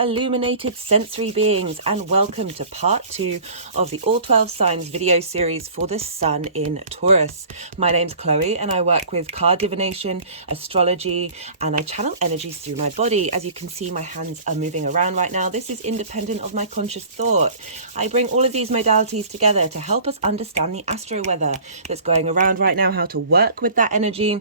illuminated sensory beings, and welcome to part 2 of the All 12 Signs video series for the Sun in Taurus. My name's Chloe and I work with card divination, astrology, and I channel energies through my body. As you can see, my hands are moving around right now. This is independent of my conscious thought. I bring all of these modalities together to help us understand the astro weather that's going around right now, how to work with that energy,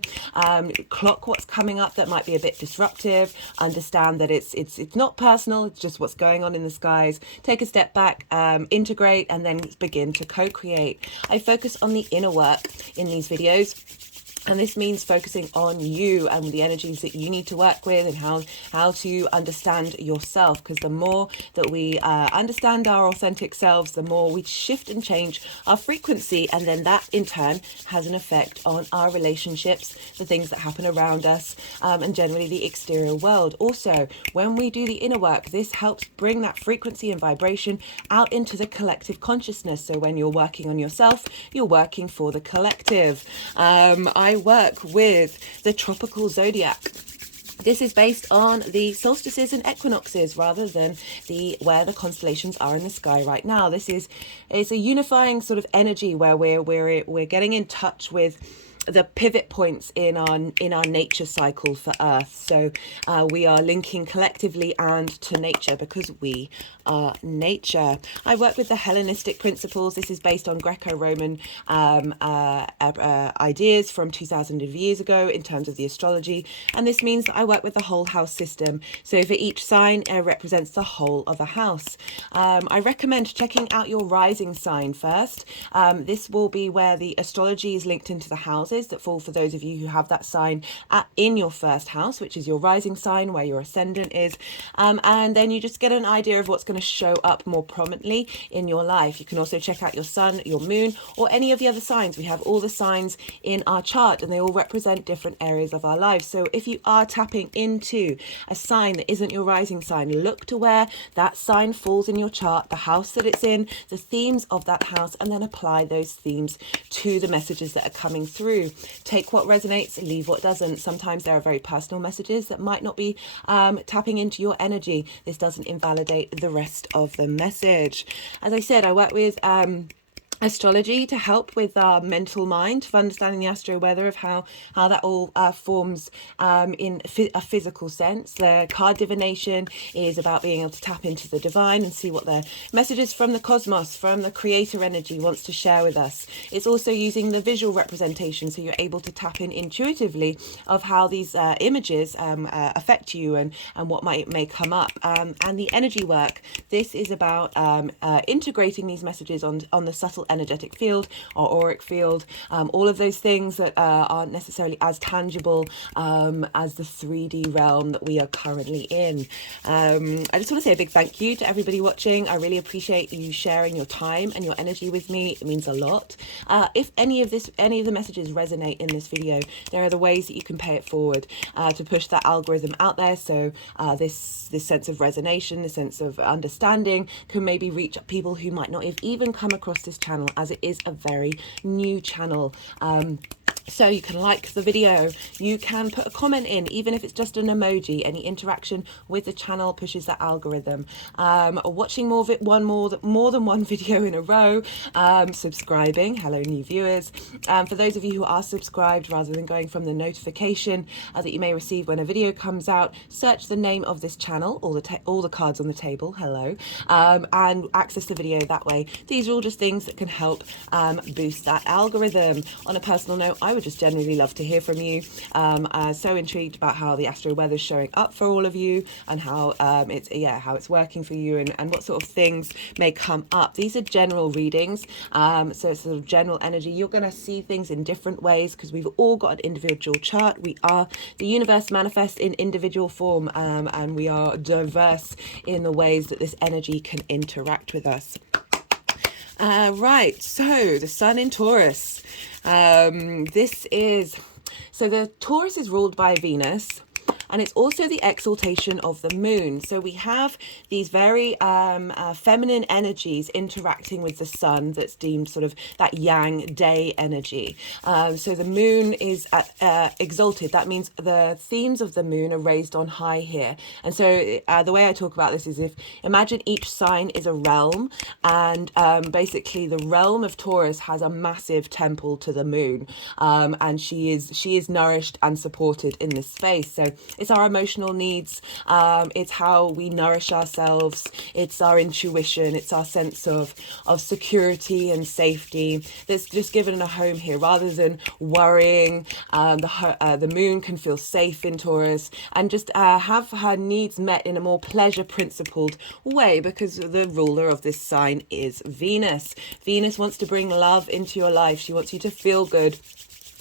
clock what's coming up that might be a bit disruptive, understand that it's not personal, it's just what's going on in the skies. Take a step back, integrate, and then begin to co-create. I focus on the inner work in these videos. And this means focusing on you and the energies that you need to work with and how to understand yourself. Because the more that we understand our authentic selves, the more we shift and change our frequency. And then that in turn has an effect on our relationships, the things that happen around us, and generally the exterior world. Also, when we do the inner work, this helps bring that frequency and vibration out into the collective consciousness. So when you're working on yourself, you're working for the collective. I work with the tropical zodiac. This is based on the solstices and equinoxes rather than where the constellations are in the sky right now. It's a unifying sort of energy where we're getting in touch with the pivot points in our nature cycle for Earth. So we are linking collectively and to nature because we are nature. I work with the Hellenistic principles. This is based on Greco-Roman ideas from 2,000 years ago in terms of the astrology. And this means that I work with the whole house system. So for each sign, it represents the whole of a house. I recommend checking out your rising sign first. This will be where the astrology is linked into the houses that fall for those of you who have that sign in your first house, which is your rising sign, where your ascendant is, and then you just get an idea of what's going to show up more prominently in your life. You can also check out your sun, your moon, or any of the other signs. We have all the signs in our chart and they all represent different areas of our lives. So if you are tapping into a sign that isn't your rising sign, look to where that sign falls in your chart, the house that it's in, the themes of that house, and then apply those themes to the messages that are coming through. Take what resonates, leave what doesn't. Sometimes there are very personal messages that might not be tapping into your energy. This doesn't invalidate the rest of the message. As I said, I work with astrology to help with our mental mind, of understanding the astro weather, of how that all forms in a physical sense. The card divination is about being able to tap into the divine and see what the messages from the cosmos, from the creator energy wants to share with us. It's also using the visual representation, so you're able to tap in intuitively of how these images affect you and what may come up. And the energy work, this is about integrating these messages on the subtle energetic field or auric field, all of those things that aren't necessarily as tangible as the 3D realm that we are currently in. I just want to say a big thank you to everybody watching. I really appreciate you sharing your time and your energy with me. It means a lot. If any of the messages resonate in this video, there are the ways that you can pay it forward to push that algorithm out there. So this sense of resonation, this sense of understanding can maybe reach people who might not have even come across this channel, as it is a very new channel. So you can like the video, you can put a comment in, even if it's just an emoji. Any interaction with the channel pushes that algorithm. Watching more than one video in a row, subscribing, hello new viewers. For those of you who are subscribed, rather than going from the notification that you may receive when a video comes out, search the name of this channel, all the cards on the table, hello, and access the video that way. These are all just things that can help boost that algorithm. On a personal note, I would just generally love to hear from you. So intrigued about how the astro weather is showing up for all of you, and how it's working for you, and what sort of things may come up. These are general readings, so it's sort of general energy. You're going to see things in different ways because we've all got an individual chart. We are the universe manifest in individual form, and we are diverse in the ways that this energy can interact with us. Right, so the sun in Taurus. So the Taurus is ruled by Venus, and it's also the exaltation of the moon. So we have these very feminine energies interacting with the sun, that's deemed sort of that yang day energy. So the moon is exalted. That means the themes of the moon are raised on high here. And so the way I talk about this is, if imagine each sign is a realm, and basically the realm of Taurus has a massive temple to the moon, and she is nourished and supported in this space. So it's our emotional needs, it's how we nourish ourselves, it's our intuition, it's our sense of security and safety that's just given a home here, rather than worrying. The moon can feel safe in Taurus and just have her needs met in a more pleasure principled way, because the ruler of this sign is Venus. Venus wants to bring love into your life. She wants you to feel good.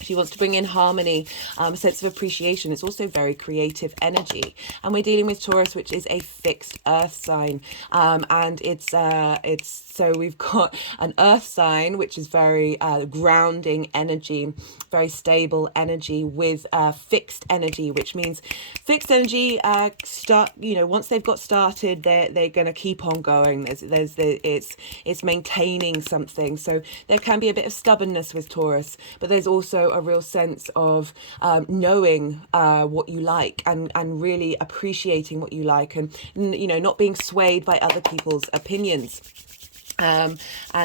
She wants to bring in harmony, a sense of appreciation. It's also very creative energy. And we're dealing with Taurus, which is a fixed earth sign. And it's so we've got an earth sign, which is very grounding energy, very stable energy, with fixed energy, which means fixed energy once they've got started, they're going to keep on going. It's maintaining something. So there can be a bit of stubbornness with Taurus, but there's also a real sense of knowing what you like, and really appreciating what you like, and not being swayed by other people's opinions. And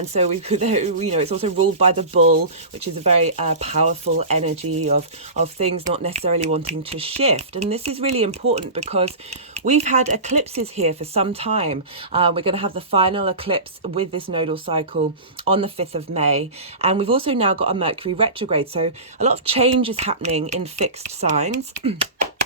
so it's also ruled by the bull, which is a very powerful energy of things not necessarily wanting to shift. And this is really important because we've had eclipses here for some time. We're going to have the final eclipse with this nodal cycle on the 5th of May. And we've also now got a Mercury retrograde. So a lot of change is happening in fixed signs.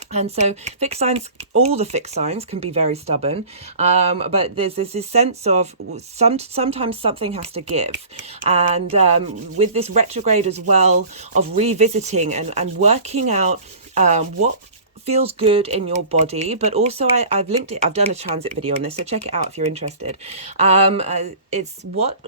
And so fixed signs, all the fixed signs can be very stubborn, but there's this sense of sometimes something has to give. And with this retrograde as well, of revisiting and working out what feels good in your body. But also I've linked it, I've done a transit video on this, so check it out if you're interested. It's what...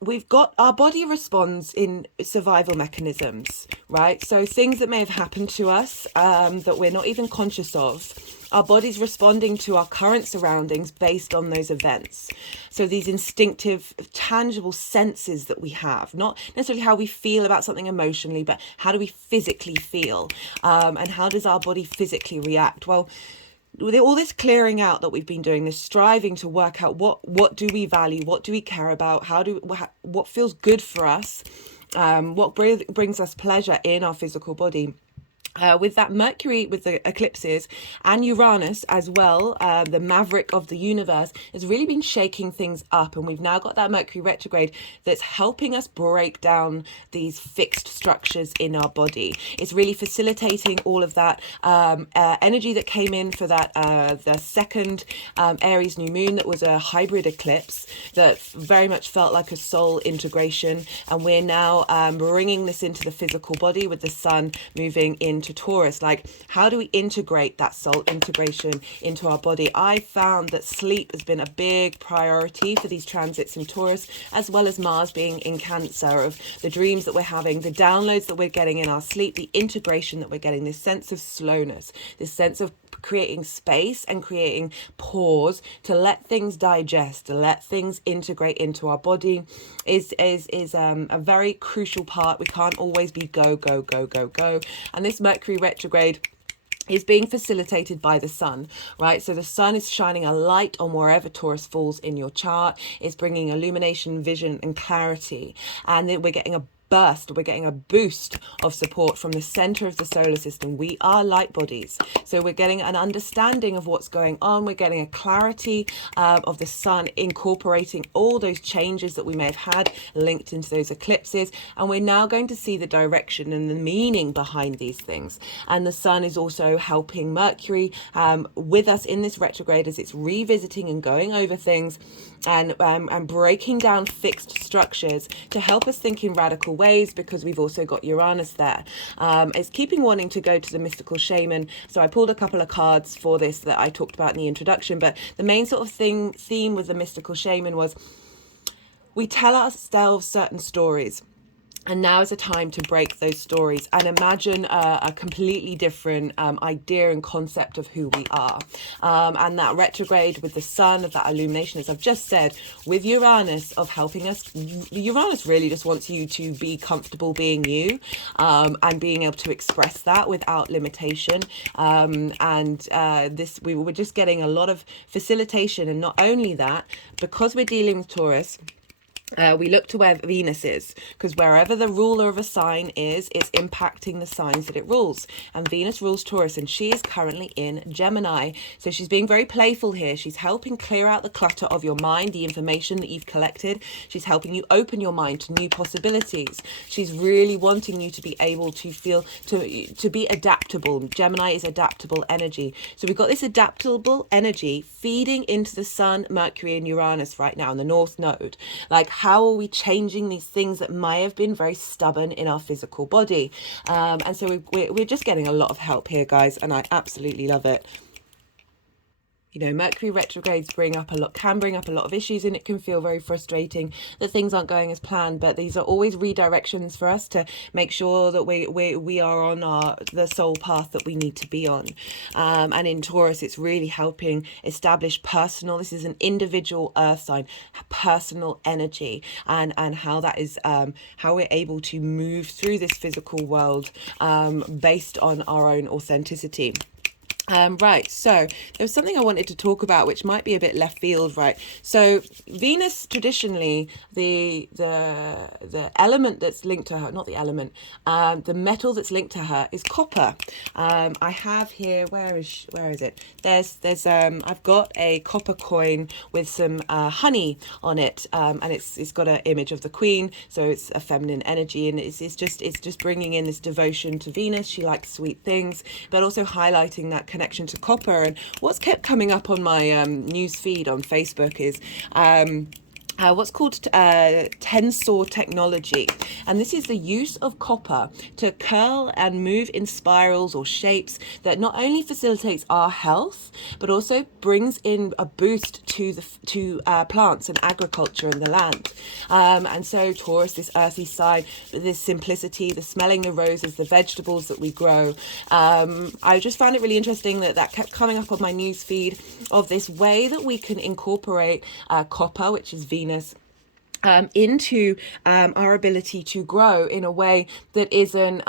we've got, our body responds in survival mechanisms, right? So things that may have happened to us that we're not even conscious of, our body's responding to our current surroundings based on those events. So these instinctive, tangible senses that we have, not necessarily how we feel about something emotionally, but how do we physically feel? And how does our body physically react? Well, with all this clearing out that we've been doing, this striving to work out what do we value, what do we care about, what feels good for us, what brings us pleasure in our physical body. With that Mercury, with the eclipses, and Uranus as well, the maverick of the universe, has really been shaking things up. And we've now got that Mercury retrograde that's helping us break down these fixed structures in our body. It's really facilitating all of that energy that came in for that the second Aries new moon, that was a hybrid eclipse that very much felt like a soul integration. And we're now bringing this into the physical body with the sun moving into Taurus. Like, how do we integrate that soul integration into our body? I found that sleep has been a big priority for these transits in Taurus, as well as Mars being in Cancer, of the dreams that we're having, the downloads that we're getting in our sleep, the integration that we're getting, this sense of slowness, this sense of creating space and creating pause to let things digest, to let things integrate into our body is a very crucial part. We can't always be go. And this Mercury retrograde is being facilitated by the sun, right? So the sun is shining a light on wherever Taurus falls in your chart. It's bringing illumination, vision, and clarity. And then we're getting a we're getting a boost of support from the center of the solar system. We are light bodies, so we're getting an understanding of what's going on. We're getting a clarity of the sun incorporating all those changes that we may have had linked into those eclipses, and we're now going to see the direction and the meaning behind these things. And the sun is also helping Mercury with us in this retrograde as it's revisiting and going over things and breaking down fixed structures to help us think in radical ways, because we've also got Uranus there. It's keeping wanting to go to the mystical shaman. So I pulled a couple of cards for this that I talked about in the introduction, but the main sort of theme with the mystical shaman was we tell ourselves certain stories. And now is a time to break those stories and imagine a completely different idea and concept of who we are. And that retrograde with the sun, of that illumination, as I've just said, with Uranus, of helping us. Uranus really just wants you to be comfortable being you, and being able to express that without limitation. We were just getting a lot of facilitation. And not only that, because we're dealing with Taurus, we look to where Venus is, because wherever the ruler of a sign is, it's impacting the signs that it rules. And Venus rules Taurus, and she is currently in Gemini. So she's being very playful here. She's helping clear out the clutter of your mind, the information that you've collected. She's helping you open your mind to new possibilities. She's really wanting you to be able to feel, to be adaptable. Gemini is adaptable energy. So we've got this adaptable energy feeding into the Sun, Mercury, and Uranus right now in the North Node. Like, how are we changing these things that may have been very stubborn in our physical body? And so we're just getting a lot of help here, guys, and I absolutely love it. You know, Mercury retrogrades can bring up a lot of issues, and it can feel very frustrating that things aren't going as planned. But these are always redirections for us to make sure that we are on the soul path that we need to be on. And in Taurus, it's really helping establish personal. This is an individual Earth sign, personal energy, and how that is how we're able to move through this physical world based on our own authenticity. Right, so there was something I wanted to talk about which might be a bit left field, right? So Venus, traditionally, the element that's linked to her, not the element, the metal that's linked to her is copper. I have here, where is it? There's I've got a copper coin with some honey on it, and it's got an image of the Queen, so it's a feminine energy, and it's just bringing in this devotion to Venus. She likes sweet things, but also highlighting that connection to copper. And what's kept coming up on my news feed on Facebook is what's called tensor technology, and this is the use of copper to curl and move in spirals or shapes that not only facilitates our health but also brings in a boost to plants and agriculture and the land. And so Taurus, this earthy sign, this simplicity, the smelling the roses, the vegetables that we grow. I just found it really interesting that kept coming up on my news feed, of this way that we can incorporate copper, which is Venus, into our ability to grow in a way that isn't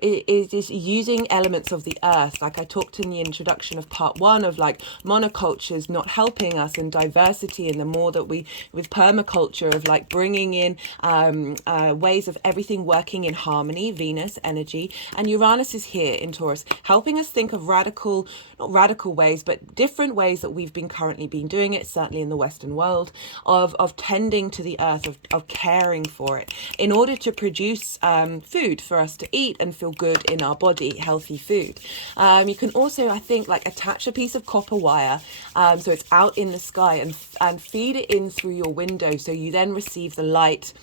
is using elements of the earth. Like I talked in the introduction of part 1 of like monocultures not helping us, and diversity, and the more that we with permaculture of like bringing in ways of everything working in harmony, Venus energy. And Uranus is here in Taurus, helping us think of not radical ways, but different ways that we've currently been doing it, certainly in the Western world, of tending to the earth, of caring for it in order to produce food for us to eat and feel good in our body, healthy food. You can also, I think, like attach a piece of copper wire so it's out in the sky, and feed it in through your window, so you then receive the light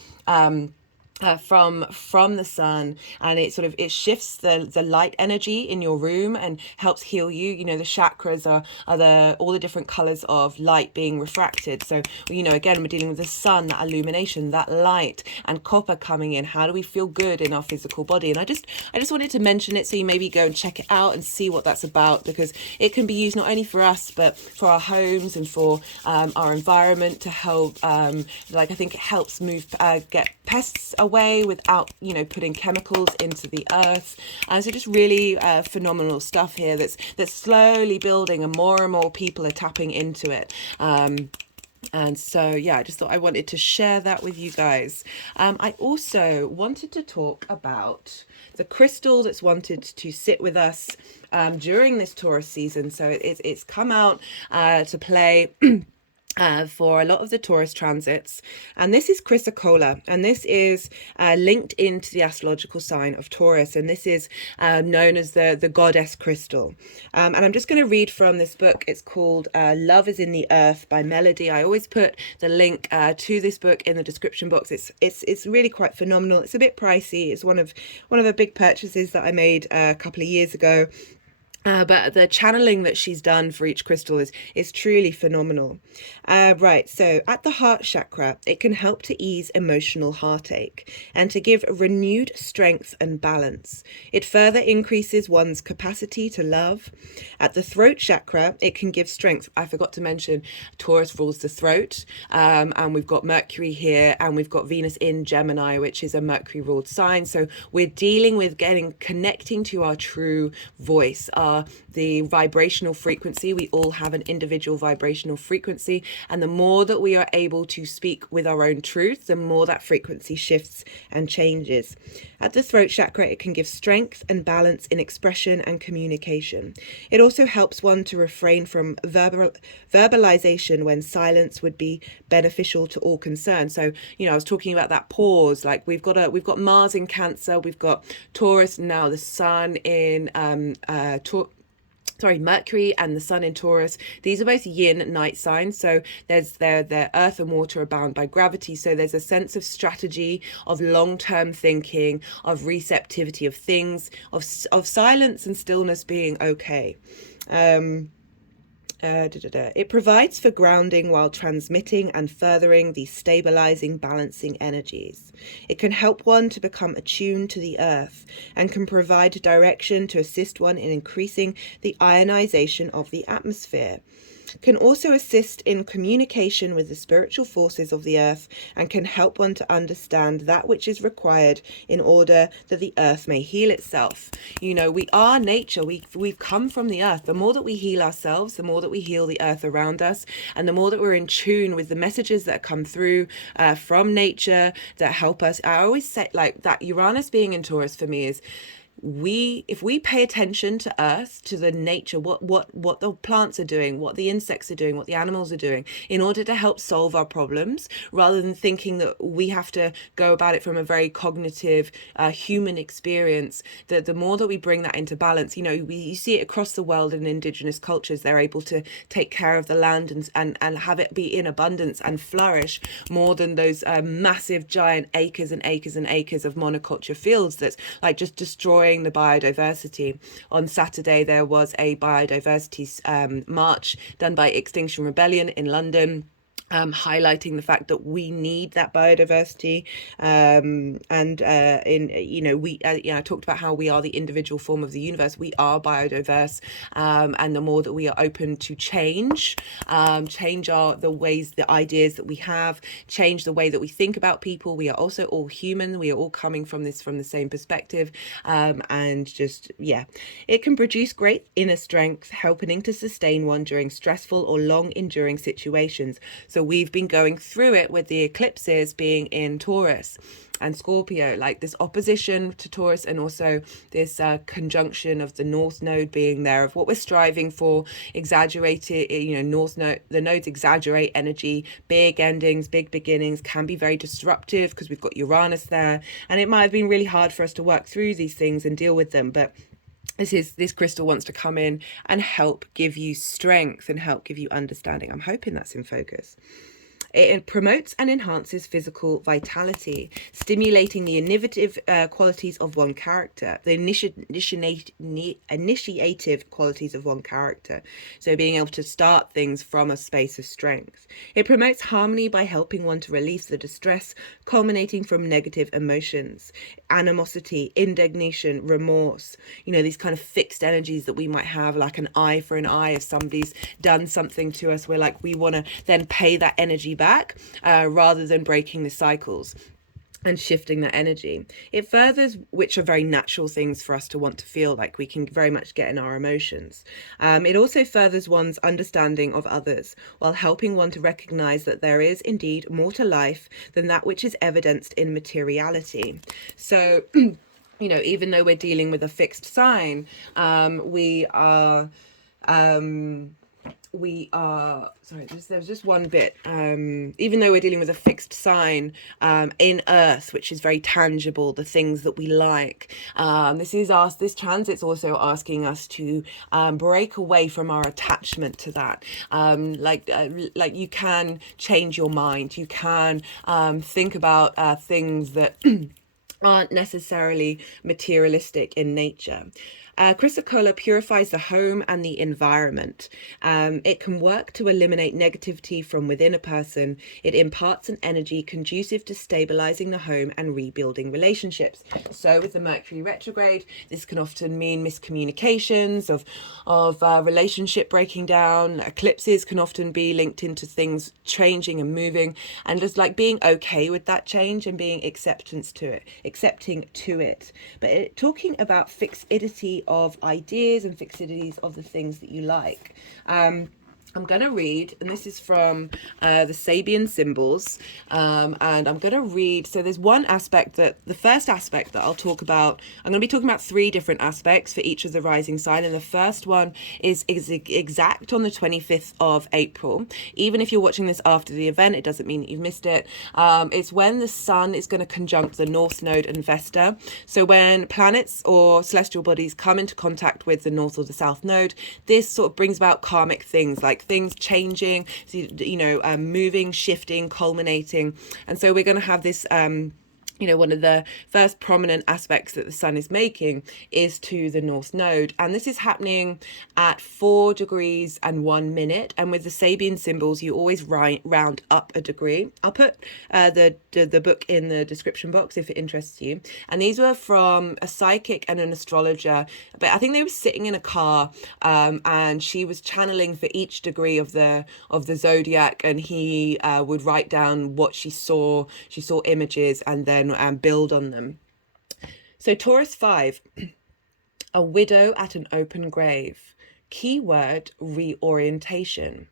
from the sun, and it shifts the light energy in your room and helps heal you. You know, the chakras are all the different colors of light being refracted. So, you know, again, we're dealing with the sun, that illumination, that light, and copper coming in. How do we feel good in our physical body? And I just wanted to mention it, so you maybe go and check it out and see what that's about, because it can be used not only for us but for our homes and for our environment to help. I think it helps get pests away without, you know, putting chemicals into the earth. So just really phenomenal stuff here that's slowly building, and more people are tapping into it. And so, yeah, I just thought I wanted to share that with you guys. I also wanted to talk about the crystal that's wanted to sit with us during this Taurus season. So it's come out to play for a lot of the Taurus transits, and this is chrysocolla, and this is linked into the astrological sign of Taurus, and this is known as the goddess crystal. And I'm just going to read from this book. It's called Love is in the Earth by Melody. I always put the link to this book in the description box. It's really quite phenomenal. It's a bit pricey. It's one of the big purchases that I made a couple of years ago. But the channeling that she's done for each crystal is truly phenomenal. Right, so at the heart chakra, it can help to ease emotional heartache and to give renewed strength and balance. It further increases one's capacity to love. At the throat chakra, it can give strength. I forgot to mention Taurus rules the throat, and we've got Mercury here, and we've got Venus in Gemini, which is a Mercury ruled sign. So we're dealing with connecting to our true voice, the vibrational frequency. We all have an individual vibrational frequency, and the more that we are able to speak with our own truth, the more that frequency shifts and changes. At the throat chakra, it can give strength and balance in expression and communication. It also helps one to refrain from verbalization when silence would be beneficial to all concerned. So, I was talking about that pause. Like we've got Mars in Cancer, we've got Taurus now, the Sun in Mercury and the Sun in Taurus. These are both yin night signs. So their earth and water are bound by gravity. So there's a sense of strategy, of long-term thinking, of receptivity of things, of silence and stillness being okay. It provides for grounding while transmitting and furthering the stabilizing, balancing energies. It can help one to become attuned to the earth and can provide direction to assist one in increasing the ionization of the atmosphere. Can also assist in communication with the spiritual forces of the earth and can help one to understand that which is required in order that the earth may heal itself. We are nature. We've come from the earth. The more that we heal ourselves, the more that we heal the earth around us, and the more that we're in tune with the messages that come through from nature that help us. I always say, like, that Uranus being in Taurus for me is, if we pay attention to earth, to the nature, what the plants are doing, what the insects are doing, what the animals are doing, in order to help solve our problems, rather than thinking that we have to go about it from a very cognitive human experience, that the more that we bring that into balance, you see it across the world in indigenous cultures. They're able to take care of the land and have it be in abundance and flourish more than those massive giant acres and acres and acres of monoculture fields that's like just destroying the biodiversity. On Saturday, there was a biodiversity march done by Extinction Rebellion in London, highlighting the fact that we need that biodiversity, I talked about how we are the individual form of the universe. We are biodiverse, and the more that we are open to change the ideas that we have, change the way that we think about people. We are also all human. We are all coming from the same perspective, it can produce great inner strength, helping to sustain one during stressful or long enduring situations. So we've been going through it with the eclipses being in Taurus and Scorpio, like this opposition to Taurus, and also this conjunction of the North Node being there, of what we're striving for, exaggerated, North Node, the nodes exaggerate energy, big endings, big beginnings, can be very disruptive because we've got Uranus there, and it might have been really hard for us to work through these things and deal with them, but this crystal wants to come in and help give you strength and help give you understanding. I'm hoping that's in focus. It promotes and enhances physical vitality, stimulating the innovative qualities of one character, the initiative qualities of one character. So being able to start things from a space of strength. It promotes harmony by helping one to release the distress culminating from negative emotions, animosity, indignation, remorse, these kind of fixed energies that we might have, like an eye for an eye. If somebody's done something to us, we're like, we want to then pay that energy back, rather than breaking the cycles and shifting that energy. It furthers, which are very natural things for us to want to feel, like we can very much get in our emotions. It also furthers one's understanding of others, while helping one to recognize that there is indeed more to life than that which is evidenced in materiality. So, even though we're dealing with a fixed sign, there's just one bit, even though we're dealing with a fixed sign in earth, which is very tangible, the things that we like, this transit's also asking us to break away from our attachment to that. Like you can change your mind, you can think about things that aren't necessarily materialistic in nature. Chrysocolla purifies the home and the environment. It can work to eliminate negativity from within a person. It imparts an energy conducive to stabilizing the home and rebuilding relationships. So with the Mercury retrograde, this can often mean miscommunications of relationship breaking down. Eclipses can often be linked into things changing and moving, and just like being okay with that change and being accepting to it. But talking about fixity of ideas and fixities of the things that you like. I'm going to read, and this is from the Sabian symbols, and I'm going to read, so there's one aspect the first aspect that I'll talk about, I'm going to be talking about 3 different aspects for each of the rising sign, and the first one is exact on the 25th of April. Even if you're watching this after the event, it doesn't mean that you've missed it. It's when the sun is going to conjunct the North Node and Vesta. So when planets or celestial bodies come into contact with the North or the South Node, this sort of brings about karmic things, like things changing, moving, shifting, culminating. And so we're going to have this one of the first prominent aspects that the sun is making is to the North Node. And this is happening at 4 degrees and 1 minute. And with the Sabian symbols, you always round up a degree. I'll put the book in the description box if it interests you. And these were from a psychic and an astrologer. But I think they were sitting in a car, and she was channeling for each degree of the zodiac. And he would write down what she saw. She saw images, and then build on them. So Taurus 5, a widow at an open grave. Keyword, reorientation.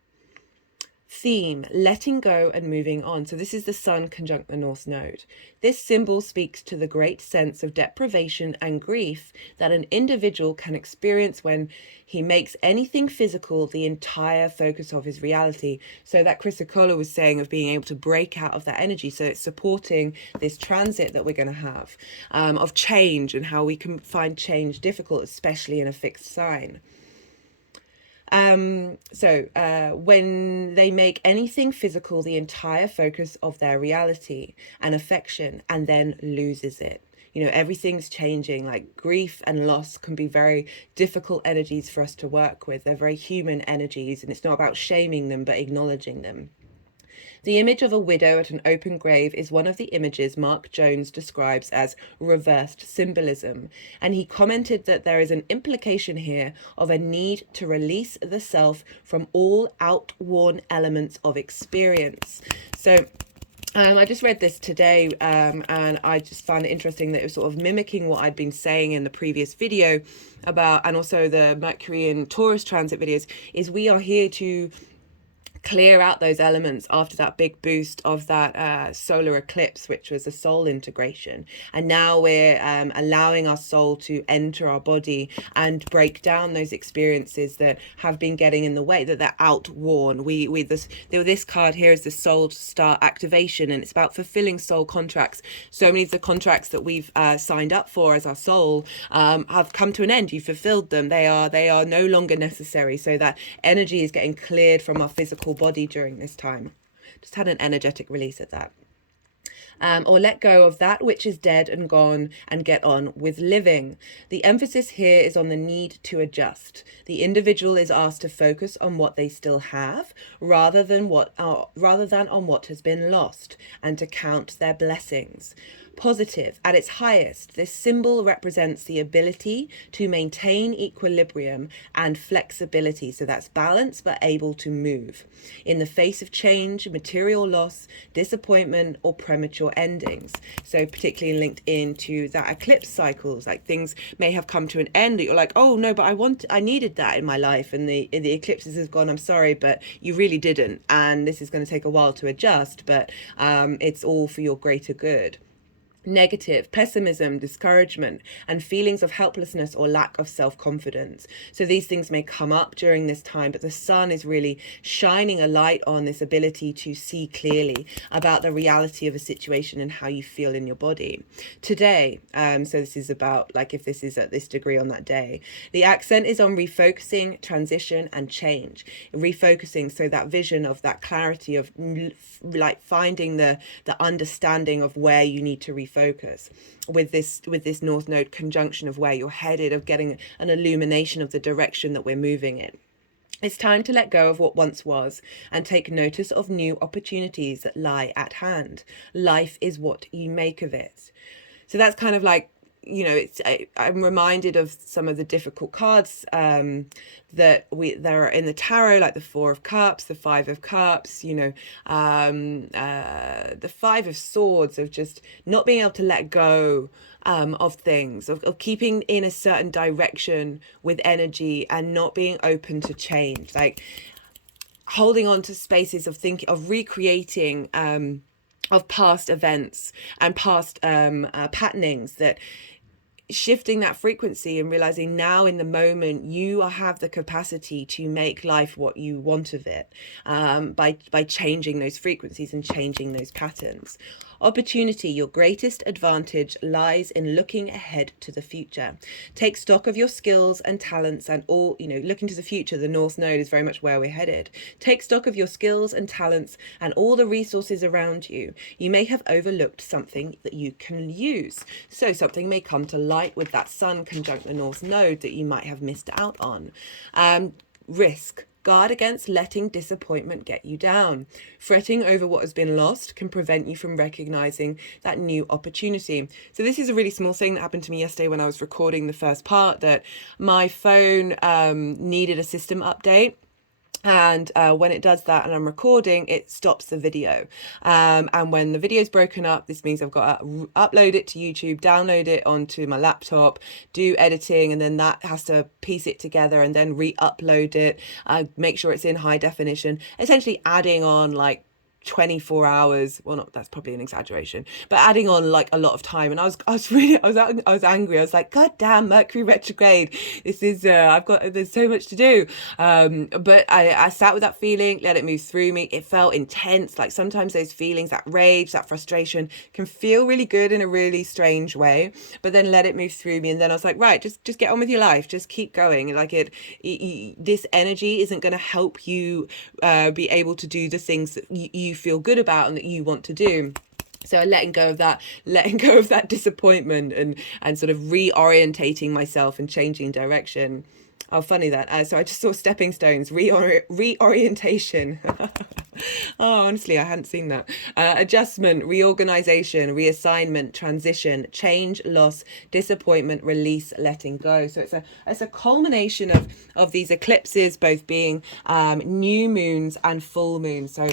Theme, letting go and moving on. So this is the sun conjunct the North Node. This symbol speaks to the great sense of deprivation and grief that an individual can experience when he makes anything physical the entire focus of his reality. So that Chrysocolla was saying of being able to break out of that energy. So it's supporting this transit that we're going to have, of change, and how we can find change difficult, especially in a fixed sign. When they make anything physical the entire focus of their reality and affection, and then loses it. Everything's changing, like grief and loss can be very difficult energies for us to work with. They're very human energies, and it's not about shaming them, but acknowledging them. The image of a widow at an open grave is one of the images Mark Jones describes as reversed symbolism, and he commented that there is an implication here of a need to release the self from all outworn elements of experience. So I just read this today, and I just found it interesting that it was sort of mimicking what I'd been saying in the previous video about, and also the Mercury and Taurus transit videos, is we are here to clear out those elements after that big boost of that solar eclipse, which was a soul integration. And now we're allowing our soul to enter our body and break down those experiences that have been getting in the way, that they're outworn. This card here is the soul star activation, and it's about fulfilling soul contracts. So many of the contracts that we've signed up for as our soul have come to an end. You fulfilled them. They are no longer necessary. So that energy is getting cleared from our physical body during this time. Just had an energetic release at that. Or let go of that which is dead and gone and get on with living. The emphasis here is on the need to adjust. The individual is asked to focus on what they still have rather than on what has been lost, and to count their blessings. Positive. At its highest, this symbol represents the ability to maintain equilibrium and flexibility. So that's balance, but able to move in the face of change, material loss, disappointment, or premature endings. So particularly linked into that eclipse cycles, like things may have come to an end that you're like, oh no, but I needed that in my life, and the eclipses have gone, I'm sorry, but you really didn't. And this is going to take a while to adjust, but it's all for your greater good. Negative, pessimism, discouragement, and feelings of helplessness or lack of self-confidence. So these things may come up during this time, but the sun is really shining a light on this ability to see clearly about the reality of a situation and how you feel in your body. Today, so this is about, like, if this is at this degree on that day, the accent is on refocusing, transition, and change. Refocusing, so that vision of that clarity of like finding the understanding of where you need to refocus refocus with this North Node conjunction of where you're headed, of getting an illumination of the direction that we're moving in. It's time to let go of what once was and take notice of new opportunities that lie at hand. Life is what you make of it. So that's kind of like, you know, I'm reminded of some of the difficult cards that there are in the tarot, like the Four of Cups, the Five of Cups, you know, the Five of Swords, of just not being able to let go of things, of keeping in a certain direction with energy and not being open to change, like holding on to spaces of thinking, of recreating of past events and past patternings, that shifting that frequency and realizing now in the moment you have the capacity to make life what you want of it, by changing those frequencies and changing those patterns. Opportunity, your greatest advantage lies in looking ahead to the future. Take stock of your skills and talents and all, you know, looking to the future. The North Node is very much where we're headed. Take stock of your skills and talents and all the resources around you. You may have overlooked something that you can use. So something may come to light with that Sun conjunct the North Node that you might have missed out on. Risk. Guard against letting disappointment get you down. Fretting over what has been lost can prevent you from recognizing that new opportunity. So this is a really small thing that happened to me yesterday when I was recording the first part, that my phone needed a system update. And when it does that and I'm recording, it stops the video. And when the video is broken up, this means I've got to upload it to YouTube, download it onto my laptop, do editing, and then that has to piece it together and then re-upload it, make sure it's in high definition, essentially adding on like 24 hours, well, not, that's probably an exaggeration, but adding on like a lot of time. And I was angry. I was like, God damn, Mercury retrograde, this is there's so much to do. But I sat with that feeling, let it move through me. It felt intense. Like sometimes those feelings, that rage, that frustration, can feel really good in a really strange way, but then let it move through me. And then I was like, right, just get on with your life, just keep going. Like this energy isn't going to help you be able to do the things that you feel good about and that you want to do. So letting go of that disappointment and sort of reorientating myself and changing direction. Oh, funny that. So I just saw stepping stones, reorientation. Oh, honestly, I hadn't seen that. Adjustment, reorganization, reassignment, transition, change, loss, disappointment, release, letting go. So it's a culmination of these eclipses, both being new moons and full moons. So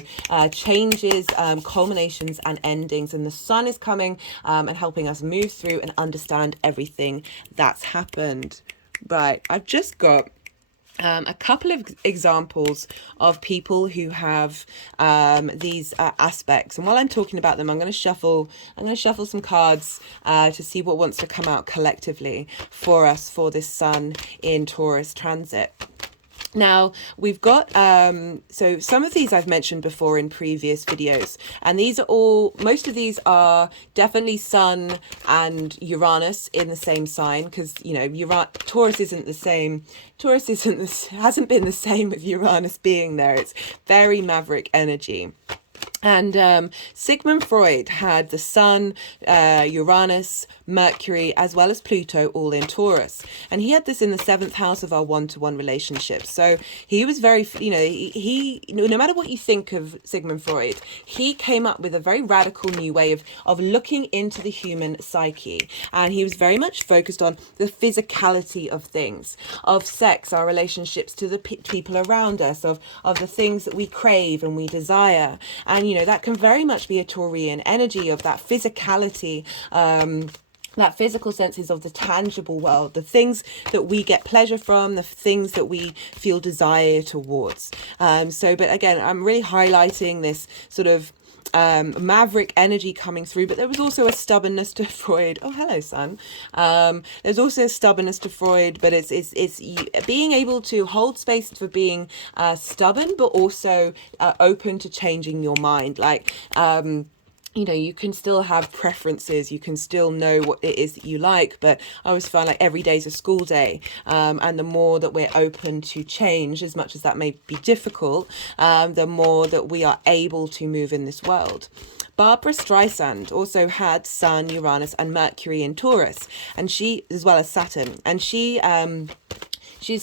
changes, culminations and endings. And the sun is coming and helping us move through and understand everything that's happened. Right, I've just got a couple of examples of people who have these aspects, and while I'm talking about them, I'm going to shuffle some cards to see what wants to come out collectively for us for this Sun in Taurus transit. Now we've got so some of these I've mentioned before in previous videos, and most of these are definitely Sun and Uranus in the same sign, because you know Taurus hasn't been the same with Uranus being there. It's very maverick energy. And Sigmund Freud had the Sun, Uranus, Mercury, as well as Pluto all in Taurus. And he had this in the 7th house of our one-to-one relationships. So he was very, he no matter what you think of Sigmund Freud, he came up with a very radical new way of looking into the human psyche. And he was very much focused on the physicality of things, of sex, our relationships to the people around us, of the things that we crave and we desire. And that can very much be a Taurian energy of that physicality, that physical senses of the tangible world, the things that we get pleasure from, the things that we feel desire towards. But again, I'm really highlighting this sort of maverick energy coming through, but there was also a stubbornness to Freud. Oh, hello, Sun. There's also a stubbornness to Freud, but it's being able to hold space for being stubborn, but also open to changing your mind. Like you know, you can still have preferences, you can still know what it is that you like, but I always find like every day's a school day, and the more that we're open to change, as much as that may be difficult, the more that we are able to move in this world. Barbara Streisand also had Sun, Uranus and Mercury in Taurus, and she, as well as Saturn, and she's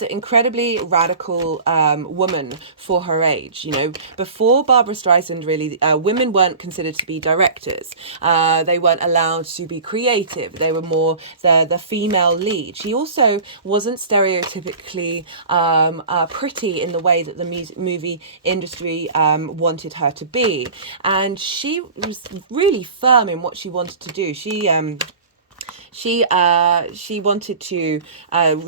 an incredibly radical woman for her age. You know, before Barbara Streisand, really, women weren't considered to be directors. They weren't allowed to be creative. They were more the female lead. She also wasn't stereotypically pretty in the way that the movie industry wanted her to be. And she was really firm in what she wanted to do. She wanted to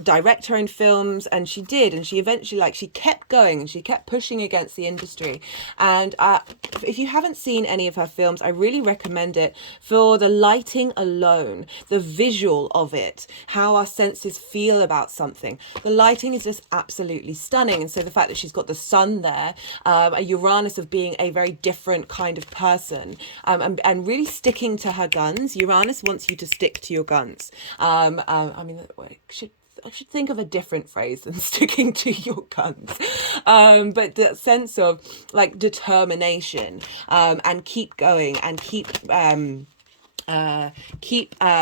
direct her own films, and she did, and she eventually, like, she kept going and she kept pushing against the industry. And if you haven't seen any of her films, I really recommend it for the lighting alone, the visual of it, how our senses feel about something. The lighting is just absolutely stunning. And so the fact that she's got the sun there, a Uranus of being a very different kind of person, and really sticking to her guns. Uranus wants you to stick to your guns. I mean, I should think of a different phrase than sticking to your guns. But the sense of like determination, and keep going and keep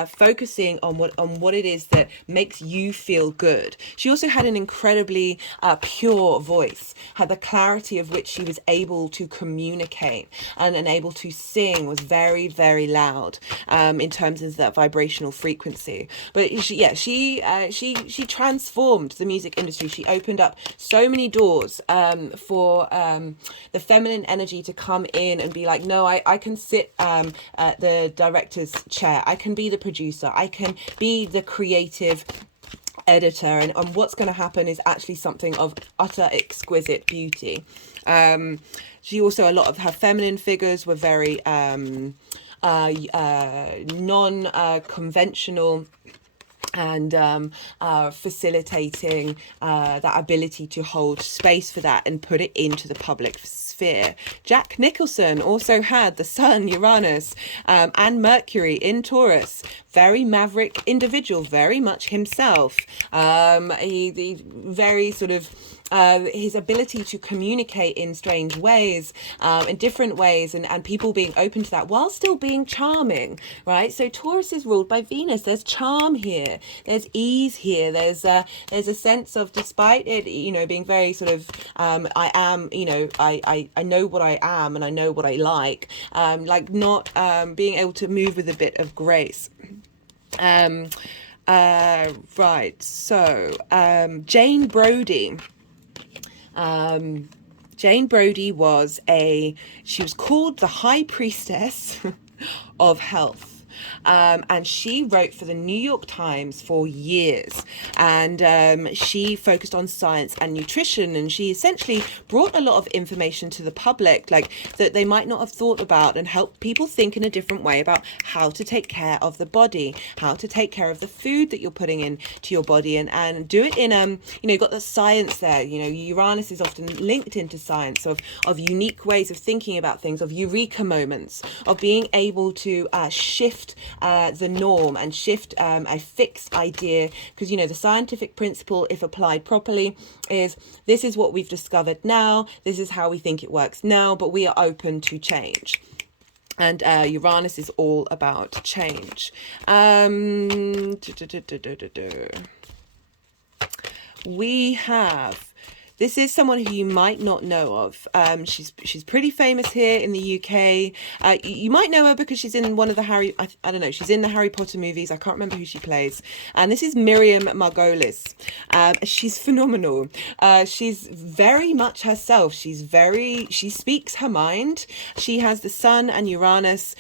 focusing on what it is that makes you feel good. She also had an incredibly pure voice, had the clarity of which she was able to communicate and able to sing was very, very loud in terms of that vibrational frequency. But she transformed the music industry. She opened up so many doors for the feminine energy to come in and be like, no, I can sit at the director's chair. I can be the producer. I can be the creative editor, and what's going to happen is actually something of utter exquisite beauty. She also, a lot of her feminine figures were very non-conventional, and facilitating that ability to hold space for that and put it into the public sphere. Jack Nicholson also had the Sun, Uranus, and Mercury in Taurus. Very maverick individual, very much himself. He very sort of his ability to communicate in strange ways, in different ways, and people being open to that while still being charming, right? So Taurus is ruled by Venus. There's charm here. There's ease here. There's a sense of, despite it, you know, being very sort of, I am, you know, I know what I am and I know what I like not being able to move with a bit of grace. Right. So Jane Brodie. Jane Brodie she was called the High Priestess of Health. And she wrote for the New York Times for years, and she focused on science and nutrition, and she essentially brought a lot of information to the public, like that they might not have thought about, and helped people think in a different way about how to take care of the body, how to take care of the food that you're putting into your body, and do it in you know, you've got the science there. You know, Uranus is often linked into science of unique ways of thinking about things, of eureka moments, of being able to shift the norm and shift a fixed idea, because, you know, the scientific principle, if applied properly, is this is what we've discovered now, this is how we think it works now, but we are open to change. And Uranus is all about change. We have, this is someone who you might not know of. She's pretty famous here in the UK. You might know her because she's in one of the I don't know, she's in the Harry Potter movies. I can't remember who she plays. And this is Miriam Margolyes. She's phenomenal. She's very much herself. She speaks her mind. She has the Sun and Uranus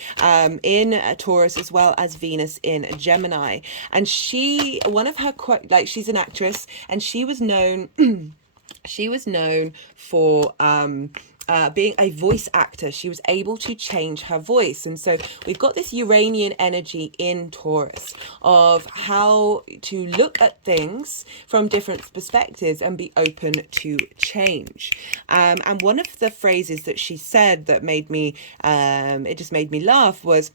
in Taurus, as well as Venus in Gemini. And she's an actress, and she was known for being a voice actor, she was able to change her voice. And so we've got this Uranian energy in Taurus of how to look at things from different perspectives and be open to change. And one of the phrases that she said that made me, it just made me laugh was,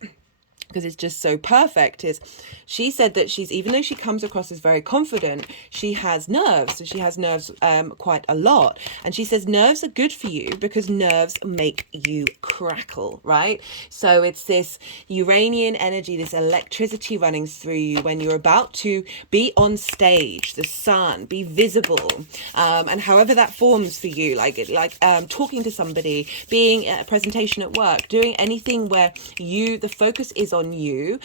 because it's just so perfect, is she said that she's, even though she comes across as very confident, she has nerves. So she has nerves quite a lot. And she says nerves are good for you because nerves make you crackle, right? So it's this Uranian energy, this electricity running through you when you're about to be on stage, the sun, be visible, and however that forms for you, like talking to somebody, being at a presentation at work, doing anything where the focus is on you.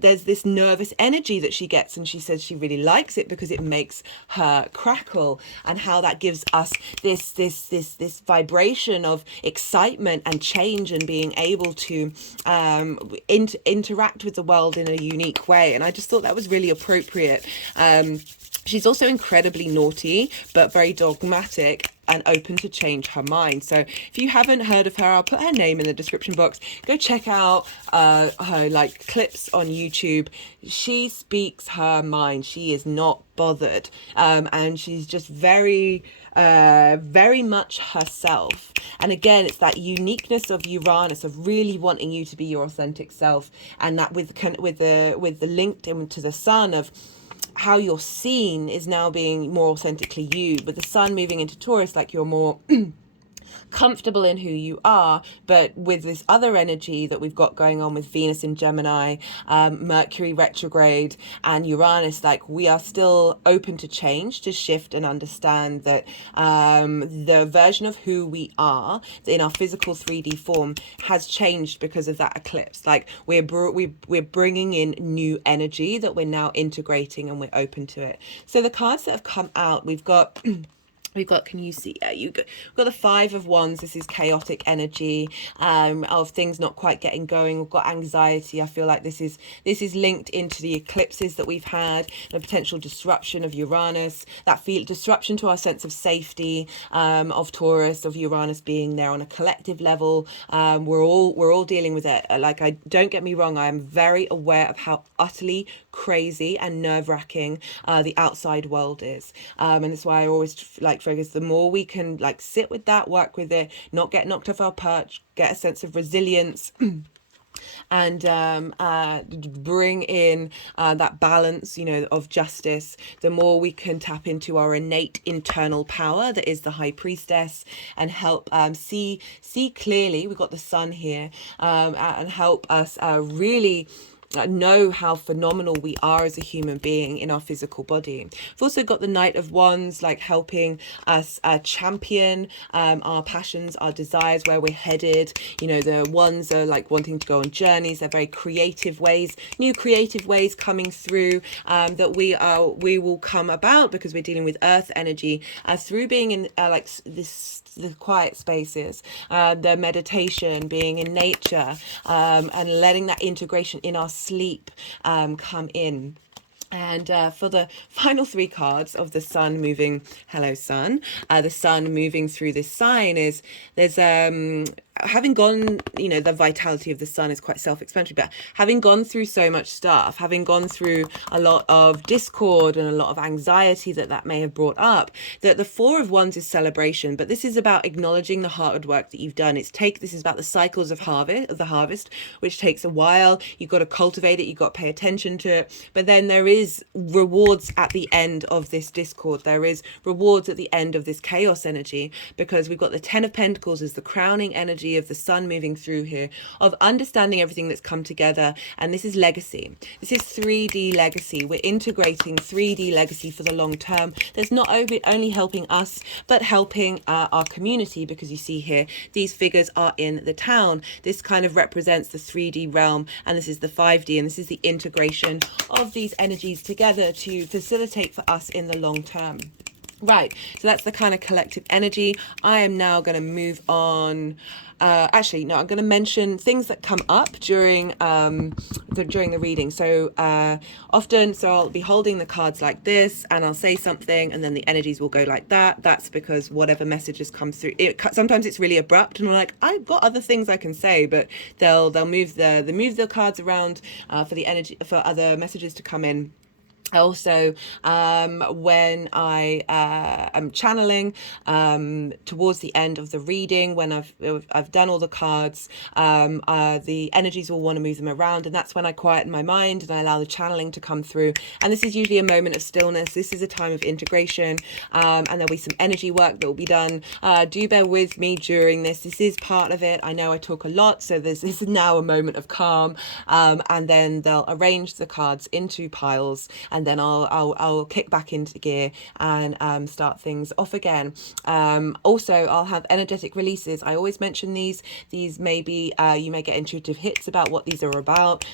There's this nervous energy that she gets, and she says she really likes it because it makes her crackle, and how that gives us this vibration of excitement and change and being able to interact with the world in a unique way. And I just thought that was really appropriate. She's also incredibly naughty, but very dogmatic and open to change her mind. So if you haven't heard of her, I'll put her name in the description box. Go check out her like clips on YouTube. She speaks her mind. She is not bothered, and she's just very much herself. And again, it's that uniqueness of Uranus, of really wanting you to be your authentic self, and that with the linked into the sun of how you're seen is now being more authentically you. But the sun moving into Taurus, like you're more comfortable in who you are, but with this other energy that we've got going on with Venus in Gemini, Mercury retrograde, and Uranus, like we are still open to change, to shift, and understand that the version of who we are in our physical 3D form has changed because of that eclipse. Like we're bringing in new energy that we're now integrating, and we're open to it. So the cards that have come out, we've got can you see? Yeah, we've got the Five of Wands. This is chaotic energy of things not quite getting going. We've got anxiety. I feel like this is linked into the eclipses that we've had, the potential disruption of Uranus, that disruption to our sense of safety of Taurus, of Uranus being there on a collective level. We're all dealing with it. Like, don't get me wrong, I am very aware of how utterly crazy and nerve-wracking the outside world is, and that's why I always focus, the more we can like sit with that, work with it, not get knocked off our perch, get a sense of resilience and bring in that balance, of justice, the more we can tap into our innate internal power that is the High Priestess, and help see clearly. We've got the sun here, and help us really know how phenomenal we are as a human being in our physical body. We've also got the Knight of Wands, like helping us champion our passions, our desires, where we're headed. The Wands are like wanting to go on journeys. They're very creative ways, new creative ways coming through, that we will come about because we're dealing with earth energy, through being in the quiet spaces, the meditation, being in nature, and letting that integration in our sleep come in. And for the final three cards of the sun moving, hello sun, the sun moving through this sign is, there's having gone, the vitality of the sun is quite self-explanatory, but having gone through so much stuff, having gone through a lot of discord and a lot of anxiety that may have brought up, that the Four of Wands is celebration, but this is about acknowledging the hard work that you've done. This is about the cycles of the harvest, which takes a while. You've got to cultivate it, you've got to pay attention to it, but then there is rewards at the end of this discord. There is rewards at the end of this chaos energy, because we've got the Ten of Pentacles as the crowning energy of the sun moving through here, of understanding everything that's come together. And this is legacy. This is 3D legacy. We're integrating 3D legacy for the long term. That's not only helping us, but helping our community, because you see here, these figures are in the town. This kind of represents the 3D realm, and this is the 5D, and this is the integration of these energies together to facilitate for us in the long term. Right, so that's the kind of collective energy. I am now going to move on. Actually, no, I'm going to mention things that come up during the reading. So often, so I'll be holding the cards like this, and I'll say something, and then the energies will go like that. That's because whatever messages come through. Sometimes it's really abrupt, and we're like, I've got other things I can say, but they'll move the cards around for the energy, for other messages to come in. Also, when I am channeling towards the end of the reading, when I've done all the cards, the energies will want to move them around, and that's when I quieten my mind and I allow the channeling to come through. And this is usually a moment of stillness. This is a time of integration, and there'll be some energy work that will be done. Do bear with me during this. This is part of it. I know I talk a lot, so this is now a moment of calm, and then they'll arrange the cards into piles. And then I'll kick back into gear and start things off again. Also, I'll have energetic releases. I always mention these. These may be, you may get intuitive hits about what these are about.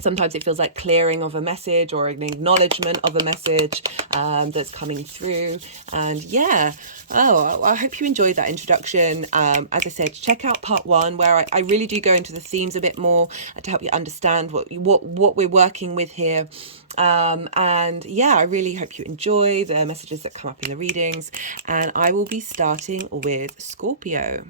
Sometimes it feels like clearing of a message or an acknowledgement of a message that's coming through. And yeah, I hope you enjoyed that introduction. As I said, check out part 1, where I really do go into the themes a bit more to help you understand what we're working with here. And yeah, I really hope you enjoy the messages that come up in the readings. And I will be starting with Scorpio.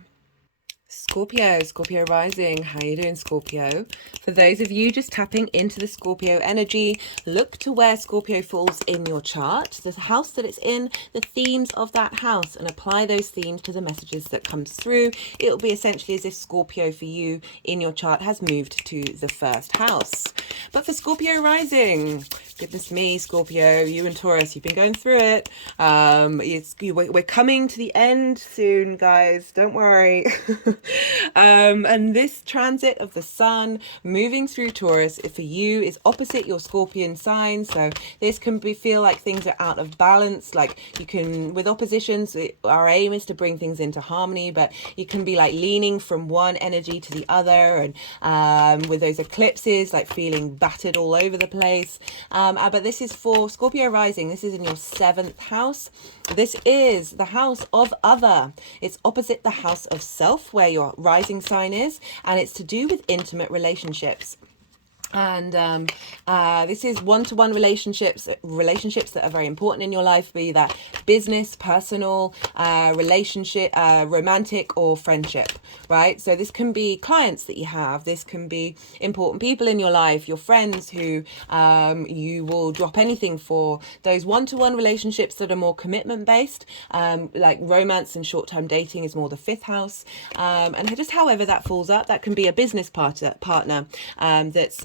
Scorpio rising. How you doing, Scorpio? For those of you just tapping into the Scorpio energy, look to where Scorpio falls in your chart, the house that it's in, the themes of that house, and apply those themes to the messages that comes through. It'll be essentially as if Scorpio for you in your chart has moved to the first house. But for Scorpio rising, goodness me, Scorpio, you and Taurus, you've been going through it. We're coming to the end soon, guys. Don't worry. And this transit of the sun moving through Taurus for you is opposite your Scorpion sign. So this can feel like things are out of balance. Like you can, with oppositions, our aim is to bring things into harmony, but you can be like leaning from one energy to the other. And with those eclipses, like feeling battered all over the place. But this is for Scorpio rising. This is in your 7th house. This is the house of other. It's opposite the house of self, where your rising sign is, and it's to do with intimate relationships. And this is one-to-one relationships that are very important in your life, be that business, personal, relationship, romantic, or friendship, right? So this can be clients that you have. This can be important people in your life, your friends who you will drop anything for. Those one-to-one relationships that are more commitment-based, like romance and short-term dating is more the 5th house. And just however that falls up, that can be a business partner that's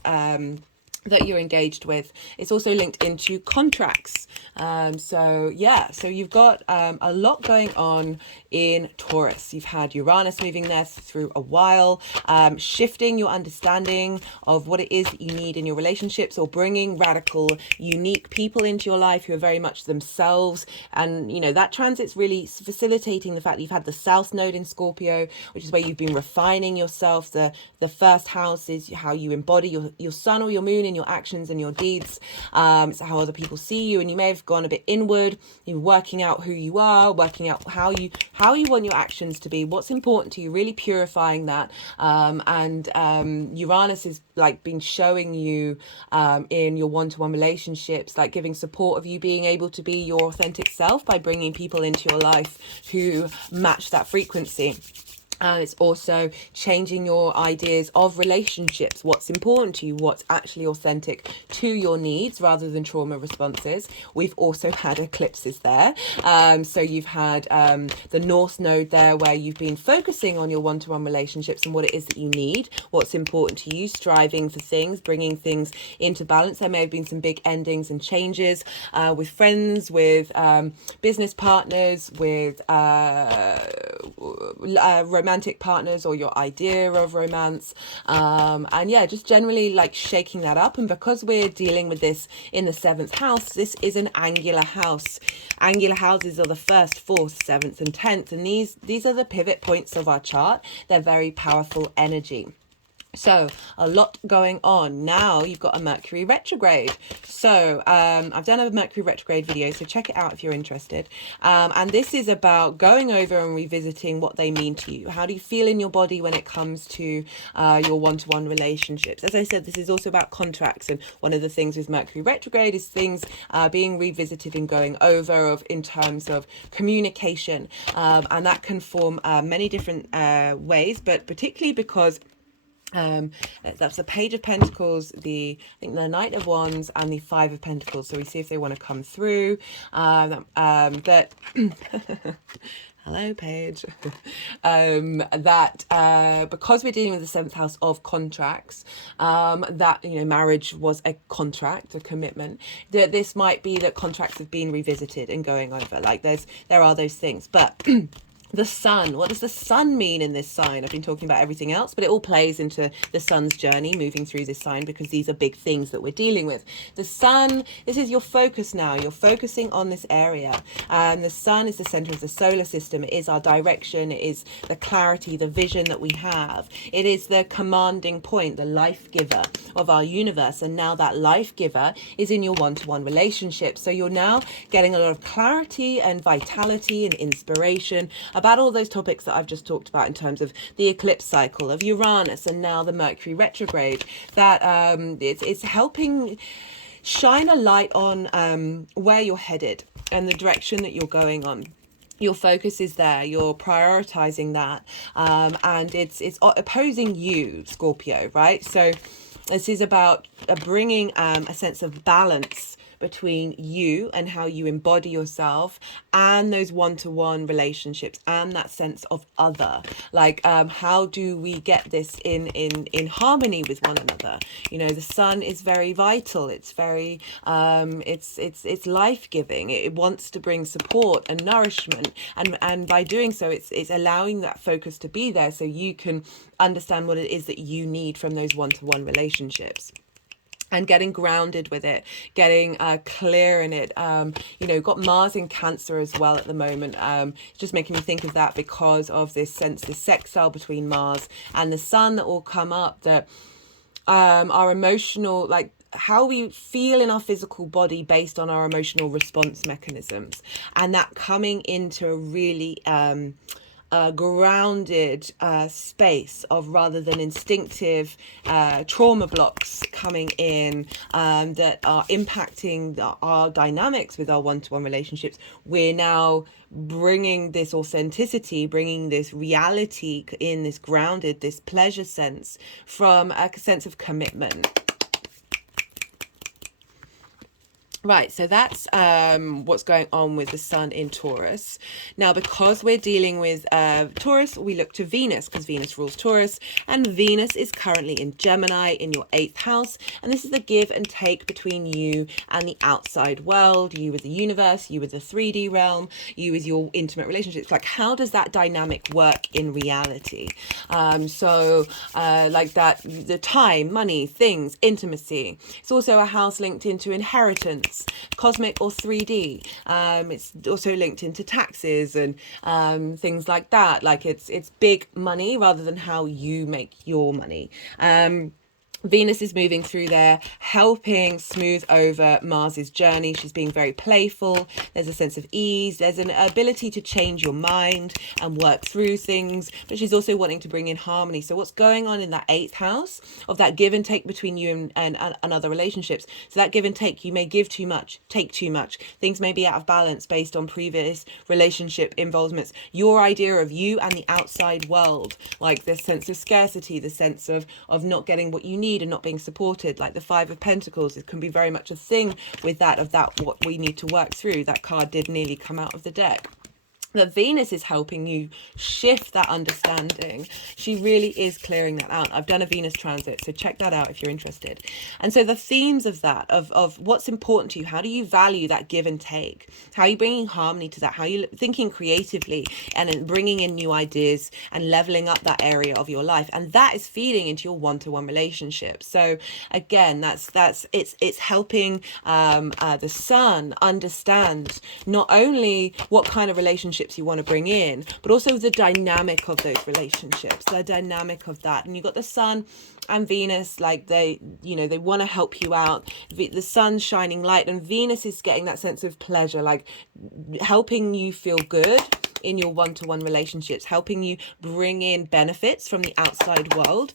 that you're engaged with. It's also linked into contracts. So you've got a lot going on in Taurus. You've had Uranus moving there through a while, shifting your understanding of what it is that you need in your relationships, or bringing radical, unique people into your life who are very much themselves. And, you know, that transit's really facilitating the fact that you've had the South Node in Scorpio, which is where you've been refining yourself. The 1st house is how you embody your sun or your moon in your actions and your deeds. It's how other people see you, and you may have gone a bit inward. You're working out who you are, working out how you want your actions to be, what's important to you, really purifying that. Uranus is like been showing you in your one-to-one relationships, like giving support of you being able to be your authentic self by bringing people into your life who match that frequency. It's also changing your ideas of relationships, what's important to you, what's actually authentic to your needs rather than trauma responses. We've also had eclipses there. So you've had the North Node there, where you've been focusing on your one-to-one relationships and what it is that you need, what's important to you, striving for things, bringing things into balance. There may have been some big endings and changes with friends, with business partners, with romantic partners, or your idea of romance, and just generally like shaking that up. And because we're dealing with this in the 7th house, this is an angular house. Angular houses are the 1st, 4th, 7th, and 10th, and these are the pivot points of our chart. They're very powerful energy. So a lot going on. Now you've got a Mercury retrograde. So I've done a Mercury retrograde video, so check it out if you're interested. And this is about going over and revisiting what they mean to you. How do you feel in your body when it comes to your one-to-one relationships? As I said, this is also about contracts. And one of the things with Mercury retrograde is things being revisited and going over in terms of communication. And that can form many different ways, but particularly because that's the Page of Pentacles, I think the Knight of Wands, and the Five of Pentacles. So we see if they want to come through. That hello, Paige. Because we're dealing with the seventh house of contracts, that marriage was a contract, a commitment. That this might be that contracts have been revisited and going over. Like there are those things, but. The sun, what does the sun mean in this sign? I've been talking about everything else, but it all plays into the sun's journey moving through this sign because these are big things that we're dealing with. The sun, this is your focus now. You're focusing on this area. And the sun is the center of the solar system. It is our direction. It is the clarity, the vision that we have. It is the commanding point, the life giver of our universe. And now that life giver is in your one-to-one relationship. So you're now getting a lot of clarity and vitality and inspiration about all those topics that I've just talked about in terms of the eclipse cycle of Uranus and now the Mercury retrograde, that it's helping shine a light on where you're headed and the direction that you're going on. Your focus is there, you're prioritizing that, and it's opposing you, Scorpio, right? So this is about bringing a sense of balance between you and how you embody yourself and those one-to-one relationships and that sense of other. Like how do we get this in harmony with one another? The sun is very vital. It's very it's life-giving. It wants to bring support and nourishment, and by doing so it's allowing that focus to be there so you can understand what it is that you need from those one-to-one relationships. And getting grounded with it, getting clear in it. Got Mars in Cancer as well at the moment. Just making me think of that because of this sextile between Mars and the Sun that will come up. That our emotional, like how we feel in our physical body based on our emotional response mechanisms, and that coming into a really grounded space of rather than instinctive trauma blocks coming in that are impacting our dynamics with our one-to-one relationships. We're now bringing this authenticity, bringing this reality in, this grounded, this pleasure sense from a sense of commitment. Right, so that's what's going on with the sun in Taurus. Now, because we're dealing with Taurus, we look to Venus because Venus rules Taurus, and Venus is currently in Gemini in your 8th house, and this is the give and take between you and the outside world, you with the universe, you with the 3D realm, you with your intimate relationships. Like, how does that dynamic work in reality? Like that, the time, money, things, intimacy. It's also a house linked into inheritance, cosmic or 3D. It's also linked into taxes and things like that. Like it's big money rather than how you make your money. Venus is moving through there, helping smooth over Mars's journey. She's being very playful. There's a sense of ease. There's an ability to change your mind and work through things, but she's also wanting to bring in harmony. So what's going on in that 8th house of that give and take between you and other relationships? So that give and take, you may give too much, take too much. Things may be out of balance based on previous relationship involvements. Your idea of you and the outside world, like this sense of scarcity, the sense of not getting what you need and not being supported, like the Five of Pentacles. It can be very much a thing with that what we need to work through. That card did nearly come out of the deck. That Venus is helping you shift that understanding. She really is clearing that out. I've done a Venus transit, so check that out if you're interested. And so the themes of that, of what's important to you, how do you value that give and take? How are you bringing harmony to that? How are you thinking creatively and bringing in new ideas and leveling up that area of your life? And that is feeding into your one-to-one relationship. So again, it's helping the sun understand not only what kind of relationship relationships you want to bring in, but also the dynamic of those relationships, the dynamic of that. And you've got the sun and Venus, like they want to help you out. The sun's shining light, and Venus is getting that sense of pleasure, like helping you feel good in your one-to-one relationships, helping you bring in benefits from the outside world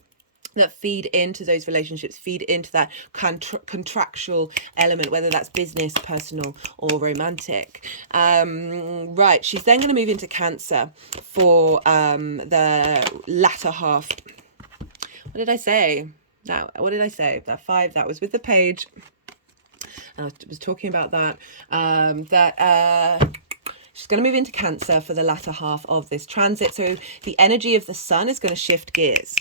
that feed into those relationships, feed into that contractual element, whether that's business, personal, or romantic. Right, she's then going to move into Cancer for the latter half. What did I say? Now, what did I say? That 5, that was with the page. I was talking about that. She's going to move into Cancer for the latter half of this transit. So the energy of the sun is going to shift gears.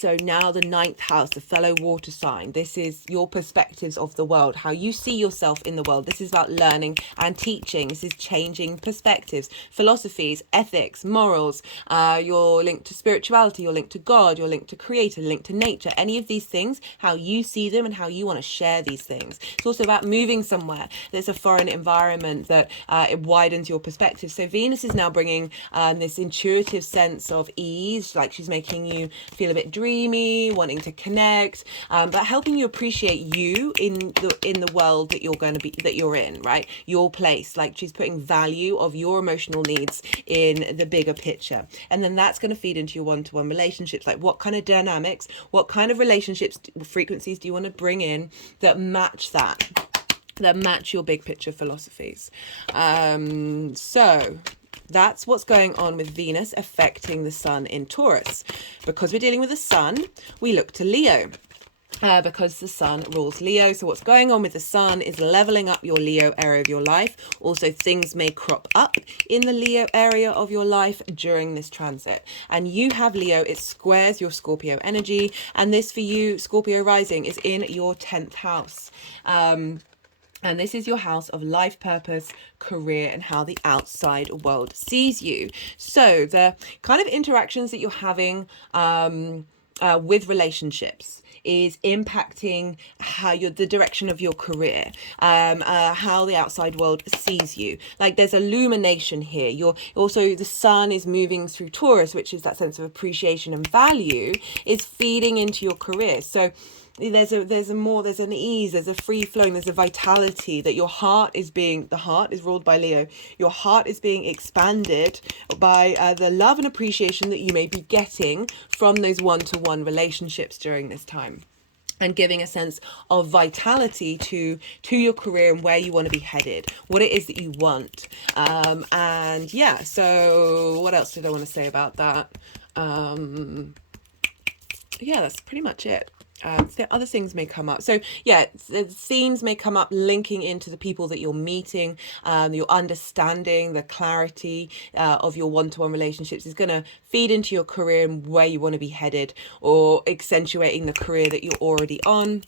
So now the 9th house, the fellow water sign, this is your perspectives of the world, how you see yourself in the world. This is about learning and teaching. This is changing perspectives, philosophies, ethics, morals. You're linked to spirituality, you're linked to God, you're linked to creator, linked to nature. Any of these things, how you see them and how you want to share these things. It's also about moving somewhere. There's a foreign environment that it widens your perspective. So Venus is now bringing this intuitive sense of ease, like she's making you feel a bit dreamy, wanting to connect, but helping you appreciate you in the world that you're in, right? Your place. Like she's putting value of your emotional needs in the bigger picture, and then that's going to feed into your one-to-one relationships. Like what kind of dynamics, what kind of relationships frequencies do you want to bring in that match your big picture philosophies. So that's what's going on with Venus affecting the sun in Taurus. Because we're dealing with the sun, we look to Leo. Because the sun rules Leo. So what's going on with the sun is leveling up your Leo area of your life. Also, things may crop up in the Leo area of your life during this transit. And you have Leo, it squares your Scorpio energy. And this for you, Scorpio rising, is in your 10th house. And this is your house of life purpose, career, and how the outside world sees you. So the kind of interactions that you're having with relationships is impacting the direction of your career, how the outside world sees you. Like there's illumination here. The sun is moving through Taurus, which is that sense of appreciation and value, is feeding into your career. So there's an ease, there's a free flowing, there's a vitality that the heart is ruled by Leo. Your heart is being expanded by the love and appreciation that you may be getting from those one-to-one relationships during this time, and giving a sense of vitality to your career and where you want to be headed, what it is that you want. And yeah, so what else did I want to say about that? Yeah, that's pretty much it. The other things may come up. So yeah, the themes may come up linking into the people that you're meeting. Your understanding, the clarity of your one-to-one relationships is going to feed into your career and where you want to be headed, or accentuating the career that you're already on.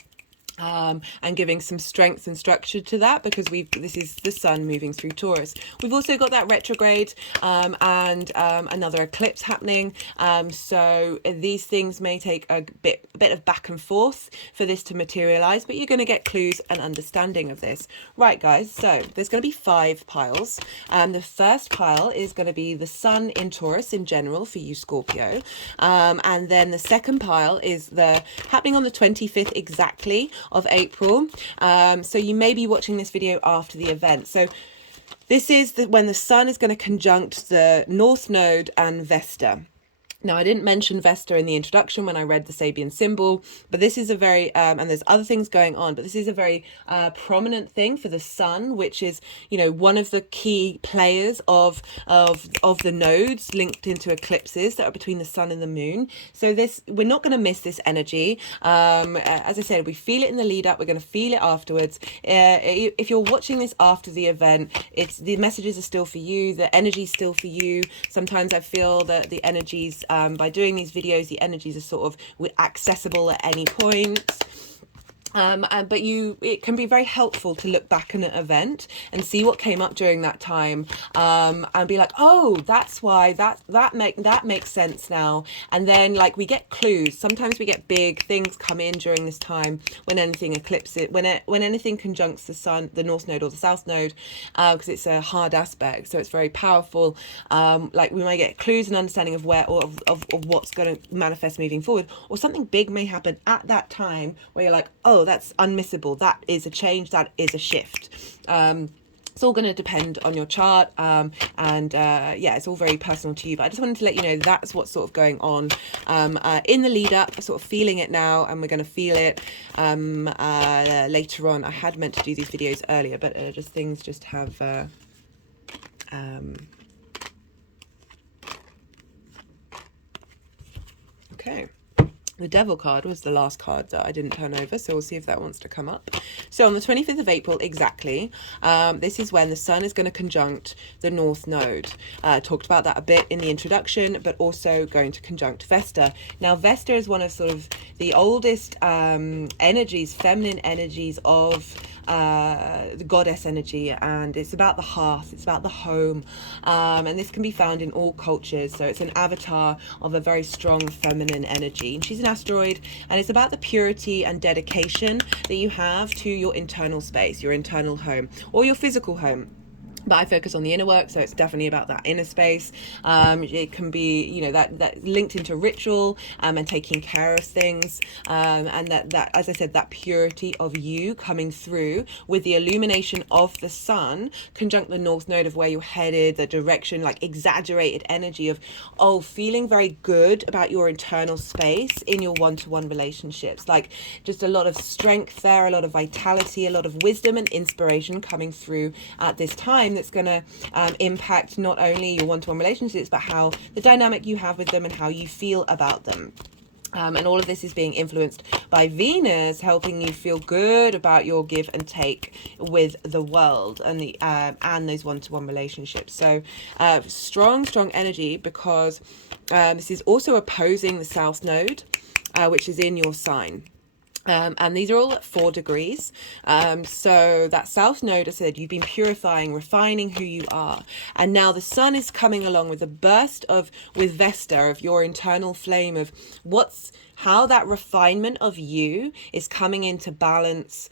And giving some strength and structure to that, because this is the sun moving through Taurus. We've also got that retrograde and another eclipse happening. So these things may take a bit of back and forth for this to materialize, but you're going to get clues and understanding of this. Right, guys, so there's going to be 5 piles. The first pile is going to be the sun in Taurus in general for you, Scorpio. And then the second pile is happening on the 25th exactly of April. So you may be watching this video after the event. So this is when the sun is going to conjunct the North Node and Vesta. Now, I didn't mention Vesta in the introduction when I read the Sabian symbol, but this is a very, and there's other things going on, but this is a very prominent thing for the sun, which is, one of the key players of the nodes linked into eclipses that are between the sun and the moon. So we're not going to miss this energy. As I said, we feel it in the lead up. We're going to feel it afterwards. If you're watching this after the event, the messages are still for you. The energy is still for you. Sometimes I feel that the energies, by doing these videos, the energies are sort of accessible at any point. But it can be very helpful to look back on an event and see what came up during that time, and be like, oh, that's why that makes sense now. And then like we get clues. Sometimes we get big things come in during this time when anything eclipses, when anything conjuncts the sun, the North Node or the South Node, because it's a hard aspect, so it's very powerful. Like we might get clues and understanding of where or of what's going to manifest moving forward, or something big may happen at that time where you're like, oh, that's unmissable. That is a change. That is a shift. It's all going to depend on your chart, and yeah, it's all very personal to you. But I just wanted to let you know that's what's sort of going on in the lead up. Sort of feeling it now, and we're going to feel it later on. I had meant to do these videos earlier, but just things just have. Okay. The Devil card was the last card that I didn't turn over, so we'll see if that wants to come up. So on the 25th of April, exactly, this is when the Sun is going to conjunct the North Node. Talked about that a bit in the introduction, but also going to conjunct Vesta. Now, Vesta is one of sort of the oldest energies, feminine energies of the goddess energy, and it's about the hearth, it's about the home, and this can be found in all cultures. So it's an avatar of a very strong feminine energy, and she's an asteroid, and it's about the purity and dedication that you have to your internal space, your internal home, or your physical home. But I focus on the inner work, so it's definitely about that inner space. It can be, you know, that linked into ritual, and taking care of things, and that as I said, that purity of you coming through with the illumination of the sun conjunct the North Node of where you're headed, the direction, like exaggerated energy of, oh, feeling very good about your internal space in your one-to-one relationships. Like just a lot of strength there, a lot of vitality, a lot of wisdom and inspiration coming through at this time. That's going to impact not only your one-to-one relationships, but how the dynamic you have with them and how you feel about them. And all of this is being influenced by Venus, helping you feel good about your give and take with the world and the and those one-to-one relationships. So strong energy, because this is also opposing the South Node, which is in your sign. And these are all at 4 degrees. So that South Node, I said, you've been purifying, refining who you are. And now the sun is coming along with a burst with Vesta, of your internal flame, of how that refinement of you is coming into balance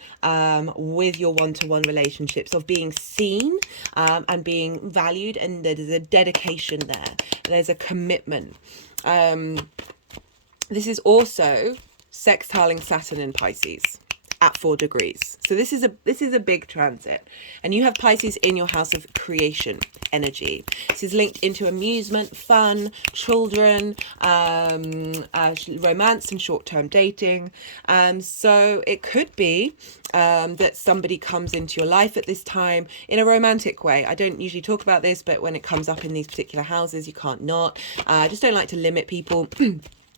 with your one-to-one relationships, of being seen and being valued. And there's a dedication there. There's a commitment. This is also sextiling Saturn in Pisces at 4 degrees. So this is a big transit, and you have Pisces in your house of creation energy. This is linked into amusement, fun, children, romance and short-term dating. So it could be that somebody comes into your life at this time in a romantic way. I don't usually talk about this, but when it comes up in these particular houses, you can't not. I just don't like to limit people.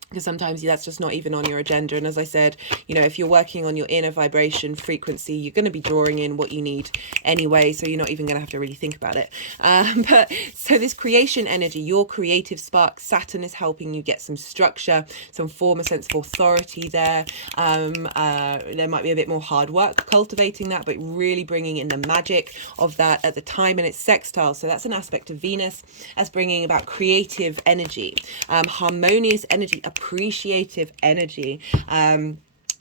Because sometimes that's just not even on your agenda. And as I said, you know, if you're working on your inner vibration frequency, you're going to be drawing in what you need anyway. So you're not even going to have to really think about it. But so this creation energy, your creative spark, Saturn is helping you get some structure, some form, a sense of authority there. There might be a bit more hard work cultivating that, but really bringing in the magic of that at the time. And it's sextile. So that's an aspect of Venus as bringing about creative energy, harmonious energy, appreciative energy.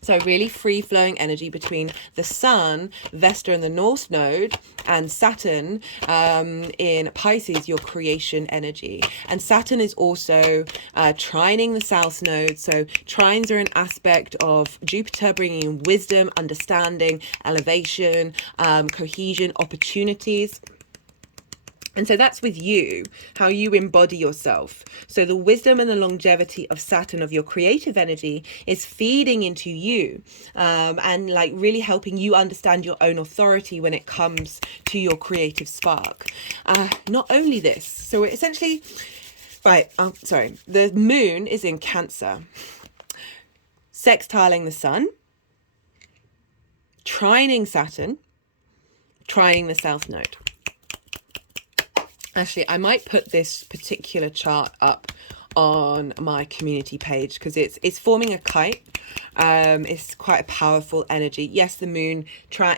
So really free-flowing energy between the Sun, Vesta and the North Node, and Saturn in Pisces, your creation energy. And Saturn is also trining the South Node. So trines are an aspect of Jupiter, bringing in wisdom, understanding, elevation, cohesion, opportunities. And so that's with you, how you embody yourself. So the wisdom and the longevity of Saturn, of your creative energy, is feeding into you, and like really helping you understand your own authority when it comes to your creative spark. Not only this, so essentially, right, the moon is in Cancer, sextiling the sun, trining Saturn, trining the South Node. Actually, I might put this particular chart up on my community page, because it's forming a kite. It's quite a powerful energy. Yes, the moon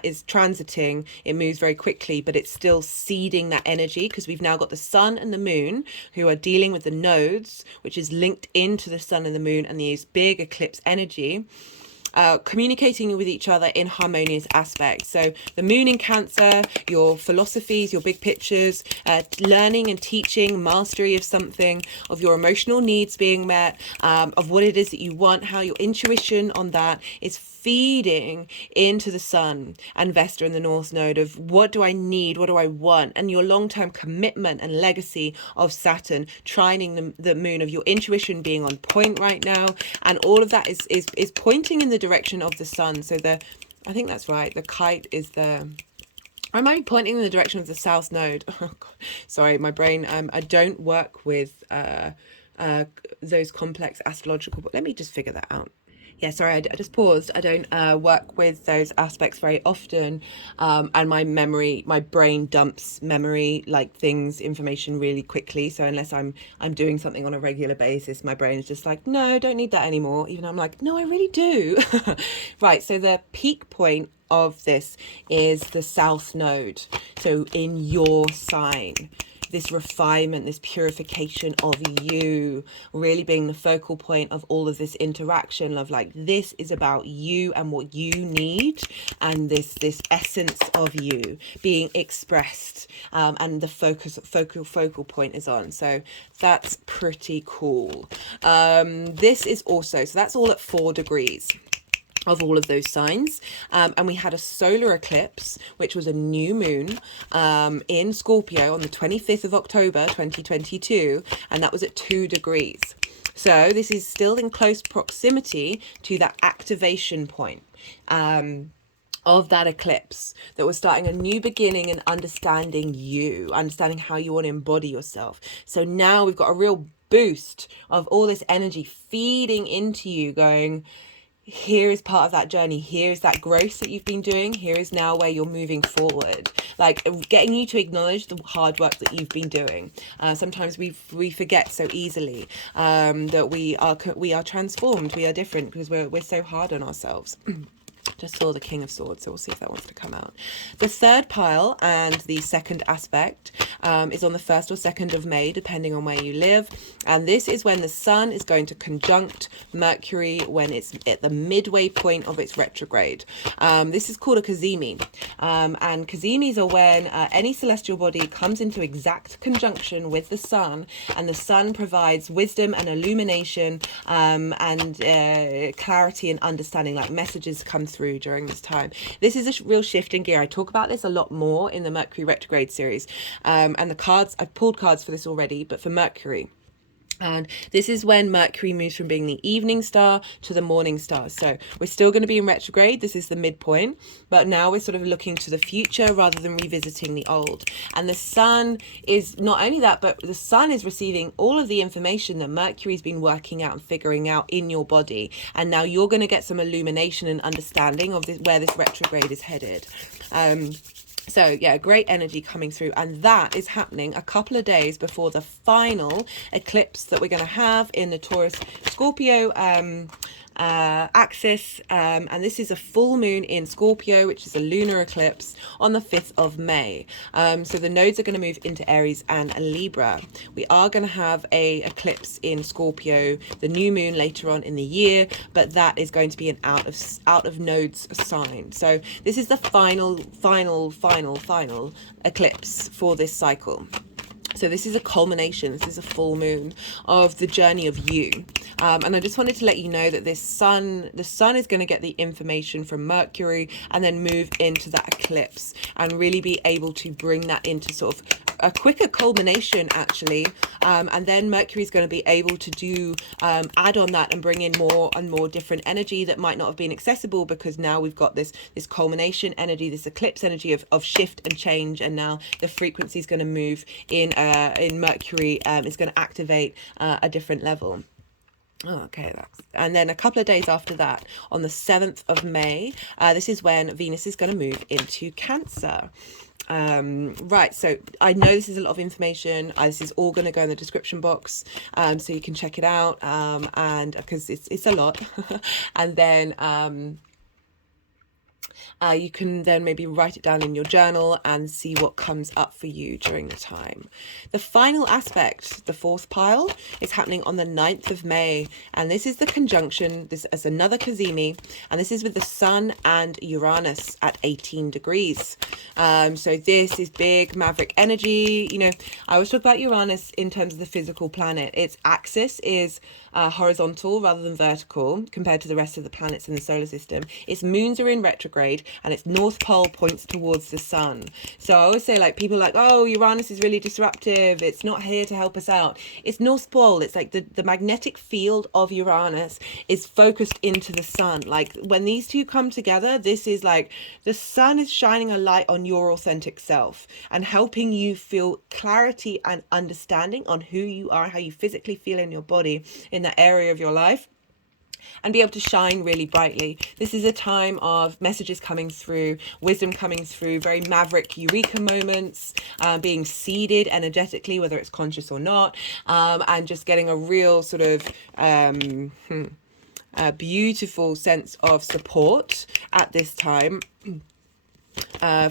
is transiting, it moves very quickly, but it's still seeding that energy, because we've now got the sun and the moon who are dealing with the nodes, which is linked into the sun and the moon and these big eclipse energy, communicating with each other in harmonious aspects. So the moon in Cancer, your philosophies, your big pictures, learning and teaching, mastery of something, of your emotional needs being met, of what it is that you want, how your intuition on that is feeding into the sun and Vesta in the North Node of what do I need, what do I want, and your long-term commitment and legacy of Saturn trining the moon, of your intuition being on point right now, and all of that is pointing in the direction of the sun. So I think that's right, the kite is the, I might be pointing in the direction of the South Node. Oh, God. Sorry, my brain, I don't work with those complex astrological, but let me just figure that out. Yeah, sorry, I just paused. I don't work with those aspects very often, and my brain dumps memory, like things, information really quickly. So unless I'm doing something on a regular basis, my brain is just like, no, don't need that anymore. Even though I'm like, no, I really do. Right, so the peak point of this is the South Node. So in your sign, this refinement, this purification of you, really being the focal point of all of this interaction of like, this is about you and what you need, and this essence of you being expressed, and the focal point is on. So that's pretty cool. This is also, so that's all at 4 degrees of all of those signs, and we had a solar eclipse, which was a new moon in Scorpio on the 25th of October 2022, and that was at 2 degrees. So this is still in close proximity to that activation point of that eclipse, that was starting a new beginning and understanding you, understanding how you want to embody yourself. So now we've got a real boost of all this energy feeding into you, going, here is part of that journey, here's that growth that you've been doing, here is now where you're moving forward, like getting you to acknowledge the hard work that you've been doing. Sometimes we forget so easily that we are transformed, we are different, because we're so hard on ourselves. Just saw the King of Swords, so we'll see if that wants to come out. The third pile and the second aspect is on the 1st or 2nd of May, depending on where you live. And this is when the sun is going to conjunct Mercury when it's at the midway point of its retrograde. This is called a Cazimi. And Cazimis are when any celestial body comes into exact conjunction with the sun, and the sun provides wisdom and illumination, and clarity and understanding, like messages come through during this time. This is a real shift in gear. I talk about this a lot more in the Mercury Retrograde series, and the cards, I've pulled cards for this already, but for Mercury. And this is when Mercury moves from being the evening star to the morning star. So we're still going to be in retrograde. This is the midpoint, but now we're sort of looking to the future rather than revisiting the old. And the sun is not only that, but the sun is receiving all of the information that Mercury's been working out and figuring out in your body. And now you're going to get some illumination and understanding of where this retrograde is headed. So yeah, great energy coming through, and that is happening a couple of days before the final eclipse that we're going to have in the Taurus Scorpio axis, and this is a full moon in Scorpio, which is a lunar eclipse on the 5th of May. So the nodes are going to move into Aries and Libra. We are going to have a eclipse in Scorpio, the new moon, later on in the year, but that is going to be an out of nodes sign. So this is the final eclipse for this cycle. So this is a culmination, this is a full moon of the journey of you. And I just wanted to let you know that the sun is going to get the information from Mercury and then move into that eclipse and really be able to bring that into sort of a quicker culmination, actually. And then Mercury is going to be able to do add on that and bring in more and more different energy that might not have been accessible, because now we've got this culmination energy, this eclipse energy of shift and change, and now the frequency is going to move in Mercury. It's going to activate a different level. Oh, okay, and then a couple of days after that, on the 7th of May, this is when Venus is going to move into Cancer. Right, so I know this is a lot of information. This is all going to go in the description box, so you can check it out, and because it's a lot. And then you can then maybe write it down in your journal and see what comes up for you during the time. The final aspect, the fourth pile, is happening on the 9th of May. And this is the conjunction. This is another Cazimi. And this is with the Sun and Uranus at 18 degrees. So this is big maverick energy. You know, I always talk about Uranus in terms of the physical planet. Its axis is horizontal rather than vertical compared to the rest of the planets in the solar system. Its moons are in retrograde, and its north pole points towards the sun. So I always say, like, people are like, oh, Uranus is really disruptive, it's not here to help us out. It's north pole. It's like the magnetic field of Uranus is focused into the sun. Like, when these two come together, this is like the sun is shining a light on your authentic self and helping you feel clarity and understanding on who you are, how you physically feel in your body in that area of your life, and be able to shine really brightly. This is a time of messages coming through, wisdom coming through, very maverick eureka moments, being seeded energetically, whether it's conscious or not, and just getting a real sort of a beautiful sense of support at this time.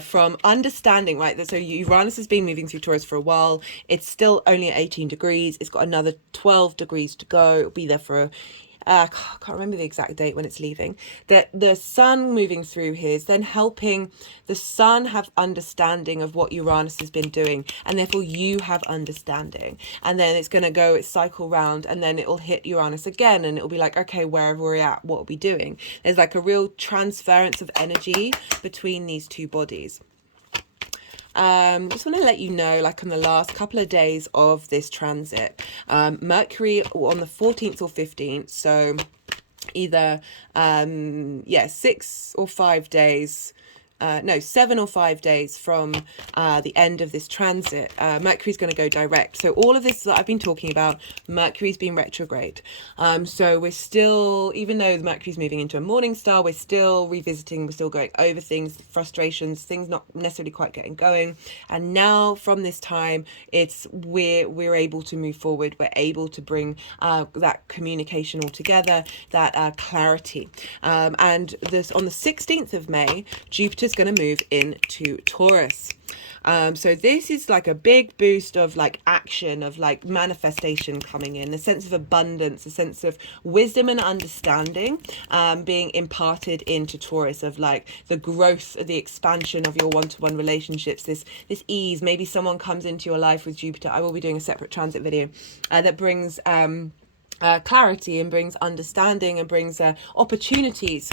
From understanding, right, so Uranus has been moving through Taurus for a while. It's still only at 18 degrees. It's got another 12 degrees to go. It'll be there for I can't remember the exact date when it's leaving. That the sun moving through here is then helping the sun have understanding of what Uranus has been doing, and therefore you have understanding. And then it's going to go its cycle round, and then it will hit Uranus again, and it'll be like, okay, where we're at, what are we doing? There's like a real transference of energy between these two bodies. Just want to let you know, like, on the last couple of days of this transit, Mercury on the 14th or 15th, so either 6 or 5 days, no, 7 or 5 days from the end of this transit, Mercury's going to go direct. So all of this that I've been talking about, Mercury's been retrograde. So we're still, even though Mercury's moving into a morning star, we're still revisiting, we're still going over things, frustrations, things not necessarily quite getting going. And now from this time, we're able to move forward. We're able to bring that communication all together, that clarity. And this on the 16th of May, Jupiter's going to move into Taurus. So this is like a big boost of like action, of like manifestation coming in, a sense of abundance, a sense of wisdom and understanding being imparted into Taurus, of like the growth, the expansion of your one-to-one relationships, this ease. Maybe someone comes into your life with Jupiter. I will be doing a separate transit video that brings clarity and brings understanding and brings opportunities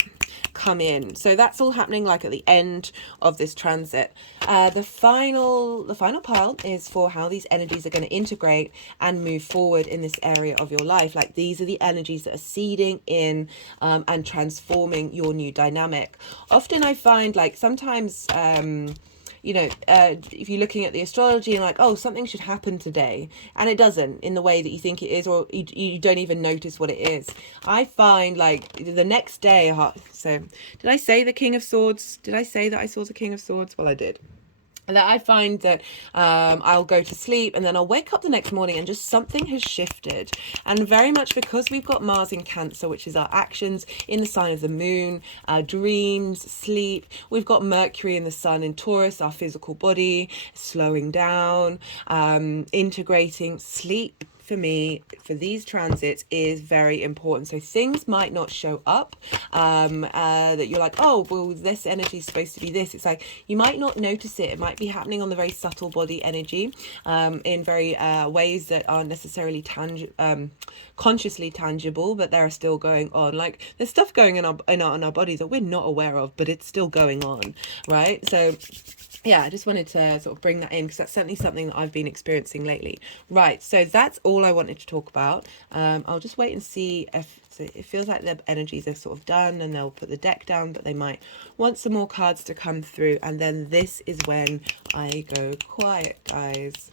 come in. So that's all happening like at the end of this transit. The final pile is for how these energies are going to integrate and move forward in this area of your life. Like, these are the energies that are seeding in and transforming your new dynamic. Often I find, like, sometimes if you're looking at the astrology and like, oh, something should happen today, and it doesn't in the way that you think it is, or you don't even notice what it is. I find like the next day, so did I say the King of Swords? Did I say that I saw the King of Swords? Well, I did. That I find that I'll go to sleep and then I'll wake up the next morning and just something has shifted. And very much because we've got Mars in Cancer, which is our actions in the sign of the moon, our dreams, sleep. We've got Mercury and the Sun in Taurus, our physical body, slowing down, integrating sleep. For me, for these transits, is very important. So things might not show up that you're like, oh, well, this energy is supposed to be this. It's like you might not notice it. It might be happening on the very subtle body energy in very ways that aren't necessarily consciously tangible, but they're still going on. Like, there's stuff going on in our body that we're not aware of, but it's still going on, right? So yeah, I just wanted to sort of bring that in because that's certainly something that I've been experiencing lately. Right, so that's all I wanted to talk about. I'll just wait and see if it feels like the energies are sort of done, and they'll put the deck down, but they might want some more cards to come through, and then this is when I go quiet, guys.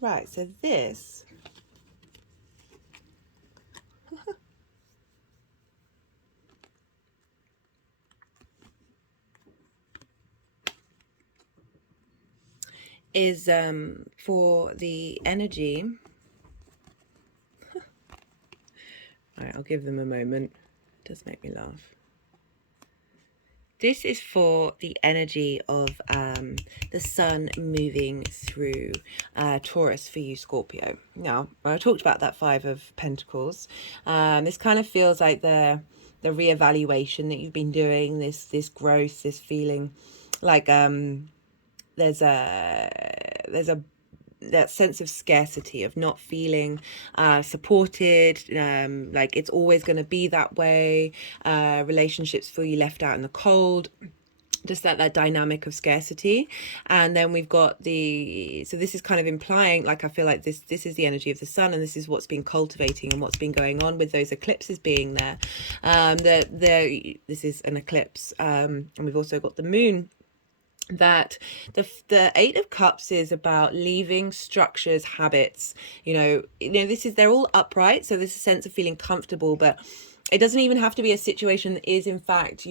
Right, so this is for the energy. All right, I'll give them a moment. It does make me laugh. This is for the energy of the sun moving through Taurus for you, Scorpio. Now, I talked about that Five of Pentacles. This kind of feels like the reevaluation that you've been doing, this growth, this feeling like there's a that sense of scarcity, of not feeling supported, like it's always going to be that way. Relationships feel you left out in the cold, just that dynamic of scarcity. And then we've got so this is kind of implying, like, I feel like this is the energy of the sun, and this is what's been cultivating and what's been going on with those eclipses being there. This is an eclipse, and we've also got the moon. That the Eight of Cups is about leaving structures, habits, they're all upright, so there's a sense of feeling comfortable, but it doesn't even have to be a situation that is in fact,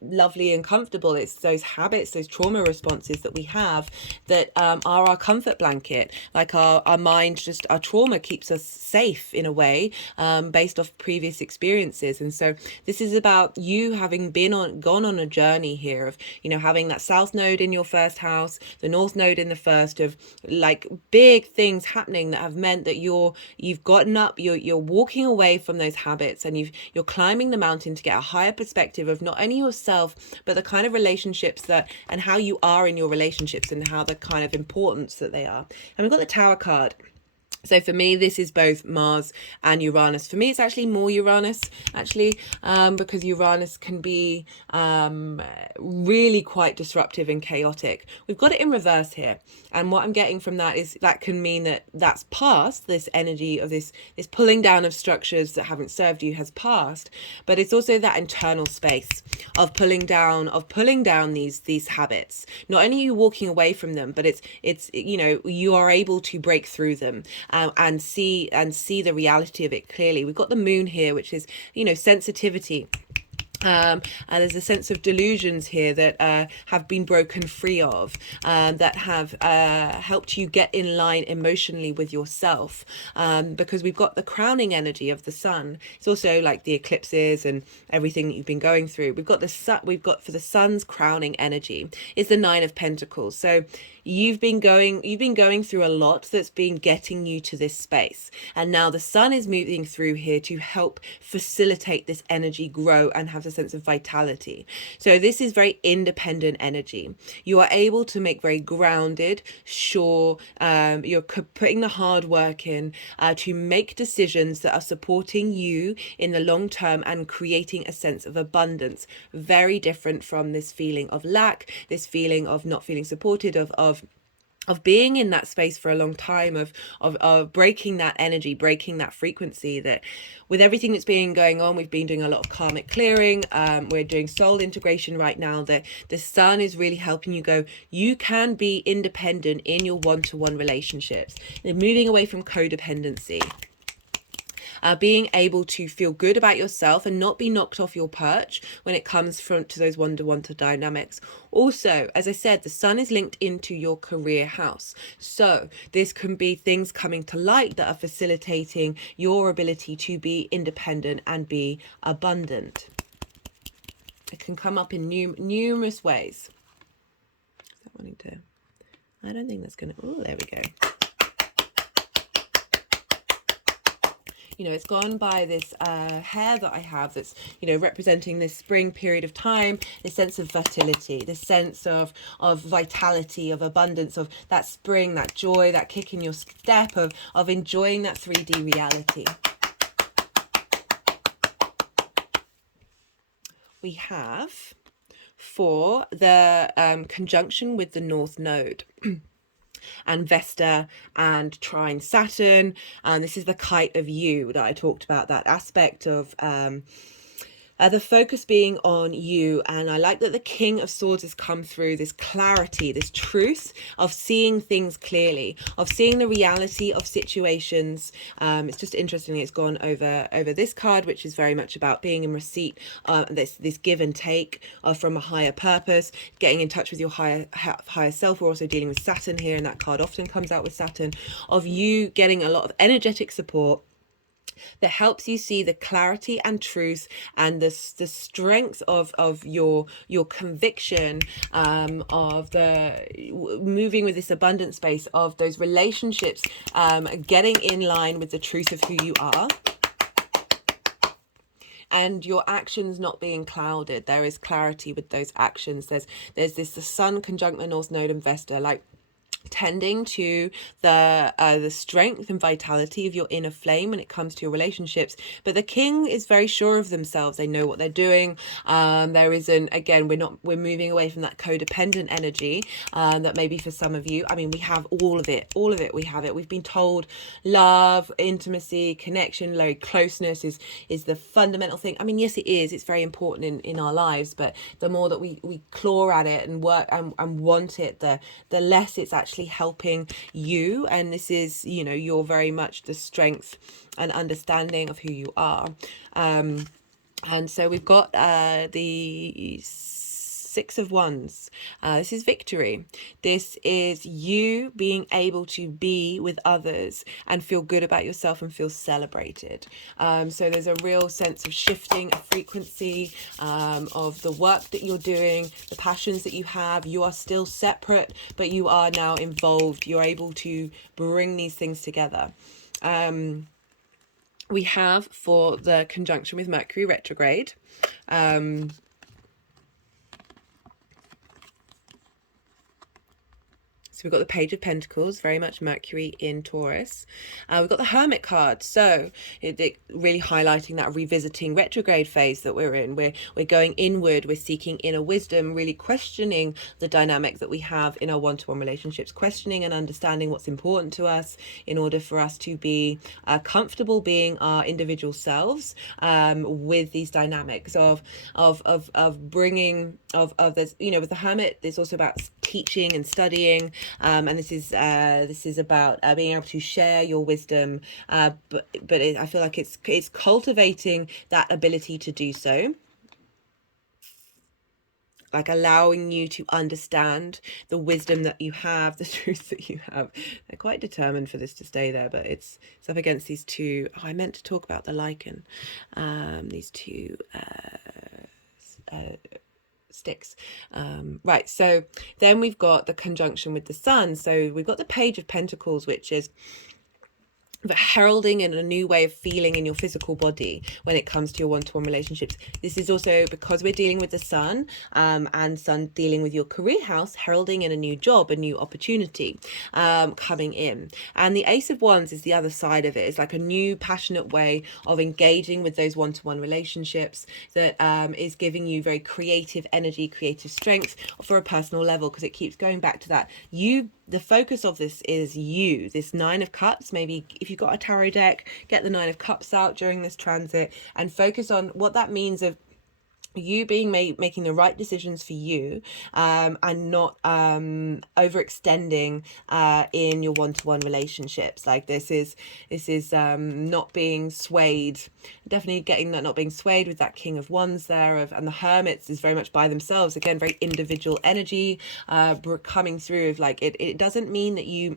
lovely and comfortable. It's those habits, those trauma responses that we have that are our comfort blanket. Like our mind, just our trauma keeps us safe in a way, based off previous experiences. And so this is about you having gone on a journey here of, having that South Node in your first house, the North Node in the first, of like big things happening that have meant that you've gotten up, you're walking away from those habits, and you're climbing the mountain to get a higher perspective of not only yourself, but the kind of relationships and how you are in your relationships, and how the kind of importance that they are. And we've got the Tower card. So for me, this is both Mars and Uranus. For me, it's actually more Uranus, because Uranus can be really quite disruptive and chaotic. We've got it in reverse here. And what I'm getting from that is that can mean that that's past, this energy of this pulling down of structures that haven't served you has passed. But it's also that internal space of pulling down these habits. Not only are you walking away from them, but it's you are able to break through them. And see the reality of it clearly. We've got the moon here, which is sensitivity. And there's a sense of delusions here that have been broken free of, that have helped you get in line emotionally with yourself, because we've got the crowning energy of the sun. It's also like the eclipses and everything that you've been going through. We've got for the sun's crowning energy is the Nine of Pentacles. So you've been going through a lot that's been getting you to this space, and now the sun is moving through here to help facilitate this energy grow and have a sense of vitality. So this is very independent energy. You are able to make very grounded, sure, you're putting the hard work in to make decisions that are supporting you in the long term and creating a sense of abundance. Very different from this feeling of lack, this feeling of not feeling supported, of being in that space for a long time, of breaking that energy, breaking that frequency. That with everything that's been going on, we've been doing a lot of karmic clearing. We're doing soul integration right now. That the sun is really helping you go, you can be independent in your one-to-one relationships. They're moving away from codependency. Being able to feel good about yourself and not be knocked off your perch when it comes to those one-to-one dynamics. Also, as I said, the sun is linked into your career house. So this can be things coming to light that are facilitating your ability to be independent and be abundant. It can come up in numerous ways. I don't think that's going to... Oh, there we go. It's gone by this hair that I have that's, representing this spring period of time, this sense of fertility, this sense of vitality, of abundance, of that spring, that joy, that kick in your step, of enjoying that 3D reality. We have for the conjunction with the North Node. And Vesta and trine Saturn, and this is the kite of you that I talked about, that aspect of The focus being on you. And I like that the King of Swords has come through, this clarity, this truth of seeing things clearly, of seeing the reality of situations. It's just interesting, it's gone over this card, which is very much about being in receipt, this give and take from a higher purpose, getting in touch with your higher self. We're also dealing with Saturn here, and that card often comes out with Saturn, of you getting a lot of energetic support that helps you see the clarity and truth and the strength of your conviction, of the moving with this abundant space of those relationships, getting in line with the truth of who you are, and your actions not being clouded. There is clarity with those actions. There's the Sun conjunct the North Node and Vesta, like tending to the strength and vitality of your inner flame when it comes to your relationships. But the King is very sure of themselves. They know what they're doing. There isn't, again, we're moving away from that codependent energy that maybe for some of you, I mean, we have all of it, we have it. We've been told love, intimacy, connection, very closeness is the fundamental thing. I mean, yes, it is. It's very important in our lives, but the more that we claw at it and work and want it, the less it's actually helping you. And this is, you know, you're very much the strength and understanding of who you are. And so we've got the Six of Wands. This is victory. This is you being able to be with others and feel good about yourself and feel celebrated. So there's a real sense of shifting a frequency of the work that you're doing, the passions that you have. You are still separate, but you are now involved. You're able to bring these things together. We have, for the conjunction with Mercury Retrograde, so we've got the Page of Pentacles, very much Mercury in Taurus. We've got the Hermit card. So it really highlighting that revisiting retrograde phase that we're in. We're going inward, we're seeking inner wisdom, really questioning the dynamic that we have in our one-to-one relationships, questioning and understanding what's important to us in order for us to be comfortable being our individual selves with these dynamics of bringing, of this, you know, with the Hermit, it's also about teaching and studying. And this is about being able to share your wisdom, but I feel like it's cultivating that ability to do so, like allowing you to understand the wisdom that you have, the truth that you have. They're quite determined for this to stay there, but it's up against these two. Oh, I meant to talk about the lichen. These two sticks. Right, so then we've got the conjunction with the Sun. So we've got the Page of Pentacles, which is the heralding and a new way of feeling in your physical body when it comes to your one-to-one relationships. This is also because we're dealing with the Sun, and Sun dealing with your career house, heralding in a new job, a new opportunity coming in. And the Ace of Wands is the other side of it. It's like a new passionate way of engaging with those one-to-one relationships that is giving you very creative energy, creative strength for a personal level, because it keeps going back to that. The focus of this is you, this Nine of Cups. Maybe if you've got a tarot deck, get the Nine of Cups out during this transit and focus on what that means of you being making the right decisions for you, and not overextending in your one-to-one relationships. Like this is not being swayed, definitely getting that, not being swayed with that King of Wands there, and the Hermits is very much by themselves, again, very individual energy coming through of like it doesn't mean that you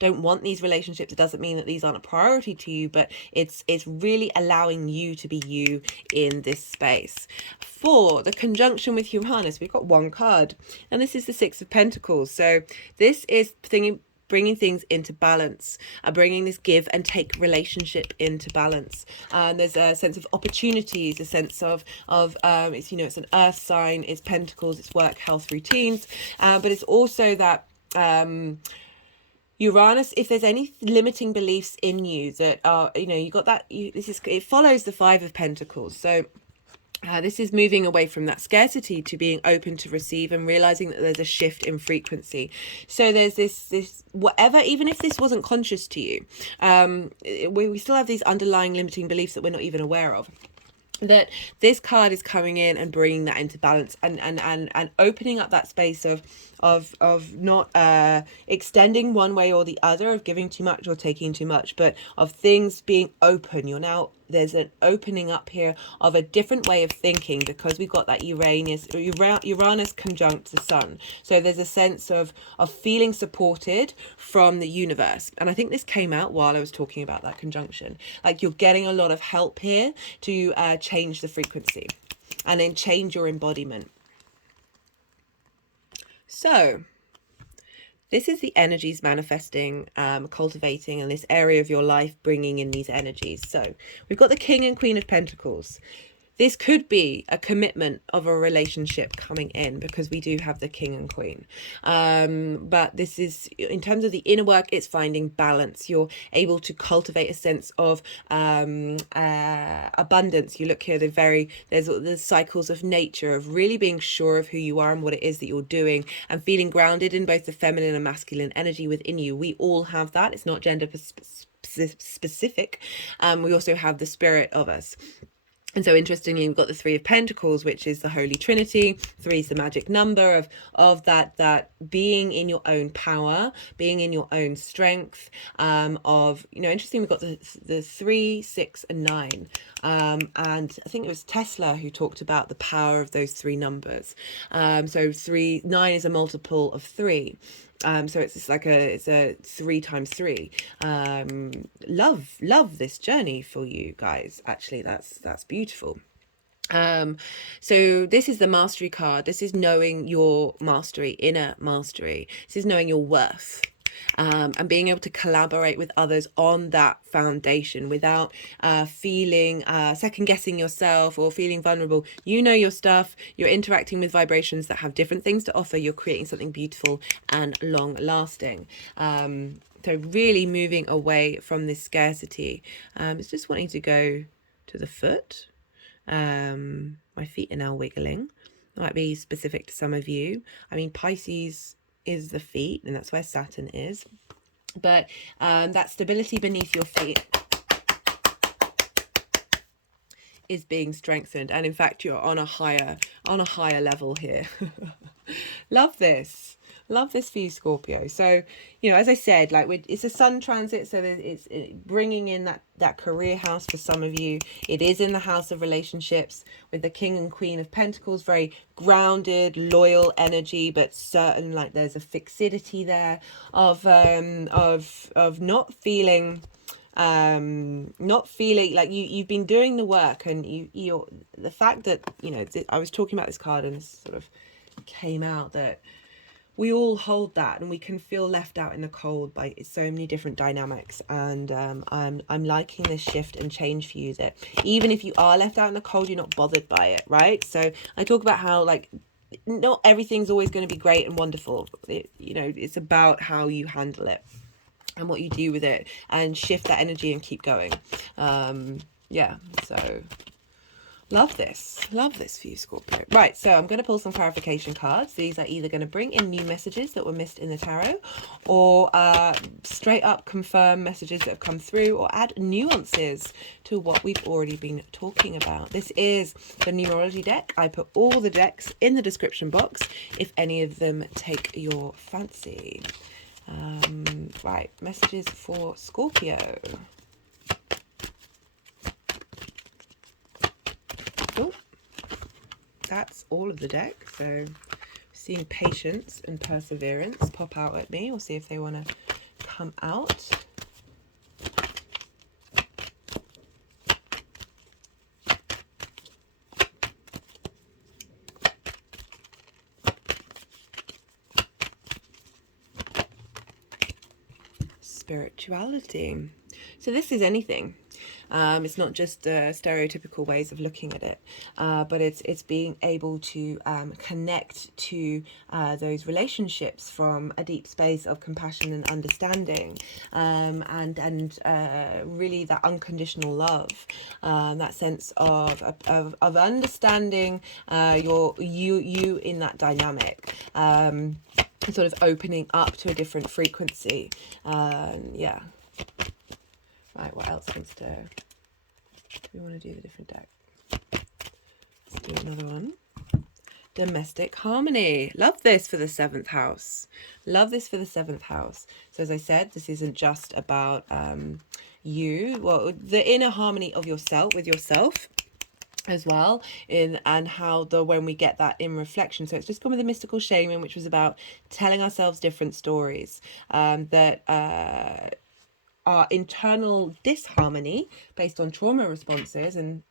don't want these relationships. It doesn't mean that these aren't a priority to you, but it's really allowing you to be you in this space. For the conjunction with Uranus, we've got one card, and this is the Six of Pentacles. So this is bringing things into balance, bringing this give and take relationship into balance. There's a sense of opportunities, a sense of it's, you know, it's an earth sign, it's pentacles, it's work, health, routines, but it's also that Uranus, if there's any limiting beliefs in you that are, you know, you got that, it follows the Five of Pentacles. So this is moving away from that scarcity to being open to receive and realizing that there's a shift in frequency. So there's this whatever, even if this wasn't conscious to you, we still have these underlying limiting beliefs that we're not even aware of. that this card is coming in and bringing that into balance, and opening up that space of not extending one way or the other, of giving too much or taking too much, but of things being open. There's an opening up here of a different way of thinking, because we've got that Uranus conjunct the sun. So there's a sense of feeling supported from the universe. And I think this came out while I was talking about that conjunction. Like, you're getting a lot of help here to change the frequency and then change your embodiment. So this is the energies manifesting, cultivating, in this area of your life, bringing in these energies. So we've got the King and Queen of Pentacles. This could be a commitment of a relationship coming in, because we do have the King and Queen. But this is, in terms of the inner work, it's finding balance. You're able to cultivate a sense of abundance. You look here, there's the cycles of nature, of really being sure of who you are and what it is that you're doing, and feeling grounded in both the feminine and masculine energy within you. We all have that. It's not gender specific. We also have the spirit of us. And so interestingly, we've got the Three of Pentacles, which is the Holy Trinity. 3 is the magic number of that being in your own power, being in your own strength, interesting, we've got the 3, 6 and 9. And I think it was Tesla who talked about the power of those 3 numbers. So 9 is a multiple of 3. So it's a 3 times 3. Love this journey for you guys. Actually, that's beautiful. So this is the mastery card. This is knowing your mastery, inner mastery. This is knowing your worth. And being able to collaborate with others on that foundation without feeling second guessing yourself or feeling vulnerable. You know your stuff. You're interacting with vibrations that have different things to offer. You're creating something beautiful and long lasting. So really moving away from this scarcity. It's just wanting to go to the foot. My feet are now wiggling. That might be specific to some of you. I mean, Pisces is the feet, and that's where Saturn is, but that stability beneath your feet is being strengthened, and in fact you're on a higher level here. Love this for you, Scorpio. So, as I said, like, it's a sun transit, so it's bringing in that career house for some of you. It is in the house of relationships with the King and Queen of Pentacles, very grounded, loyal energy, but certain, like, there's a fixity there of not feeling like you've been doing the work, and you're the fact that I was talking about this card and this sort of came out that we all hold that, and we can feel left out in the cold by so many different dynamics. And I'm liking this shift and change for you, that even if you are left out in the cold, you're not bothered by it, right? So I talk about how, like, not everything's always going to be great and wonderful. It's about how you handle it and what you do with it, and shift that energy and keep going. So love this for you, Scorpio. Right, so I'm going to pull some clarification cards. These are either going to bring in new messages that were missed in the tarot, or straight up confirm messages that have come through, or add nuances to what we've already been talking about. This is the numerology deck. I put all the decks in the description box if any of them take your fancy. Right, messages for Scorpio. Oh, that's all of the deck. So seeing patience and perseverance pop out at me. We'll see if they want to come out. Spirituality. So this is anything. It's not just stereotypical ways of looking at it, but it's being able to connect to those relationships from a deep space of compassion and understanding, and really that unconditional love, that sense of understanding you in that dynamic. Sort of opening up to a different frequency. Yeah. Right, what else we want to do with a different deck? Let's do another one. Domestic harmony. Love this for the 7th house. Love this for the 7th house. So as I said, this isn't just about the inner harmony of yourself with yourself as well, and how when we get that in reflection. So it's just gone with the mystical shaman, which was about telling ourselves different stories, that our internal disharmony based on trauma responses and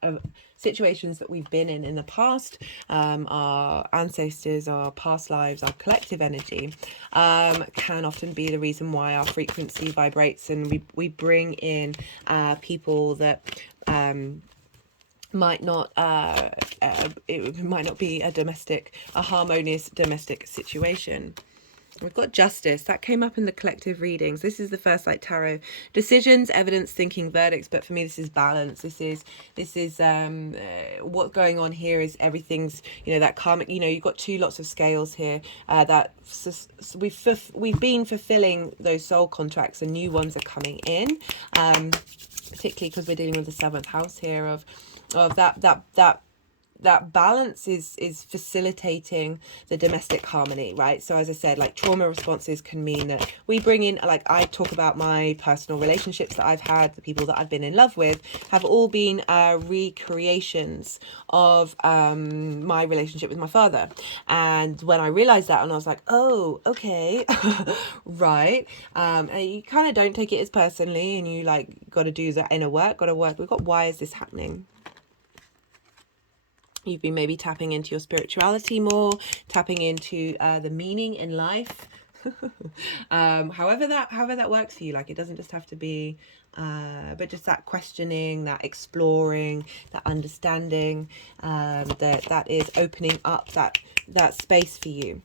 situations that we've been in the past, our ancestors, our past lives, our collective energy, can often be the reason why our frequency vibrates, and we bring in people that might not it might not be a harmonious domestic situation. We've got justice. That came up in the collective readings. This is the first like tarot. Decisions, evidence, thinking, verdicts. But for me, this is balance. This is what's going on here is everything's, that karmic, you've got lots of scales here, that we've been fulfilling those soul contracts and new ones are coming in, particularly because we're dealing with the 7th house here of that balance is facilitating the domestic harmony, right? So as I said, like trauma responses can mean that we bring in, like I talk about my personal relationships that I've had, the people that I've been in love with have all been recreations of my relationship with my father. And when I realized that, and I was like, oh, okay, right. And you kind of don't take it as personally, and you like got to do that inner work, we've got, why is this happening? You've been maybe tapping into your spirituality more, tapping into the meaning in life. However that works for you. Like, it doesn't just have to be, but just that questioning, that exploring, that understanding, that is opening up that space for you.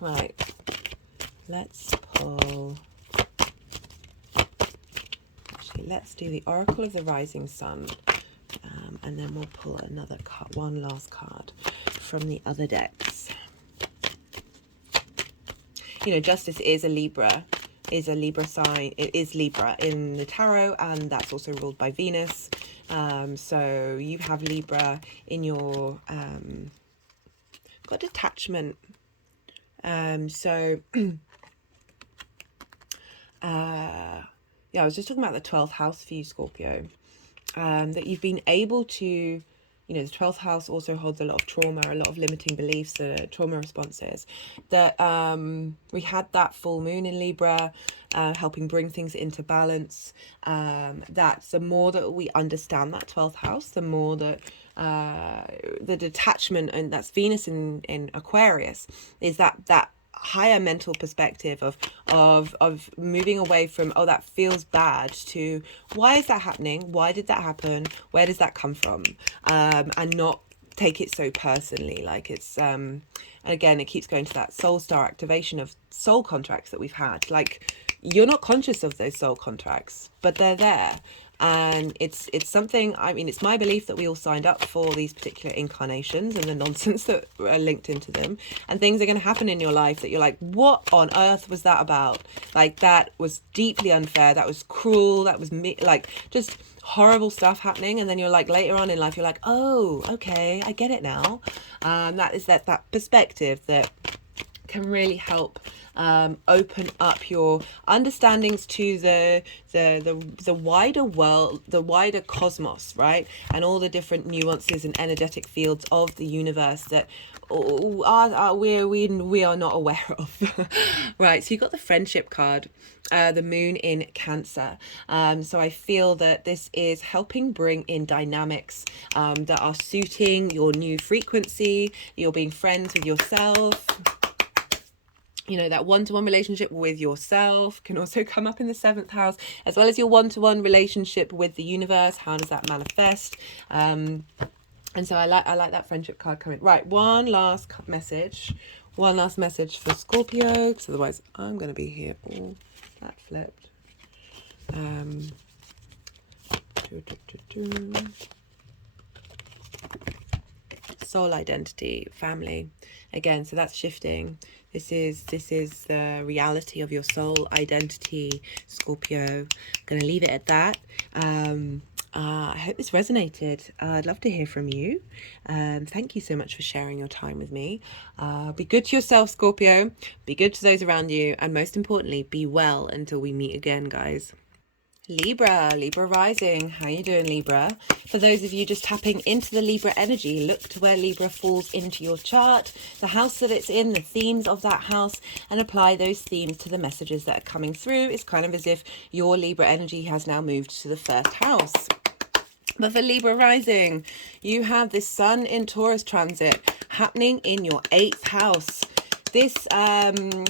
Right. Let's pull. Actually, let's do the Oracle of the Rising Sun. And then we'll pull another card, one last card from the other decks. Justice is a Libra sign. It is Libra in the tarot, and that's also ruled by Venus. So you have Libra in your got detachment. So yeah, I was just talking about the 12th house for you, Scorpio. That you've been able to, the 12th house also holds a lot of trauma, a lot of limiting beliefs, trauma responses. That we had that full moon in Libra, helping bring things into balance. That the more that we understand that 12th house, the more that the detachment, and that's Venus in Aquarius, is that higher mental perspective of moving away from, oh, that feels bad, to why is that happening, why did that happen, where does that come from, and not take it so personally. Like it's and again, it keeps going to that soul star activation of soul contracts that we've had. Like, you're not conscious of those soul contracts, but they're there. And it's something, I mean, it's my belief that we all signed up for these particular incarnations and the nonsense that are linked into them. And things are going to happen in your life that you're like, what on earth was that about? Like, that was deeply unfair. That was cruel. That was like just horrible stuff happening. And then you're like, later on in life, you're like, oh, okay, I get it now. That is that perspective that can really help open up your understandings to the wider world, the wider cosmos, right? And all the different nuances and energetic fields of the universe that we are not aware of. Right, so you got the friendship card, the moon in Cancer. So I feel that this is helping bring in dynamics that are suiting your new frequency. You're being friends with yourself. That one-to-one relationship with yourself can also come up in the 7th house, as well as your one-to-one relationship with the universe. How does that manifest? And so I like that friendship card coming. Right, one last message for Scorpio, because otherwise I'm going to be here. Oh, that flipped. Soul identity, family. Again, so that's shifting. This is the reality of your soul identity, Scorpio. I'm going to leave it at that. I hope this resonated. I'd love to hear from you. Thank you so much for sharing your time with me. Be good to yourself, Scorpio. Be good to those around you. And most importantly, be well until we meet again, guys. Libra rising. How you doing, Libra? For those of you just tapping into the Libra energy, look to where Libra falls into your chart, the house that it's in, the themes of that house, and apply those themes to the messages that are coming through. It's kind of as if your Libra energy has now moved to the first house. But for Libra rising, you have this Sun in Taurus transit happening in your 8th house. This,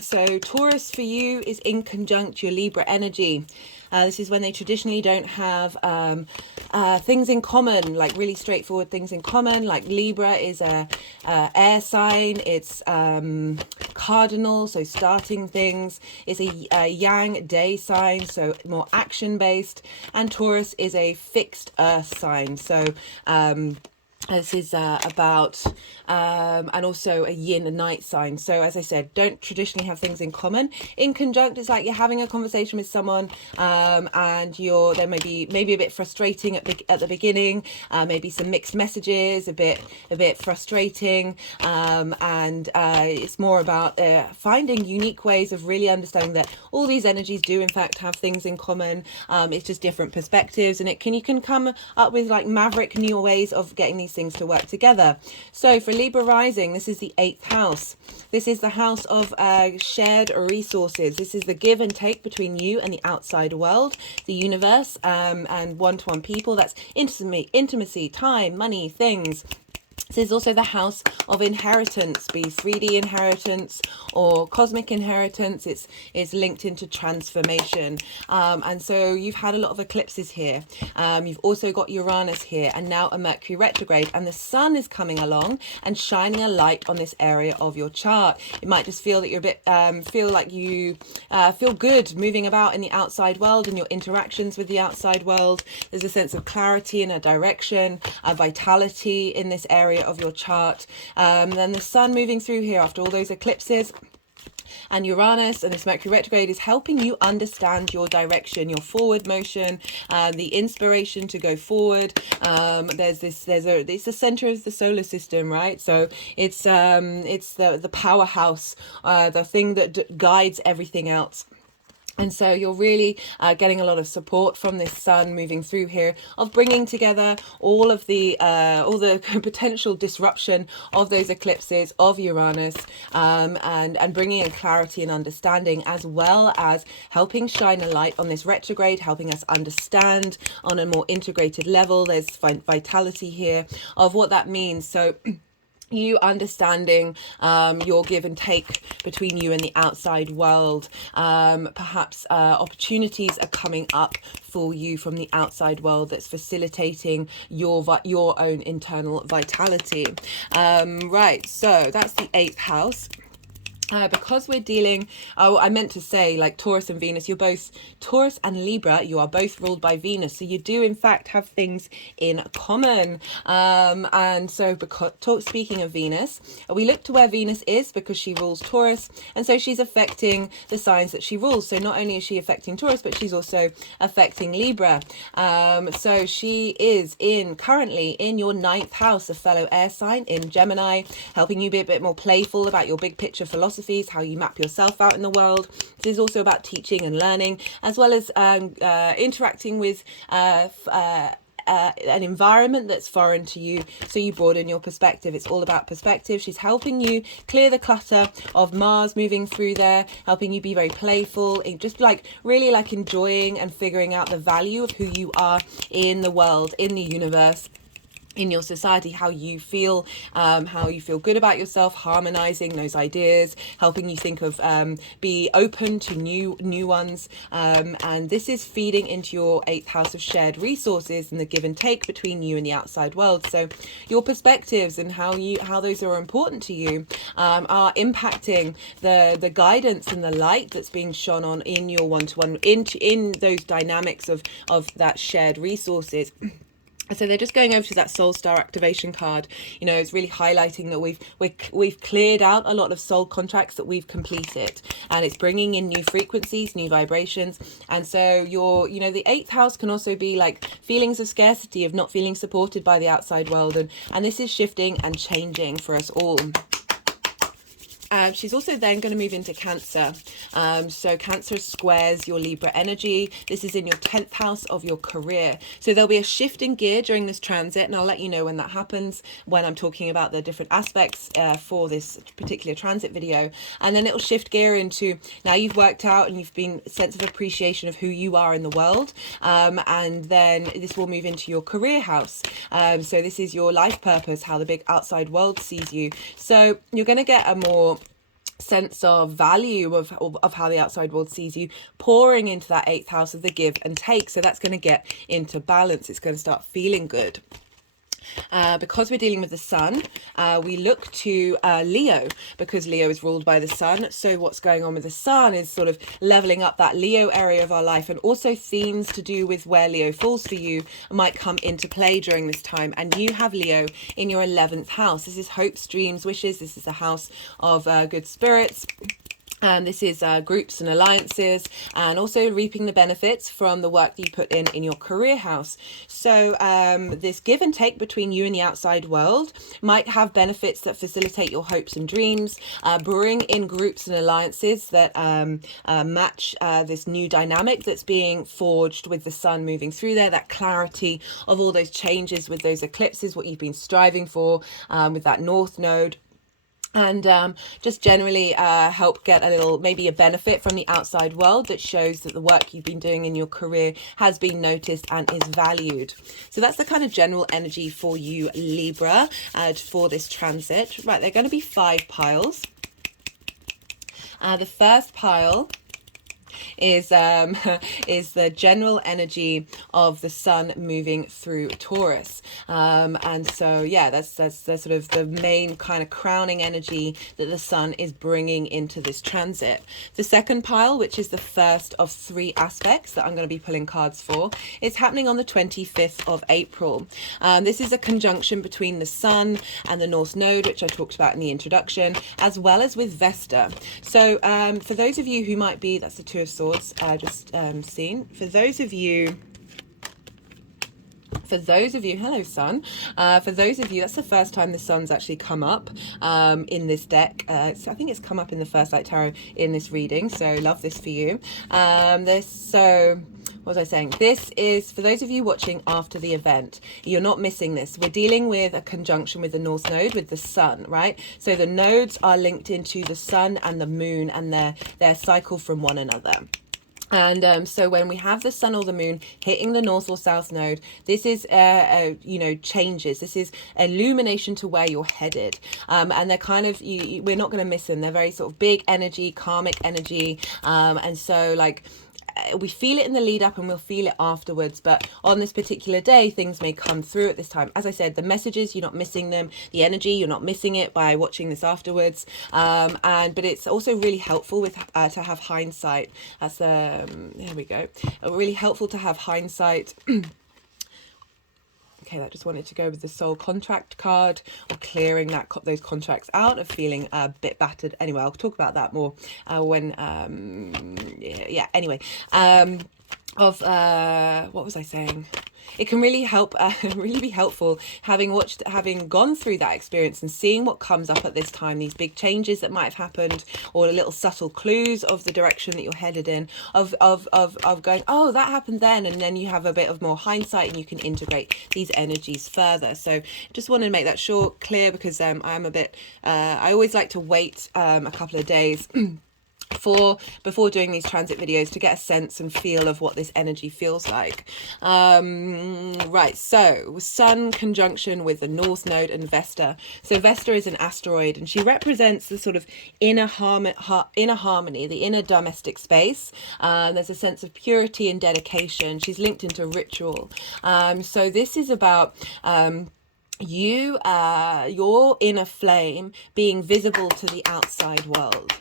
so Taurus for you is in conjunct your Libra energy. This is when they traditionally don't have things in common, like really straightforward things in common. Like Libra is a air sign. It's cardinal, so starting things. It's a yang day sign, so more action based. And Taurus is a fixed earth sign, so this is about, and also a yin and night sign. So as I said, don't traditionally have things in common. In conjunct, it's like you're having a conversation with someone, and they may be maybe a bit frustrating at the beginning, maybe some mixed messages, a bit frustrating, and it's more about finding unique ways of really understanding that all these energies do in fact have things in common. It's just different perspectives, and you can come up with like maverick new ways of getting these things to work together. So for Libra rising, this is the 8th house. This is the house of shared resources. This is the give and take between you and the outside world, the universe, and one-to-one people. That's intimacy, time, money, things. This is also the house of inheritance, be 3D inheritance or cosmic inheritance. It's linked into transformation. And so you've had a lot of eclipses here. You've also got Uranus here and now a Mercury retrograde. And the sun is coming along and shining a light on this area of your chart. It might just feel that you're a bit, feel like you feel good moving about in the outside world and your interactions with the outside world. There's a sense of clarity and a direction, a vitality in this area of your chart. Then the sun moving through here after all those eclipses, and Uranus and this Mercury retrograde is helping you understand your direction, your forward motion, the inspiration to go forward. It's the center of the solar system, right? So it's the powerhouse, the thing that guides everything else. And so you're really getting a lot of support from this sun moving through here of bringing together all the potential disruption of those eclipses of Uranus, and bringing in clarity and understanding, as well as helping shine a light on this retrograde, helping us understand on a more integrated level. There's vitality here of what that means. So you understanding your give and take between you and the outside world. Perhaps opportunities are coming up for you from the outside world that's facilitating your own internal vitality. Right, so that's the 8th house. Because we're dealing, I meant to say, like Taurus and Venus, you're both, Taurus and Libra, you are both ruled by Venus. So you do in fact have things in common. And so speaking of Venus, we look to where Venus is because she rules Taurus. And so she's affecting the signs that she rules. So not only is she affecting Taurus, but she's also affecting Libra. So she is currently in your 9th house, a fellow air sign in Gemini, helping you be a bit more playful about your big picture philosophy, how you map yourself out in the world. This is also about teaching and learning, as well as interacting with an environment that's foreign to you, so you broaden your perspective. It's all about perspective. She's helping you clear the clutter of Mars moving through there, helping you be very playful, and just like really like enjoying and figuring out the value of who you are in the world, in the universe, in your society, how you feel good about yourself, harmonizing those ideas, helping you think of, be open to new ones. And this is feeding into your 8th house of shared resources and the give and take between you and the outside world. So your perspectives and how those are important to you are impacting the guidance and the light that's being shone on in your one-to-one, in those dynamics of that shared resources. So they're just going over to that soul star activation card. You know, it's really highlighting that we've cleared out a lot of soul contracts that we've completed, and it's bringing in new frequencies, new vibrations. And so you know, the 8th house can also be like feelings of scarcity, of not feeling supported by the outside world, and this is shifting and changing for us all. She's also then going to move into Cancer. So Cancer squares your Libra energy. This is in your 10th house of your career. So there'll be a shift in gear during this transit, and I'll let you know when that happens when I'm talking about the different aspects for this particular transit video. And then it'll shift gear into, now you've worked out and you've been a sense of appreciation of who you are in the world. And then this will move into your career house. So this is your life purpose, how the big outside world sees you. So you're going to get a more sense of value of how the outside world sees you, pouring into that 8th house of the give and take. So that's going to get into balance. It's going to start feeling good. Because we're dealing with the sun, we look to Leo, because Leo is ruled by the sun. So what's going on with the sun is sort of leveling up that Leo area of our life, and also themes to do with where Leo falls for you might come into play during this time. And you have Leo in your 11th house. This is hopes, dreams, wishes. This is a house of good spirits. This is groups and alliances, and also reaping the benefits from the work that you put in your career house. So this give and take between you and the outside world might have benefits that facilitate your hopes and dreams, bring in groups and alliances that match this new dynamic that's being forged with the sun moving through there, that clarity of all those changes with those eclipses, what you've been striving for with that North Node. And just generally help get a little, maybe a benefit from the outside world that shows that the work you've been doing in your career has been noticed and is valued. So that's the kind of general energy for you, Libra, for this transit. Right, they're going to be 5 piles. The first pile is the general energy of the sun moving through Taurus, and so yeah, that's the sort of the main kind of crowning energy that the sun is bringing into this transit. The second pile, which is the first of 3 aspects that I'm going to be pulling cards for, is happening on the 25th of April. This is a conjunction between the sun and the North Node, which I talked about in the introduction, as well as with Vesta. So for those of you who might be, that's the Two of Swords, just seen. For those of you, hello sun. For those of you, that's the first time the sun's actually come up in this deck. So I think it's come up in the First Light Tarot in this reading. So love this for you. What was I saying? This is for those of you watching after the event. You're not missing this. We're dealing with a conjunction with the North Node, with the sun, right? So the nodes are linked into the sun and the moon, and their cycle from one another. And so when we have the sun or the moon hitting the North or South Node, this is, you know, changes. This is illumination to where you're headed. And they're kind of, we're not going to miss them. They're very sort of big energy, karmic energy. And so like, we feel it in the lead up and we'll feel it afterwards, but on this particular day things may come through at this time. As I said, the messages, you're not missing them, the energy, you're not missing it by watching this afterwards, but it's also really helpful with to have hindsight. That's there we go, really helpful to have hindsight. Okay, that just wanted to go with the soul contract card, or clearing those contracts out, of feeling a bit battered. Anyway, I'll talk about that more when anyway, what was I saying? It can really help, really be helpful having gone through that experience and seeing what comes up at this time, these big changes that might have happened, or little subtle clues of the direction that you're headed in, of going, oh, that happened then, and then you have a bit of more hindsight and you can integrate these energies further. So just wanted to make that short, clear, because I'm a bit, I always like to wait a couple of days before doing these transit videos to get a sense and feel of what this energy feels like. Right, so Sun conjunction with the North Node and Vesta. So Vesta is an asteroid, and she represents the sort of inner harmony, the inner domestic space. There's a sense of purity and dedication. She's linked into ritual. So this is about your inner flame being visible to the outside world.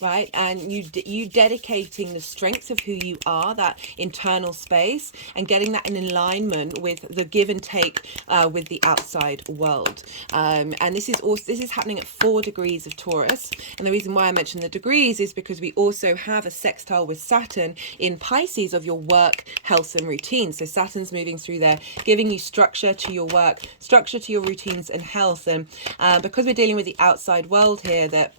right? And you dedicating the strengths of who you are, that internal space, and getting that in alignment with the give and take with the outside world. And this is happening at 4 degrees of Taurus. And the reason why I mention the degrees is because we also have a sextile with Saturn in Pisces of your work, health, and routine. So Saturn's moving through there, giving you structure to your work, structure to your routines and health. And because we're dealing with the outside world here, that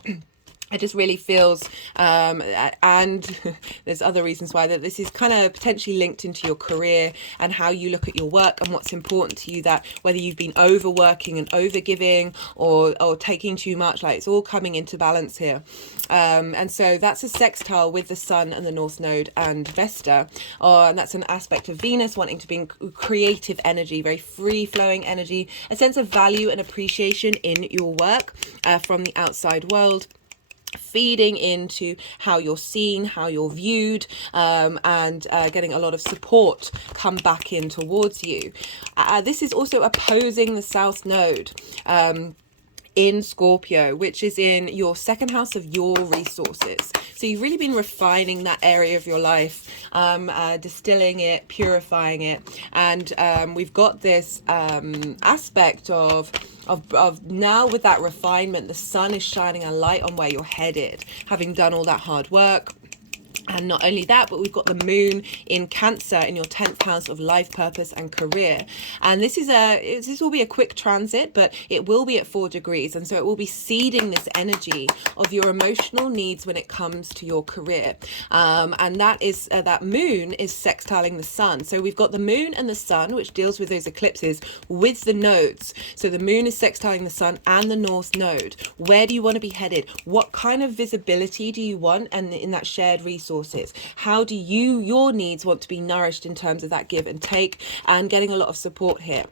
it just really feels, and there's other reasons why, that this is kind of potentially linked into your career and how you look at your work and what's important to you, that whether you've been overworking and overgiving or taking too much, like it's all coming into balance here. And so that's a sextile with the Sun and the North Node and Vesta. And that's an aspect of Venus wanting to be in creative energy, very free-flowing energy, a sense of value and appreciation in your work from the outside world, feeding into how you're seen, how you're viewed, and getting a lot of support come back in towards you. This is also opposing the South Node in Scorpio, which is in your second house of your resources. So you've really been refining that area of your life, distilling it, purifying it. And we've got this aspect of now with that refinement, the sun is shining a light on where you're headed, having done all that hard work. And not only that, but we've got the moon in Cancer in your 10th house of life, purpose and career. And this will be a quick transit, but it will be at 4 degrees. And so it will be seeding this energy of your emotional needs when it comes to your career. And that is that moon is sextiling the sun. So we've got the moon and the sun, which deals with those eclipses with the nodes. So the moon is sextiling the sun and the North Node. Where do you want to be headed? What kind of visibility do you want? And in that shared resource, how do your needs want to be nourished in terms of that give and take, and getting a lot of support here.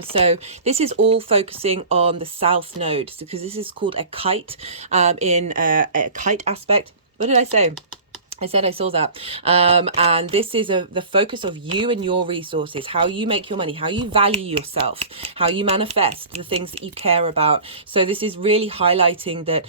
So this is all focusing on the South Node, because this is called a kite in a kite aspect. What did I say? I said I saw that. And this is the focus of you and your resources, how you make your money, how you value yourself, how you manifest the things that you care about. So this is really highlighting that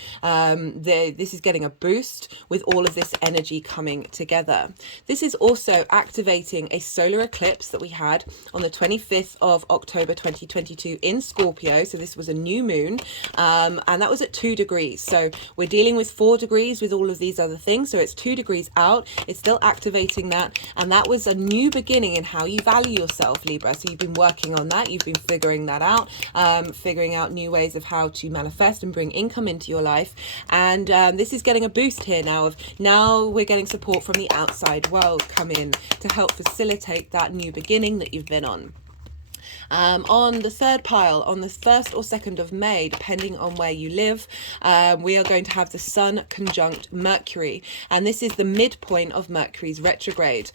this is getting a boost with all of this energy coming together. This is also activating a solar eclipse that we had on the 25th of October 2022 in Scorpio. So this was a new moon, and that was at 2 degrees. So we're dealing with 4 degrees with all of these other things. So it's 2 degrees out, it's still activating that, and that was a new beginning in how you value yourself, Libra. So you've been working on that, you've been figuring that out, figuring out new ways of how to manifest and bring income into your life. And this is getting a boost here now we're getting support from the outside world come in to help facilitate that new beginning that you've been on. On the third pile, on the 1st or 2nd of May, depending on where you live, we are going to have the Sun conjunct Mercury, and this is the midpoint of Mercury's retrograde.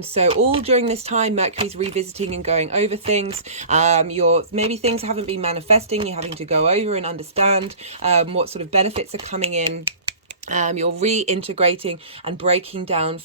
So all during this time, Mercury's revisiting and going over things. Maybe things haven't been manifesting, you're having to go over and understand what sort of benefits are coming in. You're reintegrating and breaking down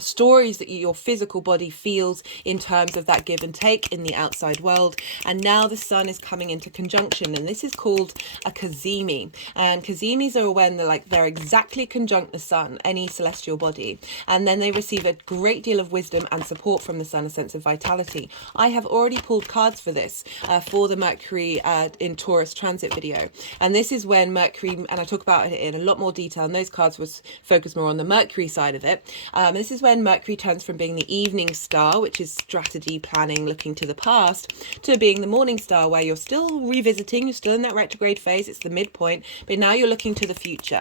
stories that your physical body feels in terms of that give and take in the outside world. And now the sun is coming into conjunction, and this is called a Cazimi. And Cazimis are when they're exactly conjunct the sun, any celestial body, and then they receive a great deal of wisdom and support from the sun, a sense of vitality. I have already pulled cards for this for the Mercury in Taurus transit video, and this is when Mercury, and I talk about it in a lot more detail, and those cards was focused more on the Mercury side of it. This is when Mercury turns from being the evening star, which is strategy, planning, looking to the past, to being the morning star, where you're still revisiting, you're still in that retrograde phase, it's the midpoint, but now you're looking to the future.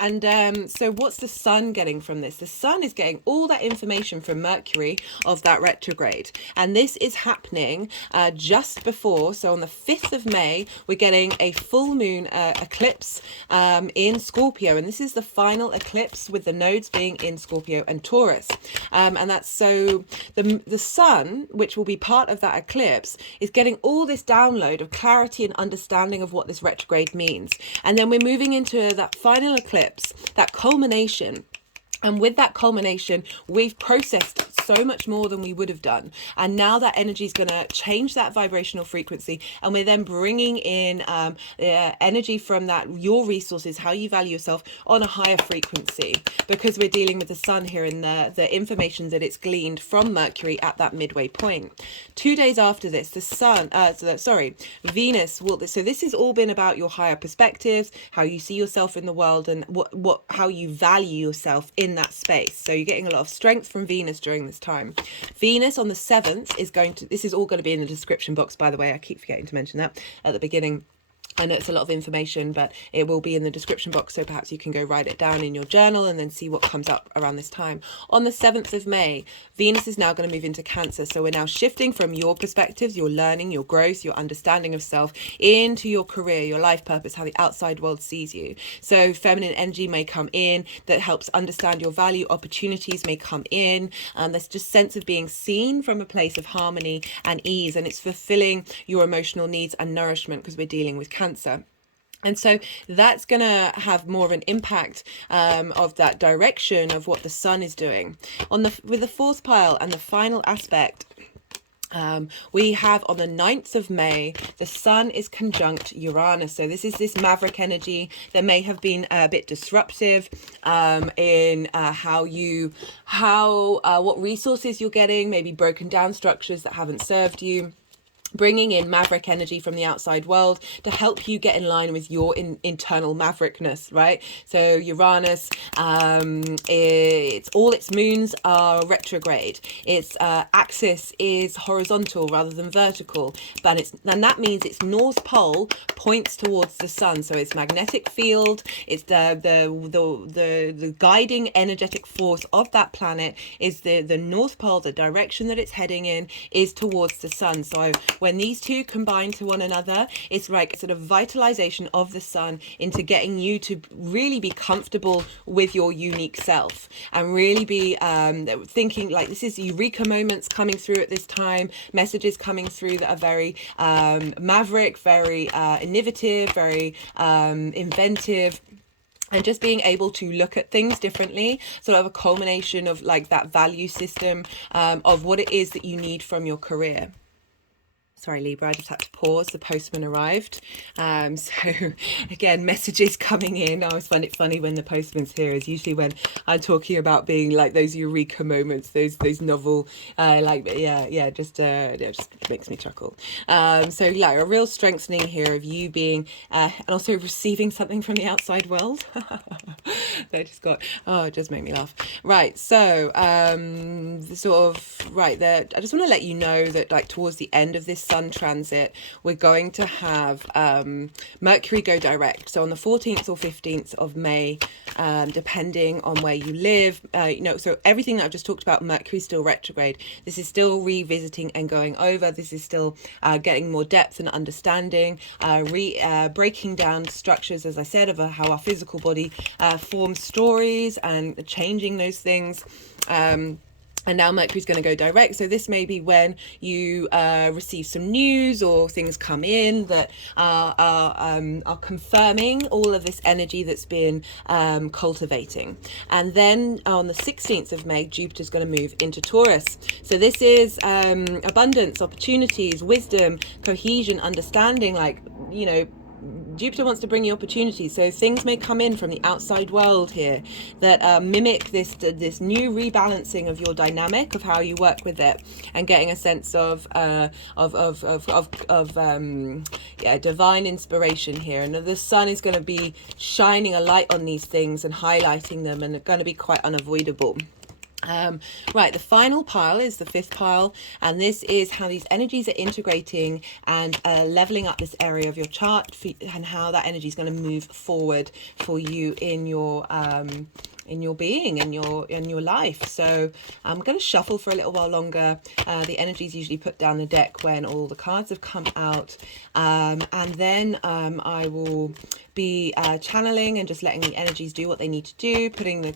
And so what's the sun getting from this? The sun is getting all that information from Mercury of that retrograde. And this is happening just before. So on the 5th of May, we're getting a full moon eclipse in Scorpio. And this is the final eclipse with the nodes being in Scorpio and Taurus. And that's so the sun, which will be part of that eclipse, is getting all this download of clarity and understanding of what this retrograde means. And then we're moving into that final eclipse, that culmination. And with that culmination, we've processed so much more than we would have done. And now that energy is going to change that vibrational frequency, and we're then bringing in energy from that, your resources, how you value yourself, on a higher frequency, because we're dealing with the sun here and the information that it's gleaned from Mercury at that midway point. 2 days after this, the sun, Venus will, so this has all been about your higher perspectives, how you see yourself in the world, and how you value yourself in that space. So you're getting a lot of strength from Venus during this time. Venus on the 7th is going to, this is all going to be in the description box, by the way, I keep forgetting to mention that at the beginning. I know it's a lot of information, but it will be in the description box, so perhaps you can go write it down in your journal and then see what comes up around this time. On the 7th of May, Venus is now going to move into Cancer. So we're now shifting from your perspectives, your learning, your growth, your understanding of self, into your career, your life purpose, how the outside world sees you. So feminine energy may come in that helps understand your value. Opportunities may come in. There's just sense of being seen from a place of harmony and ease, and it's fulfilling your emotional needs and nourishment, because we're dealing with Cancer. And so that's going to have more of an impact of that direction of what the sun is doing. With the 4th pile and the final aspect, we have on the 9th of May, the sun is conjunct Uranus. So this is this maverick energy that may have been a bit disruptive in what resources you're getting, maybe broken down structures that haven't served you. Bringing in maverick energy from the outside world to help you get in line with your internal maverickness, right? So Uranus, all its moons are retrograde. Its axis is horizontal rather than vertical, and that means its north pole points towards the sun. So its magnetic field, it's the guiding energetic force of that planet is the north pole. The direction that it's heading in is towards the sun. So when these two combine to one another, it's like sort of vitalization of the sun into getting you to really be comfortable with your unique self, and really be thinking like, this is eureka moments coming through at this time, messages coming through that are very maverick, very innovative, very inventive, and just being able to look at things differently, sort of a culmination of like that value system of what it is that you need from your career. Sorry, Libra, I just had to pause. The postman arrived. So again, messages coming in. I always find it funny when the postman's here, is usually when I'm talking about being like those eureka moments, those novel, it just makes me chuckle. So like a real strengthening here of you being, and also receiving something from the outside world. It just made me laugh. Right. So, I just want to let you know that like towards the end of this sun transit, we're going to have Mercury go direct. So on the 14th or 15th of May, depending on where you live, so everything that I've just talked about, Mercury still retrograde. This is still revisiting and going over. This is still getting more depth and understanding, breaking down structures, as I said, of how our physical body forms stories and changing those things. And now Mercury's going to go direct. So this may be when you receive some news or things come in that are confirming all of this energy that's been cultivating. And then on the 16th of May, Jupiter's going to move into Taurus. So this is abundance, opportunities, wisdom, cohesion, understanding, Jupiter wants to bring you opportunities, so things may come in from the outside world here that mimic this new rebalancing of your dynamic of how you work with it, and getting a sense of divine inspiration here. And the sun is going to be shining a light on these things and highlighting them, and they're going to be quite unavoidable. Right, the final pile is the 5th pile, and this is how these energies are integrating and leveling up this area of your chart, and how that energy is going to move forward for you in your being, in your life. So I'm going to shuffle for a little while longer. The energy is usually put down the deck when all the cards have come out, and then I will be channeling and just letting the energies do what they need to do, putting the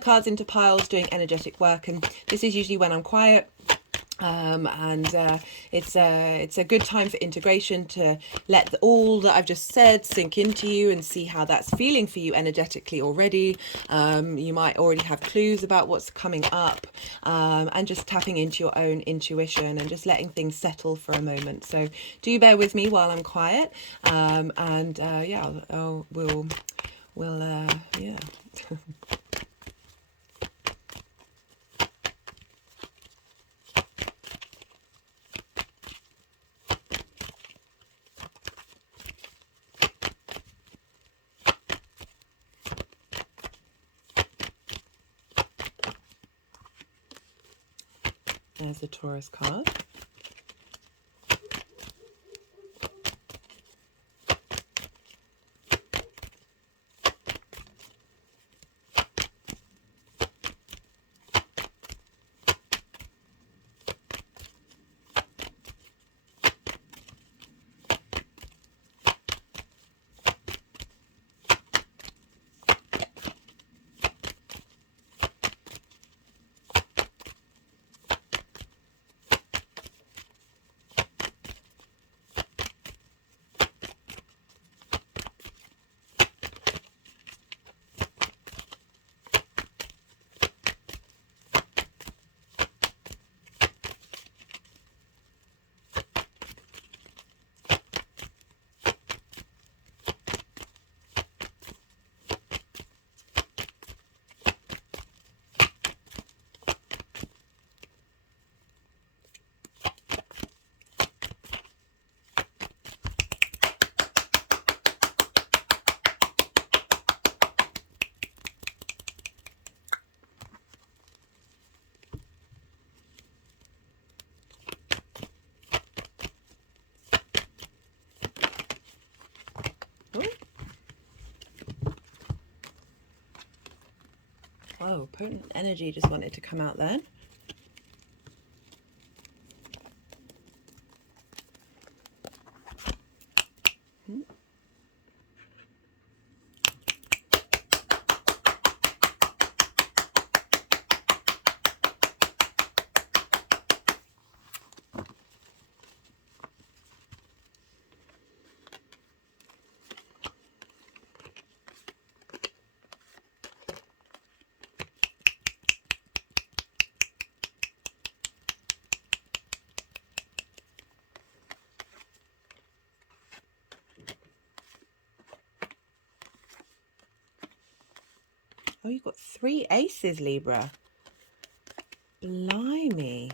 cards into piles, doing energetic work. And this is usually when I'm quiet, And it's a good time for integration, to let all that I've just said sink into you and see how that's feeling for you energetically already. You might already have clues about what's coming up, and just tapping into your own intuition and just letting things settle for a moment. So do bear with me while I'm quiet, and yeah, we'll yeah. There's the Taurus card. Oh, potent energy just wanted to come out then. Oh, you've got 3 aces, Libra. Blimey.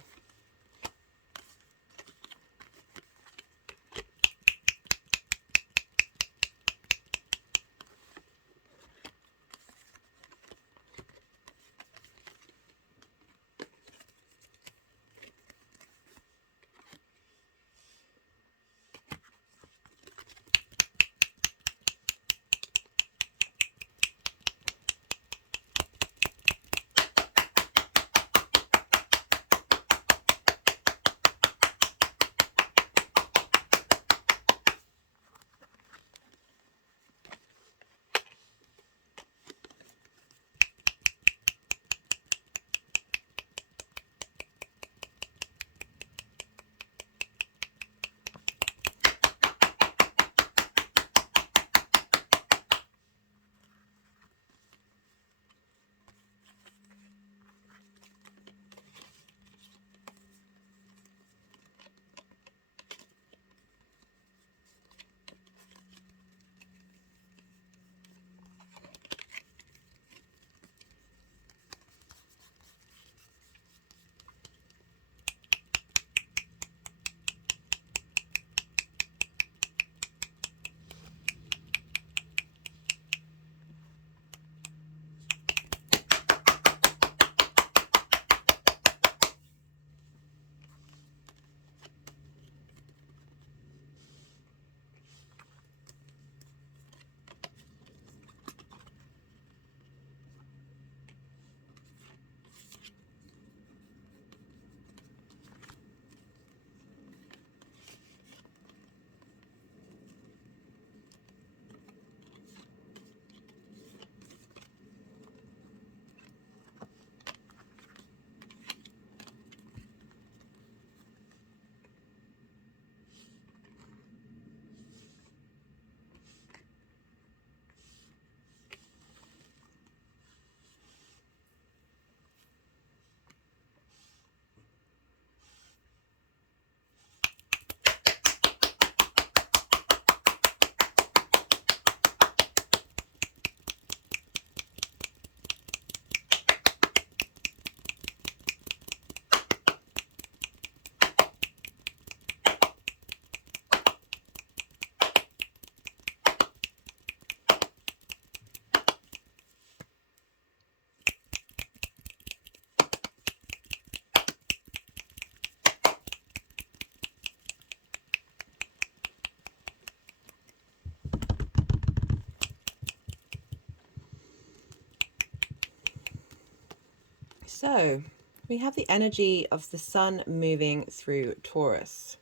So we have the energy of the sun moving through Taurus.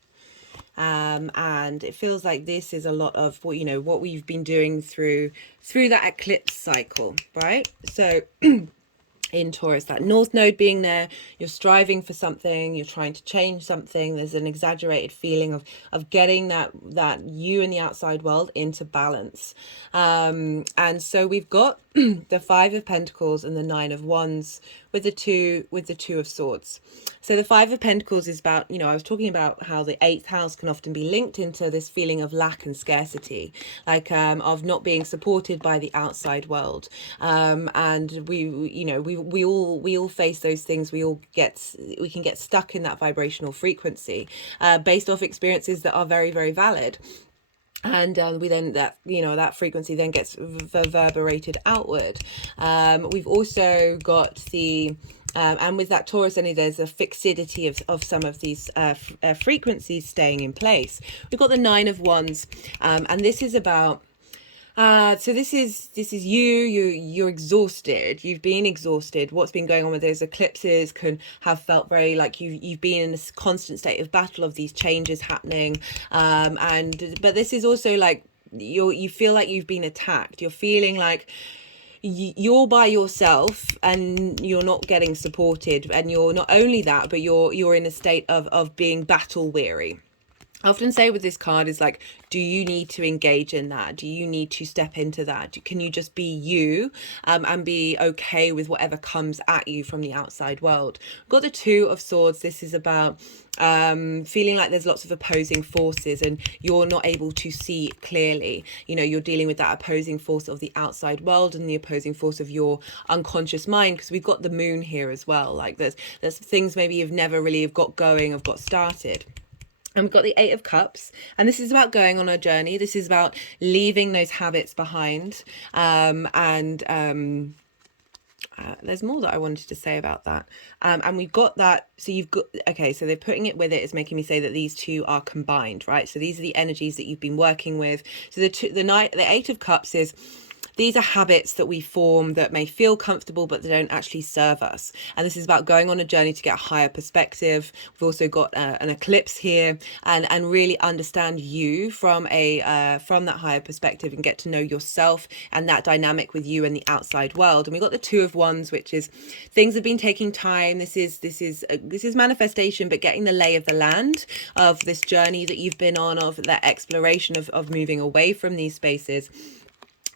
And it feels like this is a lot of what, you know, what we've been doing through that eclipse cycle, right? So in Taurus, that North Node being there, you're striving for something, you're trying to change something. There's an exaggerated feeling of getting that you and the outside world into balance. And so we've got the Five of Pentacles and the Nine of Wands with the two of Swords. So the Five of Pentacles is about, you know, I was talking about how the 8th house can often be linked into this feeling of lack and scarcity, like of not being supported by the outside world. And we all face those things. We can get stuck in that vibrational frequency based off experiences that are very, very valid. And we then, that frequency then gets reverberated outward. We've also got the and with that Taurus energy, there's a fixity of some of these frequencies staying in place. We've got the Nine of Wands, and this is about so this is you're exhausted. You've been exhausted. What's been going on with those eclipses can have felt very like you've been in this constant state of battle of these changes happening. But this is also like you feel like you've been attacked. You're feeling like you're by yourself and you're not getting supported, and you're not only that, but you're in a state of being battle weary. I often say with this card is like, do you need to engage in that? Do you need to step into that? Can you just be you and be okay with whatever comes at you from the outside world? We've got the Two of Swords. This is about feeling like there's lots of opposing forces and you're not able to see clearly. You know, you're dealing with that opposing force of the outside world and the opposing force of your unconscious mind, because we've got the moon here as well. Like there's things maybe you've never really have got started. And we've got the Eight of Cups, and this is about going on a journey. This is about leaving those habits behind. There's more that I wanted to say about that. And we've got that. So you've got, okay, so they're putting it with it is making me say that these two are combined, right? So these are the energies that you've been working with. So the Eight of Cups is, these are habits that we form that may feel comfortable, but they don't actually serve us. And this is about going on a journey to get a higher perspective. We've also got an eclipse here, and really understand you from that higher perspective and get to know yourself and that dynamic with you and the outside world. And we got the Two of Wands, which is things have been taking time. This is manifestation, but getting the lay of the land of this journey that you've been on, of that exploration of moving away from these spaces.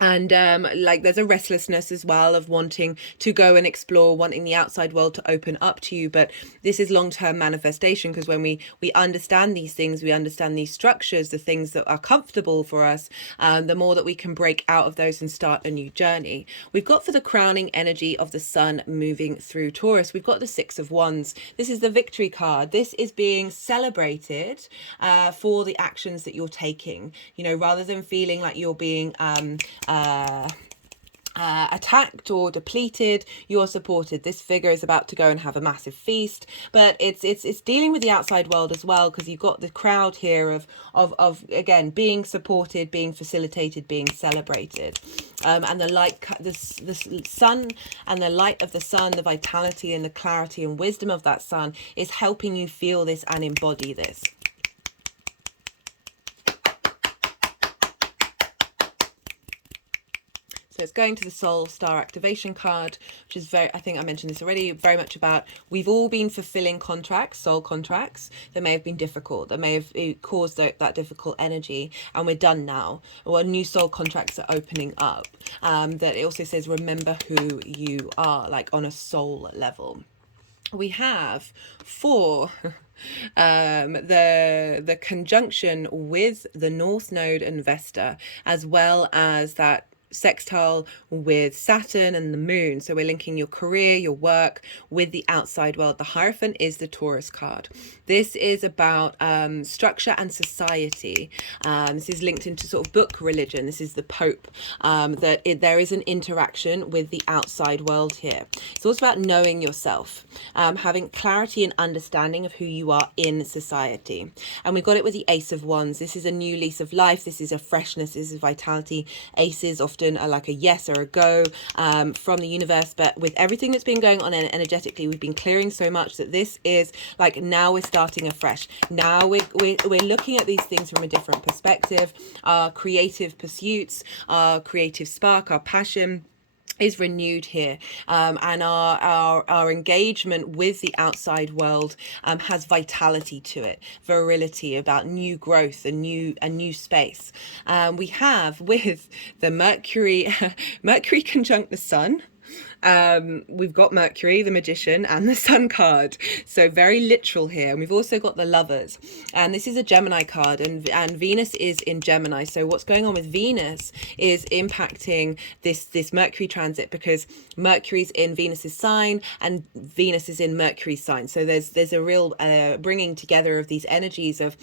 And like there's a restlessness as well of wanting to go and explore, wanting the outside world to open up to you. But this is long-term manifestation, because when we understand these things, we understand these structures, the things that are comfortable for us, the more that we can break out of those and start a new journey. We've got for the crowning energy of the sun moving through Taurus, we've got the Six of Wands. This is the victory card. This is being celebrated for the actions that you're taking, you know, rather than feeling like you're being attacked or depleted. You're supported. This figure is about to go and have a massive feast, but it's dealing with the outside world as well, because you've got the crowd here of again being supported, being facilitated, being celebrated. And the light, the sun and the light of the sun, the vitality and the clarity and wisdom of that sun is helping you feel this and embody this. So it's going to the Soul Star Activation card, which is I think I mentioned this already, very much about we've all been fulfilling contracts, soul contracts that may have been difficult, that may have caused that difficult energy, and we're done now. Or new soul contracts are opening up. That it also says, remember who you are, like on a soul level. We have for the conjunction with the North Node and Vesta, as well as that sextile with Saturn and the moon. So we're linking your career, your work with the outside world. The Hierophant is the Taurus card. This is about structure and society. This is linked into sort of book religion. This is the Pope. There is an interaction with the outside world here. It's also about knowing yourself, having clarity and understanding of who you are in society. And we've got it with the Ace of Wands. This is a new lease of life. This is a freshness. This is vitality. Aces often often like a yes or a go from the universe. But with everything that's been going on energetically, we've been clearing so much that this is like, now we're starting afresh. Now we're looking at these things from a different perspective. Our creative pursuits, our creative spark, our passion is renewed here, and our engagement with the outside world has vitality to it, virility, about new growth, a new space. We have with the Mercury Mercury conjunct the Sun. We've got Mercury, the Magician, and the Sun card. So very literal here. And we've also got the Lovers. And this is a Gemini card, and Venus is in Gemini. So what's going on with Venus is impacting this Mercury transit, because Mercury's in Venus's sign and Venus is in Mercury's sign. So there's a real bringing together of these energies of,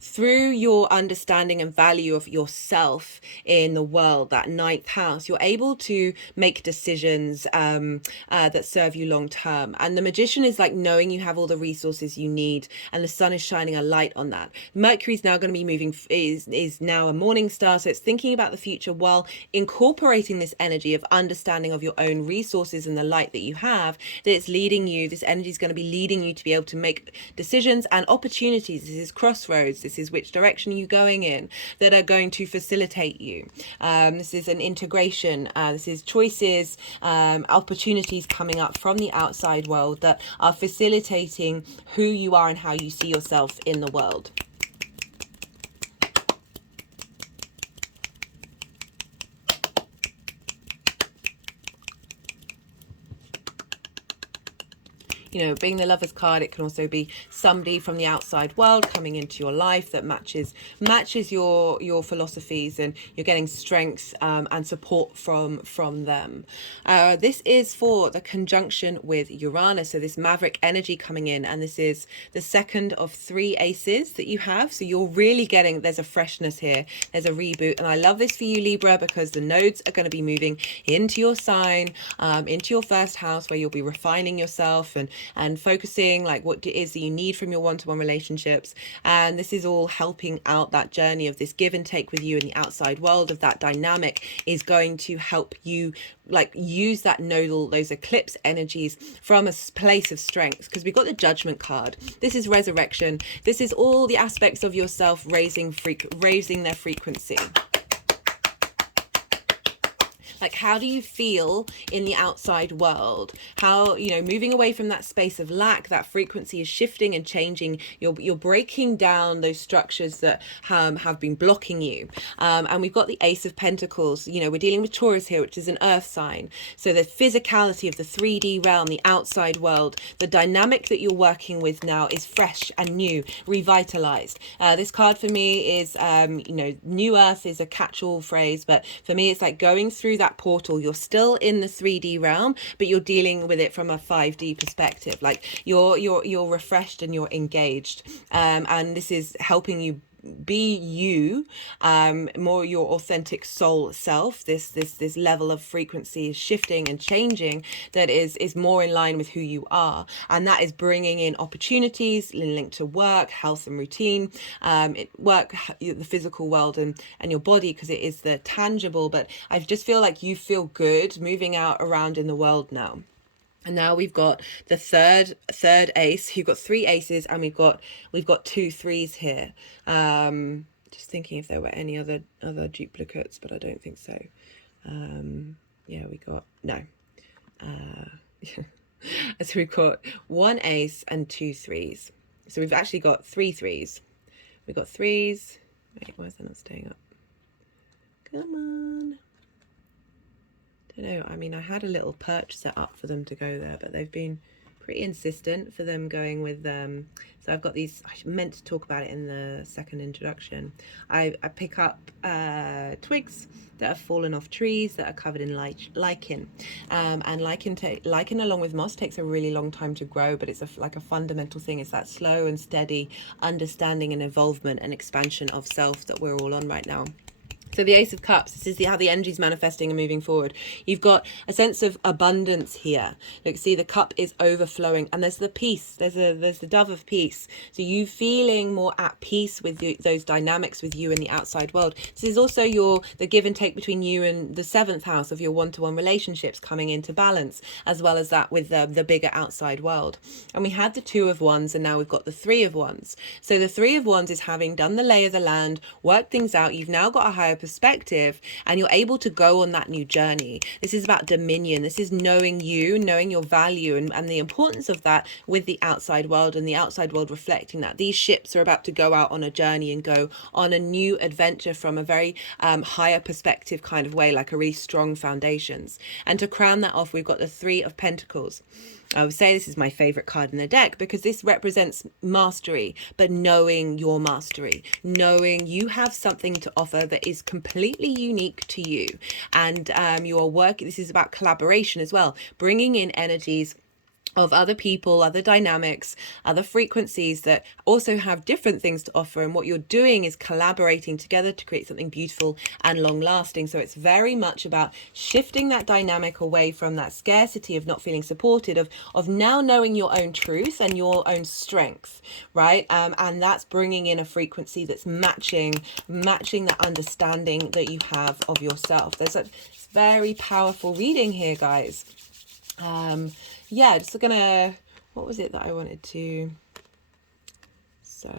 through your understanding and value of yourself in the world, that ninth house, you're able to make decisions that serve you long term. And the Magician is like knowing you have all the resources you need, and the Sun is shining a light on that. Mercury's now going to be moving, is now a morning star, so it's thinking about the future while incorporating this energy of understanding of your own resources and the light that you have, that it's leading you, this energy is going to be leading you to be able to make decisions and opportunities. This is crossroads. This is which direction are you going in, that are going to facilitate you. This is an integration. This is choices, opportunities coming up from the outside world that are facilitating who you are and how you see yourself in the world. You know, being the Lovers card, it can also be somebody from the outside world coming into your life that matches your philosophies, and you're getting strength and support from them. This is for the conjunction with Uranus, so this maverick energy coming in, and this is the second of 3 aces that you have. So you're really getting, there's a freshness here, there's a reboot, and I love this for you, Libra, because the nodes are going to be moving into your sign, into your first house, where you'll be refining yourself and focusing like what it is that you need from your one-to-one relationships. And this is all helping out that journey of this give and take with you in the outside world, of that dynamic is going to help you like use that nodal, those eclipse energies from a place of strength, because we've got the Judgment card. This is resurrection. This is all the aspects of yourself raising their frequency. Like, how do you feel in the outside world? How, you know, moving away from that space of lack, that frequency is shifting and changing. You're breaking down those structures that have been blocking you. And we've got the Ace of Pentacles. You know, we're dealing with Taurus here, which is an earth sign. So the physicality of the 3D realm, the outside world, the dynamic that you're working with now is fresh and new, revitalized. This card for me is, you know, New Earth is a catch-all phrase, but for me, it's like going through that portal. You're still in the 3D realm, but you're dealing with it from a 5D perspective. Like you're refreshed and you're engaged, and this is helping you be you, more your authentic soul self. This level of frequency is shifting and changing, that is more in line with who you are, and that is bringing in opportunities linked to work, health and routine, work, the physical world and your body, because it is the tangible. But I just feel like you feel good moving out around in the world now. And now we've got the third ace. You've got 3 aces, and we've got 2 3s here. Just thinking if there were any other duplicates, but I don't think so. Yeah, we got no. So we've got 1 ace and 2 3s. So we've actually got 3 3s. We've got 3s. Wait, why is that not staying up? Come on. Don't know. I mean, I had a little perch set up for them to go there, but they've been pretty insistent for them going with so I've got these, I meant to talk about it in the second introduction. I pick up twigs that have fallen off trees that are covered in lichen, and lichen along with moss takes a really long time to grow, but it's like a fundamental thing. It's that slow and steady understanding and involvement and expansion of self that we're all on right now. So the Ace of Cups, this is how the energy is manifesting and moving forward. You've got a sense of abundance here. Look, see, the cup is overflowing, and there's the peace. There's the dove of peace. So you feeling more at peace with those dynamics with you and the outside world. This is also the give and take between you and the 7th house of your one-to-one relationships coming into balance, as well as that with the bigger outside world. And we had the 2 of Wands, and now we've got the 3 of Wands. So the 3 of Wands is having done the lay of the land, worked things out. You've now got a higher perspective, and you're able to go on that new journey. This is about dominion. This is knowing you, knowing your value, and the importance of that with the outside world, and the outside world reflecting that. These ships are about to go out on a journey and go on a new adventure from a very higher perspective kind of way, like a really strong foundations. And to crown that off, we've got the 3 of Pentacles. I would say this is my favorite card in the deck because this represents mastery, but knowing your mastery, knowing you have something to offer that is completely unique to you. And your work, this is about collaboration as well, bringing in energies of other people, other dynamics, other frequencies that also have different things to offer. And what you're doing is collaborating together to create something beautiful and long lasting. So it's very much about shifting that dynamic away from that scarcity of not feeling supported, of now knowing your own truth and your own strength, right? And that's bringing in a frequency that's matching that understanding that you have of yourself. There's a very powerful reading here, guys. Yeah, just gonna, what was it that I wanted to, so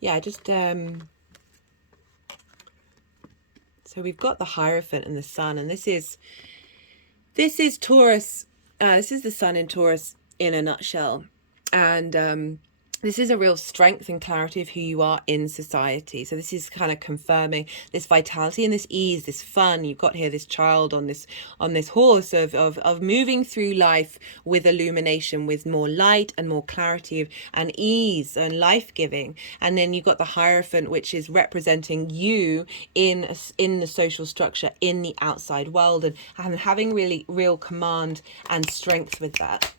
yeah, just so we've got the Hierophant and the Sun, and this is Taurus. This is the Sun in Taurus in a nutshell. And this is a real strength and clarity of who you are in society. So this is kind of confirming this vitality and this ease, this fun. You've got here this child on this horse of moving through life with illumination, with more light and more clarity and ease and life-giving. And then you've got the Hierophant, which is representing you in the social structure, in the outside world, and having really real command and strength with that.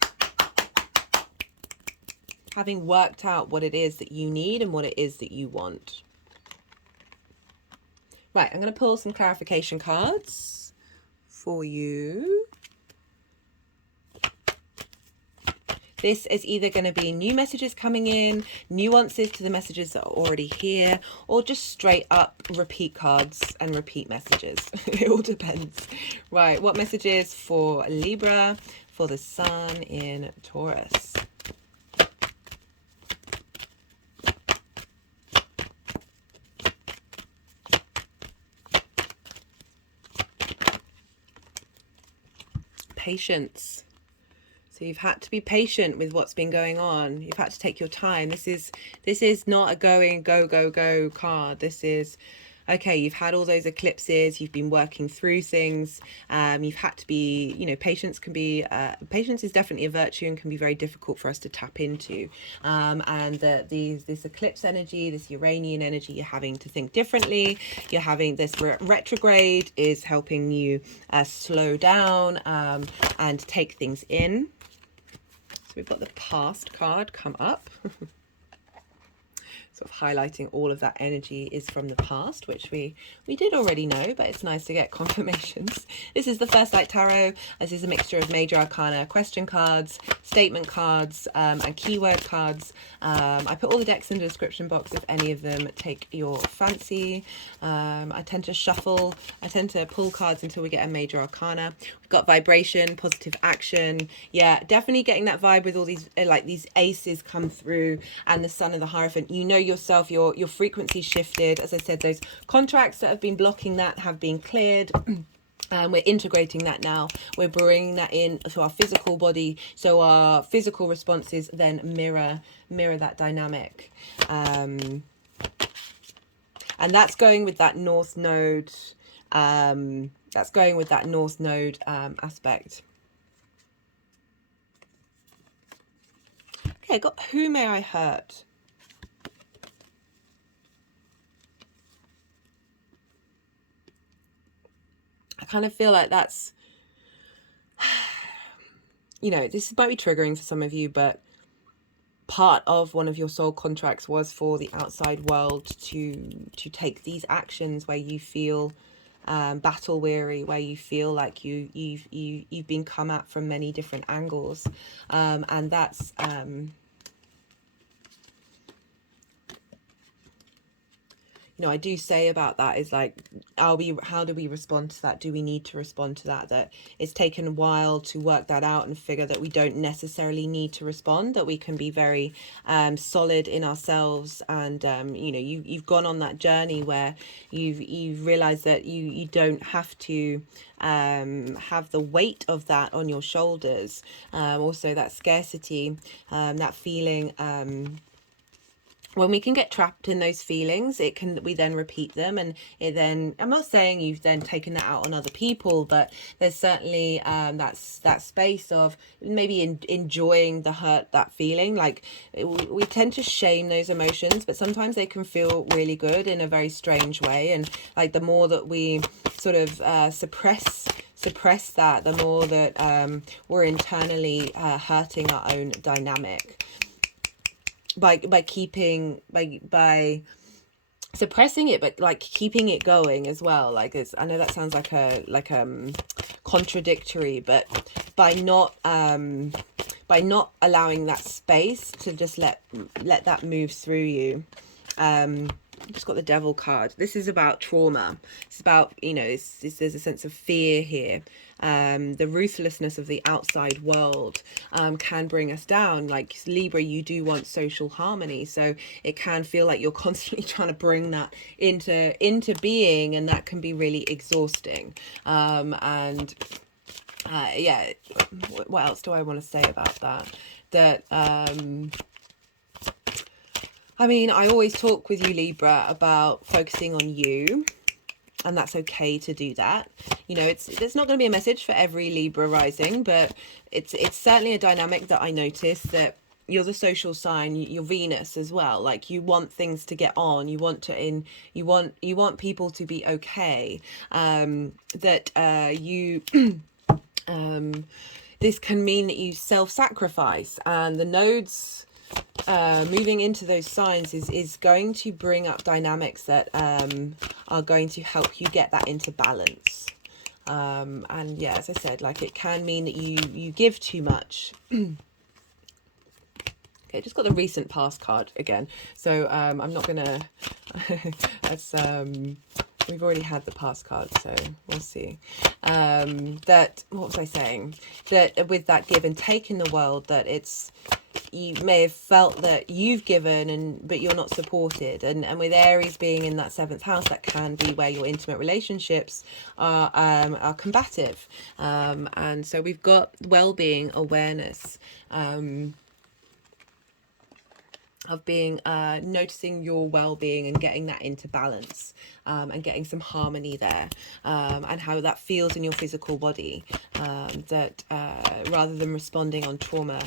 Having worked out what it is that you need and what it is that you want. Right, I'm going to pull some clarification cards for you. This is either going to be new messages coming in, nuances to the messages that are already here, or just straight up repeat cards and repeat messages. It all depends. Right, what messages for Libra, for the Sun in Taurus? Patience. So you've had to be patient with what's been going on. You've had to take your time. This is not a go card. This is, okay, you've had all those eclipses, you've been working through things, you've had to be, patience is definitely a virtue and can be very difficult for us to tap into. This eclipse energy, this Uranian energy, you're having to think differently. You're having this retrograde is helping you slow down and take things in. So we've got the past card come up. Sort of highlighting all of that energy is from the past, which we did already know, but it's nice to get confirmations. This is the First Light Tarot. This is a mixture of major arcana question cards, statement cards, and keyword cards. I put all the decks in the description box if any of them take your fancy. I tend to pull cards until we get a major arcana. We've got vibration, positive action. Yeah, definitely getting that vibe with all these these aces come through, and the Sun and the Hierophant. You know yourself, your frequency shifted. As I said, those contracts that have been blocking that have been cleared. And we're integrating that now. We're bringing that in to our physical body, so our physical responses then mirror that dynamic. And that's going with that North Node. That's going with that North Node aspect. Okay, I got who may I hurt? I kind of feel like that's, this might be triggering for some of you, but part of one of your soul contracts was for the outside world to take these actions where you feel battle weary, where you feel like you've been come at from many different angles, and that's you know, I do say about that is like, how do we respond to that? Do we need to respond to that? That it's taken a while to work that out and figure that we don't necessarily need to respond, that we can be very solid in ourselves. And, you know, you've gone on that journey where you've realized that you don't have to have the weight of that on your shoulders. Also that scarcity, that feeling, when we can get trapped in those feelings, we then repeat them, and it then, I'm not saying you've then taken that out on other people, but there's certainly that space of maybe enjoying the hurt, that feeling. Like we tend to shame those emotions, but sometimes they can feel really good in a very strange way. And like the more that we sort of suppress that, the more that we're internally hurting our own dynamic. By suppressing it, but like keeping it going as well. Like I know that sounds like contradictory, but by not allowing that space to just let that move through you. I've just got the Devil card. This is about trauma. It's about, you know, there's a sense of fear here. The ruthlessness of the outside world can bring us down. Like Libra, you do want social harmony, so it can feel like you're constantly trying to bring that into being, and that can be really exhausting. Yeah, what else do I want to say about that? I mean, I always talk with you, Libra, about focusing on you, and that's okay to do that. You know, it's not going to be a message for every Libra rising, but it's certainly a dynamic that I notice, that you're the social sign, you're Venus as well. Like you want things to get on, you want people to be okay. This can mean that you self-sacrifice, and the nodes moving into those signs is going to bring up dynamics that are going to help you get that into balance. And yeah, as I said, like it can mean that you give too much. Okay, just got the recent past card again, so I'm not gonna that's we've already had the past card, so we'll see. That, what was I saying? That with that give and take in the world, that you may have felt that you've given but you're not supported, and with Aries being in that 7th house, that can be where your intimate relationships are combative, and so we've got well-being awareness, of being noticing your well-being and getting that into balance, and getting some harmony there, and how that feels in your physical body, that rather than responding on trauma,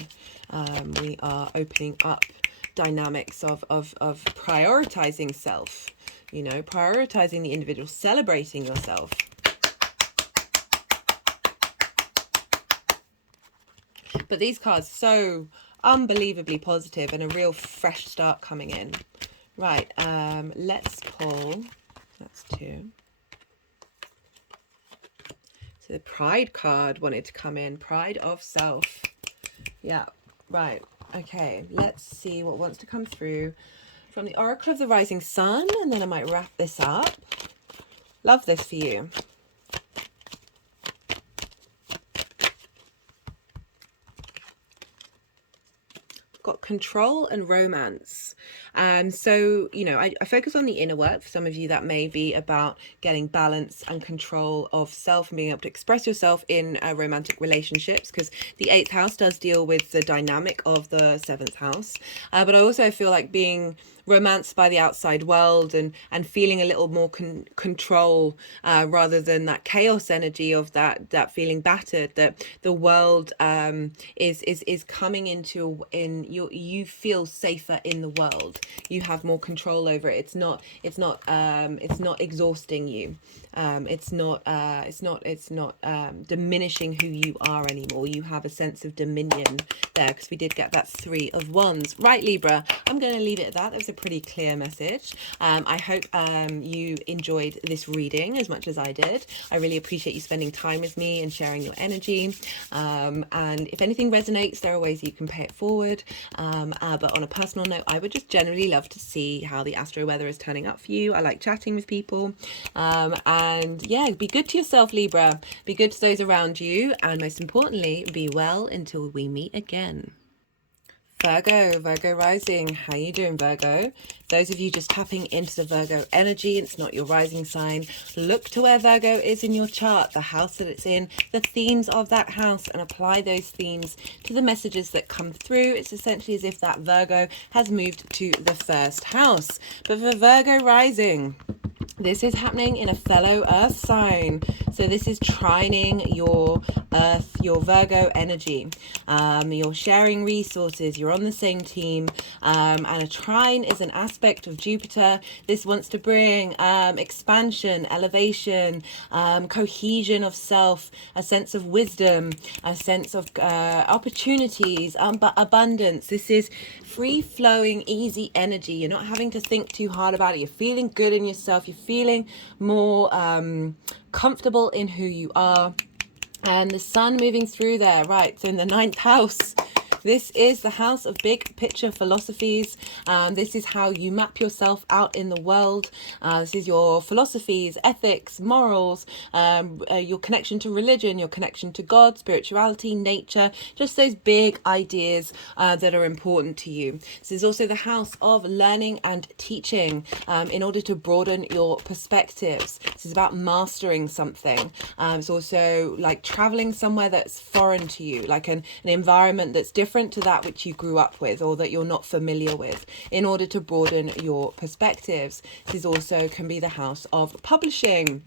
we are opening up dynamics of prioritizing self, you know, prioritizing the individual, celebrating yourself. But these cards so unbelievably positive, and a real fresh start coming in. Right, let's pull, that's 2. So the Pride card wanted to come in, Pride of Self. Yeah, right, okay, let's see what wants to come through from the Oracle of the Rising Sun, and then I might wrap this up. Love this for you. Got control and romance. So, you know, I focus on the inner work. For some of you, that may be about getting balance and control of self and being able to express yourself in romantic relationships, because the 8th house does deal with the dynamic of the 7th house. But I also feel like being romanced by the outside world, and feeling a little more control, rather than that chaos energy of that feeling battered, that the world is coming into, you feel safer in the world. You have more control over it. It's not exhausting you. It's not diminishing who you are anymore. You have a sense of dominion there, because we did get that 3 of Wands. Right, Libra, I'm going to leave it at that. That was a pretty clear message. I hope you enjoyed this reading as much as I did. I really appreciate you spending time with me and sharing your energy. And if anything resonates, there are ways you can pay it forward. But on a personal note, I would just generally love to see how the astro weather is turning up for you. I like chatting with people. And yeah, be good to yourself, Libra. Be good to those around you. And most importantly, be well until we meet again. Virgo rising. How you doing, Virgo? Those of you just tapping into the Virgo energy, it's not your rising sign. Look to where Virgo is in your chart, the house that it's in, the themes of that house, and apply those themes to the messages that come through. It's essentially as if that Virgo has moved to the first house. But for Virgo rising, this is happening in a fellow earth sign. So this is trining your earth, your Virgo energy. You're sharing resources, you're on the same team. And a trine is an aspect of Jupiter. This wants to bring expansion, elevation, cohesion of self, a sense of wisdom, a sense of opportunities, abundance. This is free-flowing, easy energy. You're not having to think too hard about it. You're feeling good in yourself. You're feeling more comfortable in who you are. And the sun moving through there, right? So in the 9th house, this is the house of big picture philosophies. This is how you map yourself out in the world. This is your philosophies, ethics, morals, your connection to religion, your connection to God, spirituality, nature, just those big ideas that are important to you. This is also the house of learning and teaching in order to broaden your perspectives. This is about mastering something. It's also like traveling somewhere that's foreign to you, like an environment that's different to that which you grew up with or that you're not familiar with, in order to broaden your perspectives. This is also can be the house of publishing.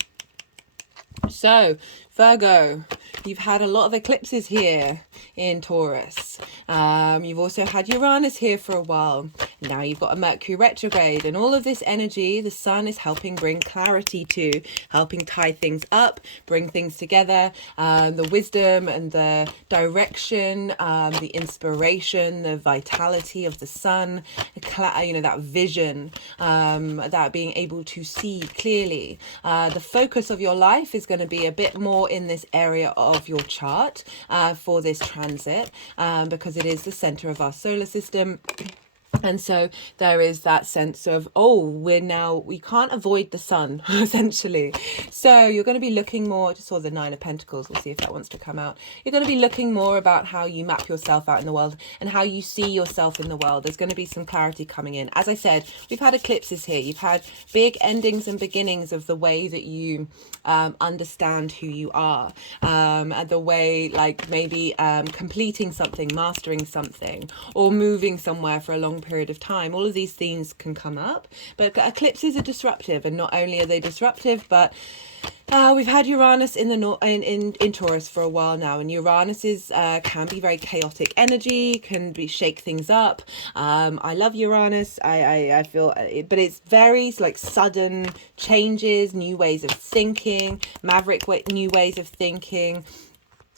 So Virgo, you've had a lot of eclipses here in Taurus. You've also had Uranus here for a while. Now you've got a Mercury retrograde, and all of this energy, the sun is helping bring clarity to, helping tie things up, bring things together, the wisdom and the direction, the inspiration, the vitality of the sun, that vision, that being able to see clearly. The focus of your life is going to be a bit more in this area of your chart for this transit, because it is the center of our solar system. And so there is that sense of, we can't avoid the sun, essentially. So you're going to be looking more, I just saw the 9 of Pentacles, we'll see if that wants to come out. You're going to be looking more about how you map yourself out in the world and how you see yourself in the world. There's going to be some clarity coming in. As I said, we've had eclipses here. You've had big endings and beginnings of the way that you understand who you are. And the way, like maybe completing something, mastering something, or moving somewhere for a long period of time. All of these themes can come up, but eclipses are disruptive, and not only are they disruptive, but we've had Uranus in the in Taurus for a while now, and Uranus can be very chaotic energy, can shake things up. I love Uranus. I feel, but it's very like sudden changes, new ways of thinking, new ways of thinking.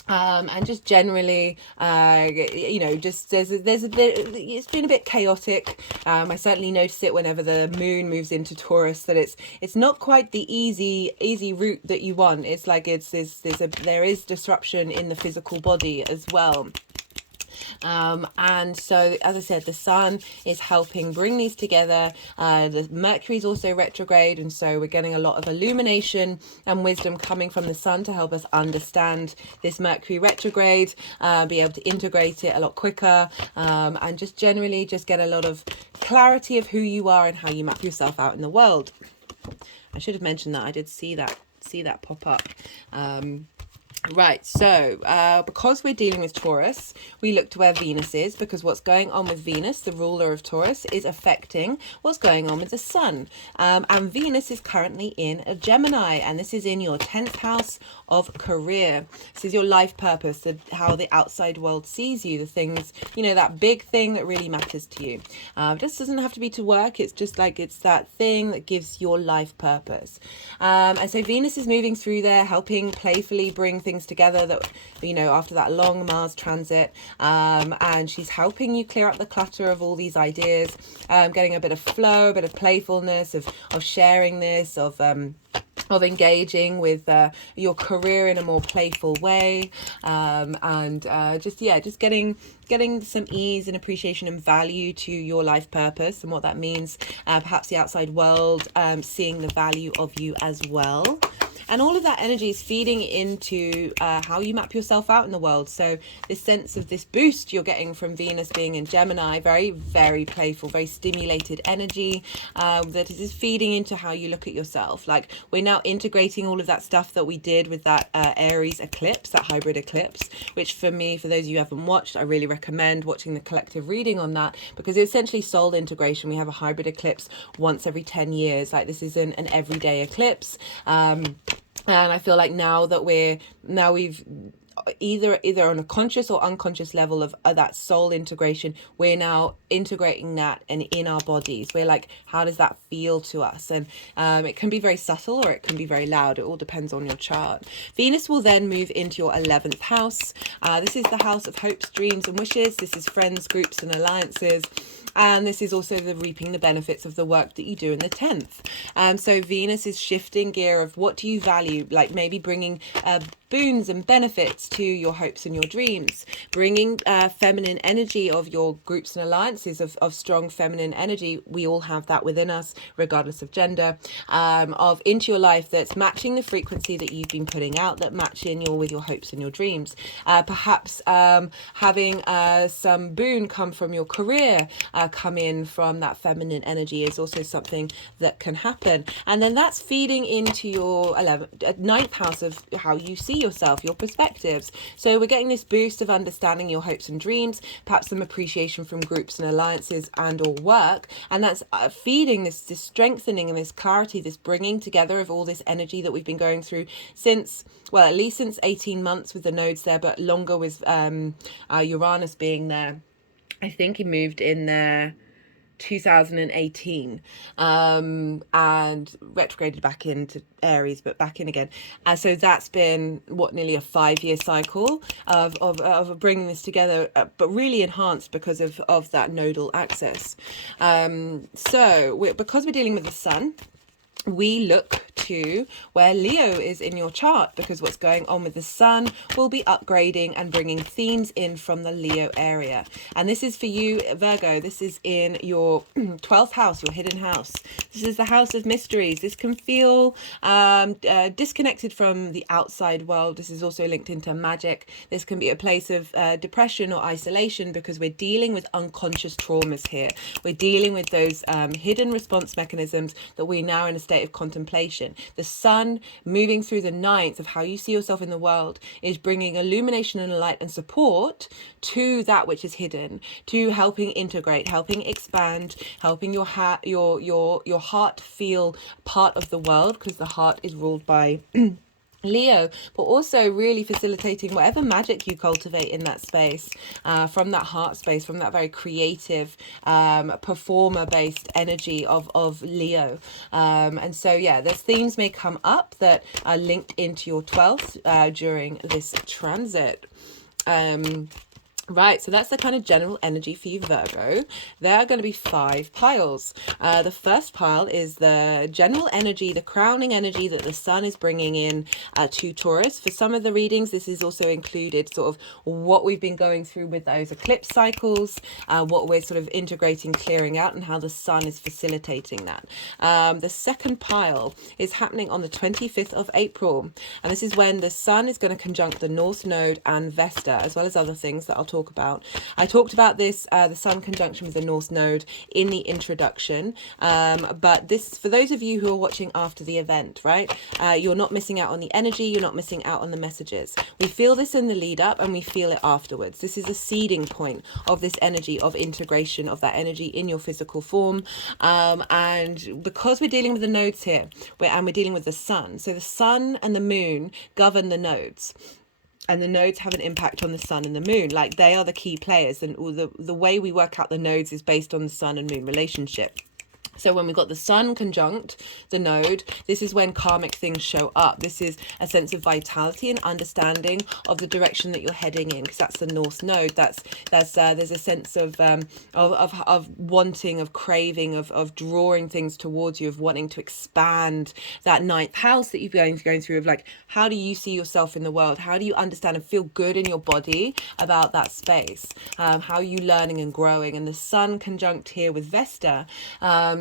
And just generally, just there's a bit, it's been a bit chaotic. I certainly notice it whenever the moon moves into Taurus, that it's not quite the easy route that you want. It's like there is disruption in the physical body as well. And so, as I said, the sun is helping bring these together. The Mercury is also retrograde, and so we're getting a lot of illumination and wisdom coming from the sun to help us understand this Mercury retrograde, be able to integrate it a lot quicker, and just generally just get a lot of clarity of who you are and how you map yourself out in the world. I should have mentioned that I did see that pop up. Right, so because we're dealing with Taurus, we look to where Venus is, because what's going on with Venus, the ruler of Taurus, is affecting what's going on with the sun. And Venus is currently in a Gemini, and this is in your 10th house of career. This is your life purpose, how the outside world sees you, the things, you know, that big thing that really matters to you. It just doesn't have to be to work, it's just like it's that thing that gives your life purpose. And so Venus is moving through there, helping playfully bring things together that, you know, after that long Mars transit, and she's helping you clear up the clutter of all these ideas, getting a bit of flow, a bit of playfulness, of sharing this, of engaging with your career in a more playful way, and just getting some ease and appreciation and value to your life purpose and what that means, perhaps the outside world seeing the value of you as well. And all of that energy is feeding into how you map yourself out in the world. So this sense of this boost you're getting from Venus being in Gemini, very, very playful, very stimulated energy, that is feeding into how you look at yourself. Like, we're now integrating all of that stuff that we did with that Aries eclipse, that hybrid eclipse, which for me, for those of you who haven't watched, I really recommend watching the collective reading on that, because it's essentially soul integration. We have a hybrid eclipse once every 10 years. Like, this is an everyday eclipse. And I feel like now we've either on a conscious or unconscious level of that soul integration, we're now integrating that and in our bodies. We're like, how does that feel to us? And it can be very subtle or it can be very loud. It all depends on your chart. Venus will then move into your 11th house. This is the house of hopes, dreams and wishes. This is friends, groups and alliances. And this is also the reaping the benefits of the work that you do in the 10th. So Venus is shifting gear of what do you value, like maybe bringing boons and benefits to your hopes and your dreams, bringing feminine energy of your groups and alliances, of strong feminine energy. We all have that within us, regardless of gender, of into your life that's matching the frequency that you've been putting out, that match in with your hopes and your dreams. Perhaps having some boon come from your career, come in from that feminine energy is also something that can happen. And then that's feeding into your 9th house of how you see yourself, your perspectives. So we're getting this boost of understanding your hopes and dreams, perhaps some appreciation from groups and alliances and or work, and that's feeding this strengthening and this clarity, this bringing together of all this energy that we've been going through since, well, at least since 18 months with the nodes there, but longer with Uranus being there. I think he moved in there 2018, and retrograded back into Aries, but back in again. So that's been nearly a 5-year cycle of bringing this together, but really enhanced because of that nodal axis. So because we're dealing with the sun, we look to where Leo is in your chart, because what's going on with the sun will be upgrading and bringing themes in from the Leo area. And this is for you, Virgo. This is in your 12th house, your hidden house. This is the house of mysteries. This can feel disconnected from the outside world. This is also linked into magic. This can be a place of depression or isolation, because we're dealing with unconscious traumas here. We're dealing with those hidden response mechanisms that we're now in a state of contemplation. The sun moving through the 9th of how you see yourself in the world is bringing illumination and light and support to that which is hidden, to helping integrate, helping expand, helping your heart feel part of the world, because the heart is ruled by Leo, but also really facilitating whatever magic you cultivate in that space, from that heart space, from that very creative, performer-based energy of Leo. And so, yeah, those themes may come up that are linked into your 12th during this transit. Right, so that's the kind of general energy for you, Virgo. There are going to be 5 piles. The first pile is the general energy, the crowning energy that the sun is bringing in to Taurus. For some of the readings, this is also included sort of what we've been going through with those eclipse cycles, what we're sort of integrating, clearing out, and how the sun is facilitating that. The second pile is happening on the 25th of April. And this is when the sun is going to conjunct the North Node and Vesta, as well as other things that I'll talk talk about. I talked about this, the Sun conjunction with the North Node in the introduction, but this, for those of you who are watching after the event, right, you're not missing out on the energy, you're not missing out on the messages. We feel this in the lead up and we feel it afterwards. This is a seeding point of this energy of integration of that energy in your physical form, and because we're dealing with the nodes here, we're dealing with the sun, so the sun and the moon govern the nodes, and the nodes have an impact on the sun and the moon. Like, they are the key players, and all the way we work out the nodes is based on the sun and moon relationship. So when we've got the sun conjunct the node, this is when karmic things show up. This is a sense of vitality and understanding of the direction that you're heading in, because that's the North Node. That's there's a sense of wanting, of craving, of drawing things towards you, of wanting to expand that ninth house that you're going through, of like, how do you see yourself in the world? How do you understand and feel good in your body about that space? How are you learning and growing? And the sun conjunct here with Vesta,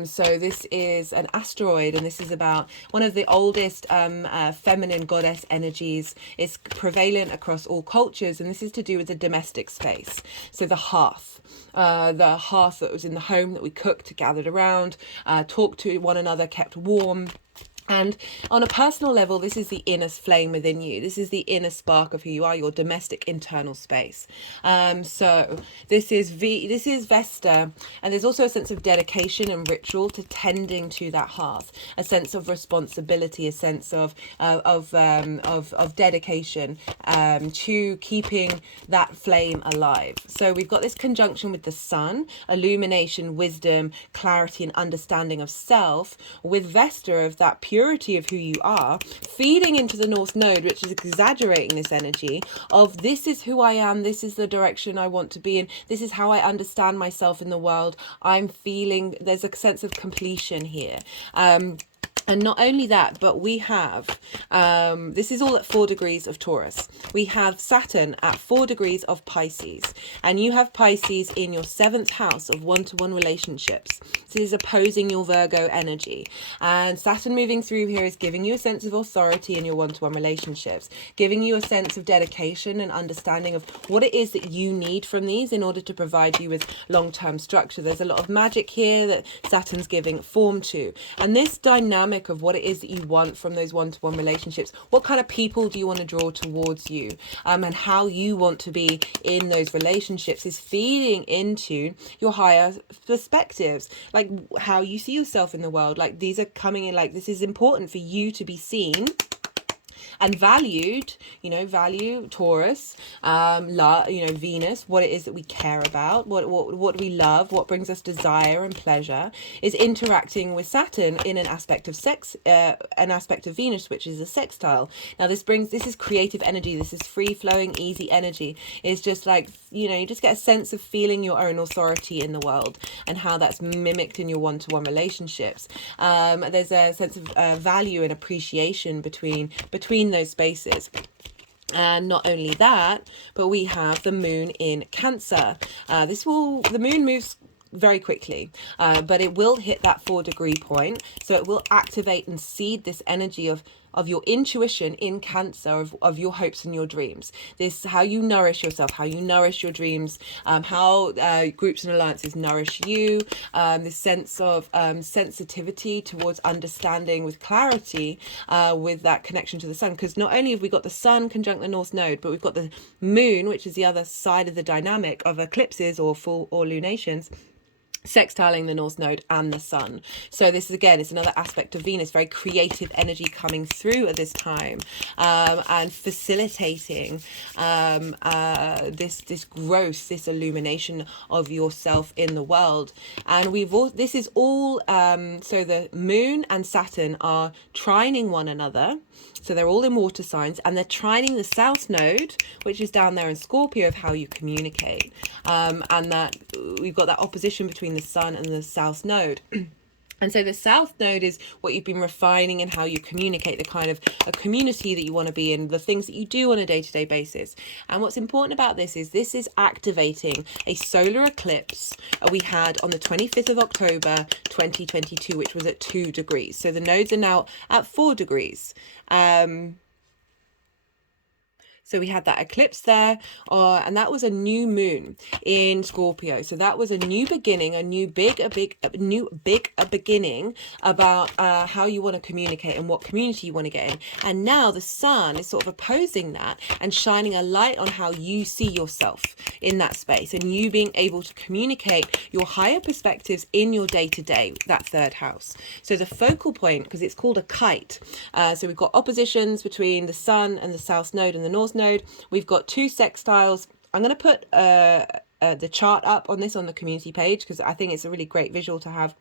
so this is an asteroid, and this is about one of the oldest feminine goddess energies. It's prevalent across all cultures, and this is to do with the domestic space. So the hearth that was in the home that we cooked, gathered around, talked to one another, kept warm. And on a personal level, this is the inner flame within you. This is the inner spark of who you are, your domestic internal space. So this is Vesta, and there's also a sense of dedication and ritual to tending to that hearth, a sense of responsibility, a sense of dedication to keeping that flame alive. So we've got this conjunction with the sun, illumination, wisdom, clarity, and understanding of self, with Vesta of that purity of who you are, feeding into the North Node, which is exaggerating this energy of, this is who I am, this is the direction I want to be in, this is how I understand myself in the world. I'm feeling there's a sense of completion here. And not only that, but we have, this is all at 4 degrees of Taurus. We have Saturn at 4 degrees of Pisces. And you have Pisces in your 7th house of one-to-one relationships. So this is opposing your Virgo energy. And Saturn moving through here is giving you a sense of authority in your one-to-one relationships, giving you a sense of dedication and understanding of what it is that you need from these in order to provide you with long-term structure. There's a lot of magic here that Saturn's giving form to. And this dynamic of what it is that you want from those one-to-one relationships, what kind of people do you want to draw towards you, and how you want to be in those relationships, is feeding into your higher perspectives, like how you see yourself in the world. Like, these are coming in, like, this is important for you to be seen and valued, value Taurus, Venus, what it is that we care about, what we love, what brings us desire and pleasure, is interacting with Saturn in an aspect of sex, an aspect of Venus, which is a sextile. Now this is creative energy, this is free flowing, easy energy. It's just like, you just get a sense of feeling your own authority in the world and how that's mimicked in your one-to-one relationships. There's a sense of value and appreciation between those spaces. And not only that, but we have the moon in Cancer. The moon moves very quickly, but it will hit that 4 degree point, so it will activate and seed this energy of your intuition in Cancer, of your hopes and your dreams. This, how you nourish yourself, how you nourish your dreams, how groups and alliances nourish you, this sense of sensitivity towards understanding with clarity, with that connection to the sun. Because not only have we got the sun conjunct the North Node, but we've got the moon, which is the other side of the dynamic of eclipses or full or lunations, sextiling the North Node and the sun. So this is, again, it's another aspect of Venus, very creative energy coming through at this time, and facilitating this growth, this illumination of yourself in the world. And this is all, so the moon and Saturn are trining one another. So they're all in water signs, and they're trining the South Node, which is down there in Scorpio, of how you communicate. And that we've got that opposition between the Sun and the South Node. And so the South Node is what you've been refining and how you communicate, the kind of a community that you want to be in, the things that you do on a day-to-day basis. And what's important about this is activating a solar eclipse we had on the 25th of October 2022, which was at 2 degrees. So the nodes are now at 4 degrees. So we had that eclipse there, and that was a new moon in Scorpio. So that was a new beginning, a new beginning about how you want to communicate and what community you want to get in. And now the sun is sort of opposing that and shining a light on how you see yourself in that space, and you being able to communicate your higher perspectives in your day-to-day, that third house. So the focal point, because it's called a kite, so we've got oppositions between the sun and the south node and the north node. We've got two sextiles. I'm going to put the chart up on this on the community page, because I think it's a really great visual to have.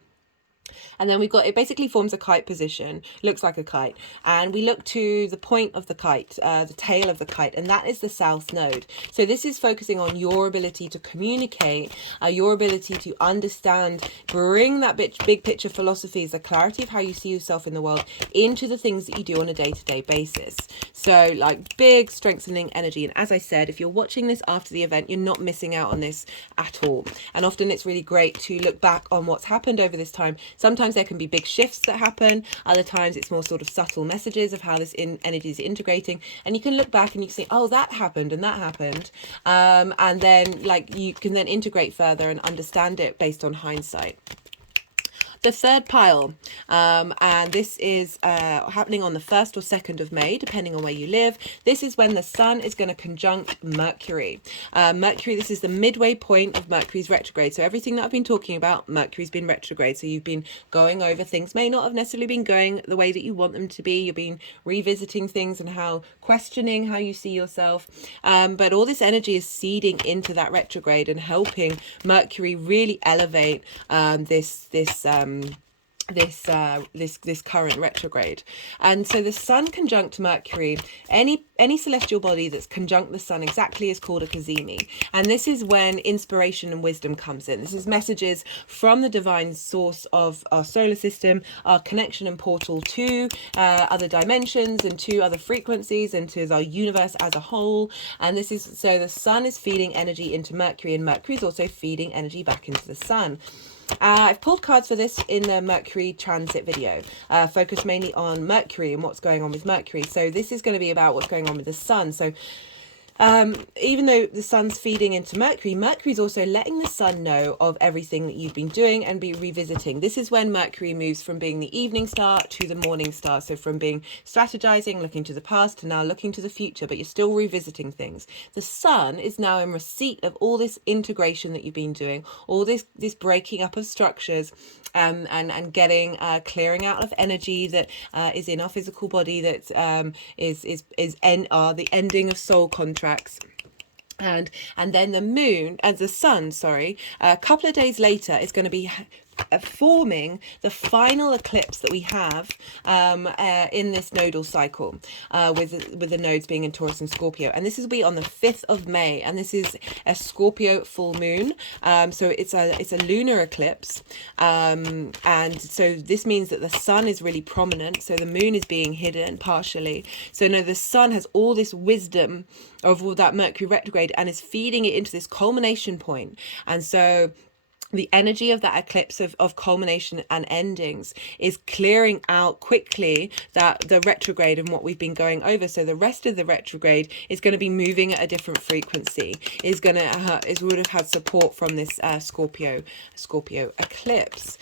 And then we've got, it basically forms a kite position, looks like a kite, and we look to the point of the kite, the tail of the kite, and that is the south node. So this is focusing on your ability to communicate, your ability to understand, bring that big picture philosophies, the clarity of how you see yourself in the world into the things that you do on a day-to-day basis. So like big strengthening energy. And as I said, if you're watching this after the event, you're not missing out on this at all. And often it's really great to look back on what's happened over this time. Sometimes there can be big shifts that happen. Other times it's more sort of subtle messages of how this energy is integrating. And you can look back and you can say, oh, that happened and that happened. And then like you can then integrate further and understand it based on hindsight. The third pile, and this is happening on the 1st or 2nd of May, depending on where you live. This is when the sun is going to conjunct Mercury. Mercury, this is the midway point of Mercury's retrograde. So everything that I've been talking about, Mercury's been retrograde. So you've been going over things, may not have necessarily been going the way that you want them to be. You've been revisiting things and questioning how you see yourself. But all this energy is seeding into that retrograde and helping Mercury really elevate this current retrograde. And so the sun conjunct Mercury, any celestial body that's conjunct the sun exactly is called a Cazimi. And this is when inspiration and wisdom comes in. This is messages from the divine source of our solar system, our connection and portal to other dimensions and to other frequencies and to our universe as a whole. And this is, so the sun is feeding energy into Mercury, and Mercury is also feeding energy back into the sun. I've pulled cards for this in the Mercury transit video, focused mainly on Mercury and what's going on with Mercury. So this is going to be about what's going on with the sun. So even though the sun's feeding into Mercury, Mercury's also letting the sun know of everything that you've been doing and be revisiting. This is when Mercury moves from being the evening star to the morning star. So from being strategizing, looking to the past, to now looking to the future, but you're still revisiting things. The sun is now in receipt of all this integration that you've been doing, all this breaking up of structures, and getting clearing out of energy that is in our physical body, that is the ending of soul contracts. And then the moon, the sun, sorry, a couple of days later is going to be forming the final eclipse that we have in this nodal cycle, with the nodes being in Taurus and Scorpio. And this will be on the 5th of May, and this is a Scorpio full moon. So it's a lunar eclipse, and so this means that the sun is really prominent, so the moon is being hidden partially. So no, the sun has all this wisdom of all that Mercury retrograde and is feeding it into this culmination point. And so the energy of that eclipse of culmination and endings is clearing out quickly the retrograde and what we've been going over. So the rest of the retrograde is going to be moving at a different frequency, would have had support from this Scorpio eclipse.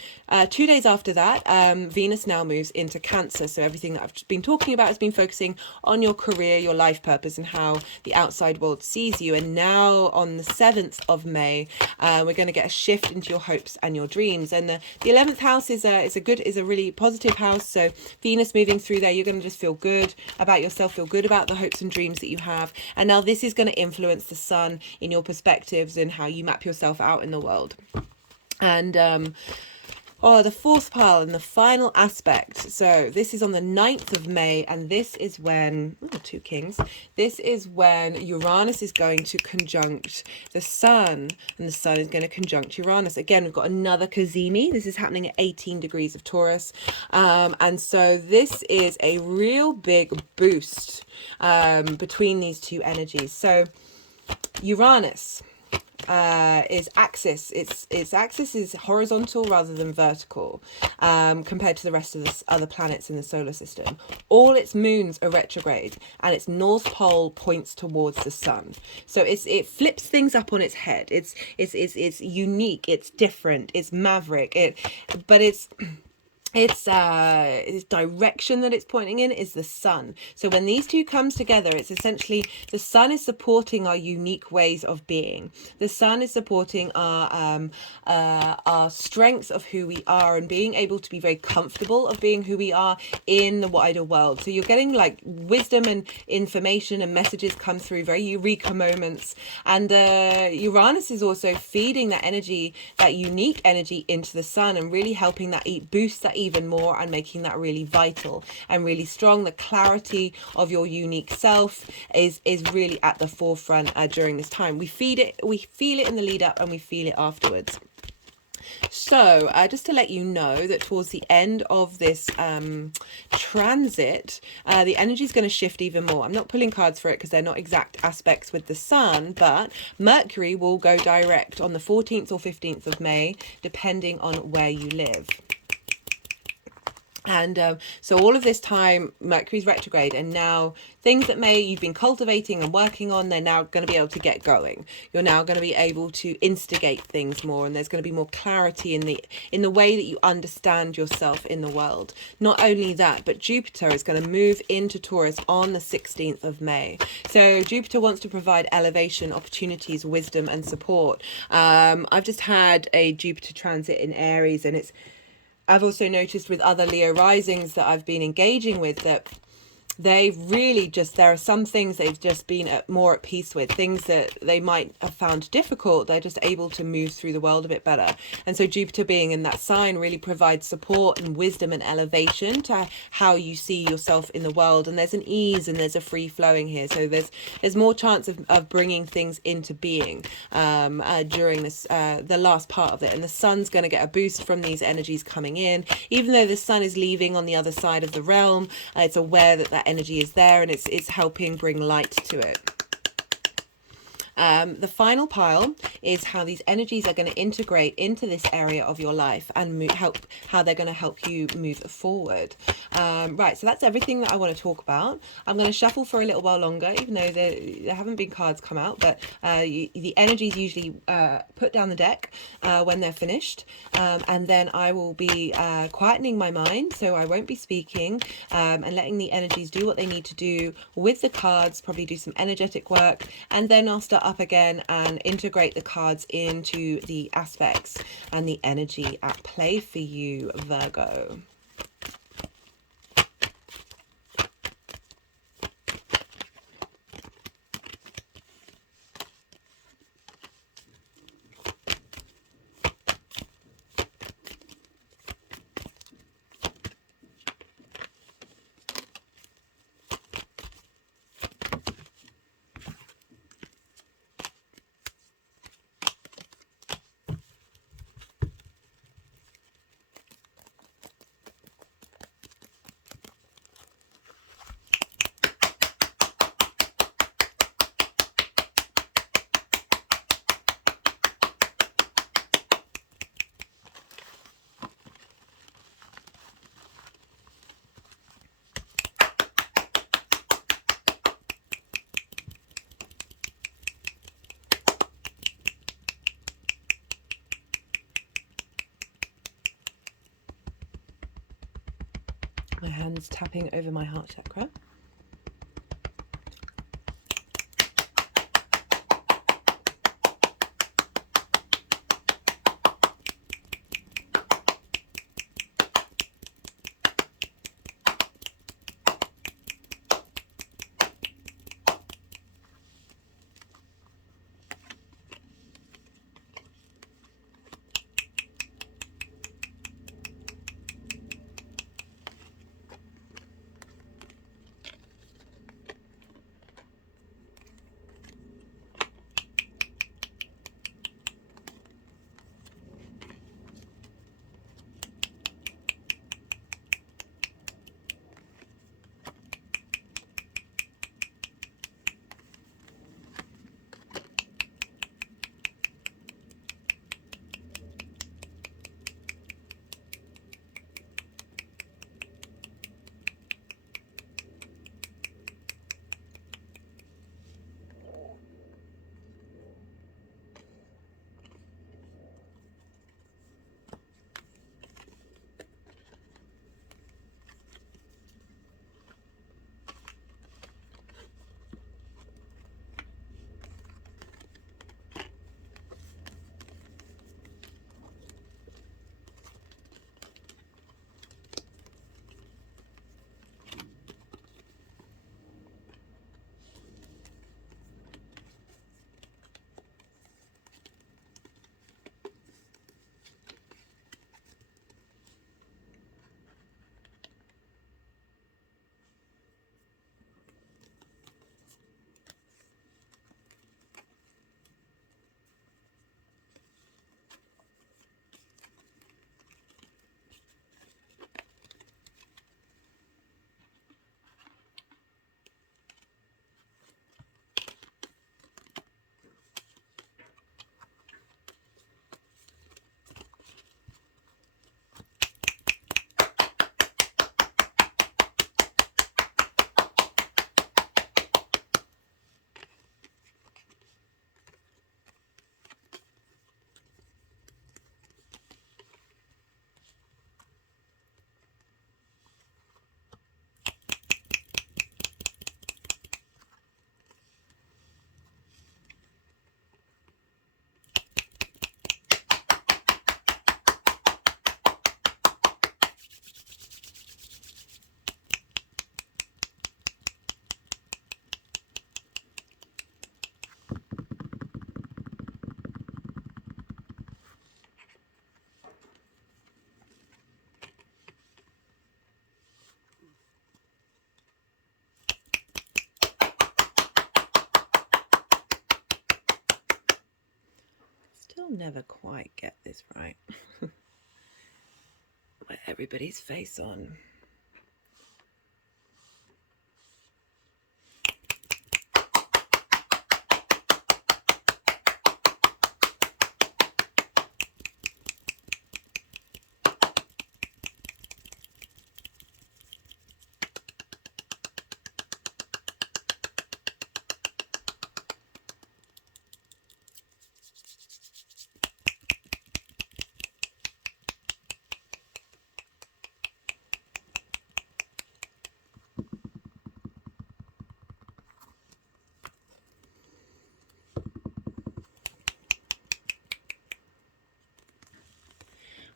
2 days after that, Venus now moves into Cancer. So everything that I've been talking about has been focusing on your career, your life purpose, and how the outside world sees you. And now on the 7th of May, we're going to get a shift into your hopes and your dreams. And the 11th house is a really positive house. So Venus moving through there, you're going to just feel good about yourself, feel good about the hopes and dreams that you have. And now this is going to influence the sun in your perspectives and how you map yourself out in the world. And the fourth pile and the final aspect. So this is on the 9th of May, and this is when, two kings, this is when Uranus is going to conjunct the sun, and the sun is going to conjunct Uranus. Again, we've got another Cazimi. This is happening at 18 degrees of Taurus. And so this is a real big boost between these two energies. So Uranus, is axis. Its axis is horizontal rather than vertical, compared to the rest of the other planets in the solar system. All its moons are retrograde, and its north pole points towards the sun. So it flips things up on its head. It's unique. It's different. It's maverick. But its direction that it's pointing in is the sun. So when these two comes together, it's essentially the sun is supporting our unique ways of being. The sun is supporting our strengths of who we are and being able to be very comfortable of being who we are in the wider world. So you're getting like wisdom and information and messages come through, very eureka moments. And Uranus is also feeding that energy, that unique energy into the sun, and really helping that boost that even more and making that really vital and really strong. The clarity of your unique self is really at the forefront during this time. We feel it in the lead up, and we feel it afterwards. So just to let you know that towards the end of this transit, the energy is going to shift even more. I'm not pulling cards for it because they're not exact aspects with the sun, but Mercury will go direct on the 14th or 15th of May, depending on where you live. And so all of this time, Mercury's retrograde, and now things that you've been cultivating and working on, they're now going to be able to get going. You're now going to be able to instigate things more, and there's going to be more clarity in the way that you understand yourself in the world. Not only that, but Jupiter is going to move into Taurus on the 16th of May. So Jupiter wants to provide elevation, opportunities, wisdom, and support. I've just had a Jupiter transit in Aries, and I've also noticed with other Leo risings that I've been engaging with that they've really there are some things they've just been more at peace with. Things that they might have found difficult, they're just able to move through the world a bit better. And so Jupiter being in that sign really provides support and wisdom and elevation to how you see yourself in the world. And there's an ease and there's a free flowing here. So there's more chance of bringing things into being during this the last part of it. And the sun's going to get a boost from these energies coming in. Even though the sun is leaving on the other side of the realm, it's aware that energy is there, and it's helping bring light to it. The final pile is how these energies are going to integrate into this area of your life and how they're going to help you move forward. Right, so that's everything that I want to talk about. I'm going to shuffle for a little while longer, even though there haven't been cards come out, but the energies usually put down the deck when they're finished, and then I will be quietening my mind, so I won't be speaking, and letting the energies do what they need to do with the cards, probably do some energetic work, and then I'll start up again and integrate the cards into the aspects and the energy at play for you, Virgo. My hands tapping over my heart chakra. never quite get this right. Put everybody's face on.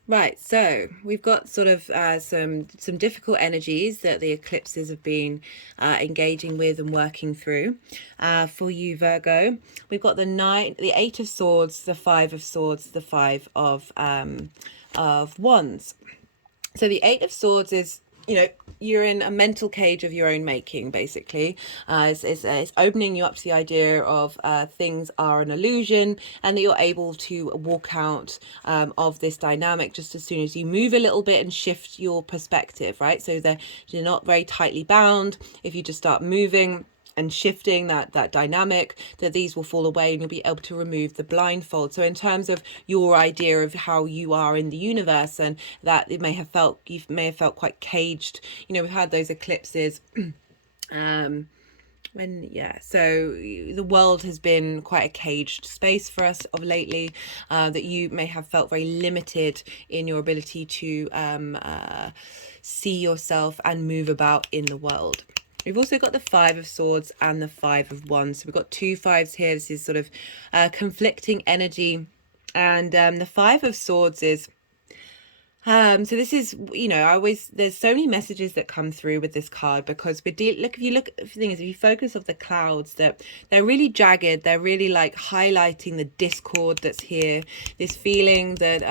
Right, so we've got sort of some difficult energies that the eclipses have been engaging with and working through for you, Virgo. We've got the Eight of Swords, the Five of Swords, the Five of Wands. So the Eight of Swords is, you're in a mental cage of your own making, basically. It's opening you up to the idea of things are an illusion, and that you're able to walk out of this dynamic just as soon as you move a little bit and shift your perspective, right? So that you're not very tightly bound. If you just start moving and shifting that dynamic, that these will fall away and you'll be able to remove the blindfold. So in terms of your idea of how you are in the universe, and that you may have felt quite caged. We've had those eclipses so the world has been quite a caged space for us of lately, that you may have felt very limited in your ability to see yourself and move about in the world. We've also got the Five of Swords and the Five of Wands. So we've got two fives here. This is sort of conflicting energy. And the Five of Swords is, so this is, there's so many messages that come through with this card, because if you focus on the clouds, that they're really jagged. They're really like highlighting the discord that's here. This feeling that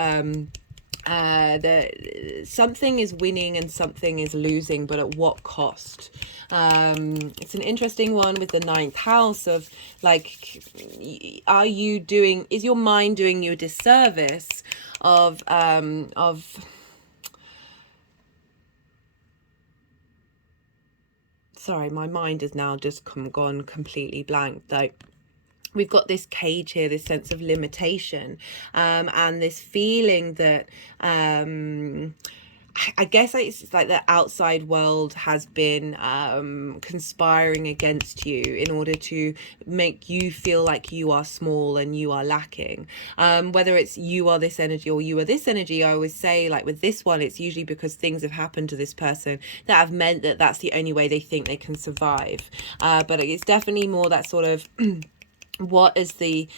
something is winning and something is losing, but at what cost? It's an interesting one with the ninth house of like, is your mind doing you a disservice of sorry, my mind has now just gone completely blank. Like, we've got this cage here, this sense of limitation, and this feeling that I guess it's like the outside world has been conspiring against you in order to make you feel like you are small and you are lacking. Whether it's you are this energy or you are this energy, I always say, like with this one, it's usually because things have happened to this person that have meant that that's the only way they think they can survive. But it's definitely more that sort of what is the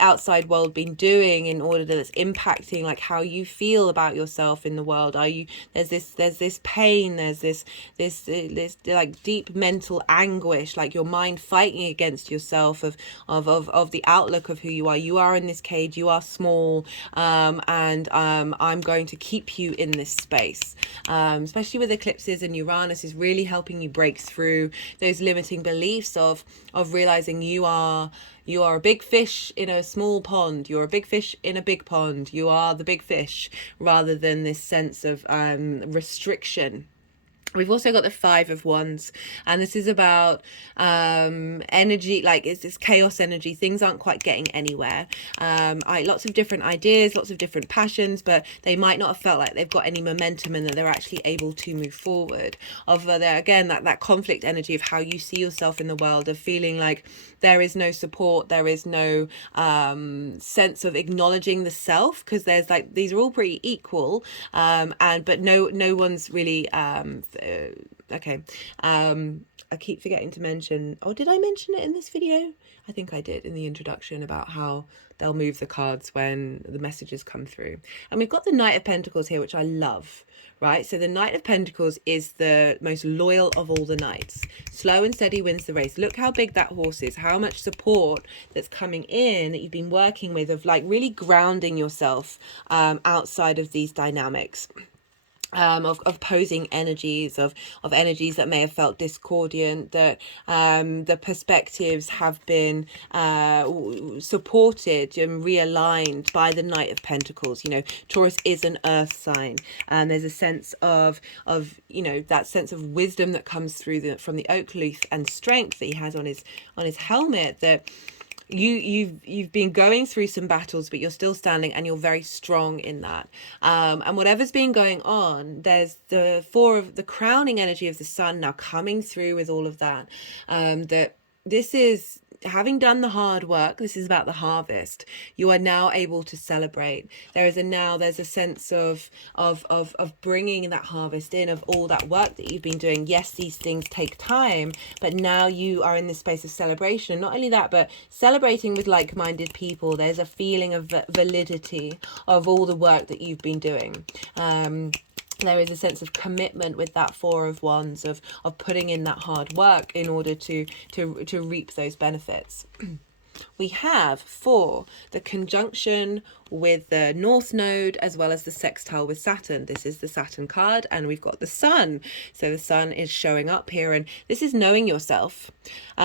outside world been doing in order that's impacting like how you feel about yourself in the world? There's this pain, there's this like deep mental anguish, like your mind fighting against yourself of the outlook of who you are in this cage, you are small, and I'm going to keep you in this space, especially with eclipses, and Uranus is really helping you break through those limiting beliefs of realizing you are a big fish in a small pond. You're a big fish in a big pond. You are the big fish, rather than this sense of restriction. We've also got the Five of Wands, and this is about energy, like it's this chaos energy. Things aren't quite getting anywhere. Lots of different ideas, lots of different passions, but they might not have felt like they've got any momentum and that they're actually able to move forward. Again, that conflict energy of how you see yourself in the world, of feeling like there is no support, there is no sense of acknowledging the self, because there's like, these are all pretty equal, but no one's really okay. I keep forgetting to mention, did I mention it in this video? I think I did in the introduction, about how they'll move the cards when the messages come through. And we've got the Knight of Pentacles here, which I love, right? So the Knight of Pentacles is the most loyal of all the knights. Slow and steady wins the race. Look how big that horse is, how much support that's coming in, that you've been working with, of like really grounding yourself outside of these dynamics. of opposing energies, of energies that may have felt discordant, that the perspectives have been supported and realigned by the Knight of Pentacles. You know, Taurus is an earth sign, and there's a sense of you know, that sense of wisdom that comes through from the oak leaf and strength that he has on his helmet, that you've been going through some battles, but you're still standing, and you're very strong in that. And whatever's been going on, there's the crowning energy of the sun now coming through with all of that. That this is, having done the hard work, this is about the harvest. You are now able to celebrate. There's a sense of bringing that harvest in, of all that work that you've been doing. Yes, these things take time, but now you are in this space of celebration. And not only that, but celebrating with like-minded people. There's a feeling of validity of all the work that you've been doing. There is a sense of commitment with that Four of Wands, of putting in that hard work in order to reap those benefits. We have for the conjunction with the North Node as well as the sextile with Saturn. This is the Saturn card, and we've got the Sun. So the Sun is showing up here, and this is knowing yourself. You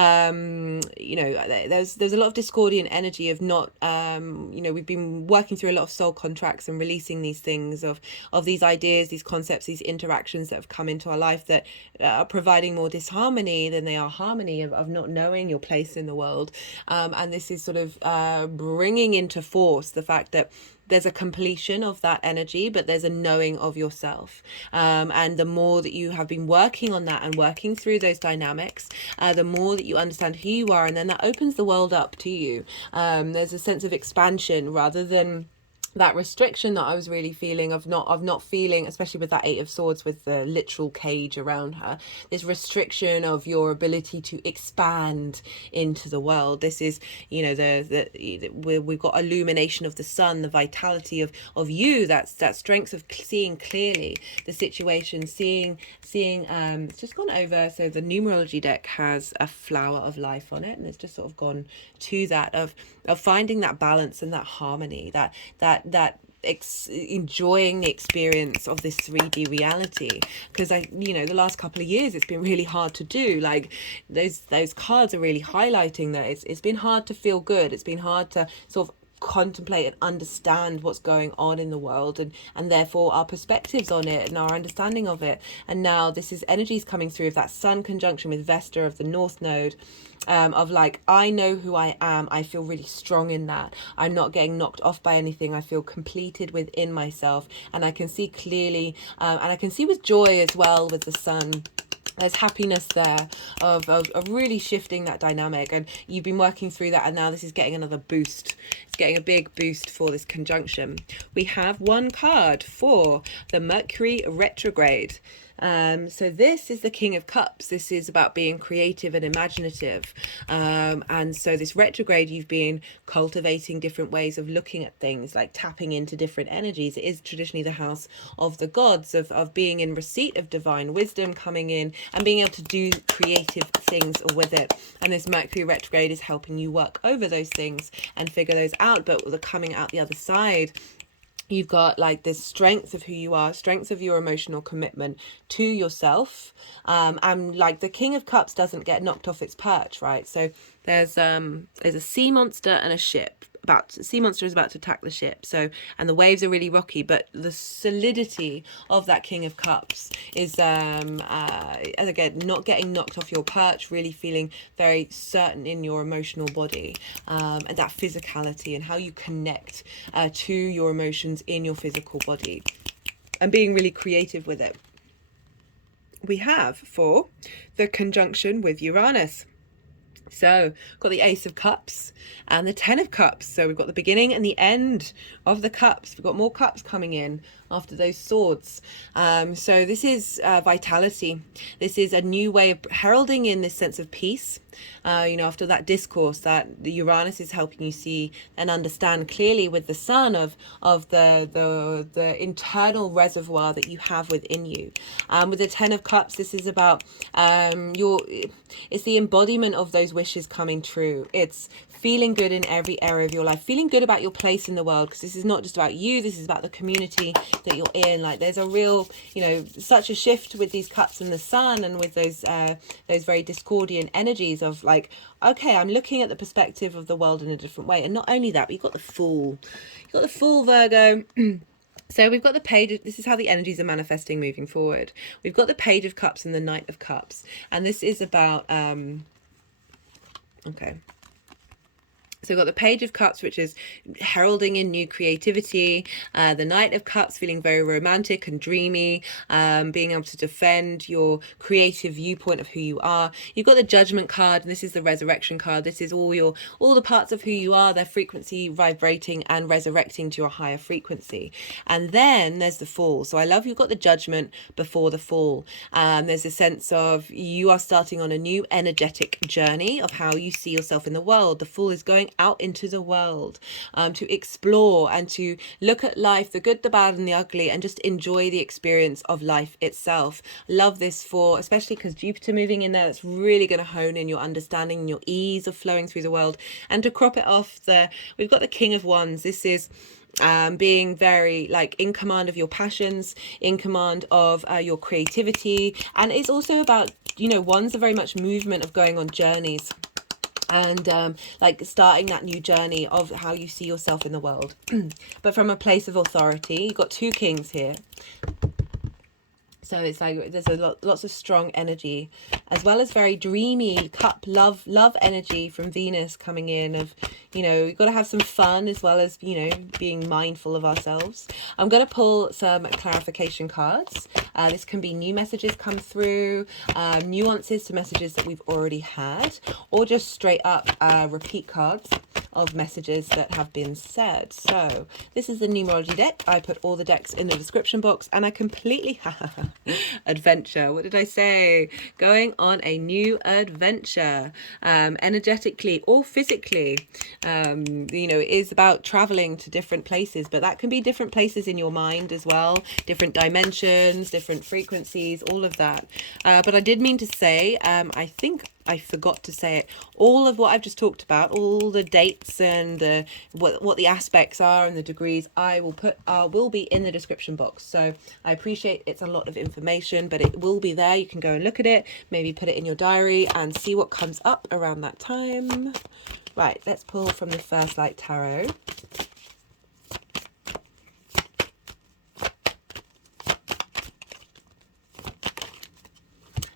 know, there's a lot of discordian energy of not, you know, we've been working through a lot of soul contracts and releasing these things of these ideas, these concepts, these interactions that have come into our life that are providing more disharmony than they are harmony, of not knowing your place in the world. And this is sort of bringing into force the fact that there's a completion of that energy, but there's a knowing of yourself. And the more that you have been working on that and working through those dynamics, the more that you understand who you are, and then that opens the world up to you. There's a sense of expansion rather than that restriction that I was really feeling of not feeling, especially with that Eight of Swords with the literal cage around her, this restriction of your ability to expand into the world. This is, you know, we've got illumination of the sun, the vitality of you, that strength of seeing clearly the situation, seeing it's just gone over. So the numerology deck has a flower of life on it, and it's just sort of gone to that of finding that balance and that harmony, that enjoying the experience of this 3D reality. Because you know, the last couple of years it's been really hard to do. Like those cards are really highlighting that it's been hard to feel good. It's been hard to sort of contemplate and understand what's going on in the world, and therefore our perspectives on it and our understanding of it. And now this is energies coming through of that Sun conjunction with Vesta of the North Node, of like, I know who I am. I feel really strong in that. I'm not getting knocked off by anything. I feel completed within myself, and I can see clearly, and I can see with joy as well with the Sun. There's happiness there of really shifting that dynamic, and you've been working through that, and now this is getting another boost. It's getting a big boost for this conjunction. We have one card for the Mercury Retrograde. So this is the King of Cups. This is about being creative and imaginative. And so this retrograde, you've been cultivating different ways of looking at things, like tapping into different energies. It is traditionally the house of the gods, of being in receipt of divine wisdom, coming in and being able to do creative things with it. And this Mercury retrograde is helping you work over those things and figure those out. But the coming out the other side, you've got like this strength of who you are, strength of your emotional commitment to yourself. And like the King of Cups doesn't get knocked off its perch, right? So there's a sea monster and a ship. Sea monster is about to attack the ship, so, and the waves are really rocky, but the solidity of that King of Cups is again, not getting knocked off your perch, really feeling very certain in your emotional body, and that physicality and how you connect to your emotions in your physical body, and being really creative with it. We have for the conjunction with Uranus. So got the Ace of Cups and the Ten of Cups. So we've got the beginning and the end of the cups. We've got more cups coming in after those swords. So this is vitality. This is a new way of heralding in this sense of peace. You know, after that discourse that the Uranus is helping you see and understand clearly with the Sun of the internal reservoir that you have within you. With the Ten of Cups, this is about it's the embodiment of those wishes coming true. It's feeling good in every area of your life, feeling good about your place in the world, because this is not just about you, this is about the community that you're in. Like, there's a real, you know, such a shift with these cups and the sun, and with those very discordian energies of like, okay, I'm looking at the perspective of the world in a different way. And not only that, but you've got the Fool. You've got the Fool, Virgo. So we've got the Page. This is how the energies are manifesting moving forward. We've got the Page of Cups and the Knight of Cups. And this is about, okay. So we've got the Page of Cups, which is heralding in new creativity. The Knight of Cups, feeling very romantic and dreamy, being able to defend your creative viewpoint of who you are. You've got the Judgment card, and this is the Resurrection card. This is all the parts of who you are, their frequency vibrating and resurrecting to a higher frequency. And then there's the Fall. So I love you've got the Judgment before the Fall. There's a sense of you are starting on a new energetic journey of how you see yourself in the world. The Fool is going out into the world to explore and to look at life, the good, the bad and the ugly, and just enjoy the experience of life itself. Love this for, especially because Jupiter moving in there, that's really going to hone in your understanding and your ease of flowing through the world. And to crop it off, we've got the King of Wands. This is being very like in command of your passions, in command of your creativity. And it's also about, you know, wands are very much movement of going on journeys. And like starting that new journey of how you see yourself in the world. But from a place of authority. You've got two kings here. So it's like there's lots of strong energy, as well as very dreamy cup love energy from Venus coming in of, you know, you've got to have some fun as well as, you know, being mindful of ourselves. I'm going to pull some clarification cards. This can be new messages come through, nuances to messages that we've already had, or just straight up repeat cards of messages that have been said. So this is the numerology deck. I put all the decks in the description box, and I completely adventure. What did I say? Going on a new adventure, energetically or physically. You know, it is about traveling to different places, but that can be different places in your mind as well, different dimensions, different frequencies, all of that. But I did mean to say, I think I forgot to say it, all of what I've just talked about, all the dates and what the aspects are and the degrees, I will put will be in the description box. So I appreciate it's a lot of information, but it will be there. You can go and look at it, maybe put it in your diary and see what comes up around that time. Right, let's pull from the First Light Tarot.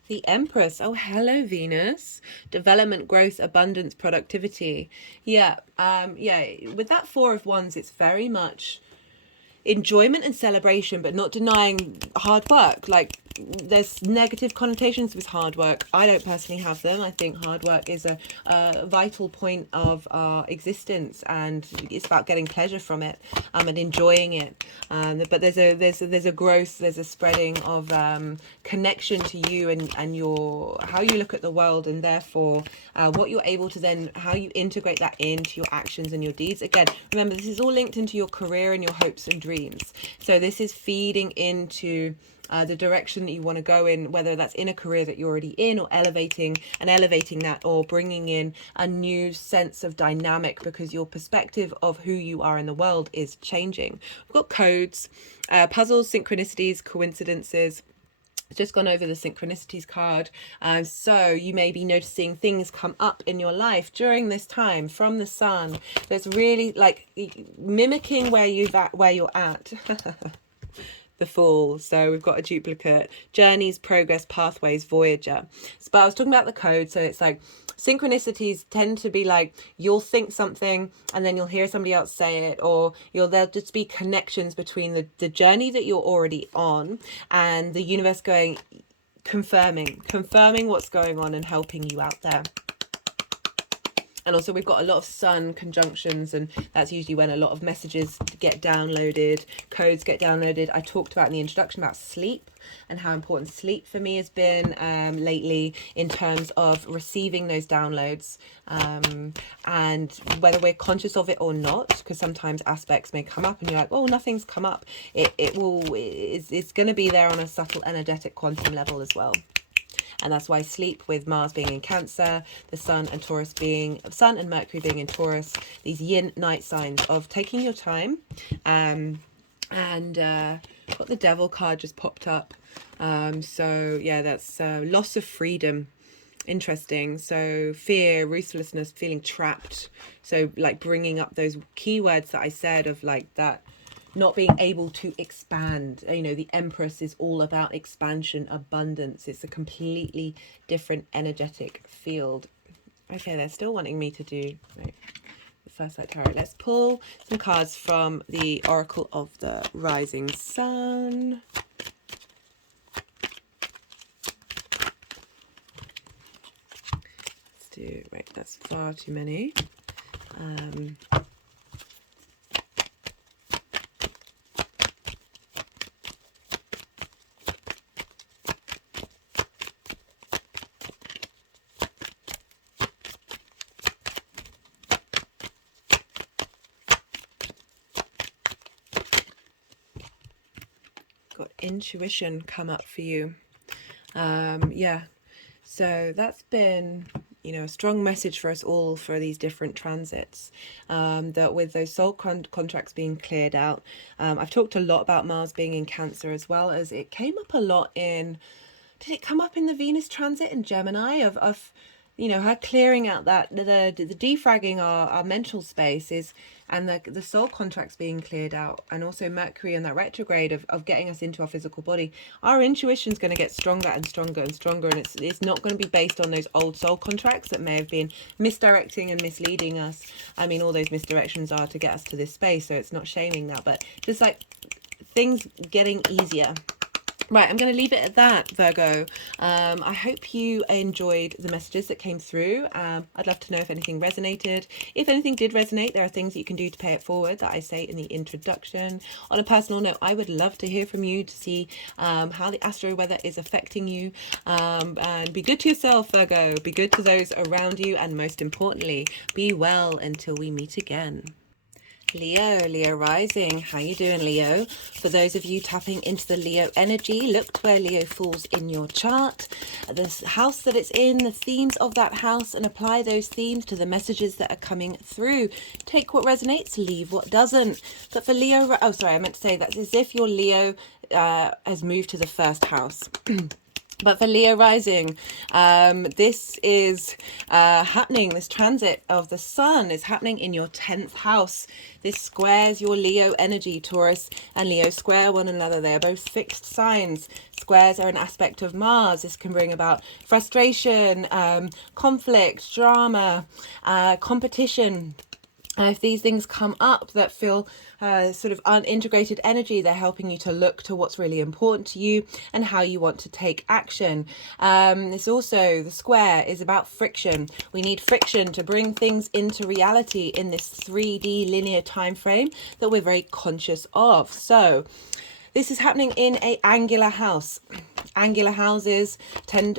The Empress. Oh, hello, Venus. Development, growth, abundance, productivity. Yeah, with that Four of Wands, it's very much enjoyment and celebration, but not denying hard work. Like, there's negative connotations with hard work. I don't personally have them. I think hard work is a vital point of our existence, and it's about getting pleasure from it and enjoying it. But there's a growth, there's a spreading of connection to you and your how you look at the world, and therefore what you're able to then, how you integrate that into your actions and your deeds. Again, remember, this is all linked into your career and your hopes and dreams. So this is feeding into the direction that you want to go in, whether that's in a career that you're already in, or elevating that, or bringing in a new sense of dynamic because your perspective of who you are in the world is changing. We've got codes, puzzles, synchronicities, coincidences. Just gone over the synchronicities card. So you may be noticing things come up in your life during this time from the sun that's really like mimicking where you're at. The Fool. So we've got a duplicate. Journeys, progress, pathways, Voyager. But I was talking about the code. So it's like synchronicities tend to be like you'll think something and then you'll hear somebody else say it, or there'll just be connections between the journey that you're already on and the universe going, confirming what's going on and helping you out there. And also we've got a lot of sun conjunctions, and that's usually when a lot of messages get downloaded, codes get downloaded. I talked about in the introduction about sleep and how important sleep for me has been lately in terms of receiving those downloads, and whether we're conscious of it or not, because sometimes aspects may come up and you're like, oh, nothing's come up. It's going to be there on a subtle energetic quantum level as well. and that's why sleep, with Mars being in Cancer, the Sun and Mercury being in Taurus, these yin night signs of taking your time. And got the Devil card just popped up. So yeah, that's loss of freedom. Interesting. So fear, ruthlessness, feeling trapped. So like bringing up those keywords that I said of like that, not being able to expand. You know, the Empress is all about expansion, abundance. It's a completely different energetic field. Okay, they're still wanting me to do the First Light Tarot. Let's pull some cards from the Oracle of the Rising Sun. Let's do, right, that's far too many. Got intuition come up for you. Yeah, so that's been, you know, a strong message for us all for these different transits, that with those soul contracts being cleared out. I've talked a lot about Mars being in Cancer, as well as it came up a lot in, did it come up in the Venus transit in Gemini of you know, her clearing out that the defragging our mental spaces, and the soul contracts being cleared out, and also Mercury and that retrograde of getting us into our physical body. Our intuition is going to get stronger and stronger and stronger, and it's not going to be based on those old soul contracts that may have been misdirecting and misleading us. I mean, all those misdirections are to get us to this space, so it's not shaming that, but just like things getting easier. Right, I'm going to leave it at that, Virgo. I hope you enjoyed the messages that came through. I'd love to know if anything resonated. If anything did resonate, there are things that you can do to pay it forward that I say in the introduction. On a personal note, I would love to hear from you to see how the astro weather is affecting you. And be good to yourself, Virgo. Be good to those around you. And most importantly, be well until we meet again. Leo rising. How you doing, Leo? For those of you tapping into the Leo energy, look to where Leo falls in your chart, the house that it's in, the themes of that house, and apply those themes to the messages that are coming through. Take what resonates, leave what doesn't. But for Leo, oh sorry, I meant to say that's as if your Leo has moved to the first house. But for Leo rising, this is happening. This transit of the sun is happening in your 10th house. This squares your Leo energy. Taurus and Leo square one another. They are both fixed signs. Squares are an aspect of Mars. This can bring about frustration, conflict, drama, competition. If these things come up that feel sort of unintegrated energy, they're helping you to look to what's really important to you and how you want to take action. This also, the square is about friction. We need friction to bring things into reality in this 3D linear time frame that we're very conscious of. So this is happening in an angular house. Angular houses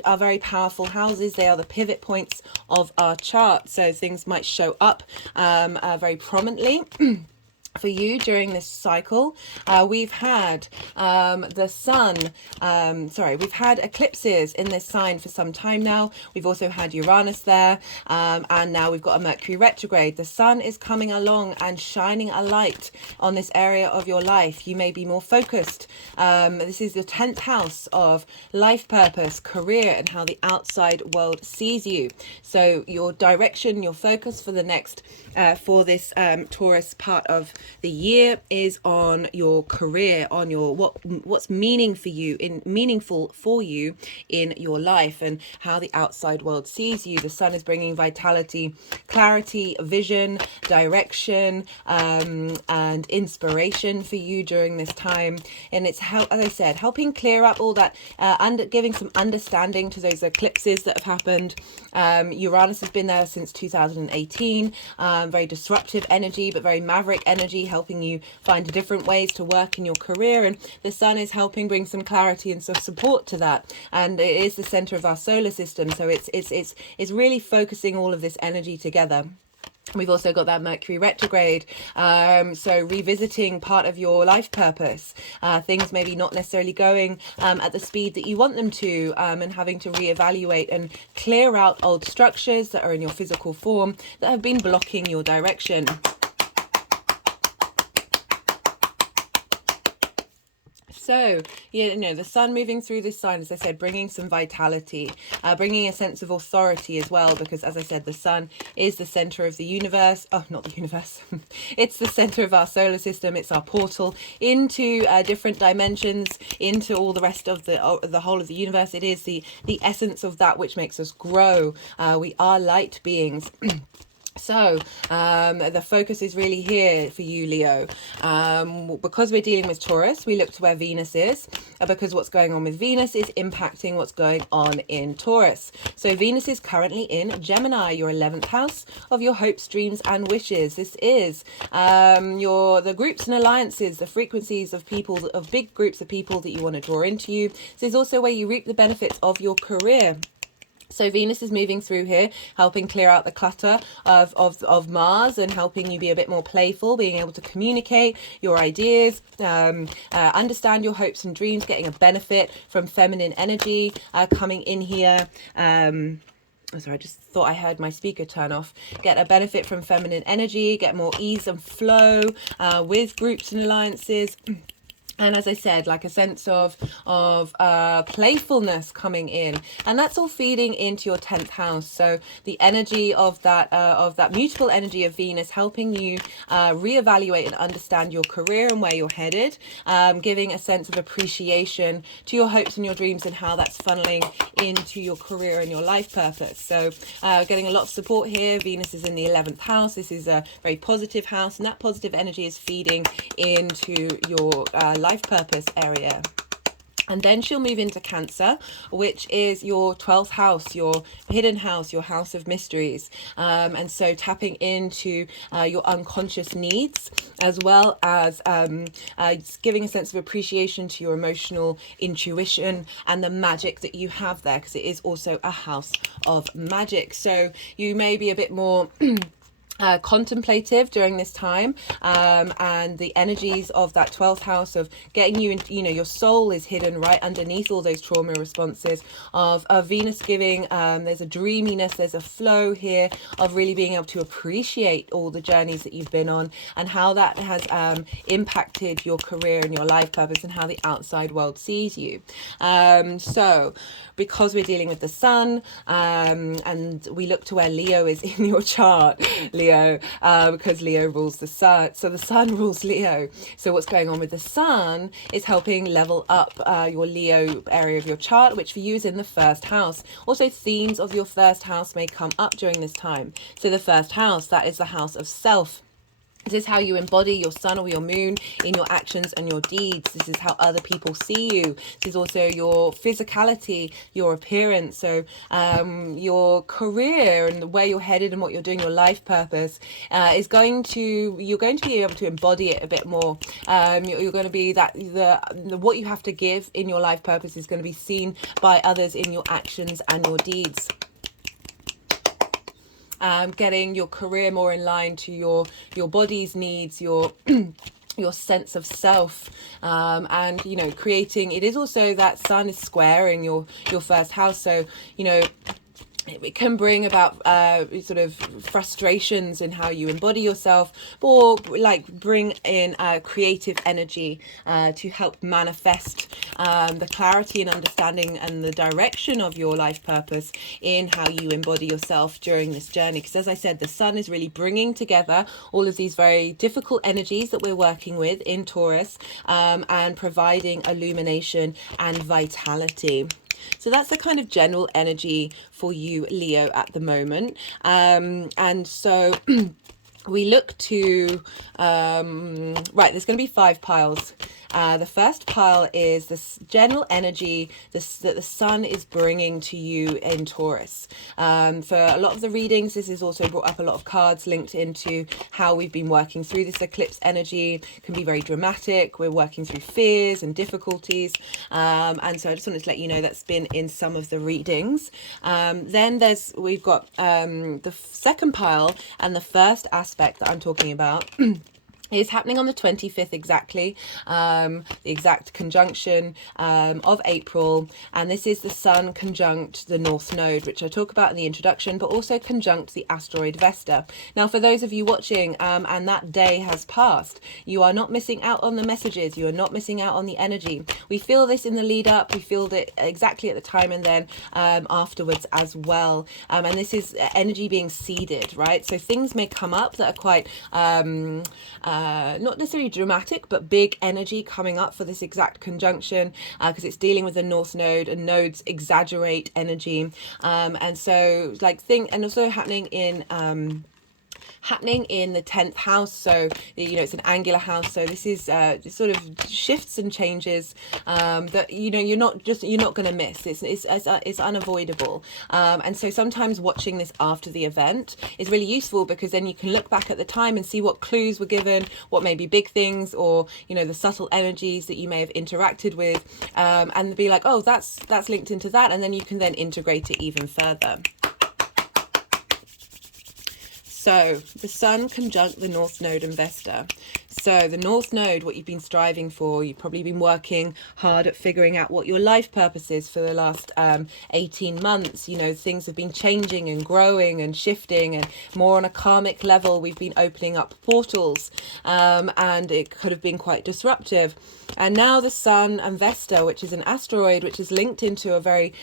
are very powerful houses. They are the pivot points of our chart. So things might show up very prominently. For you during this cycle. We've had the sun, we've had eclipses in this sign for some time now. We've also had Uranus there, and now we've got a Mercury retrograde. The sun is coming along and shining a light on this area of your life. You may be more focused. This is the 10th house of life purpose, career, and how the outside world sees you. So your direction, your focus for the next, for this Taurus part of the year is on your career, on your what's meaningful for you in your life, and how the outside world sees you. The sun is bringing vitality, clarity, vision, direction, and inspiration for you during this time. And it's as I said, helping clear up all that, giving some understanding to those eclipses that have happened. Uranus has been there since 2018. Very disruptive energy, but very maverick energy, helping you find different ways to work in your career. And the sun is helping bring some clarity and some support to that. And it is the center of our solar system. So it's really focusing all of this energy together. We've also got that Mercury retrograde, so revisiting part of your life purpose, things maybe not necessarily going at the speed that you want them to, and having to reevaluate and clear out old structures that are in your physical form that have been blocking your direction. So, the sun moving through this sign, as I said, bringing some vitality, bringing a sense of authority as well, because as I said, the sun is the center of the universe. Oh, not the universe. It's the center of our solar system. It's our portal into different dimensions, into all the rest of the whole of the universe. It is the essence of that which makes us grow. We are light beings. So the focus is really here for you, Leo. Because we're dealing with Taurus, we look to where Venus is, because what's going on with Venus is impacting what's going on in Taurus. So Venus is currently in Gemini, your 11th house of your hopes, dreams and wishes. This is the groups and alliances, the frequencies of people, of big groups of people that you want to draw into you. This is also where you reap the benefits of your career. So Venus is moving through here, helping clear out the clutter of Mars and helping you be a bit more playful, being able to communicate your ideas, understand your hopes and dreams, getting a benefit from feminine energy coming in here. Sorry, I just thought I heard my speaker turn off. Get a benefit from feminine energy, get more ease and flow with groups and alliances. And as I said, like a sense of playfulness coming in, and that's all feeding into your 10th house. So the energy of that mutable energy of Venus helping you reevaluate and understand your career and where you're headed, giving a sense of appreciation to your hopes and your dreams and how that's funneling into your career and your life purpose. So getting a lot of support here. Venus is in the 11th house. This is a very positive house, and that positive energy is feeding into your life purpose area. And then she'll move into Cancer, which is your 12th house, your hidden house, your house of mysteries. And so tapping into your unconscious needs, as well as giving a sense of appreciation to your emotional intuition and the magic that you have there, because it is also a house of magic. So you may be a bit more contemplative during this time, and the energies of that 12th house of getting you in, your soul is hidden right underneath all those trauma responses of Venus giving, there's a dreaminess, there's a flow here of really being able to appreciate all the journeys that you've been on and how that has impacted your career and your life purpose and how the outside world sees you. So because we're dealing with the sun, and we look to where Leo is in your chart, because Leo rules the sun. So the sun rules Leo. So what's going on with the sun is helping level up your Leo area of your chart, which for you is in the first house. Also, themes of your first house may come up during this time. So the first house, that is the house of self. This is how you embody your sun or your moon in your actions and your deeds. This is how other people see you. This is also your physicality, your appearance. So your career and where you're headed and what you're doing, your life purpose you're going to be able to embody it a bit more. You're going to be what you have to give in your life purpose is going to be seen by others in your actions and your deeds. Getting your career more in line to your body's needs, your your sense of self, and creating. It is also that sun is squaring your first house, so it can bring about sort of frustrations in how you embody yourself, or like bring in creative energy to help manifest the clarity and understanding and the direction of your life purpose in how you embody yourself during this journey. Because as I said, the sun is really bringing together all of these very difficult energies that we're working with in Taurus, and providing illumination and vitality. So that's the kind of general energy for you, Leo, at the moment. And so we look to, right, there's going to be 5 piles. The first pile is this general energy that the sun is bringing to you in Taurus. For a lot of the readings, this has also brought up a lot of cards linked into how we've been working through this eclipse energy. It can be very dramatic. We're working through fears and difficulties. And so I just wanted to let you know that's been in some of the readings. Then we've got the second pile, and the first aspect that I'm talking about is happening on the 25th exactly, the exact conjunction of April, and this is the Sun conjunct the North Node, which I talk about in the introduction, but also conjunct the asteroid Vesta. Now, for those of you watching and that day has passed, you are not missing out on the messages, you are not missing out on the energy. We feel this in the lead up, we feel it exactly at the time, and then afterwards as well. And this is energy being seeded, right? So things may come up that are quite not necessarily dramatic, but big energy coming up for this exact conjunction, because it's dealing with the North Node, and nodes exaggerate energy, and so and also happening in the 10th house. So it's an angular house, so this is sort of shifts and changes that you're not going to miss. It's unavoidable, and so sometimes watching this after the event is really useful, because then you can look back at the time and see what clues were given, what may be big things, or the subtle energies that you may have interacted with, and be like, oh, that's linked into that, and then you can then integrate it even further. So the Sun conjunct the North Node and Vesta. So the North Node, what you've been striving for, you've probably been working hard at figuring out what your life purpose is for the last 18 months. Things have been changing and growing and shifting, and more on a karmic level, we've been opening up portals, and it could have been quite disruptive. And now the Sun and Vesta, which is an asteroid, which is linked into a very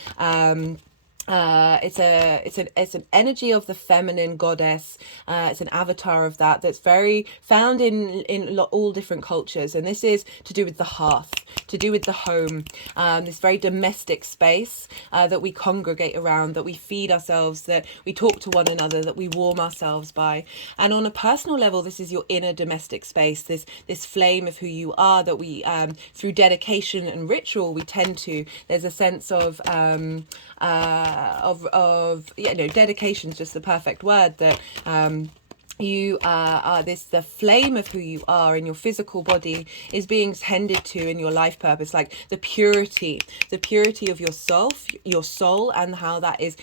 it's an energy of the feminine goddess. It's an avatar of that's very found in all different cultures, and this is to do with the hearth, to do with the home, this very domestic space that we congregate around, that we feed ourselves, that we talk to one another, that we warm ourselves by. And on a personal level, this is your inner domestic space, this flame of who you are, that we through dedication and ritual we tend to. There's a sense of dedication is just the perfect word, that you are the flame of who you are in your physical body is being tended to in your life purpose, like the purity of your soul, and how that is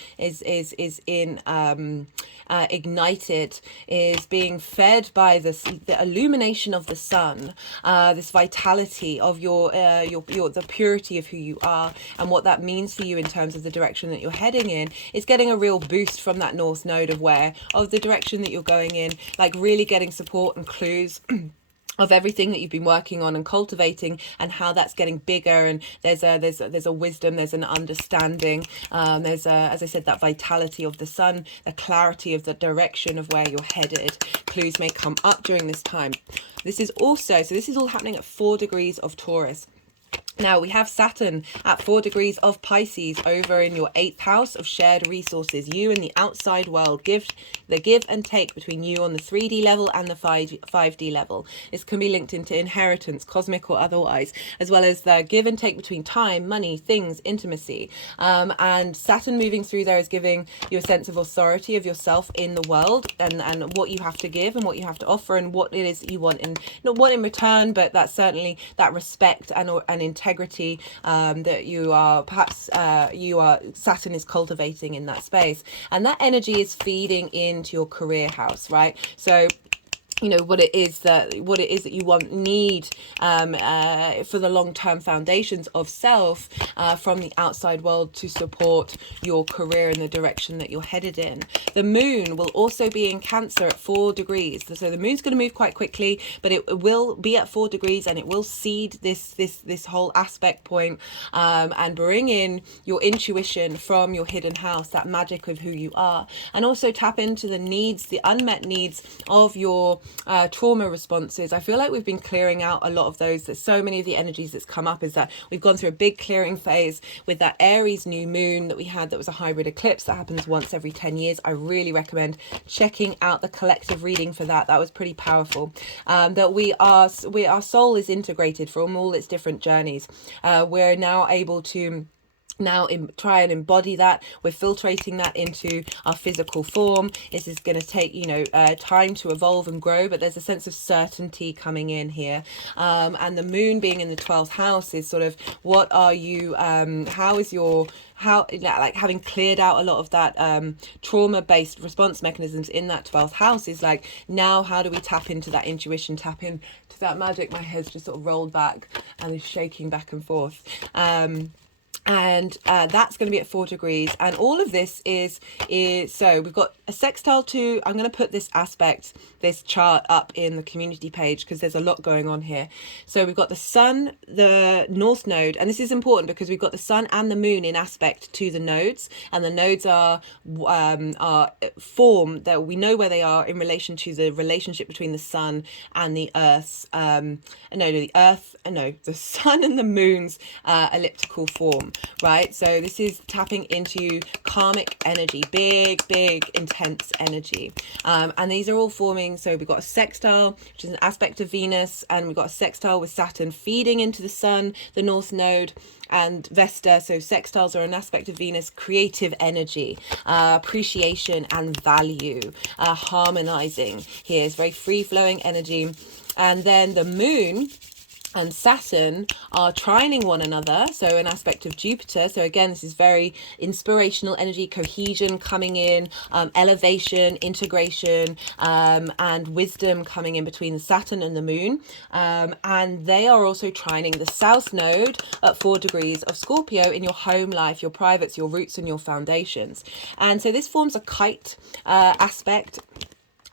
ignited, is being fed by the illumination of the sun, this vitality of the purity of who you are, and what that means for you in terms of the direction that you're heading in. Is getting a real boost from that North Node of the direction that you're going in, like really getting support and clues of everything that you've been working on and cultivating, and how that's getting bigger. And there's a wisdom, there's an understanding, there's as I said, that vitality of the sun, the clarity of the direction of where you're headed. Clues may come up during this time. This is all happening at 4 degrees of Taurus. Now we have Saturn at 4 degrees of Pisces over in your 8th house of shared resources. You and the outside world, give and take between you on the 3D level and the 5D level. This can be linked into inheritance, cosmic or otherwise, as well as the give and take between time, money, things, intimacy. And Saturn moving through there is giving you a sense of authority of yourself in the world, and what you have to give and what you have to offer, and what it is you want not what in return, but that's certainly that respect and integrity that you are Saturn is cultivating in that space, and that energy is feeding into your career house, right? So what it is that you need for the long-term foundations of self from the outside world to support your career in the direction that you're headed in. The moon will also be in Cancer at 4 degrees. So the moon's going to move quite quickly, but it will be at 4 degrees, and it will seed this whole aspect point, and bring in your intuition from your hidden house, that magic of who you are, and also tap into the unmet needs of your trauma responses. I feel like we've been clearing out a lot of those. There's so many of the energies that's come up is that we've gone through a big clearing phase with that Aries new moon that we had, that was a hybrid eclipse that happens once every 10 years. I really recommend checking out the collective reading for that. That was pretty powerful. That our soul is integrated from all its different journeys. We're now able to try and embody that. We're filtrating that into our physical form. This is going to take, time to evolve and grow, but there's a sense of certainty coming in here. And the moon being in the 12th house is sort of, what are you, having cleared out a lot of that trauma-based response mechanisms in that 12th house is like, now how do we tap into that intuition, tap into that magic? My head's just sort of rolled back and is shaking back and forth. And that's going to be at 4 degrees, and all of this is so we've got a sextile to, I'm going to put this chart up in the community page because there's a lot going on here. So we've got the sun, the North Node, and this is important because we've got the sun and the moon in aspect to the nodes, and the nodes are form that we know where they are in relation to the relationship between the sun and the earth's the sun and the moon's elliptical form, right? So this is tapping into karmic energy, big intense energy, and these are all forming. So we've got a sextile, which is an aspect of Venus, and we've got a sextile with Saturn feeding into the sun, the North Node, and Vesta. So sextiles are an aspect of Venus, creative energy, appreciation and value, harmonizing here. It's very free-flowing energy. And then the moon and Saturn are trining one another, so an aspect of Jupiter. So again, this is very inspirational energy, cohesion coming in, elevation, integration, and wisdom coming in between the Saturn and the moon. And they are also trining the South Node at 4 degrees of Scorpio in your home life, your privates, your roots and your foundations. And so this forms a kite aspect.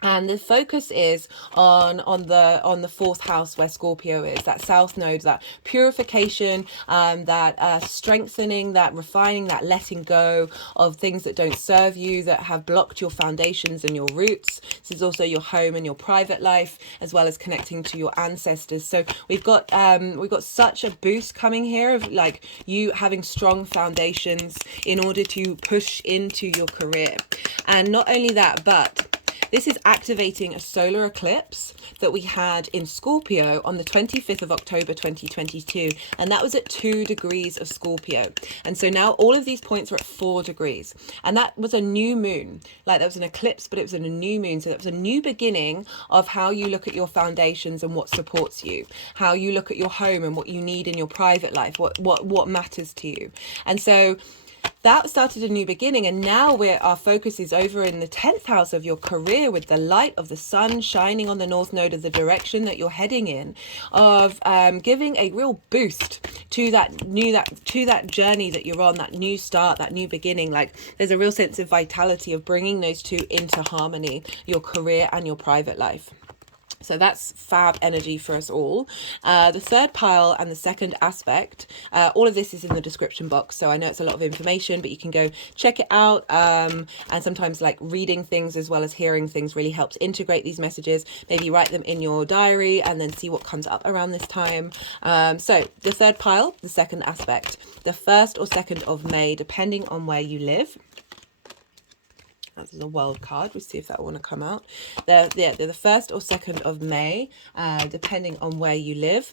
And the focus is on the 4th house where Scorpio is, that South Node, that purification, that strengthening, that refining, that letting go of things that don't serve you, that have blocked your foundations and your roots. This is also your home and your private life, as well as connecting to your ancestors. So we've got such a boost coming here of like you having strong foundations in order to push into your career. And not only that, but this is activating a solar eclipse that we had in Scorpio on the 25th of October 2022, and that was at 2 degrees of Scorpio. And so now all of these points are at 4 degrees, and that was a new moon. Like, that was an eclipse, but it was in a new moon. So that was a new beginning of how you look at your foundations and what supports you, how you look at your home and what you need in your private life, what matters to you. And so that started a new beginning, and now our focus is over in the 10th house of your career, with the light of the sun shining on the North Node of the direction that you're heading in, of giving a real boost to that journey that you're on, that new start, that new beginning. Like, there's a real sense of vitality of bringing those two into harmony, your career and your private life. So that's fab energy for us all. The third pile and the second aspect, all of this is in the description box. So I know it's a lot of information, but you can go check it out. And sometimes like reading things as well as hearing things really helps integrate these messages. Maybe write them in your diary and then see what comes up around this time. So the third pile, the second aspect, the 1st or 2nd of May, depending on where you live. This is a wild card. We'll see if that will want to come out. They're the 1st or 2nd of May, depending on where you live,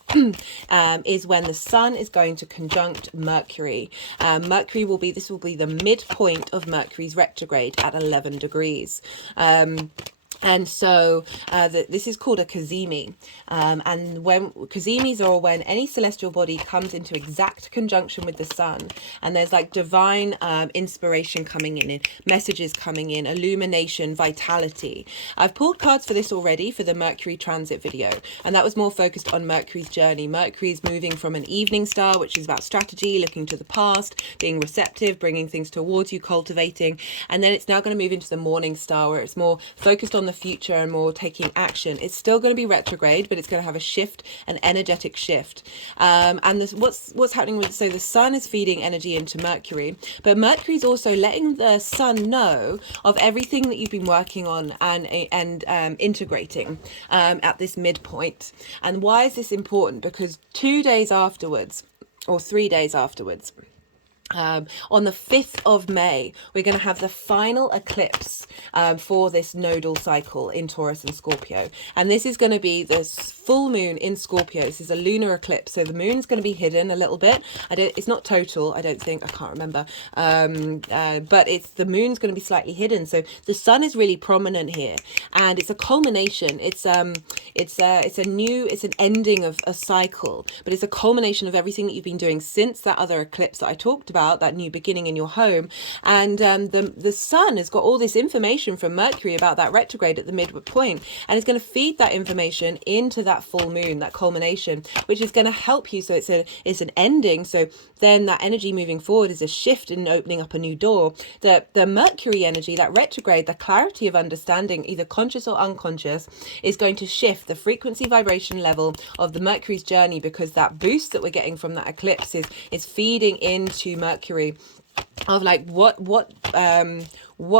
is when the sun is going to conjunct Mercury. This will be the midpoint of Mercury's retrograde at 11 degrees. And so this is called a Cazimi. And when Cazimis are when any celestial body comes into exact conjunction with the sun, and there's like divine inspiration coming in, messages coming in, illumination, vitality. I've pulled cards for this already for the Mercury transit video, and that was more focused on Mercury's journey. Mercury's moving from an evening star, which is about strategy, looking to the past, being receptive, bringing things towards you, cultivating, and then it's now going to move into the morning star, where it's more focused on the future and more taking action. It's still going to be retrograde, but it's going to have a shift, an energetic shift. And this, what's happening with, so the sun is feeding energy into Mercury, but Mercury's also letting the sun know of everything that you've been working on and integrating at this midpoint. And why is this important? Because 2 days afterwards, or 3 days afterwards, on the 5th of May, we're going to have the final eclipse for this nodal cycle in Taurus and Scorpio. And this is going to be the full moon in Scorpio. This is a lunar eclipse. So the moon's going to be hidden a little bit. It's not total, I don't think. I can't remember. But the moon's going to be slightly hidden. So the sun is really prominent here. And it's a culmination. It's an ending of a cycle. But it's a culmination of everything that you've been doing since that other eclipse that I talked about, that new beginning in your home. And the sun has got all this information from Mercury about that retrograde at the midpoint, and it's going to feed that information into that full moon, that culmination, which is going to help you. So it's an ending. So then that energy moving forward is a shift in opening up a new door. The Mercury energy, that retrograde, the clarity of understanding, either conscious or unconscious, is going to shift the frequency vibration level of the Mercury's journey, because that boost that we're getting from that eclipse is feeding into Mercury of like what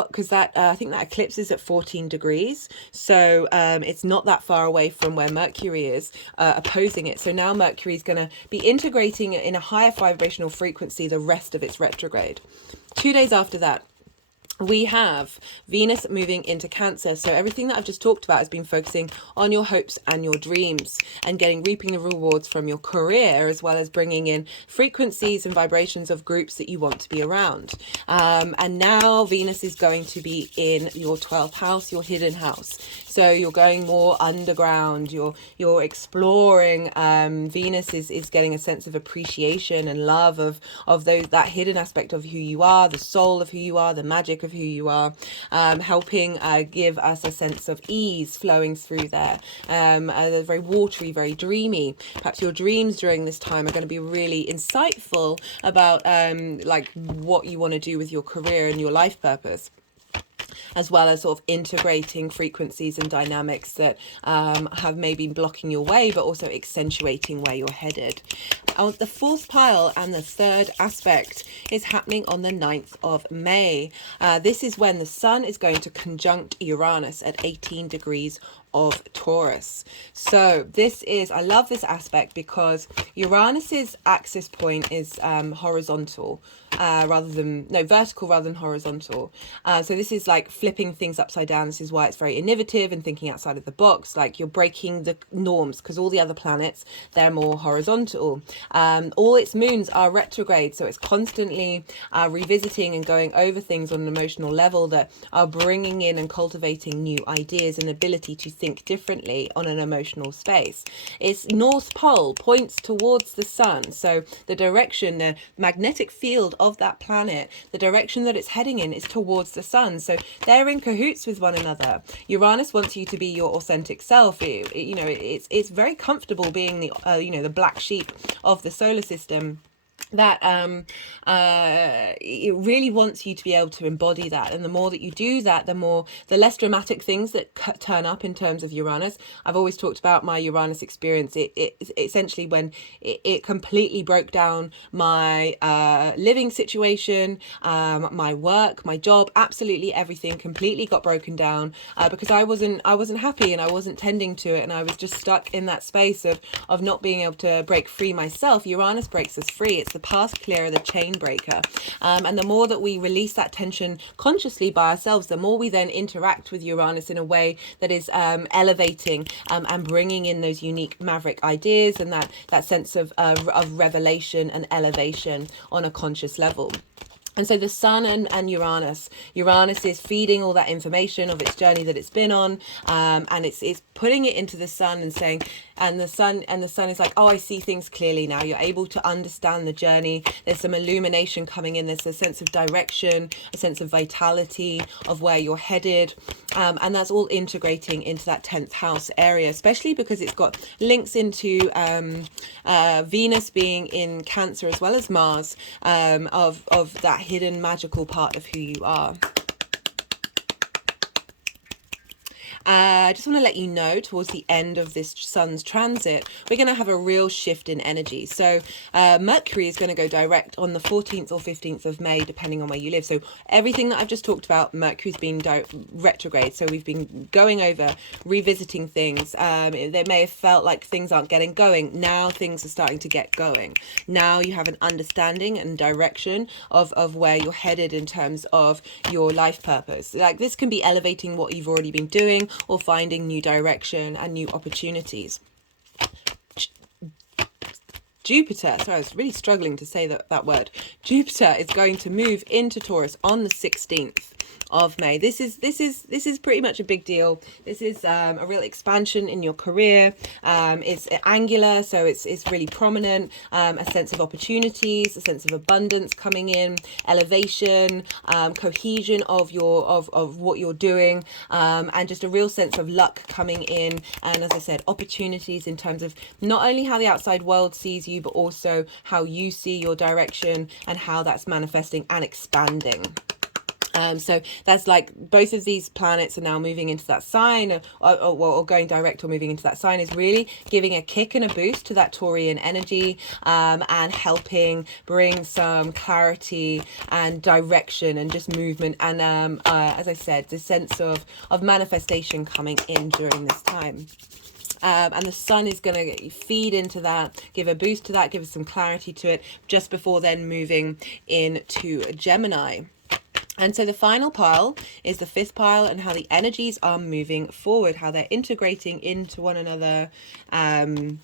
because that I think that eclipse is at 14 degrees, so it's not that far away from where Mercury is opposing it. So now Mercury is going to be integrating in a higher vibrational frequency the rest of its retrograde. 2 days after that, we have Venus moving into Cancer. So everything that I've just talked about has been focusing on your hopes and your dreams and reaping the rewards from your career, as well as bringing in frequencies and vibrations of groups that you want to be around. And now Venus is going to be in your 12th house, your hidden house. So you're going more underground, you're exploring. Venus is getting a sense of appreciation and love of that hidden aspect of who you are, the soul of who you are, the magic of who you are, helping give us a sense of ease flowing through there. They're very watery, very dreamy. Perhaps your dreams during this time are going to be really insightful about like what you want to do with your career and your life purpose, as well as sort of integrating frequencies and dynamics that have maybe been blocking your way, but also accentuating where you're headed. The fourth pile and the third aspect is happening on the 9th of May. This is when the sun is going to conjunct Uranus at 18 degrees of Taurus. So I love this aspect because Uranus's axis point is vertical rather than horizontal. So this is like flipping things upside down. This is why it's very innovative and thinking outside of the box. Like you're breaking the norms, because all the other planets, they're more horizontal. All its moons are retrograde, so it's constantly revisiting and going over things on an emotional level that are bringing in and cultivating new ideas and ability to think differently on an emotional space. Its north pole points towards the sun, so the direction, the magnetic field of that planet, the direction that it's heading in is towards the sun. So they're in cahoots with one another. Uranus wants you to be your authentic self. It's very comfortable being the black sheep of the solar system. That it really wants you to be able to embody that, and the more that you do that, the less dramatic things that turn up in terms of Uranus. I've always talked about my Uranus experience. It essentially, when it completely broke down my living situation, my work, my job, absolutely everything completely got broken down because I wasn't happy and I wasn't tending to it, and I was just stuck in that space of not being able to break free myself. Uranus breaks us free. It's the past clearer, the chain breaker. And the more that we release that tension consciously by ourselves, the more we then interact with Uranus in a way that is elevating and bringing in those unique maverick ideas and that sense of revelation and elevation on a conscious level. And so the sun and Uranus is feeding all that information of its journey that it's been on, and it's putting it into the sun and saying, and the sun is like, oh, I see things clearly now. You're able to understand the journey. There's some illumination coming in. There's a sense of direction, a sense of vitality of where you're headed, and that's all integrating into that 10th house area, especially because it's got links into Venus being in Cancer as well as Mars, of that hidden magical part of who you are. I just want to let you know, towards the end of this sun's transit, we're going to have a real shift in energy. So Mercury is going to go direct on the 14th or 15th of May, depending on where you live. So everything that I've just talked about, Mercury's been retrograde. So we've been going over, revisiting things. They may have felt like things aren't getting going. Now things are starting to get going. Now you have an understanding and direction of where you're headed in terms of your life purpose. Like, this can be elevating what you've already been doing, or finding new direction and new opportunities. Jupiter, sorry, I was really struggling to say that word. Jupiter is going to move into Taurus on the 16th of May. This is pretty much a big deal. This is a real expansion in your career. It's angular, so it's really prominent. A sense of opportunities, a sense of abundance coming in, elevation, cohesion of what you're doing, and just a real sense of luck coming in. And as I said, opportunities in terms of not only how the outside world sees you, but also how you see your direction and how that's manifesting and expanding. So that's like, both of these planets are now moving into that sign, or going direct or moving into that sign, is really giving a kick and a boost to that Taurian energy, and helping bring some clarity and direction and just movement. And as I said, the sense of manifestation coming in during this time. And the sun is going to feed into that, give a boost to that, give us some clarity to it, just before then moving into Gemini. And so the final pile is the 5th pile, and how the energies are moving forward, how they're integrating into one another. Okay,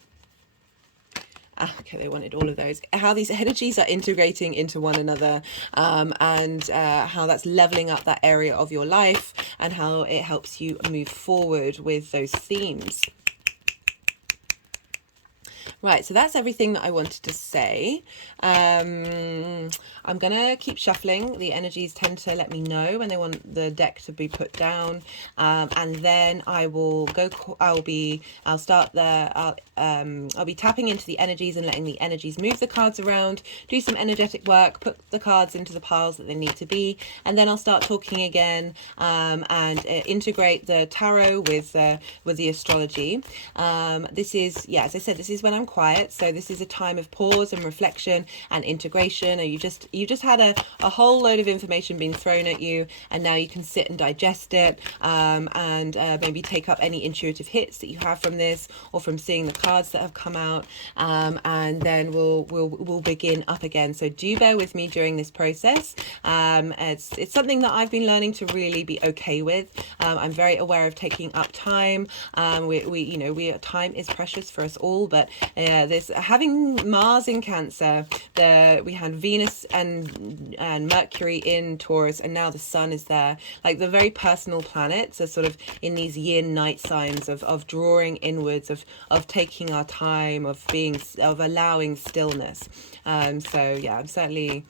they wanted all of those. How these energies are integrating into one another, and how that's leveling up that area of your life, and how it helps you move forward with those themes. Right, so that's everything that I wanted to say. I'm going to keep shuffling. The energies tend to let me know when they want the deck to be put down. And then I will go, I'll be tapping into the energies and letting the energies move the cards around, do some energetic work, put the cards into the piles that they need to be. And then I'll start talking again, and integrate the tarot with the astrology. This is, yeah, as I said, this is when I'm quiet, so this is a time of pause and reflection and integration. Or you just had a whole load of information being thrown at you, and now you can sit and digest it, and maybe take up any intuitive hits that you have from this, or from seeing the cards that have come out, and then we'll begin up again. So do bear with me during this process. It's something that I've been learning to really be okay with. I'm very aware of taking up time. Time is precious for us all, but this, having Mars in Cancer, we had Venus and Mercury in Taurus, and now the sun is there. Like, the very personal planets are sort of in these yin night signs of drawing inwards, of taking our time, of allowing stillness. So yeah, I'm certainly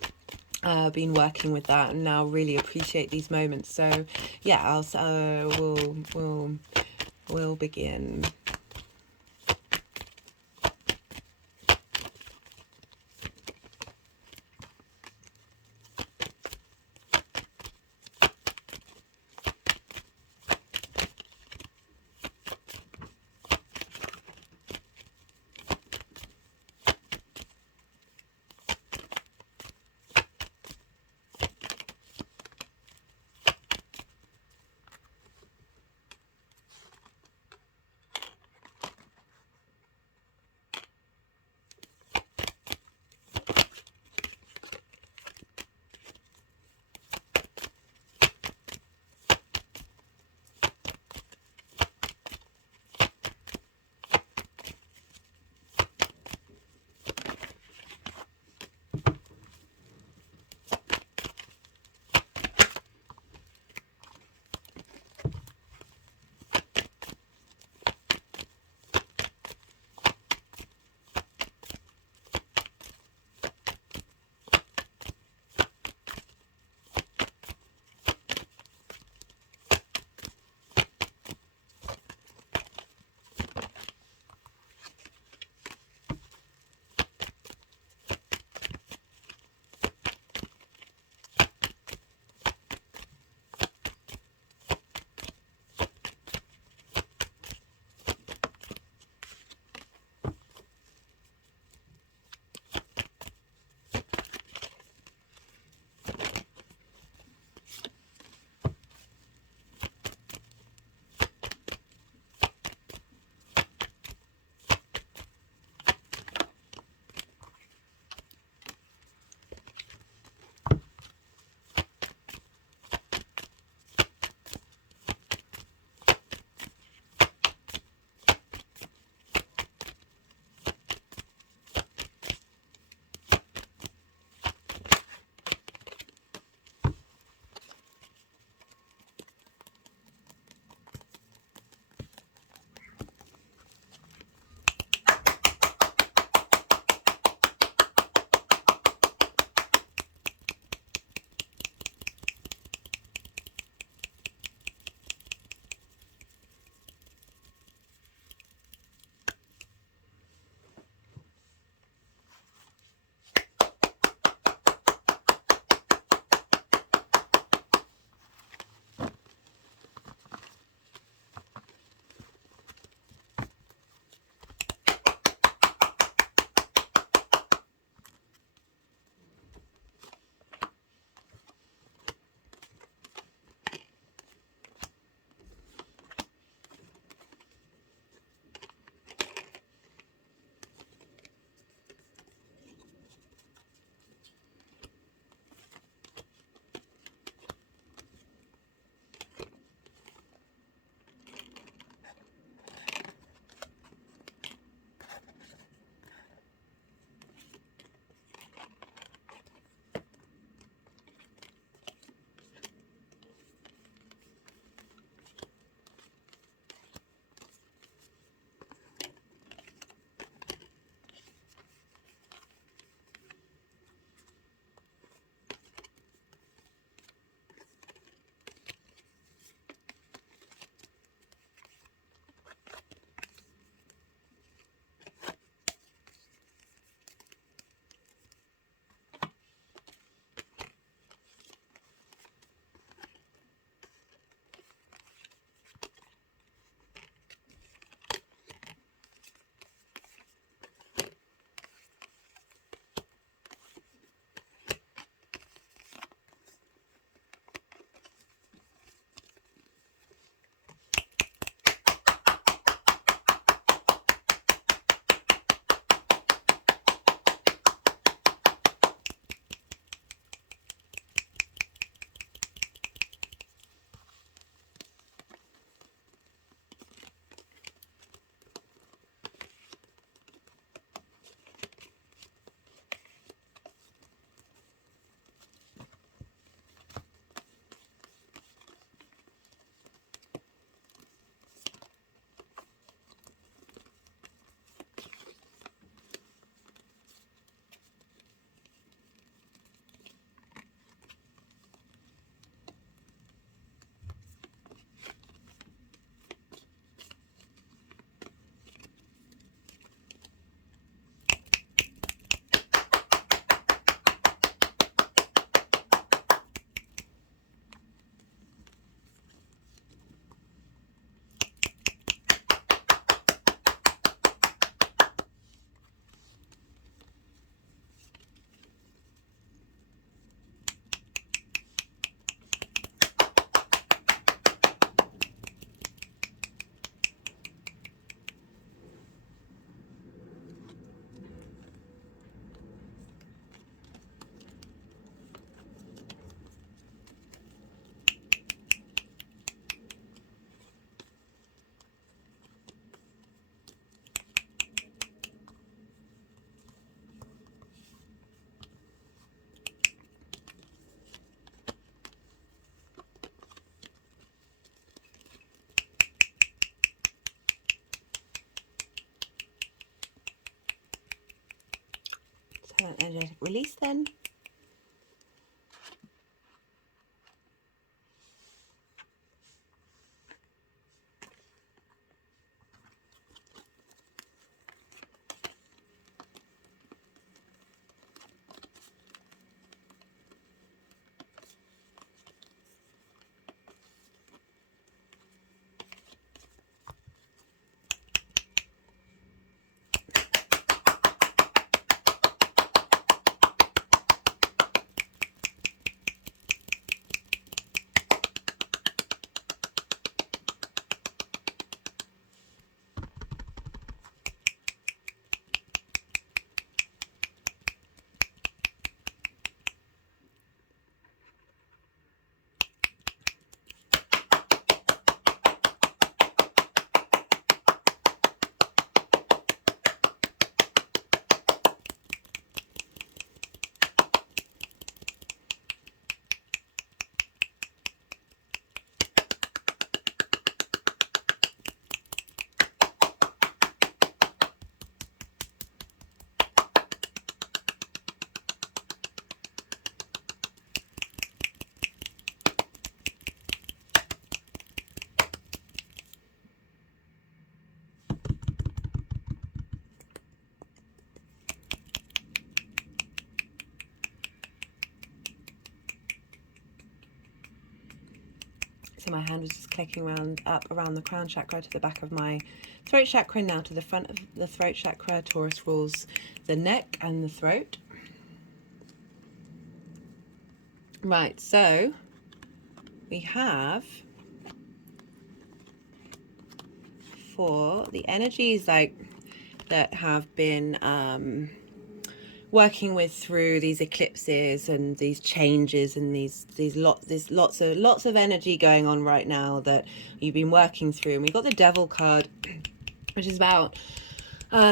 been working with that, and now really appreciate these moments. So yeah, we'll begin. Energetic release then. So my hand was just clicking up around the crown chakra to the back of my throat chakra, now to the front of the throat chakra. Taurus rules the neck and the throat. Right, so we have for the energies like that have been working with through these eclipses and these changes and there's lots of energy going on right now that you've been working through. And we got the Devil card, which is about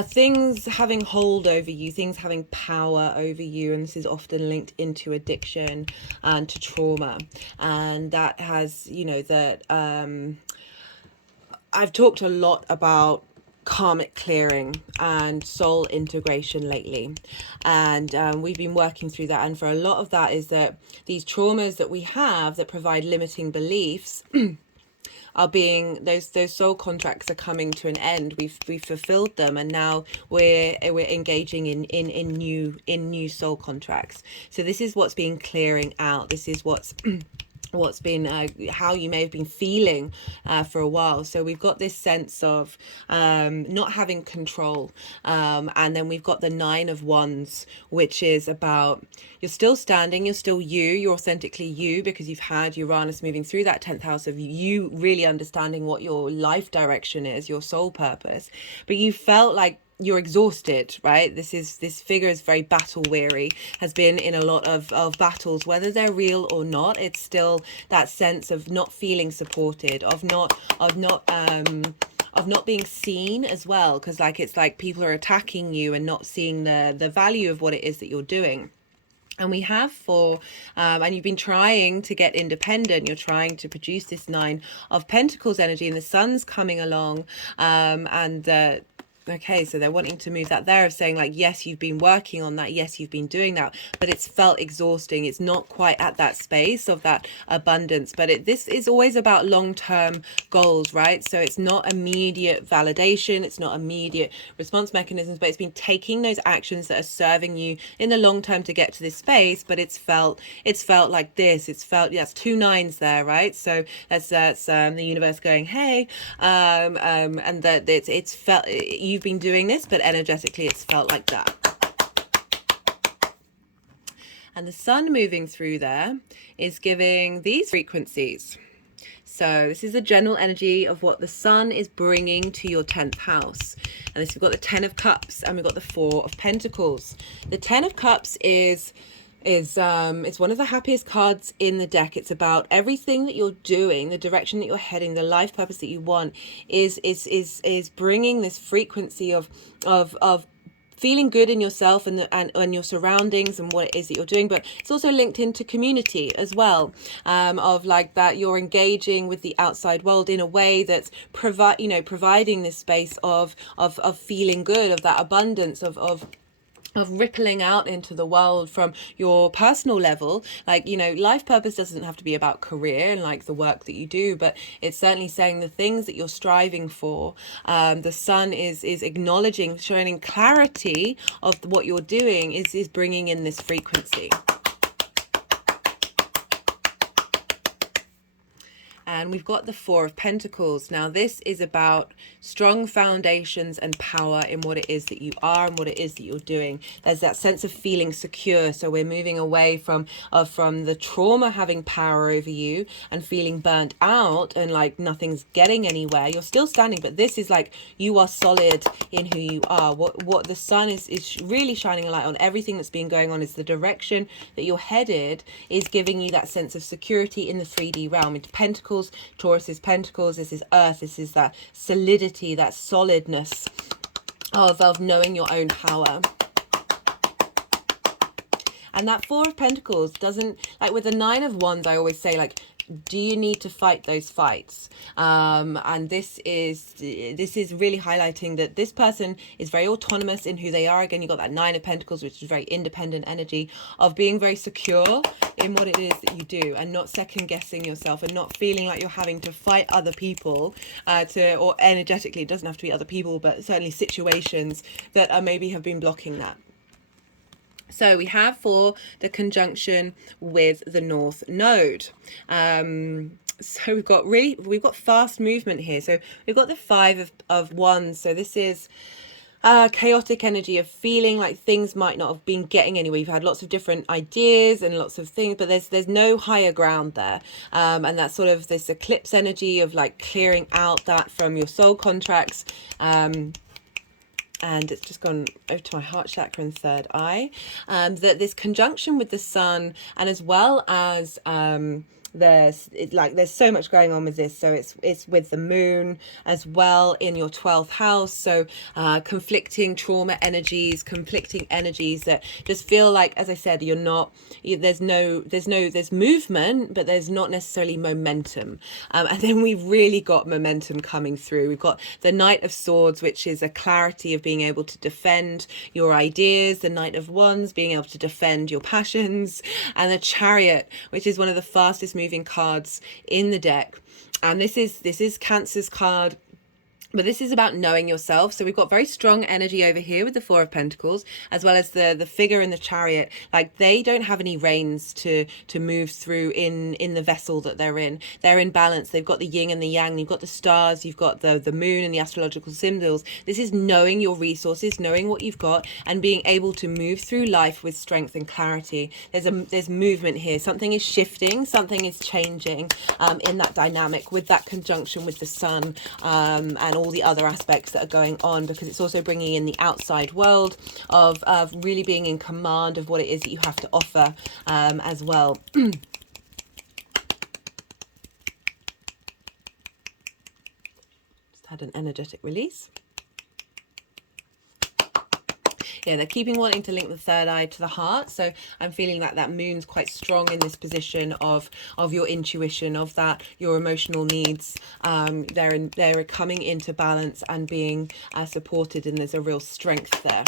things having hold over you, things having power over you, and this is often linked into addiction and to trauma. And that has, you know, that I've talked a lot about karmic clearing and soul integration lately, and we've been working through that. And for a lot of that is that these traumas that we have that provide limiting beliefs are being, those soul contracts are coming to an end. We've fulfilled them, and now we're engaging in new soul contracts. So this is what's been clearing out. This is what's been how you may have been feeling for a while. So we've got this sense of not having control, and then we've got the Nine of Wands, which is about you're still standing, you're still you're authentically you, because you've had Uranus moving through that 10th house of you really understanding what your life direction is, your soul purpose. But you felt like you're exhausted, right? This figure is very battle weary, has been in a lot of battles, whether they're real or not. It's still that sense of not feeling supported, of not being seen as well, because like it's like people are attacking you and not seeing the value of what it is that you're doing. And we have and you've been trying to get independent, you're trying to produce this Nine of Pentacles energy, and the sun's coming along, okay, so they're wanting to move that there, of saying like, yes, you've been working on that, yes, you've been doing that, but it's felt exhausting. It's not quite at that space of that abundance. But this is always about long-term goals, right? So it's not immediate validation, it's not immediate response mechanisms, but it's been taking those actions that are serving you in the long term to get to this space. But it's felt like this. It's felt, yes, 2 9s there, right? So that's the universe going, hey, and that it's felt. You've been doing this, but energetically it's felt like that. And the sun moving through there is giving these frequencies. So this is the general energy of what the sun is bringing to your 10th house. And this, we've got the 10 of Cups and we've got the 4 of Pentacles. The 10 of Cups is it's one of the happiest cards in the deck. It's about everything that you're doing, the direction that you're heading, the life purpose that you want is bringing this frequency of feeling good in yourself and your surroundings and what it is that you're doing. But it's also linked into community as well, of like that you're engaging with the outside world in a way that's providing this space of feeling good, of that abundance, of rippling out into the world from your personal level. Like, you know, life purpose doesn't have to be about career and like the work that you do, but it's certainly saying the things that you're striving for. The sun is acknowledging, showing clarity of what you're doing, is bringing in this frequency. And we've got the Four of Pentacles. Now, this is about strong foundations and power in what it is that you are and what it is that you're doing. There's that sense of feeling secure. So we're moving away from the trauma having power over you and feeling burnt out and like nothing's getting anywhere. You're still standing, but this is like you are solid in who you are. What the sun is really shining a light on, everything that's been going on, is the direction that you're headed is giving you that sense of security in the 3D realm. Into Pentacles, Taurus is Pentacles, this is Earth, this is that solidity, that solidness of knowing your own power. And that Four of Pentacles doesn't, like with the Nine of Wands, I always say, like, do you need to fight those fights? And this is really highlighting that this person is very autonomous in who they are. Again, you got that Nine of Pentacles, which is very independent energy of being very secure in what it is that you do and not second guessing yourself and not feeling like you're having to fight other people or energetically, it doesn't have to be other people, but certainly situations that maybe have been blocking that. So we have for the conjunction with the North Node. So we've got fast movement here. So we've got the Five of Wands. So this is chaotic energy of feeling like things might not have been getting anywhere. You've had lots of different ideas and lots of things, but there's no higher ground there. And that's sort of this eclipse energy of like clearing out that from your soul contracts. And it's just gone over to my heart chakra and third eye. That this conjunction with the sun, and as well as there's so much going on with this. So it's with the moon as well in your 12th house. So conflicting trauma energies, conflicting energies that just feel like, as I said, there's movement, but there's not necessarily momentum. And then we've really got momentum coming through. We've got the Knight of Swords, which is a clarity of being able to defend your ideas, the Knight of Wands being able to defend your passions, and the Chariot, which is one of the fastest moving cards in the deck. And this is Cancer's card, but this is about knowing yourself. So we've got very strong energy over here with the Four of Pentacles, as well as the figure in the Chariot. Like they don't have any reins to move through in the vessel that they're in. They're in balance. They've got the yin and the yang. You've got the stars. You've got the moon and the astrological symbols. This is knowing your resources, knowing what you've got, and being able to move through life with strength and clarity. There's movement here. Something is shifting. Something is changing in that dynamic with that conjunction with the sun and all the other aspects that are going on, because it's also bringing in the outside world of really being in command of what it is that you have to offer as well. Just had an energetic release. Yeah, they're keeping wanting to link the third eye to the heart. So I'm feeling that moon's quite strong in this position of your intuition, of that, your emotional needs. They're coming into balance and being supported, and there's a real strength there.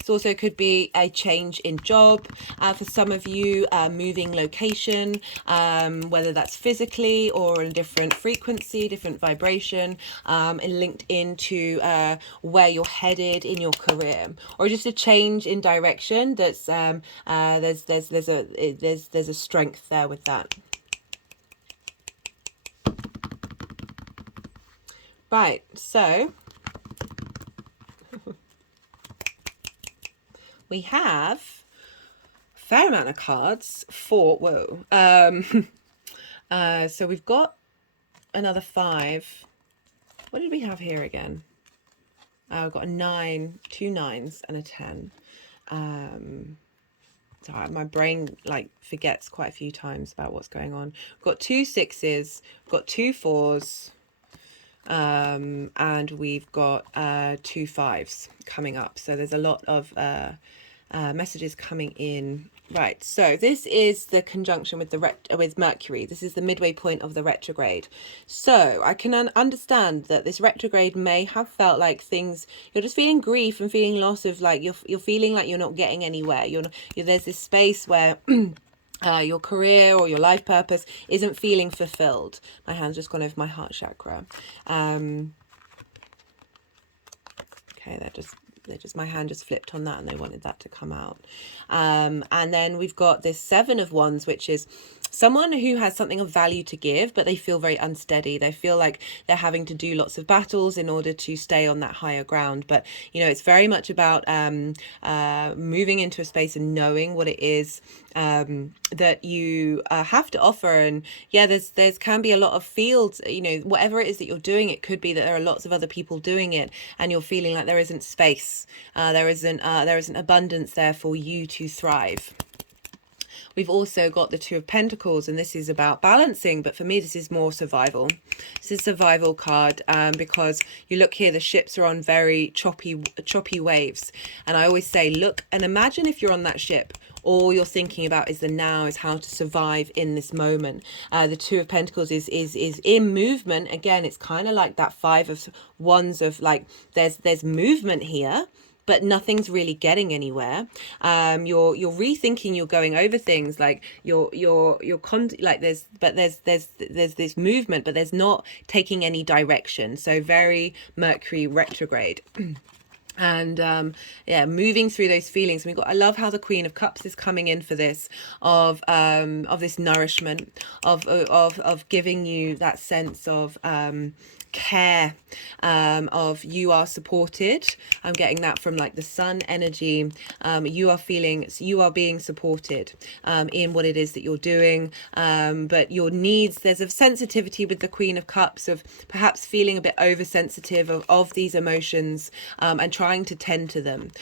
It also could be a change in job for some of you, moving location, whether that's physically or a different frequency, different vibration, and linked into where you're headed in your career, or just a change in direction. That's there's a strength there with that. Right, so we have a fair amount of cards for, so we've got another 5. What did we have here again? We've got a 9, 2 9s and a 10. Sorry, my brain like forgets quite a few times about what's going on. We've got 2 6s, we've got 2 4s, and we've got 2 5s coming up. So there's a lot of messages coming in. Right, so this is the conjunction with with Mercury. This is the midway point of the retrograde. So I can understand that this retrograde may have felt like things, you're just feeling grief and feeling loss of, like, you're feeling like you're not getting anywhere. There's this space where your career or your life purpose isn't feeling fulfilled. My hand's just gone over my heart chakra. Okay, my hand just flipped on that and they wanted that to come out. And then we've got this 7 of Wands, which is someone who has something of value to give, but they feel very unsteady. They feel like they're having to do lots of battles in order to stay on that higher ground. But, you know, it's very much about moving into a space and knowing what it is that you have to offer. And yeah, there's can be a lot of fields, you know, whatever it is that you're doing. It could be that there are lots of other people doing it and you're feeling like there isn't space, there isn't abundance there for you to thrive. We've also got the 2 of Pentacles, and this is about balancing, but for me this is more survival. This is a survival card, because you look here, the ships are on very choppy waves, and I always say, look and imagine if you're on that ship. All you're thinking about is the now, is how to survive in this moment. The 2 of Pentacles is in movement. Again, it's kind of like that 5 of Wands of, like, there's movement here, but nothing's really getting anywhere. You're rethinking, you're going over things, like like there's this movement, but there's not taking any direction. So very Mercury retrograde. And yeah, moving through those feelings. I love how the Queen of Cups is coming in for this, of this nourishment, of giving you that sense of care, of you are supported. I'm getting that from, like, the sun energy. You are being supported in what it is that you're doing, but your needs, there's a sensitivity with the Queen of Cups of perhaps feeling a bit oversensitive of these emotions, and trying to tend to them.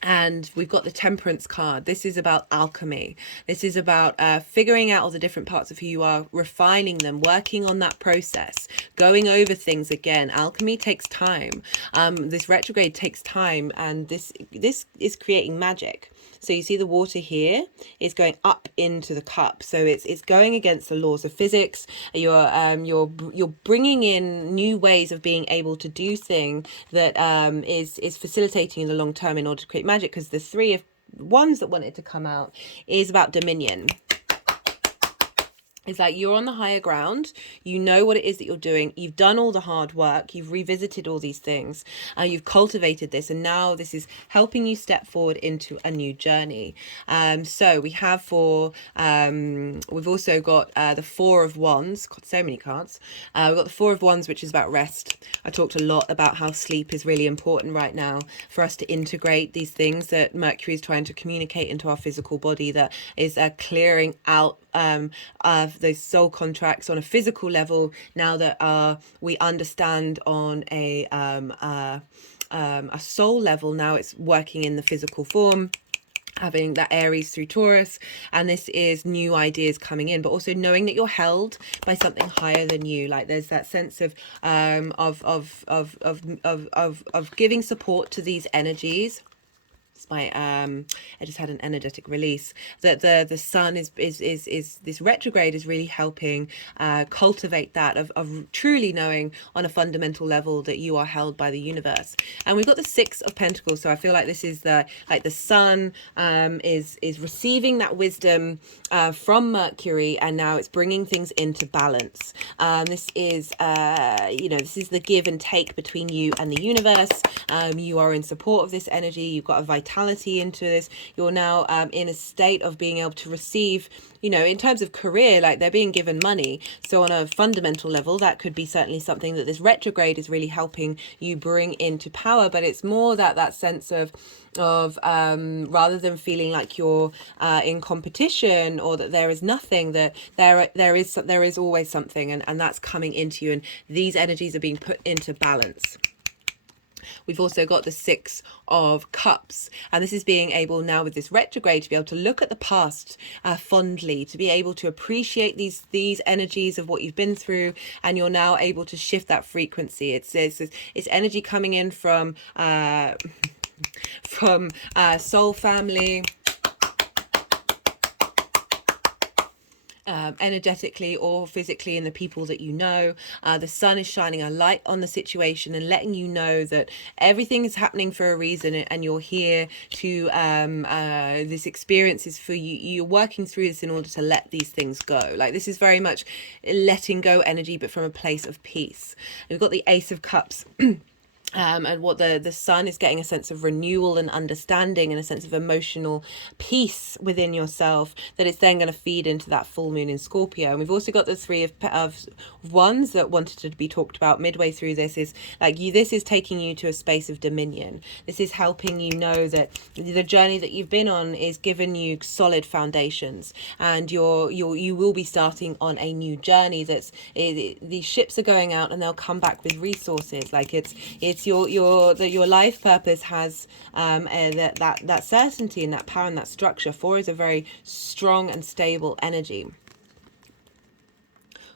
And we've got the Temperance card. This is about alchemy. This is about figuring out all the different parts of who you are, refining them, working on that process, going over things again. Alchemy takes time. This retrograde takes time, and this is creating magic. So you see the water here is going up into the cup. So it's going against the laws of physics. You're bringing in new ways of being able to do things that is facilitating in the long term in order to create magic. Because the 3 of Wands that wanted to come out is about dominion. It's like you're on the higher ground, you know what it is that you're doing, you've done all the hard work, you've revisited all these things, you've cultivated this, and now this is helping you step forward into a new journey. So we have we've also got the 4 of Wands, got so many cards. We've got the 4 of Wands, which is about rest. I talked a lot about how sleep is really important right now for us to integrate these things that Mercury is trying to communicate into our physical body, that is clearing out of those soul contracts on a physical level, now that we understand on a soul level. Now it's working in the physical form, having that Aries through Taurus, and this is new ideas coming in, but also knowing that you're held by something higher than you. Like there's that sense of giving support to these energies. I just had an energetic release that the sun is this retrograde is really helping cultivate that of truly knowing on a fundamental level that you are held by the universe. And we've got the 6 of Pentacles, so I feel like this is the sun is receiving that wisdom from Mercury, and now it's bringing things into balance. This is this is the give and take between you and the universe. You are in support of this energy, you've got a vitality into this. You're now in a state of being able to receive, in terms of career, like they're being given money. So on a fundamental level, that could be certainly something that this retrograde is really helping you bring into power. But it's more that sense of rather than feeling like you're in competition, or that there is nothing, that there is always something, and that's coming into you, and these energies are being put into balance. We've also got the 6 of Cups, and this is being able now with this retrograde to be able to look at the past fondly, to be able to appreciate these energies of what you've been through, and you're now able to shift that frequency. It's energy coming in from from soul family, energetically or physically, in the people that you know. The sun is shining a light on the situation and letting you know that everything is happening for a reason, and you're here to this experience is for you. You're working through this in order to let these things go. Like, this is very much letting go energy, but from a place of peace. And we've got the Ace of Cups. And what the sun is getting a sense of renewal and understanding and a sense of emotional peace within yourself, that it's then going to feed into that full moon in Scorpio. And we've also got the Three of Wands that wanted to be talked about midway through. This is like this is taking you to a space of dominion. This is helping you know that the journey that you've been on is giving you solid foundations, and you will be starting on a new journey. These ships are going out and they'll come back with resources. Like it's your life purpose has that certainty and that power and that structure. 4 is a very strong and stable energy.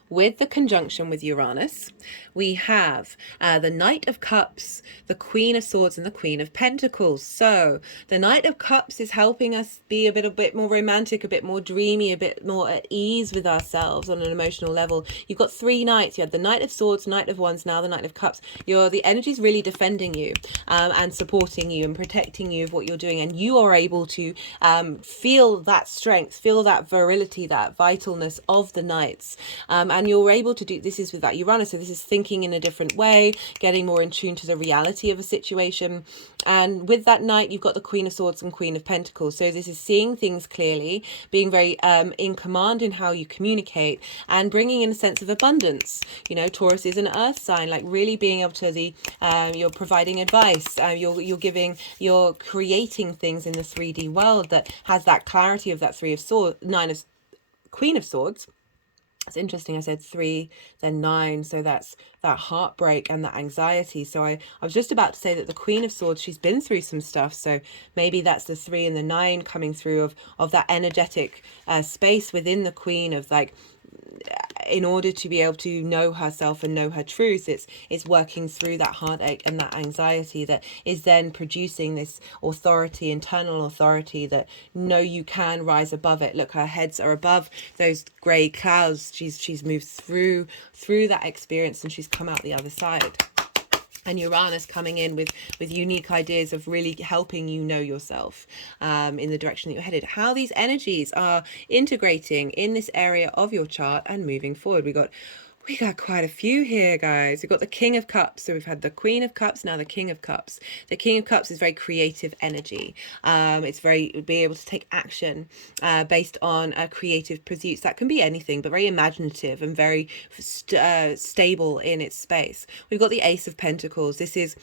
With the conjunction with Uranus, we have the Knight of Cups, the Queen of Swords, and the Queen of Pentacles. So the Knight of Cups is helping us be a bit more romantic, a bit more dreamy, a bit more at ease with ourselves on an emotional level. You've got 3 knights. You had the Knight of Swords, Knight of Wands, now the Knight of Cups. The energy's really defending you and supporting you and protecting you of what you're doing, and you are able to feel that strength, feel that virility, that vitalness of the knights, and you're able to do this is with that Uranus. So this is thinking in a different way, getting more in tune to the reality of a situation. And with that knight, you've got the Queen of Swords and Queen of Pentacles. So this is seeing things clearly, being very in command in how you communicate, and bringing in a sense of abundance. You know, Taurus is an earth sign, like really being able to you're providing advice, you're creating things in the 3D world that has that clarity of that Queen of Swords. It's interesting, I said 3, then 9, so that's that heartbreak and that anxiety. So I was just about to say that the Queen of Swords, she's been through some stuff, so maybe that's the 3 and the 9 coming through of that energetic space within the Queen of like, in order to be able to know herself and know her truth, it's working through that heartache and that anxiety that is then producing this authority, internal authority, that no, you can rise above it. Look, her heads are above those grey clouds. She's moved through that experience, and she's come out the other side. And Uranus coming in with unique ideas of really helping you know yourself in the direction that you're headed. How these energies are integrating in this area of your chart and moving forward. We got quite a few here, guys. We've got the King of Cups. So we've had the Queen of Cups, now the King of Cups. The King of Cups is very creative energy. It's be able to take action based on creative pursuits. That can be anything, but very imaginative and very stable in its space. We've got the Ace of Pentacles. This is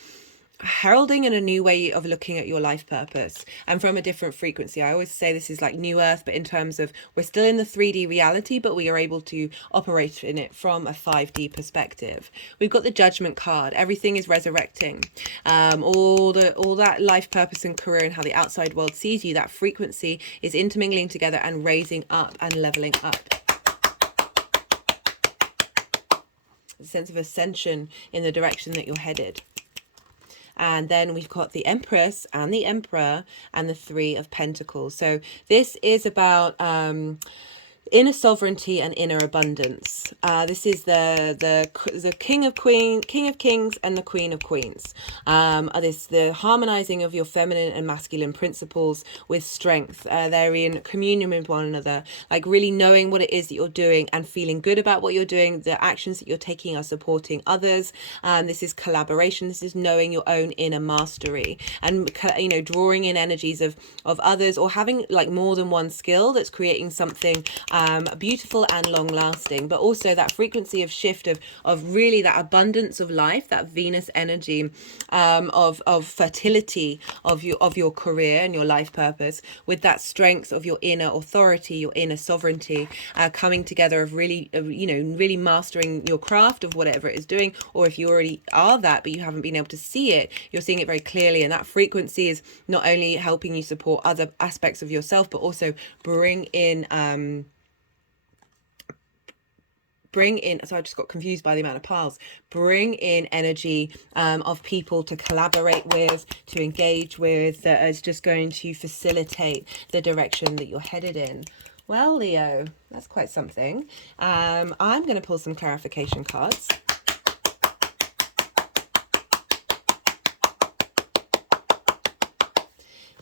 heralding in a new way of looking at your life purpose, and from a different frequency. I always say this is like new earth, but in terms of we're still in the 3D reality, but we are able to operate in it from a 5D perspective. We've got the Judgment card. Everything is resurrecting. All that life purpose and career and how the outside world sees you, that frequency is intermingling together and raising up and leveling up. A sense of ascension in the direction that you're headed. And then we've got the Empress and the Emperor and the 3 of Pentacles. So this is about inner sovereignty and inner abundance. This is the King of Kings and the Queen of Queens. The harmonizing of your feminine and masculine principles with strength. They're in communion with one another, like really knowing what it is that you're doing and feeling good about what you're doing. The actions that you're taking are supporting others. This is collaboration. This is knowing your own inner mastery, and drawing in energies of others, or having like more than one skill that's creating something beautiful and long lasting. But also that frequency of shift of really that abundance of life, that Venus energy of fertility of your career and your life purpose, with that strength of your inner authority, your inner sovereignty, coming together of really really mastering your craft of whatever it is doing. Or if you already are that but you haven't been able to see it, you're seeing it very clearly. And that frequency is not only helping you support other aspects of yourself, but also bring in bring in, so I just got confused by the amount of piles, bring in energy of people to collaborate with, to engage with, that is just going to facilitate the direction that you're headed in. Well, Leo, that's quite something. I'm going to pull some clarification cards.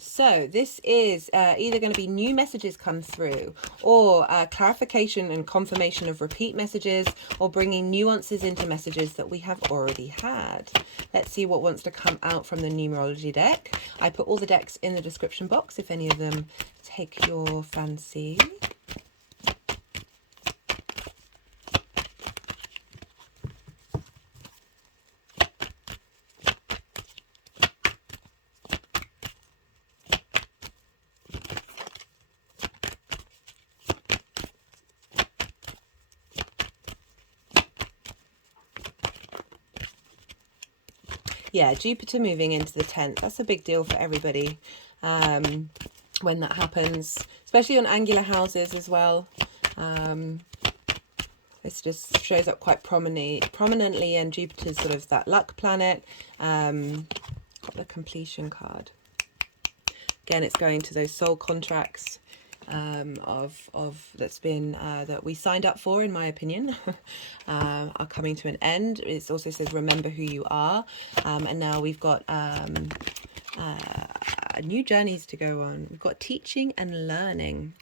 So this is either going to be new messages come through, or clarification and confirmation of repeat messages, or bringing nuances into messages that we have already had. Let's see what wants to come out from the numerology deck. I put all the decks in the description box if any of them take your fancy. Yeah, Jupiter moving into the 10th. That's a big deal for everybody when that happens, especially on angular houses as well. This just shows up quite prominently, and Jupiter's sort of that luck planet. Got the completion card. Again, it's going to those soul contracts that's been that we signed up for, in my opinion, are coming to an end. It also says remember who you are, and now we've got new journeys to go on. We've got teaching and learning.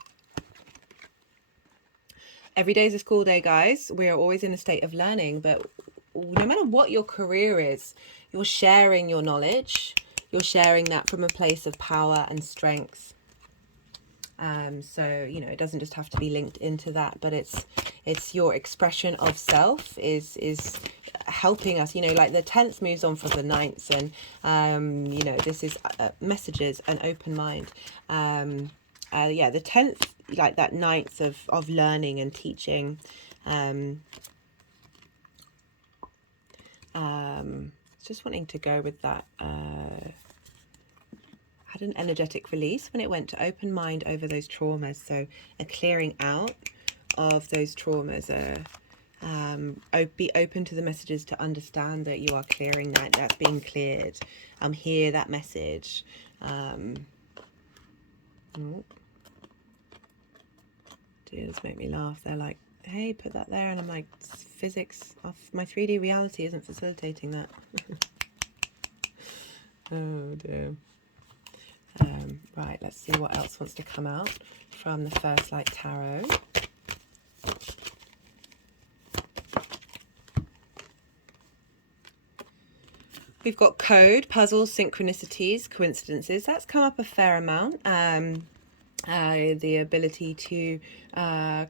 Every day is a school day, guys. We are always in a state of learning, but no matter what your career is, you're sharing your knowledge. You're sharing that from a place of power and strength. So, you know, it doesn't just have to be linked into that, but it's your expression of self is helping us, you know, like the 10th moves on from the 9th, and, you know, this is messages, an open mind. Yeah, the 10th, like that 9th of learning and teaching. Just wanting to go with that. Had an energetic release when it went to open mind over those traumas, so a clearing out of those traumas. Be open to the messages to understand that you are clearing that's being cleared. Hear that message. Dudes make me laugh. They're like, hey, put that there, and I'm like, physics of my 3D reality isn't facilitating that. Oh dear. Right, let's see what else wants to come out from the First Light Tarot. We've got code, puzzles, synchronicities, coincidences. That's come up a fair amount. The ability to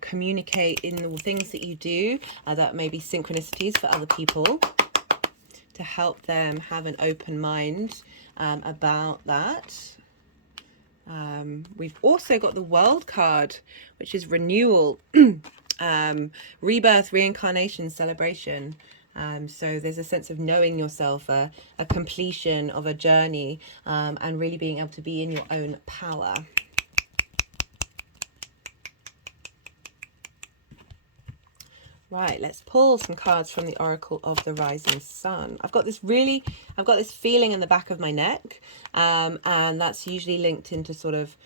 communicate in the things that you do, that may be synchronicities for other people, to help them have an open mind about that. We've also got the World card, which is renewal, rebirth, reincarnation, celebration. So there's a sense of knowing yourself, a completion of a journey, and really being able to be in your own power. Right, let's pull some cards from the Oracle of the Rising Sun. I've got this feeling in the back of my neck, and that's usually linked into sort of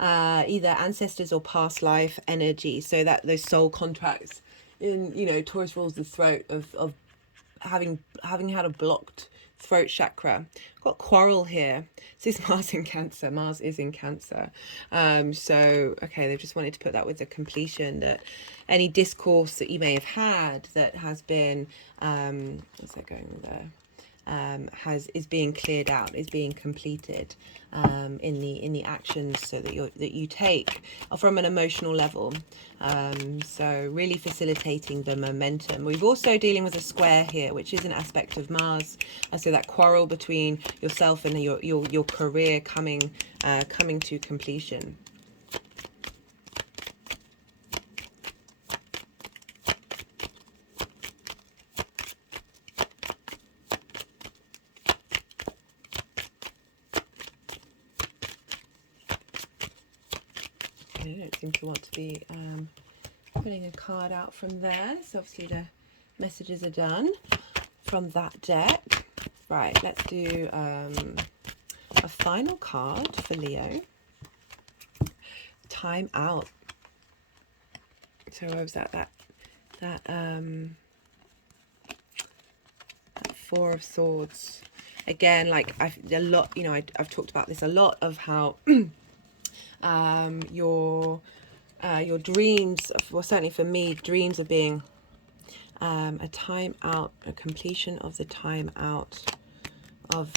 either ancestors or past life energy. So that those soul contracts in, you know, Taurus rules the throat of having had a blocked throat chakra. I've got quarrel here. This is Mars in Cancer. Mars is in Cancer. So, okay, they've just wanted to put that with the completion, that any discourse that you may have had that has been, what's that going there? Is being cleared out, is being completed in the actions so that you take from an emotional level. So really facilitating the momentum. We've also dealing with a square here, which is an aspect of Mars. So that quarrel between yourself and your career coming to completion. They don't seem to want to be Putting a card out from there. So obviously the messages are done from that deck. Right, let's do a final card for Leo. Time out. So where was that Four of Swords. Again, like I've talked about this a lot of how your dreams, well, certainly for me, dreams of being a time out, a completion of the time out of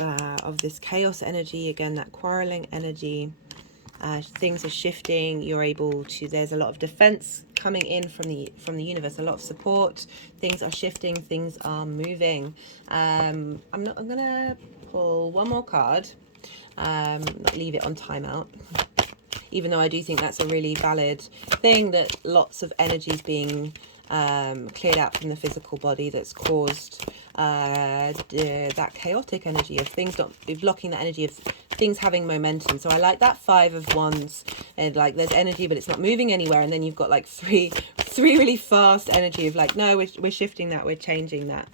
this chaos energy. Again, that quarreling energy. Things are shifting. You're able to. There's a lot of defense coming in from the universe. A lot of support. Things are shifting. Things are moving. I'm gonna pull one more card. Not leave it on timeout. Even though I do think that's a really valid thing, that lots of energy is being cleared out from the physical body that's caused that chaotic energy of things not blocking the energy of things having momentum. So I like that Five of Wands, and like there's energy but it's not moving anywhere, and then you've got like three really fast energy of like, no, we're shifting that, we're changing that.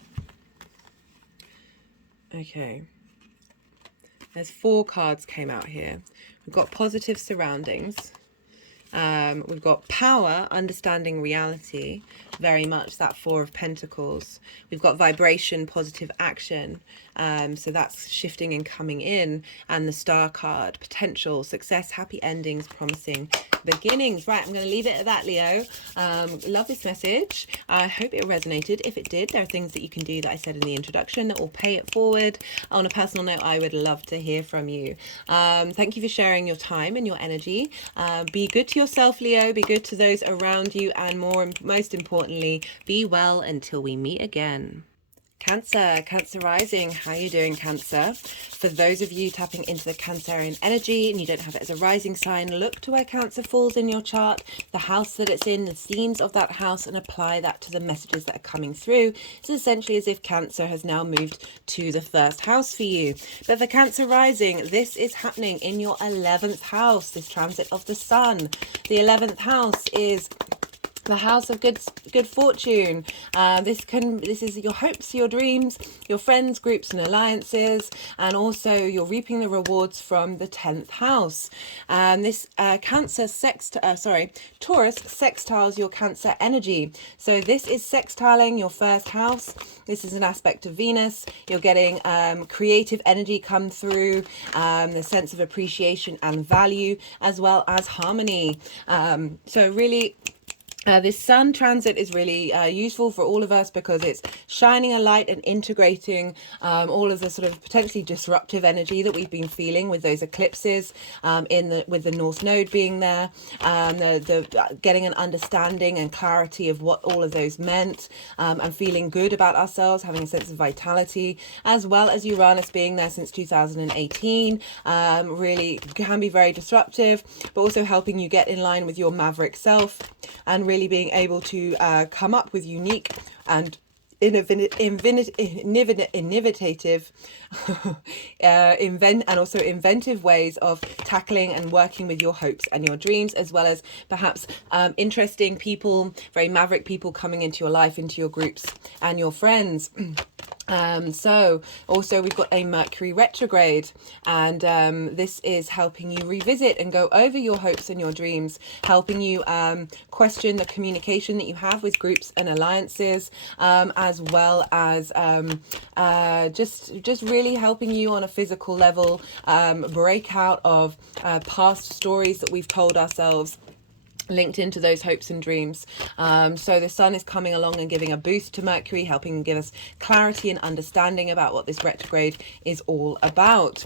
Okay, there's 4 cards came out here. We've got positive surroundings. We've got power, understanding reality, very much that 4 of Pentacles. We've got vibration, positive action. So that's shifting and coming in. And the Star card, potential, success, happy endings, promising beginnings. Right, I'm going to leave it at that, Leo. Love this message. I hope it resonated. If it did, there are things that you can do that I said in the introduction that will pay it forward. On a personal note, I would love to hear from you. Thank you for sharing your time and your energy. Be good to yourself, Leo. Be good to those around you, and most importantly, be well until we meet again. Cancer rising. How are you doing, Cancer? For those of you tapping into the Cancerian energy and you don't have it as a rising sign, look to where Cancer falls in your chart, the house that it's in, the themes of that house, and apply that to the messages that are coming through. It's essentially as if Cancer has now moved to the 1st house for you. But for Cancer rising, this is happening in your 11th house, this transit of the sun. The 11th house is the house of good fortune. This is your hopes, your dreams, your friends, groups and alliances, and also you're reaping the rewards from the 10th house. This Taurus sextiles your Cancer energy. So this is sextiling your 1st house. This is an aspect of Venus. You're getting creative energy come through, the sense of appreciation and value, as well as harmony. So really, this sun transit is really useful for all of us because it's shining a light and integrating all of the sort of potentially disruptive energy that we've been feeling with those eclipses with the North Node being there, getting an understanding and clarity of what all of those meant, and feeling good about ourselves, having a sense of vitality, as well as Uranus being there since 2018, really can be very disruptive, but also helping you get in line with your maverick self and really being able to come up with unique and innovative inventive ways of tackling and working with your hopes and your dreams, as well as perhaps interesting people, very maverick people coming into your life, into your groups and your friends. So also we've got a Mercury retrograde, and this is helping you revisit and go over your hopes and your dreams, helping you question the communication that you have with groups and alliances, as well as just really helping you on a physical level break out of past stories that we've told ourselves linked into those hopes and dreams. So the sun is coming along and giving a boost to Mercury, helping give us clarity and understanding about what this retrograde is all about.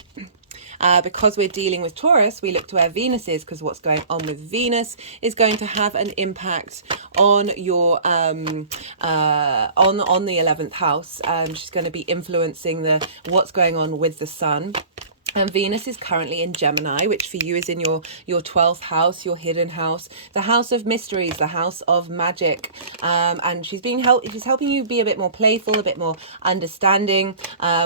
Because we're dealing with Taurus, we look to where Venus is, because what's going on with Venus is going to have an impact on your on the 11th house. She's going to be influencing what's going on with the sun. And Venus is currently in Gemini, which for you is in your 12th house, your hidden house, the house of mysteries, the house of magic. And she's helping you be a bit more playful, a bit more understanding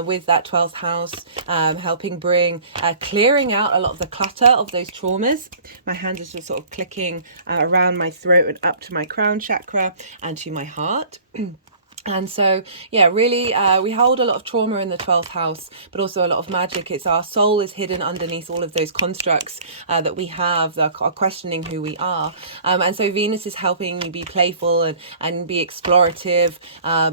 with that 12th house, helping bring clearing out a lot of the clutter of those traumas. My hands are just sort of clicking around my throat and up to my crown chakra and to my heart. And so, yeah, really, we hold a lot of trauma in the 12th house, but also a lot of magic. It's our soul is hidden underneath all of those constructs that we have that are questioning who we are. And so Venus is helping you be playful and be explorative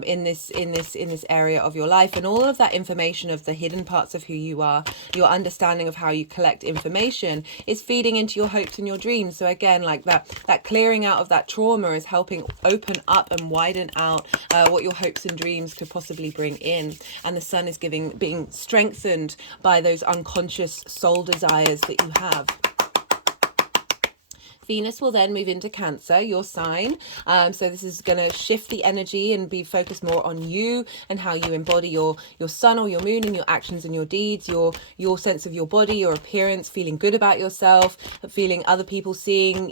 in this area of your life. And all of that information of the hidden parts of who you are, your understanding of how you collect information is feeding into your hopes and your dreams. So again, like that clearing out of that trauma is helping open up and widen out what your hopes and dreams could possibly bring in. And the sun is being strengthened by those unconscious soul desires that you have. Venus will then move into Cancer, your sign. So this is going to shift the energy and be focused more on you and how you embody your sun or your moon and your actions and your deeds, your sense of your body, your appearance, feeling good about yourself, feeling other people seeing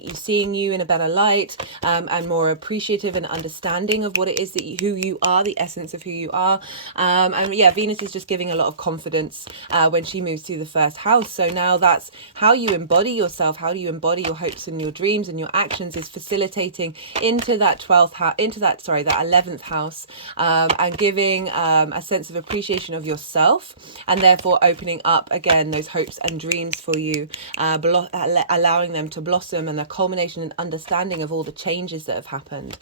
you in a better light, and more appreciative and understanding of what it is that who you are, the essence of who you are. And yeah, Venus is just giving a lot of confidence when she moves through the first house. So now that's how you embody yourself, how do you embody your hopes and your dreams and your actions, is facilitating into that 12th house, that 11th house, and giving a sense of appreciation of yourself, and therefore opening up again those hopes and dreams for you, allowing them to blossom, and a culmination and understanding of all the changes that have happened.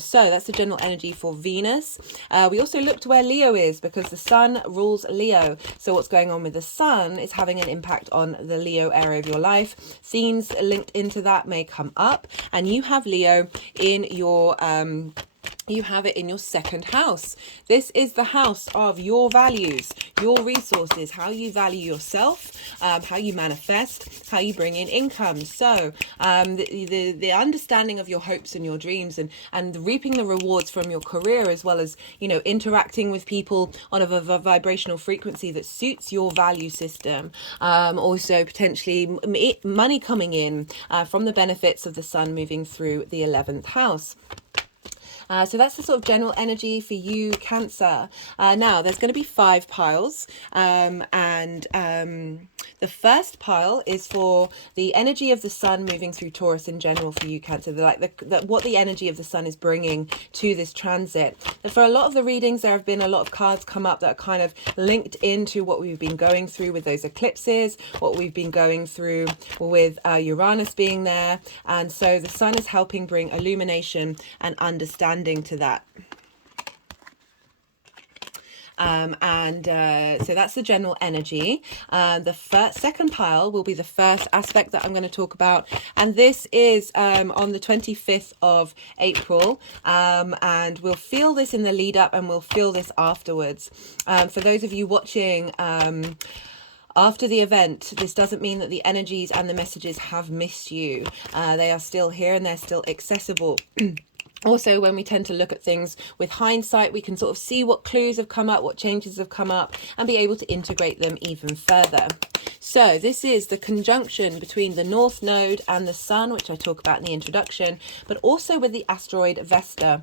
So that's the general energy for Venus. We also looked where Leo is, because the sun rules Leo. So what's going on with the sun is having an impact on the Leo area of your life. Themes linked into that may come up, and you have Leo in your you have it in your second house. This is the house of your values, your resources, how you value yourself, how you manifest, how you bring in income. So the understanding of your hopes and your dreams, and reaping the rewards from your career, as well as, you know, interacting with people on a vibrational frequency that suits your value system. Also potentially money coming in from the benefits of the sun moving through the 11th house. So that's the sort of general energy for you, Cancer. Now, there's going to be 5 piles. The first pile is for the energy of the sun moving through Taurus in general for you, Cancer. What the energy of the sun is bringing to this transit. And for a lot of the readings, there have been a lot of cards come up that are kind of linked into what we've been going through with those eclipses, what we've been going through with Uranus being there. And so the sun is helping bring illumination and understanding to that. So that's the general energy. The second pile will be the first aspect that I'm going to talk about, and this is on the 25th of April, and we'll feel this in the lead up, and we'll feel this afterwards. For those of you watching after the event, this doesn't mean that the energies and the messages have missed you. They are still here and they're still accessible. Also, when we tend to look at things with hindsight, we can sort of see what clues have come up, what changes have come up, and be able to integrate them even further. So this is the conjunction between the North Node and the Sun, which I talk about in the introduction, but also with the asteroid Vesta.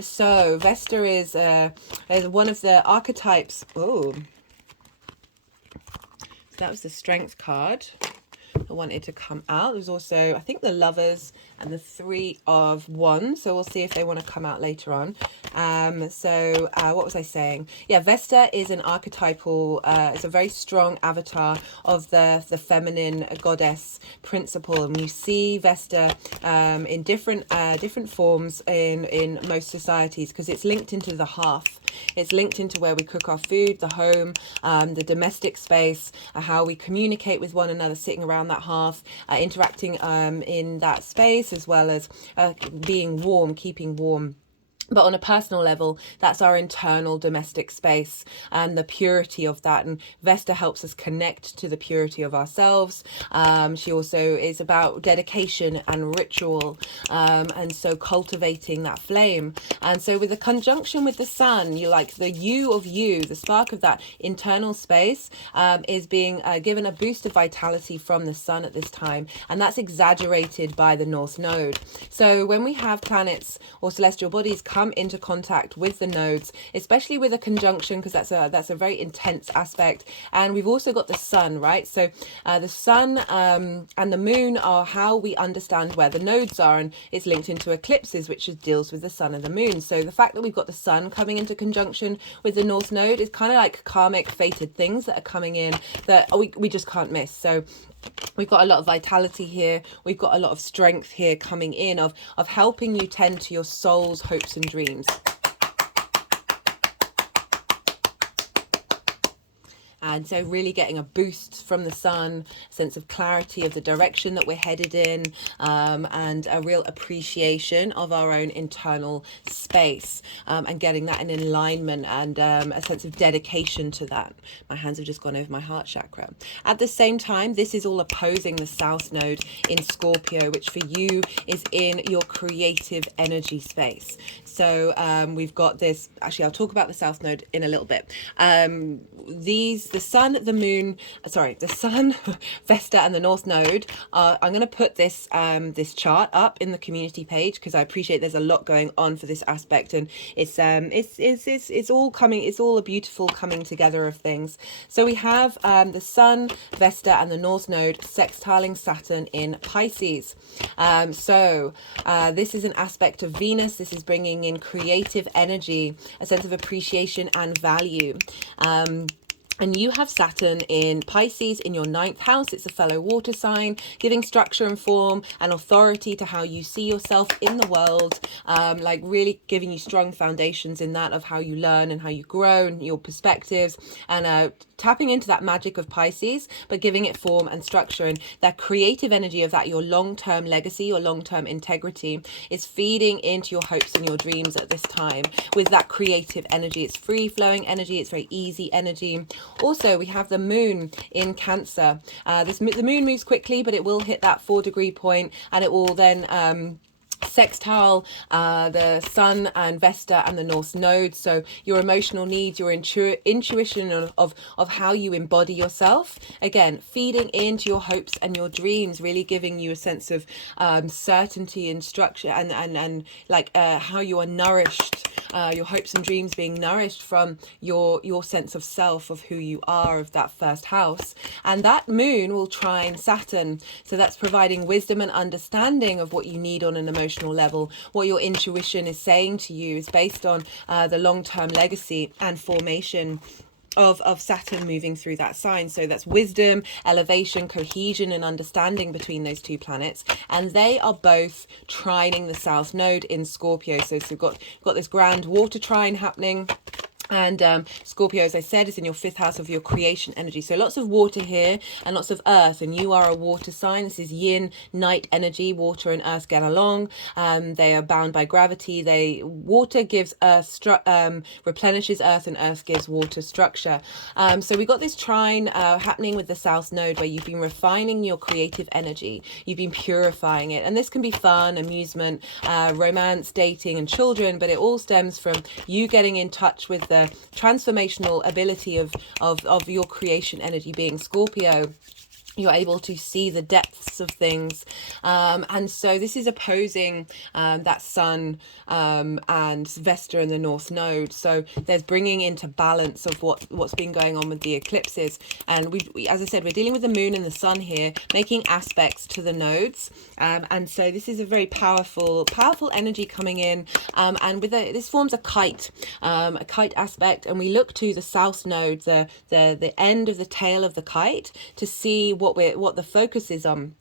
So Vesta is one of the archetypes. Oh, so that was the Strength card I wanted to come out. There's also, I think, the Lovers and the 3 of Wands, so we'll see if they want to come out later on. What was I saying? Yeah, Vesta is an archetypal, it's a very strong avatar of the feminine goddess principle, and we see Vesta in different forms in most societies, because it's linked into the hearth. It's linked into where we cook our food, the home, the domestic space, how we communicate with one another sitting around that hearth, interacting in that space, as well as being warm, keeping warm But on a personal level, that's our internal domestic space and the purity of that. And Vesta helps us connect to the purity of ourselves. She also is about dedication and ritual. And so cultivating that flame. And so with the conjunction with the sun, you like the you of you, the spark of that internal space is being given a boost of vitality from the sun at this time. And that's exaggerated by the North Node. So when we have planets or celestial bodies come into contact with the nodes, especially with a conjunction, because that's a very intense aspect, and we've also got the sun, right? So the sun and the moon are how we understand where the nodes are, and it's linked into eclipses, which deals with the sun and the moon. So the fact that we've got the sun coming into conjunction with the North Node is kind of like karmic fated things that are coming in that we just can't miss. So we've got a lot of vitality here. We've got a lot of strength here coming in of helping you tend to your soul's hopes and dreams. And so really getting a boost from the sun, a sense of clarity of the direction that we're headed in, and a real appreciation of our own internal space, and getting that in alignment, and a sense of dedication to that. My hands have just gone over my heart chakra. At the same time, this is all opposing the South Node in Scorpio, which for you is in your creative energy space. So we've got this, actually I'll talk about the South Node in a little bit. The sun, the moon, the sun, Vesta and the North Node are, I'm going to put this this chart up in the community page, because I appreciate there's a lot going on for this aspect, and it's all coming, it's all a beautiful coming together of things. So we have the sun, Vesta and the North Node sextiling Saturn in Pisces. This is an aspect of Venus. This is bringing in creative energy, a sense of appreciation and value. And you have Saturn in Pisces in your 9th house. It's a fellow water sign, giving structure and form and authority to how you see yourself in the world, like really giving you strong foundations in that of how you learn and how you grow and your perspectives, and tapping into that magic of Pisces, but giving it form and structure. And that creative energy of that, your long-term legacy, your long-term integrity, is feeding into your hopes and your dreams at this time with that creative energy. It's free-flowing energy. It's very easy energy. Also, we have the moon in Cancer. The moon moves quickly, but it will hit that 4-degree point, and it will then sextile the sun and Vesta and the North Node. So your emotional needs, your intuition of how you embody yourself, again feeding into your hopes and your dreams, really giving you a sense of certainty and structure, and like how you are nourished, your hopes and dreams being nourished from your sense of self, of who you are, of that first house. And that moon will trine Saturn, so that's providing wisdom and understanding of what you need on an emotional level. What your intuition is saying to you is based on the long-term legacy and formation of Saturn moving through that sign. So that's wisdom, elevation, cohesion and understanding between those two planets, and they are both trining the South Node in Scorpio. So we've got this grand water trine happening. And Scorpio, as I said, is in your 5th house of your creation energy. So lots of water here and lots of earth. And you are a water sign. This is yin, night energy. Water and earth get along. They are bound by gravity. Water gives earth, replenishes earth, and earth gives water structure. So we got this trine happening with the South Node, where you've been refining your creative energy. You've been purifying it. And this can be fun, amusement, romance, dating and children. But it all stems from you getting in touch with the transformational ability of your creation energy. Being Scorpio, you're able to see the depths of things, and so this is opposing that sun and Vesta and the North Node. So there's bringing into balance of what's been going on with the eclipses. And we as I said, we're dealing with the moon and the sun here, making aspects to the nodes, and so this is a very powerful energy coming in, and with this forms a kite aspect. And we look to the South Node, the end of the tail of the kite, to see what the focus is on.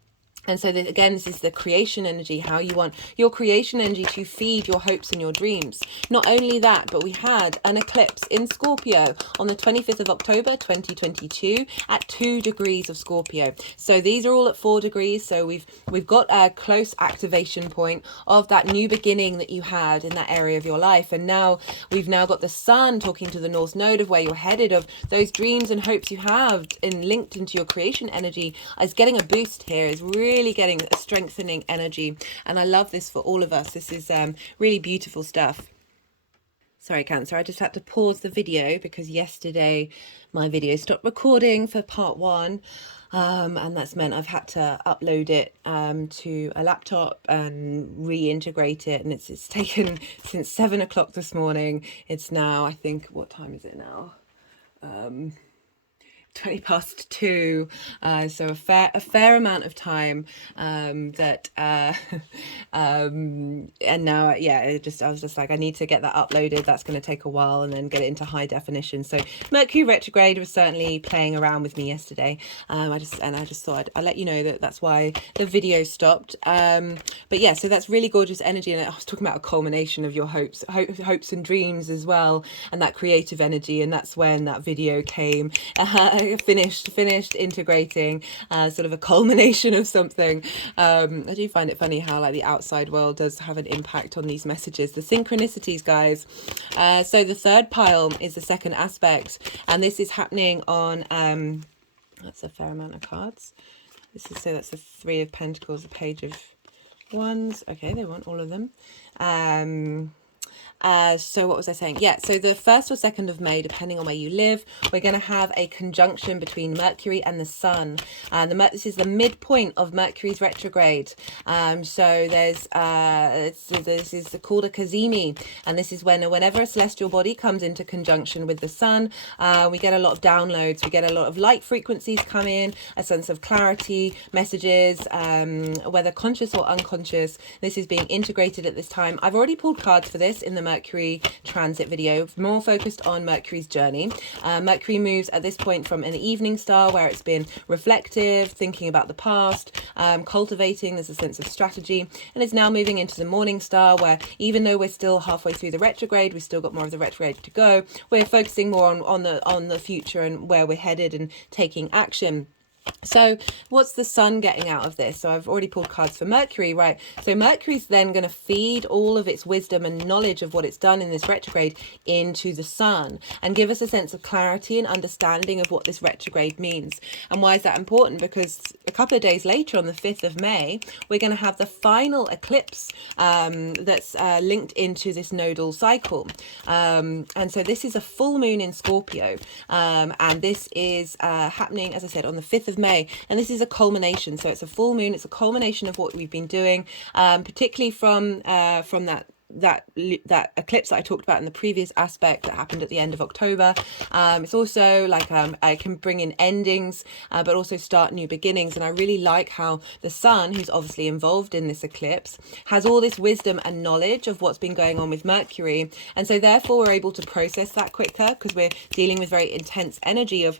And so that, again, this is the creation energy, how you want your creation energy to feed your hopes and your dreams. Not only that, but we had an eclipse in Scorpio on the 25th of October 2022 at 2 degrees of Scorpio. So these are all at 4 degrees. So we've got a close activation point of that new beginning that you had in that area of your life. And now we've now got the sun talking to the North Node of where you're headed, of those dreams and hopes you have and linked into your creation energy is getting a boost here, is really getting a strengthening energy. And I love this for all of us. This is really beautiful stuff. Sorry, Cancer, I just had to pause the video because yesterday my video stopped recording for part 1. And that's meant I've had to upload it to a laptop and reintegrate it. And it's taken since 7 o'clock this morning. It's now, I think, what time is it now? 20 past 2, so a fair amount of time and now I was just like, I need to get that uploaded. That's going to take a while, and then get it into high definition. So Mercury retrograde was certainly playing around with me yesterday. I just thought I'd let you know that that's why the video stopped. But yeah, so that's really gorgeous energy, and I was talking about a culmination of your hopes and dreams as well, and that creative energy. And that's when that video came. Finished integrating sort of a culmination of something. I do find it funny how like the outside world does have an impact on these messages, the synchronicities, guys. So the third pile is the second aspect, and this is happening on that's a fair amount of cards. That's the 3 of Pentacles, the Page of Wands. Okay, they want all of them. So what was I saying? Yeah, so the 1st or 2nd of May, depending on where you live, we're going to have a conjunction between Mercury and the Sun. This is the midpoint of Mercury's retrograde. So this is called a Cazimi, and this is whenever a celestial body comes into conjunction with the Sun, we get a lot of downloads, we get a lot of light frequencies come in, a sense of clarity, messages, whether conscious or unconscious. This is being integrated at this time. I've already pulled cards for this in the Mercury transit video, more focused on Mercury's journey. Mercury moves at this point from an evening star where it's been reflective, thinking about the past, cultivating, there's a sense of strategy, and it's now moving into the morning star where, even though we're still halfway through the retrograde, we've still got more of the retrograde to go, we're focusing more on the future and where we're headed and taking action. So what's the Sun getting out of this? So I've already pulled cards for Mercury, right? So Mercury's then going to feed all of its wisdom and knowledge of what it's done in this retrograde into the Sun and give us a sense of clarity and understanding of what this retrograde means. And why is that important? Because a couple of days later, on the 5th of May, we're going to have the final eclipse that's linked into this nodal cycle. And so this is a full moon in Scorpio. And this is happening, as I said, on the 5th of May, and this is a culmination. So it's a full moon, it's a culmination of what we've been doing, particularly from that eclipse that I talked about in the previous aspect that happened at the end of October. It's also like I can bring in endings, but also start new beginnings. And I really like how the Sun, who's obviously involved in this eclipse, has all this wisdom and knowledge of what's been going on with Mercury, and so therefore we're able to process that quicker because we're dealing with very intense energy of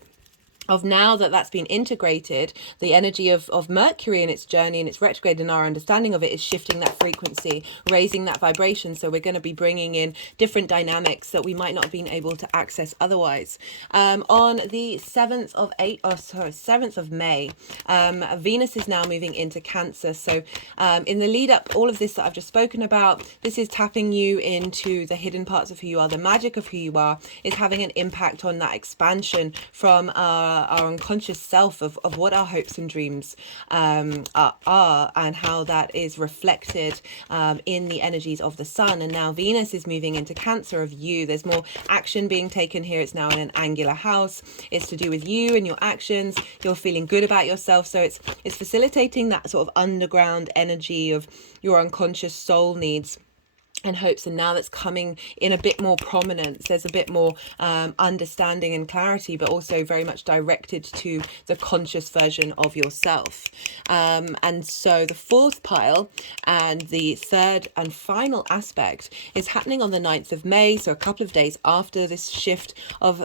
now that that's been integrated. The energy of Mercury and its journey and its retrograde and our understanding of it is shifting that frequency, raising that vibration. So we're going to be bringing in different dynamics that we might not have been able to access otherwise. On the 7th of May, Venus is now moving into Cancer. So in the lead up, all of this that I've just spoken about, this is tapping you into the hidden parts of who you are, the magic of who you are, is having an impact on that expansion from our unconscious self of what our hopes and dreams are and how that is reflected in the energies of the Sun. And now Venus is moving into Cancer of you. There's more action being taken here. It's now in an angular house. It's to do with you and your actions. You're feeling good about yourself. So it's facilitating that sort of underground energy of your unconscious soul needs. and hopes, and now that's coming in a bit more prominence. There's a bit more understanding and clarity, but also very much directed to the conscious version of yourself. And so the fourth pile and the third and final aspect is happening on the 9th of May, so a couple of days after this shift of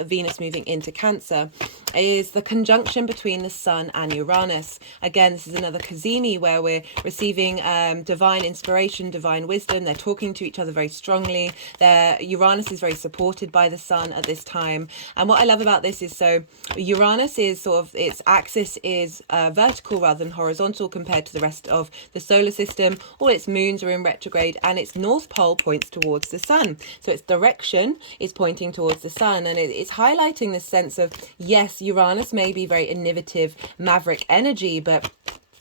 Venus moving into Cancer, is the conjunction between the Sun and Uranus. Again, this is another Cazimi where we're receiving divine inspiration, divine wisdom. They're talking to each other very strongly. Uranus is very supported by the Sun at this time. And what I love about this is, so Uranus is sort of, its axis is vertical rather than horizontal compared to the rest of the solar system. All its moons are in retrograde, and its north pole points towards the Sun. So its direction is pointing towards the Sun, and it's highlighting this sense of, yes, Uranus may be very innovative, maverick energy, but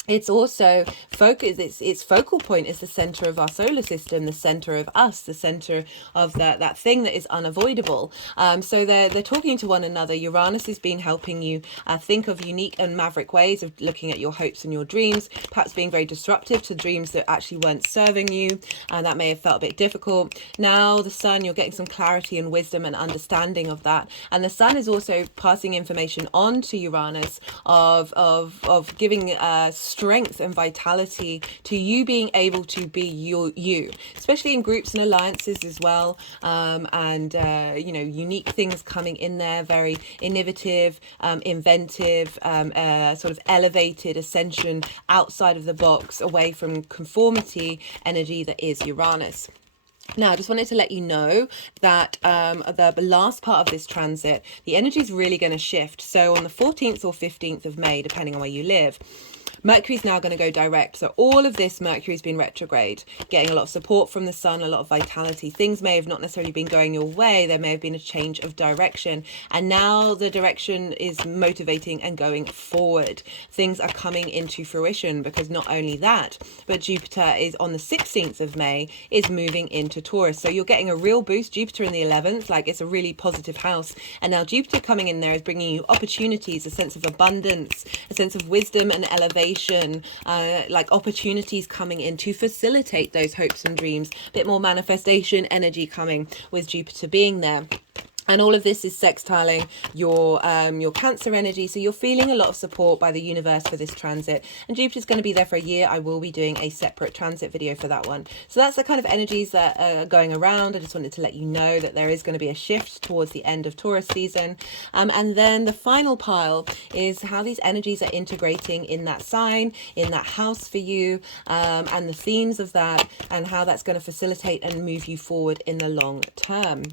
it's also its focal point is the center of our solar system, the center of us, the center of that thing that is unavoidable. So they're talking to one another. Uranus has been helping you think of unique and maverick ways of looking at your hopes and your dreams, perhaps being very disruptive to dreams that actually weren't serving you, and that may have felt a bit difficult. Now the Sun, you're getting some clarity and wisdom and understanding of that, and the Sun is also passing information on to Uranus of giving strength and vitality to you being able to be you, especially in groups and alliances as well, and unique things coming in there, very innovative, inventive, sort of elevated ascension outside of the box, away from conformity energy that is Uranus. Now, I just wanted to let you know that the last part of this transit, the energy is really going to shift. So on the 14th or 15th of May, depending on where you live, Mercury's now going to go direct. So all of this, Mercury's been retrograde, getting a lot of support from the Sun, a lot of vitality. Things may have not necessarily been going your way. There may have been a change of direction. And now the direction is motivating and going forward. Things are coming into fruition, because not only that, but Jupiter is on the 16th of May, is moving into Taurus. So you're getting a real boost. Jupiter in the 11th, like, it's a really positive house. And now Jupiter coming in there is bringing you opportunities, a sense of abundance, a sense of wisdom and elevation, like opportunities coming in to facilitate those hopes and dreams, a bit more manifestation energy coming with Jupiter being there. And all of this is sextiling your Cancer energy. So you're feeling a lot of support by the universe for this transit. And Jupiter's going to be there for a year. I will be doing a separate transit video for that one. So that's the kind of energies that are going around. I just wanted to let you know that there is going to be a shift towards the end of Taurus season. And then the final pile is how these energies are integrating in that sign, in that house for you, and the themes of that, and how that's going to facilitate and move you forward in the long term.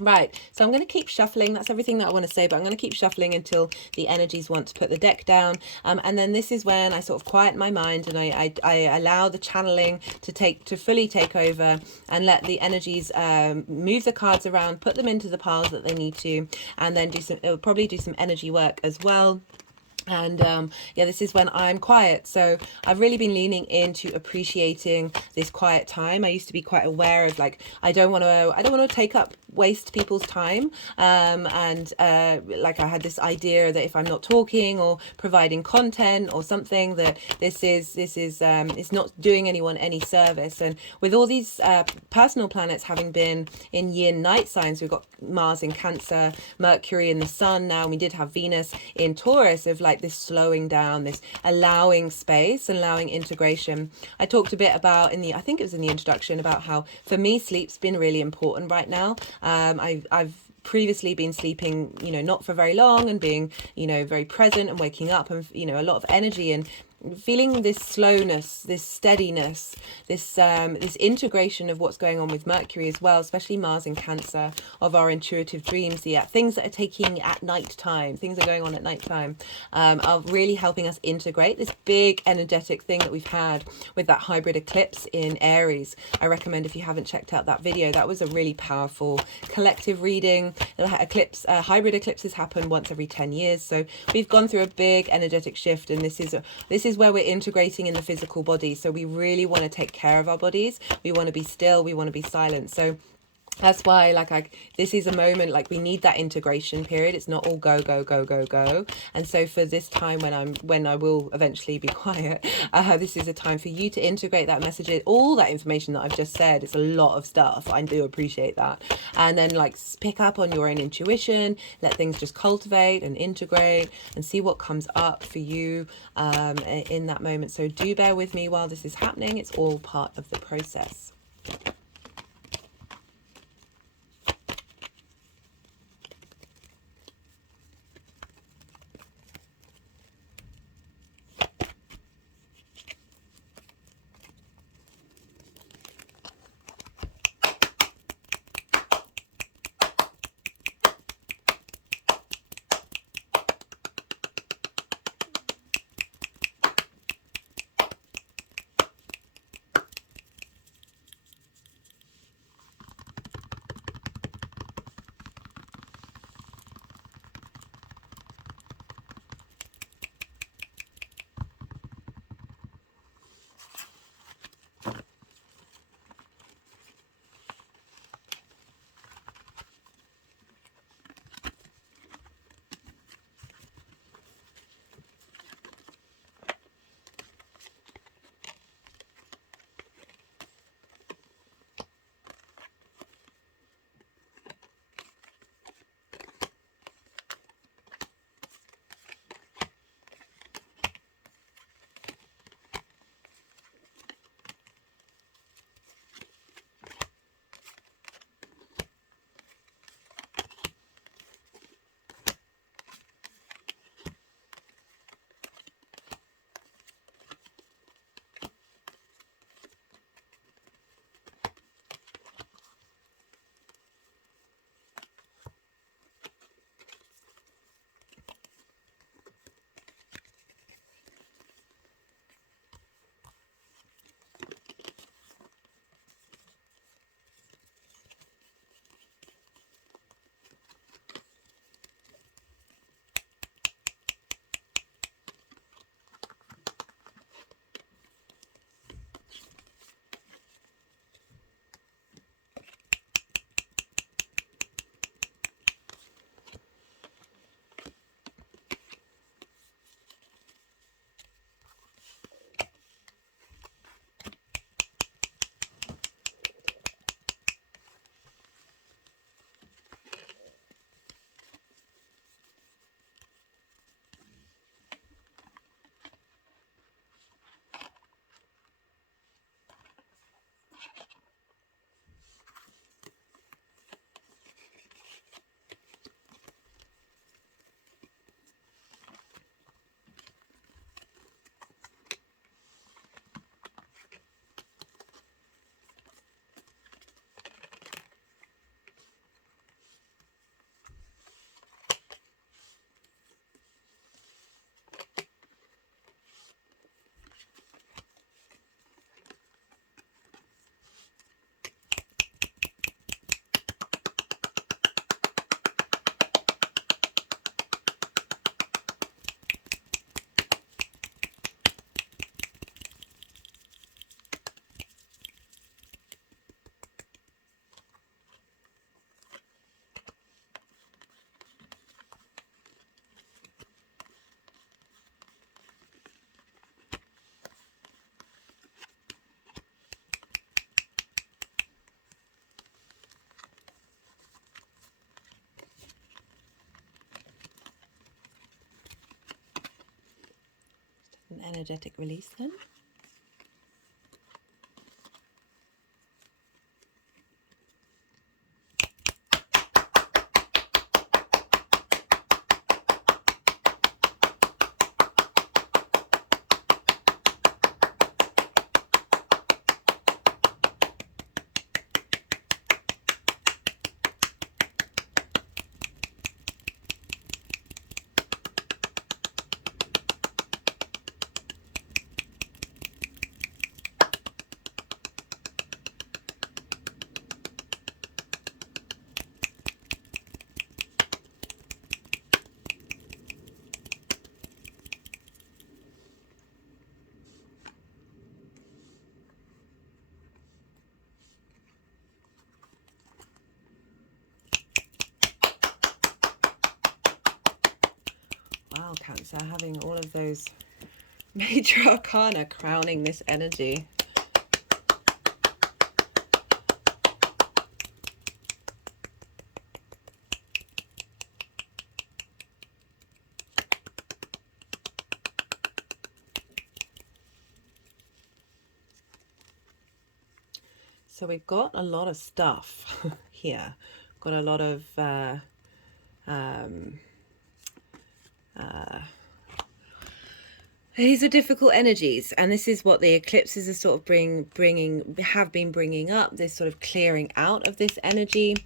Right, so I'm going to keep shuffling. That's everything that I want to say, but I'm going to keep shuffling until the energies want to put the deck down. And then this is when I sort of quiet my mind, and I allow the channeling to fully take over, and let the energies move the cards around, put them into the piles that they need to, and then probably do some energy work as well. And yeah, this is when I'm quiet. So I've really been leaning into appreciating this quiet time. I used to be quite aware of, like, I don't want to waste people's time, and like, I had this idea that if I'm not talking or providing content or something, that this is it's not doing anyone any service. And with all these personal planets having been in yin night signs, we've got Mars in Cancer, Mercury in the Sun now, and we did have Venus in Taurus, of like this slowing down, this allowing space, allowing integration. I talked a bit about I think it was in the introduction, about how for me sleep's been really important right now. I've previously been sleeping, not for very long, and being, very present and waking up, and, a lot of energy, and feeling this slowness, this steadiness, this integration of what's going on with Mercury as well, especially Mars in Cancer, of our intuitive dreams, things that are taking at night time, things are going on at night time, are really helping us integrate this big energetic thing that we've had with that hybrid eclipse in Aries. I recommend, if you haven't checked out that video, that was a really powerful collective reading. Hybrid eclipses happen once every 10 years, so we've gone through a big energetic shift, and this is where we're integrating in the physical body. So we really want to take care of our bodies. We want to be still. We want to be silent. So That's why, like, this is a moment, like, we need that integration period. It's not all go, go, go, go, go. And so for this time when I will eventually be quiet, this is a time for you to integrate that message, all that information that I've just said. It's a lot of stuff. I do appreciate that. And then, like, pick up on your own intuition, let things just cultivate and integrate and see what comes up for you in that moment. So do bear with me while this is happening. It's all part of the process. An energetic release then. So having all of those major arcana crowning this energy. So we've got a lot of stuff here. Got a lot of these are difficult energies, and this is what the eclipses are sort of have been bringing up, this sort of clearing out of this energy.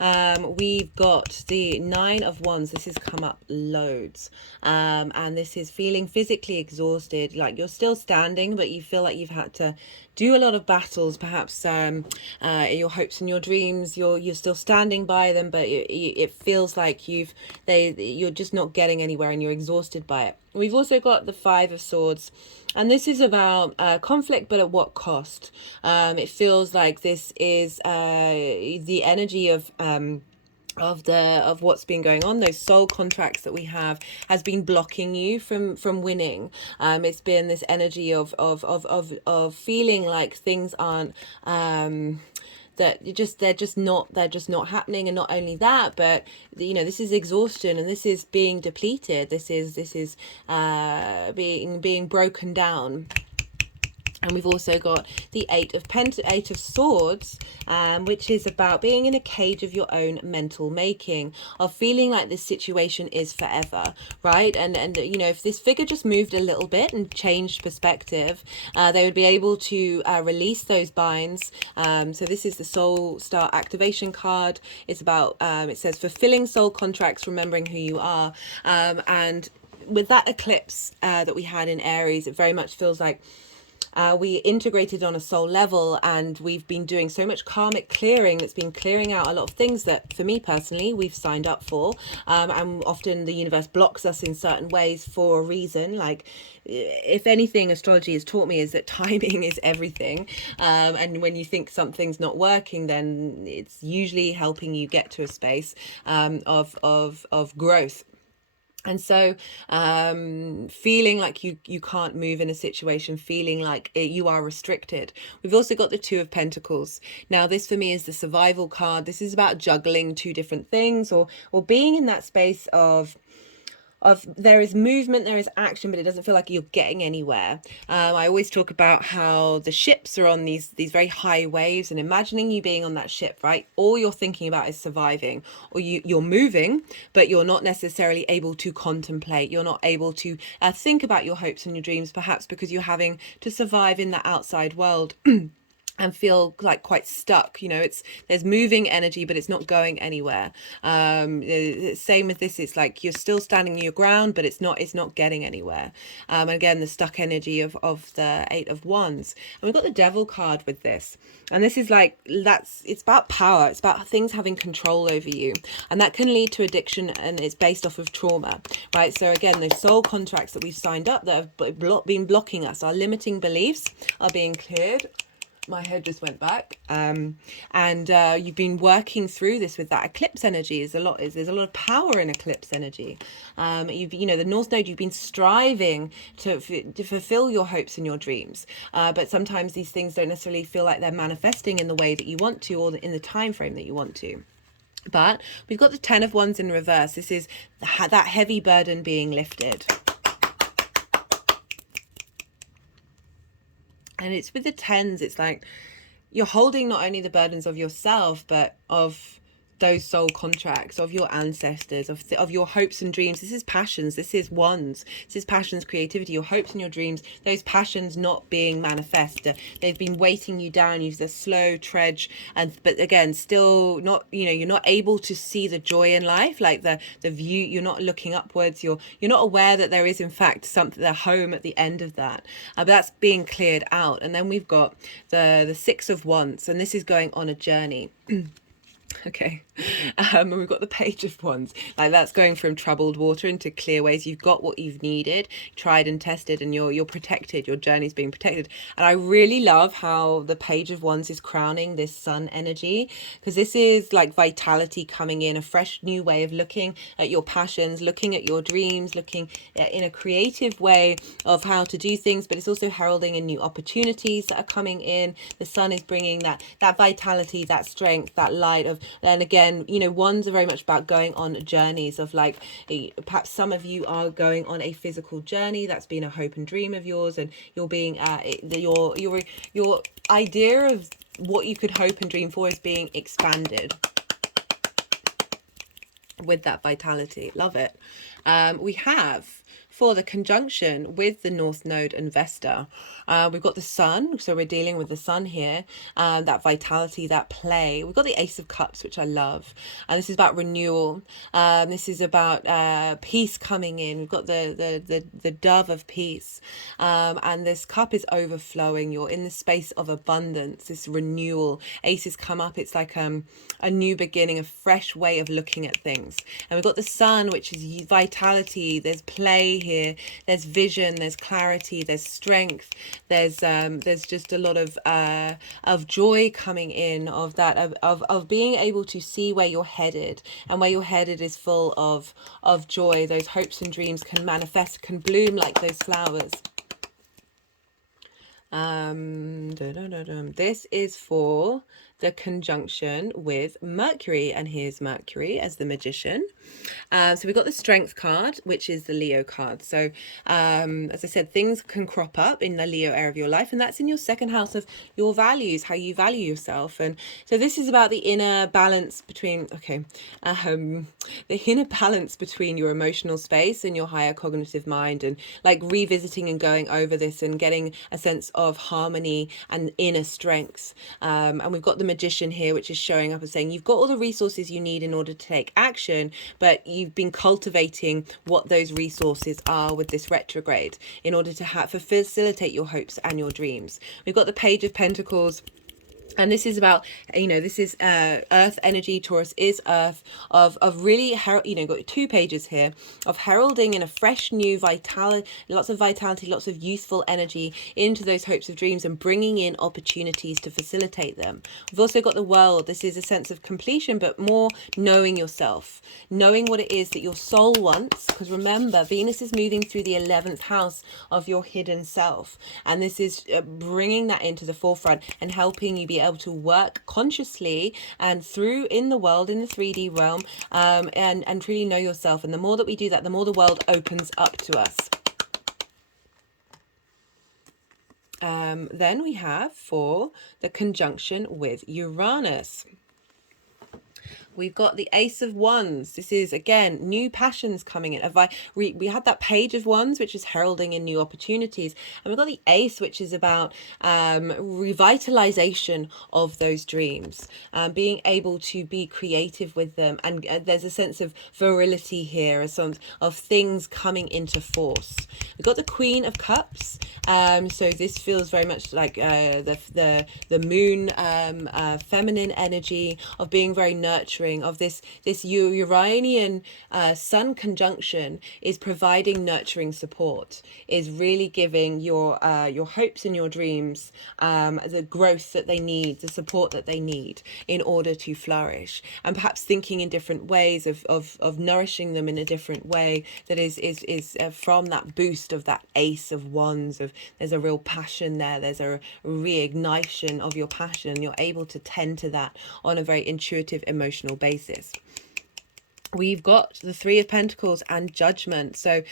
We've got the 9 of Wands. This has come up loads, and this is feeling physically exhausted, like you're still standing, but you feel like you've had to do a lot of battles, perhaps your hopes and your dreams, you're still standing by them, but it feels like you're just not getting anywhere and you're exhausted by it. We've also got the 5 of Swords, and this is about conflict, but at what cost? It feels like this is the energy of what's been going on. Those soul contracts that we have has been blocking you from winning. It's been this energy of feeling like things aren't that they're just not happening. And not only that, but this is exhaustion, and this is being depleted, this is being broken down. And we've also got the 8 of Swords, which is about being in a cage of your own mental making, of feeling like this situation is forever, right? And if this figure just moved a little bit and changed perspective, they would be able to release those binds. So this is the Soul Star activation card. It's about, it says, fulfilling soul contracts, remembering who you are. And with that eclipse that we had in Aries, it very much feels like we integrated on a soul level, and we've been doing so much karmic clearing that's been clearing out a lot of things that, for me personally, we've signed up for, and often the universe blocks us in certain ways for a reason. Like, if anything astrology has taught me is that timing is everything, and when you think something's not working, then it's usually helping you get to a space of growth. And so feeling like you can't move in a situation, feeling like you are restricted. We've also got the 2 of Pentacles. Now, this for me is the survival card. This is about juggling 2 different things, or being in that space of there is movement, there is action, but it doesn't feel like you're getting anywhere. I always talk about how the ships are on these very high waves, and imagining you being on that ship, right? All you're thinking about is surviving, or you're moving, but you're not necessarily able to contemplate. You're not able to think about your hopes and your dreams, perhaps because you're having to survive in the outside world. And feel like quite stuck. There's moving energy, but it's not going anywhere. Same with this, it's like you're still standing your ground, but it's not getting anywhere. And again, the stuck energy of the 8 of Wands. And we've got the Devil card with this, and this is like, it's about power, it's about things having control over you, and that can lead to addiction, and it's based off of trauma, right? So again, those soul contracts that we've signed up that have been blocking us, our limiting beliefs, are being cleared. My head just went back, and you've been working through this with that eclipse energy. There's a lot of power in eclipse energy. The North Node, you've been striving to fulfill your hopes and your dreams, but sometimes these things don't necessarily feel like they're manifesting in the way that you want to, or in the time frame that you want to. But we've got the 10 of Wands in reverse. This is that heavy burden being lifted. And it's with the 10s, it's like you're holding not only the burdens of yourself, but of those soul contracts, of your ancestors, of your hopes and dreams. This is passions. This is Wands. This is passions, creativity, your hopes and your dreams. Those passions not being manifest. They've been weighting you down. You've the slow trudge, but again, still not. You're not able to see the joy in life, like the view. You're not looking upwards. You're not aware that there is in fact something, the home at the end of that. But that's being cleared out. And then we've got the 6 of Wands, and this is going on a journey. Okay. And we've got the Page of Wands. Like, that's going from troubled water into clear ways. You've got what you've needed, tried and tested, and you're protected. Your journey's being protected. And I really love how the Page of Wands is crowning this sun energy, because this is like vitality coming in, a fresh new way of looking at your passions, looking at your dreams, looking in a creative way of how to do things, but it's also heralding in new opportunities that are coming in. The sun is bringing that vitality, that strength, that light of. Then again, you know, wands are very much about going on journeys of, like, perhaps some of you are going on a physical journey that's been a hope and dream of yours, and you're being your idea of what you could hope and dream for is being expanded with that vitality. Love it. We have, for the conjunction with the North Node and Vesta, we've got the sun, so we're dealing with the sun here, that vitality, that play. We've got the Ace of Cups, which I love, and this is about renewal. This is about peace coming in. We've got the dove of peace, and this cup is overflowing. You're in the space of abundance, this renewal. Aces come up, it's like a new beginning, a fresh way of looking at things. And we've got the sun, which is vitality. There's play here, there's vision, there's clarity, there's strength, there's just a lot of joy coming in, of that of being able to see where you're headed, and where you're headed is full of joy. Those hopes and dreams can manifest, can bloom like those flowers. This is for the conjunction with Mercury, and here's Mercury as the Magician. So we've got the Strength card, which is the Leo card. So as I said, things can crop up in the Leo area of your life, and that's in your second house of your values, how you value yourself. And so this is about the inner balance between, the inner balance between your emotional space and your higher cognitive mind, and like revisiting and going over this and getting a sense of harmony and inner strength. And we've got the Magician here, which is showing up and saying you've got all the resources you need in order to take action, but you've been cultivating what those resources are with this retrograde in order to facilitate your hopes and your dreams. We've got the Page of Pentacles. And this is about, you know, this is earth energy. Taurus is earth, of really, you know, got 2 pages here of heralding in a fresh new vitality, lots of youthful energy into those hopes of dreams, and bringing in opportunities to facilitate them. We've also got the World. This is a sense of completion, but more knowing yourself, knowing what it is that your soul wants. Because remember, Venus is moving through the 11th house of your hidden self, and this is bringing that into the forefront and helping you be able to work consciously and through in the world, in the 3D realm, and truly know yourself. And the more that we do that, the more the world opens up to us. Then we have, for the conjunction with Uranus, we've got the Ace of Wands. This is, again, new passions coming in. We had that Page of Wands, which is heralding in new opportunities. And we've got the Ace, which is about revitalization of those dreams, being able to be creative with them. And there's a sense of virility here, a sense of things coming into force. We've got the Queen of Cups. So this feels very much like the moon, feminine energy of being very nurturing, of this Uranian sun conjunction is providing nurturing support, is really giving your hopes and your dreams the growth that they need, the support that they need in order to flourish, and perhaps thinking in different ways of nourishing them in a different way that is from that boost of that Ace of Wands, of there's a real passion there, there's a reignition of your passion, you're able to tend to that on a very intuitive, emotional basis. We've got the Three of Pentacles and Judgment. So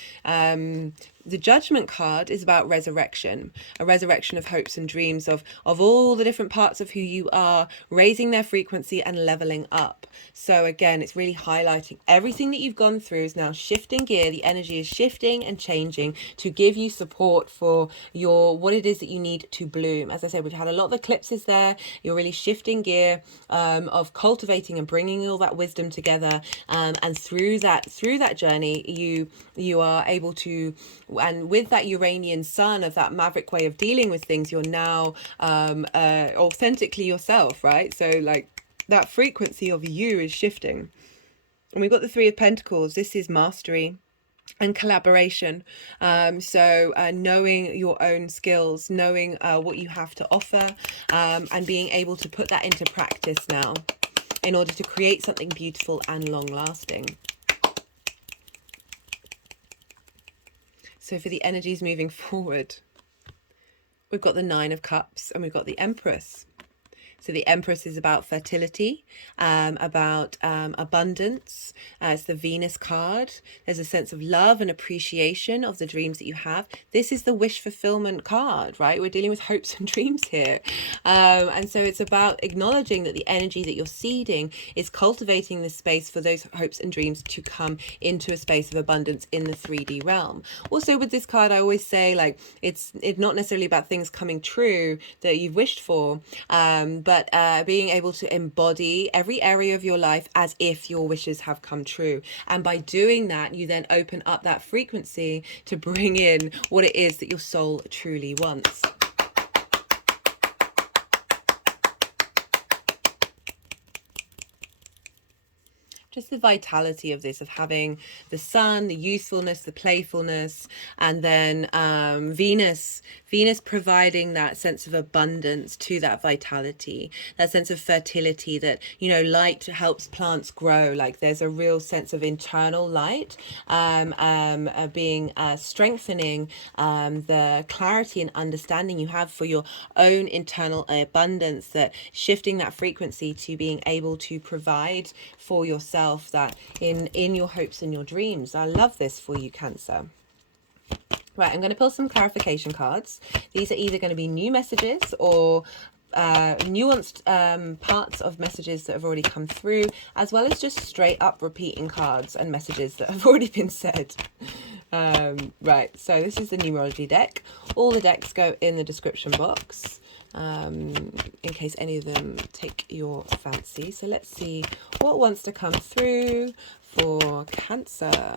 the Judgment card is about resurrection, a resurrection of hopes and dreams, of all the different parts of who you are, raising their frequency and leveling up. So again, it's really highlighting everything that you've gone through is now shifting gear. The energy is shifting and changing to give you support for what it is that you need to bloom. As I said, we've had a lot of eclipses there. You're really shifting gear, of cultivating and bringing all that wisdom together, and through that journey you are able to, and with that Uranian sun of that maverick way of dealing with things, you're now authentically yourself, right? So like that frequency of you is shifting. And we've got the Three of Pentacles. This is mastery and collaboration. So knowing your own skills, knowing what you have to offer, and being able to put that into practice now in order to create something beautiful and long lasting. So for the energies moving forward, we've got the Nine of Cups and we've got the Empress. So the Empress is about fertility, about abundance. It's the Venus card. There's a sense of love and appreciation of the dreams that you have. This is the wish fulfillment card, right? We're dealing with hopes and dreams here. And so it's about acknowledging that the energy that you're seeding is cultivating the space for those hopes and dreams to come into a space of abundance in the 3D realm. Also with this card, I always say, like, it's not necessarily about things coming true that you've wished for, but being able to embody every area of your life as if your wishes have come true. And by doing that, you then open up that frequency to bring in what it is that your soul truly wants. Just the vitality of this, of having the sun, the youthfulness, the playfulness, and then Venus providing that sense of abundance to that vitality, that sense of fertility that, you know, light helps plants grow. Like there's a real sense of internal light being strengthening the clarity and understanding you have for your own internal abundance, that shifting that frequency to being able to provide for yourself that in your hopes and your dreams. I love this for you, Cancer. Right, I'm going to pull some clarification cards. These are either going to be new messages or nuanced parts of messages that have already come through, as well as just straight up repeating cards and messages that have already been said. Right, so this is the numerology deck. All the decks go in the description box, in case any of them take your fancy. So let's see what wants to come through for Cancer.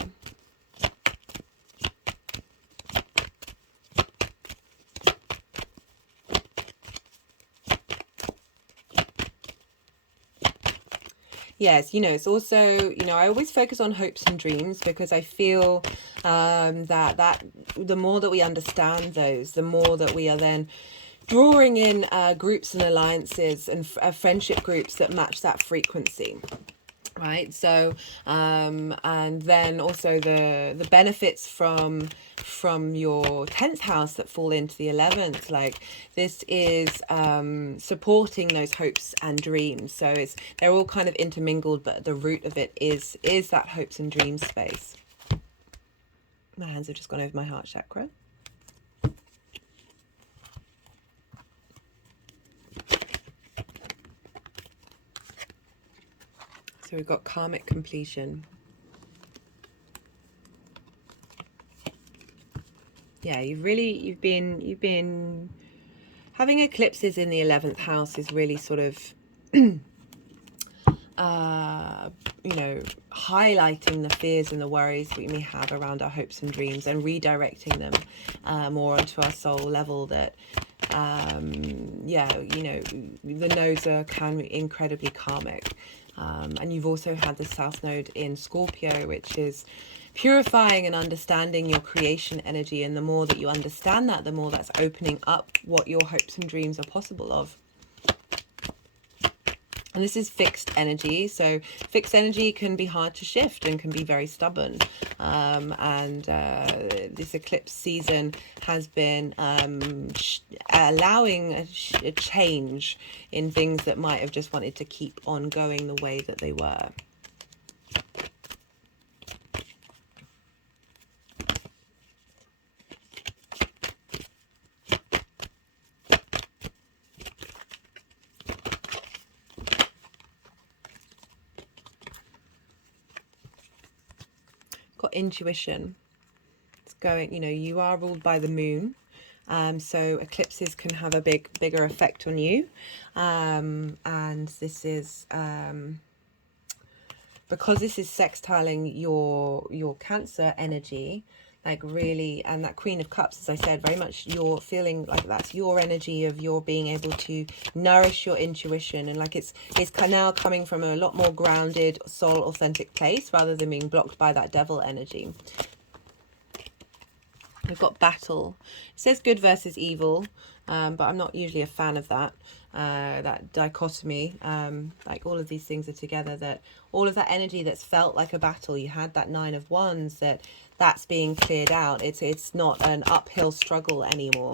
Yes, you know, it's also, you know, I always focus on hopes and dreams because I feel that the more that we understand those, the more that we are then drawing in groups and alliances and friendship groups that match that frequency. Right, so and then also the benefits from your 10th house that fall into the 11th, like this is supporting those hopes and dreams. So they're all kind of intermingled, but the root of it is that hopes and dreams space. My hands have just gone over my heart chakra. So we've got karmic completion. Yeah, you've been having eclipses in the 11th house is really sort of you know, highlighting the fears and the worries we may have around our hopes and dreams and redirecting them more onto our soul level. That yeah, you know, the nodes can be incredibly karmic. And you've also had the South Node in Scorpio, which is purifying and understanding your creation energy. And the more that you understand that, the more that's opening up what your hopes and dreams are possible of. And this is fixed energy. So fixed energy can be hard to shift and can be very stubborn. This eclipse season has been allowing a change in things that might have just wanted to keep on going the way that they were. Intuition. It's going, you know, you are ruled by the moon, so eclipses can have a bigger effect on you, and this is because this is sextiling your Cancer energy. like really, and that Queen of Cups, as I said, very much you're feeling like that's your energy of your being able to nourish your intuition, and like it's now coming from a lot more grounded, soul authentic place rather than being blocked by that devil energy. We've got battle. It says good versus evil, but I'm not usually a fan of that. That dichotomy, like all of these things are together, that all of that energy that's felt like a battle, you had that Nine of Wands, that's being cleared out. It's not an uphill struggle anymore.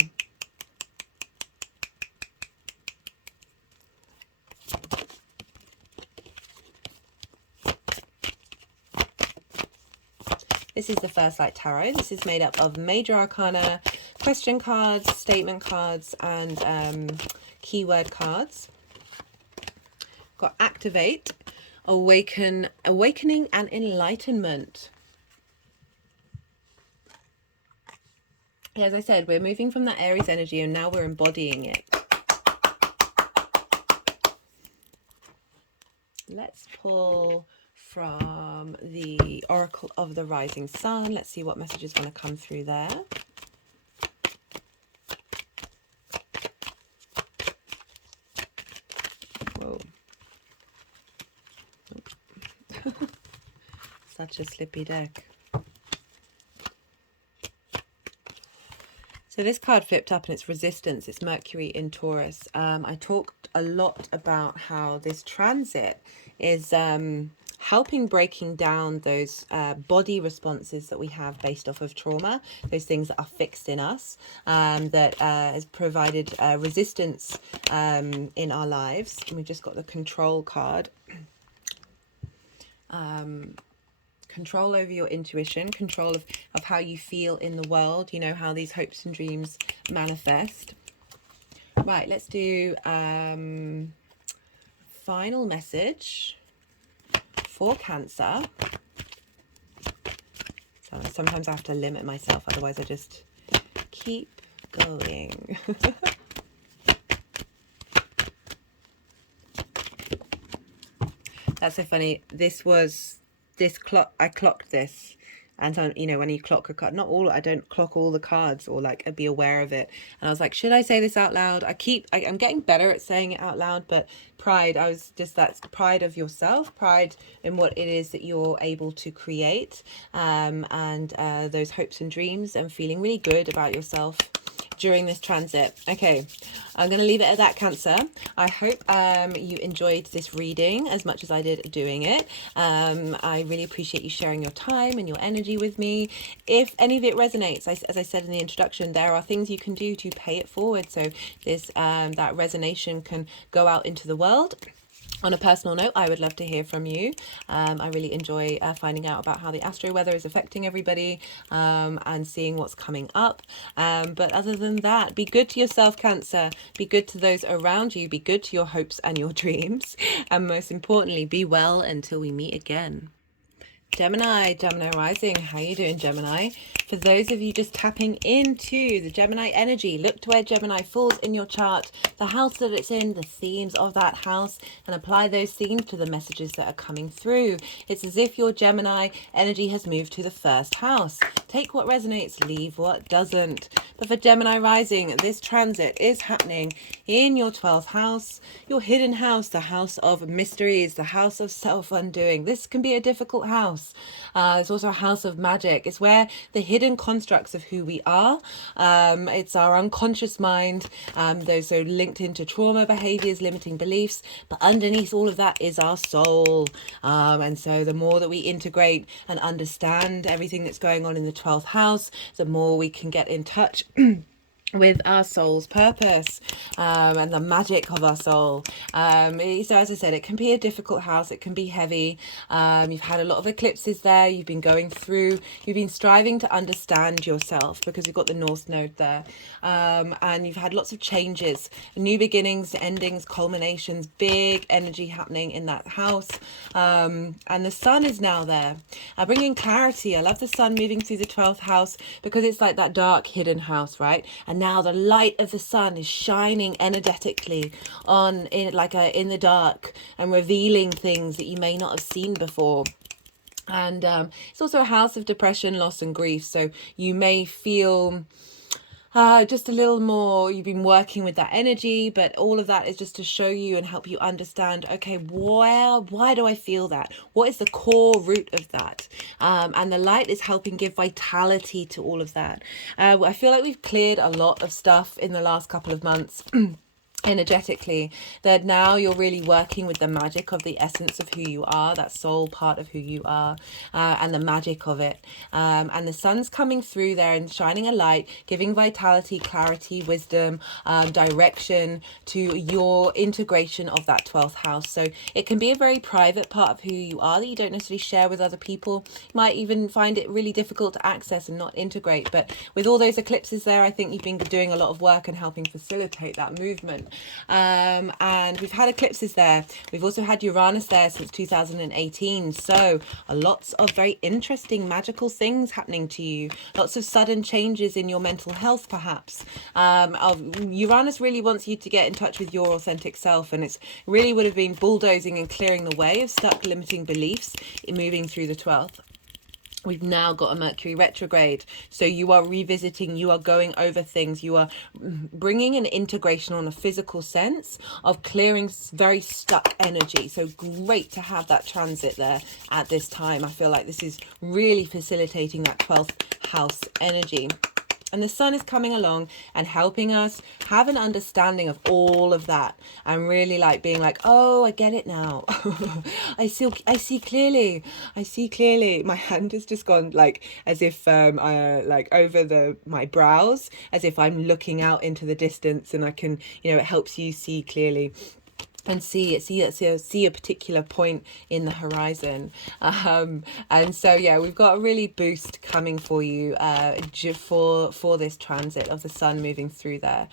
This is the First Light Tarot. This is made up of major arcana, question cards, statement cards, and keyword cards. Got activate, awakening and enlightenment. Yeah, as I said, we're moving from that Aries energy and now we're embodying it. Let's pull from the Oracle of the Rising Sun. Let's see what messages want to come through there. Whoa. Such a slippy deck. So this card flipped up and it's resistance. It's Mercury in Taurus. I talked a lot about how this transit is helping breaking down those body responses that we have based off of trauma, those things that are fixed in us, that has provided resistance in our lives. And we've just got the control card. Control over your intuition, control of how you feel in the world, you know, how these hopes and dreams manifest. Right, let's do final message for Cancer. So sometimes I have to limit myself, otherwise I just keep going. That's so funny. I clocked this, and so, you know, when you clock a card, I don't clock all the cards or like be aware of it, and I was like, should I say this out loud? I'm getting better at saying it out loud, but pride, that's pride of yourself, pride in what it is that you're able to create, and those hopes and dreams, and feeling really good about yourself during this transit. Okay, I'm going to leave it at that, Cancer. I hope you enjoyed this reading as much as I did doing it. I really appreciate you sharing your time and your energy with me. If any of it resonates, as I said in the introduction, there are things you can do to pay it forward, so this that resonation can go out into the world. On a personal note, I would love to hear from you. I really enjoy finding out about how the astro weather is affecting everybody, and seeing what's coming up. But other than that, be good to yourself, Cancer. Be good to those around you. Be good to your hopes and your dreams. And most importantly, be well until we meet again. Gemini rising, how you doing, Gemini? For those of you just tapping into the Gemini energy, look to where Gemini falls in your chart, the house that it's in, the themes of that house, and apply those themes to the messages that are coming through. It's as if your Gemini energy has moved to the first house. Take what resonates, leave what doesn't. But for Gemini rising, this transit is happening in your 12th house, your hidden house, the house of mysteries, the house of self-undoing. This can be a difficult house. It's also a house of magic. It's where the hidden constructs of who we are, it's our unconscious mind, those are linked into trauma behaviors, limiting beliefs, but underneath all of that is our soul. And so the more that we integrate and understand everything that's going on in the 12th house, the more we can get in touch with our soul's purpose, and the magic of our soul. So as I said, it can be a difficult house, it can be heavy. You've had a lot of eclipses there, you've been striving to understand yourself, because you've got the North Node there, and you've had lots of changes, new beginnings, endings, culminations, big energy happening in that house. And the sun is now there, bringing clarity. I love the sun moving through the 12th house, because it's like that dark hidden house, right? And now the light of the sun is shining energetically in the dark, and revealing things that you may not have seen before. And it's also a house of depression, loss and grief. So you may feel just a little more, you've been working with that energy, but all of that is just to show you and help you understand, okay, why do I feel that? What is the core root of that? And the light is helping give vitality to all of that. I feel like we've cleared a lot of stuff in the last couple of months. Energetically, that now you're really working with the magic of the essence of who you are, that soul part of who you are, and the magic of it, and the sun's coming through there and shining a light, giving vitality, clarity, wisdom, direction to your integration of that 12th house. So it can be a very private part of who you are that you don't necessarily share with other people. You might even find it really difficult to access and not integrate, but with all those eclipses there, I think you've been doing a lot of work and helping facilitate that movement. And we've had eclipses there. We've also had Uranus there since 2018. So lots of very interesting magical things happening to you. Lots of sudden changes in your mental health, perhaps. Uranus really wants you to get in touch with your authentic self, and it's really would have been bulldozing and clearing the way of stuck limiting beliefs in moving through the 12th. We've now got a Mercury retrograde. So you are revisiting, you are going over things, you are bringing an integration on a physical sense of clearing very stuck energy. So great to have that transit there at this time. I feel like this is really facilitating that 12th house energy. And the sun is coming along and helping us have an understanding of all of that, and really like being like, oh, I get it now. I see clearly. I see clearly. My hand has just gone like as if like over my brows, as if I'm looking out into the distance, and I can, it helps you see clearly and see a particular point in the horizon. And so yeah, we've got a really boost coming for you for this transit of the sun moving through there.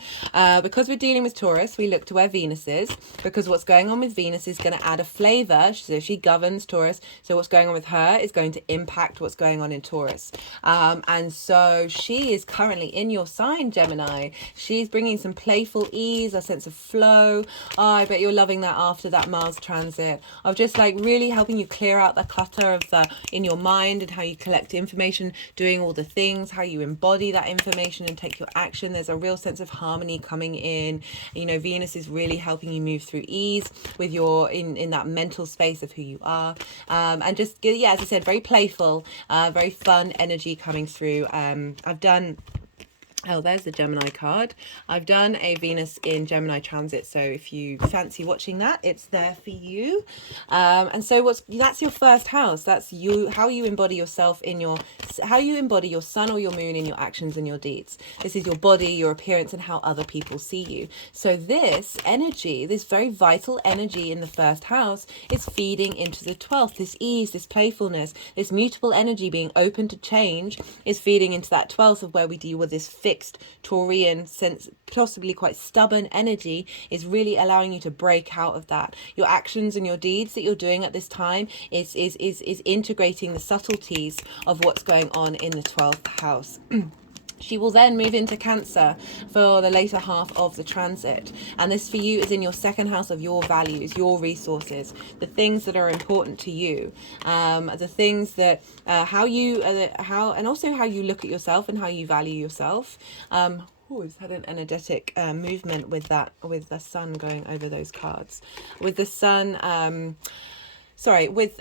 Because we're dealing with Taurus, we look to where Venus is, because what's going on with Venus is going to add a flavor. So she governs Taurus, so what's going on with her is going to impact what's going on in Taurus. And so she is currently in your sign, Gemini. She's bringing some playful ease, a sense of flow. I bet you're loving that after that Mars transit, of just like really helping you clear out the clutter of the in your mind, and how you collect information, doing all the things, how you embody that information and take your action. There's a real sense of harmony coming in. Venus is really helping you move through ease with your in that mental space of who you are, and just as I said, very playful, very fun energy coming through. I've done there's the Gemini card. I've done a Venus in Gemini transit, so if you fancy watching that, it's there for you. And so that's your first house. That's you, how you embody yourself how you embody your sun or your moon in your actions and your deeds. This is your body, your appearance, and how other people see you. So this energy, this very vital energy in the first house, is feeding into the 12th. This ease, this playfulness, this mutable energy being open to change is feeding into that 12th, of where we deal with this fixed Taurian sense, possibly quite stubborn energy, is really allowing you to break out of that. Your actions and your deeds that you're doing at this time is integrating the subtleties of what's going on in the 12th house. She will then move into Cancer for the later half of the transit. And this for you is in your second house of your values, your resources, the things that are important to you, the things that, and also how you look at yourself and how you value yourself. It's had an energetic movement with the sun going over those cards. With the sun, with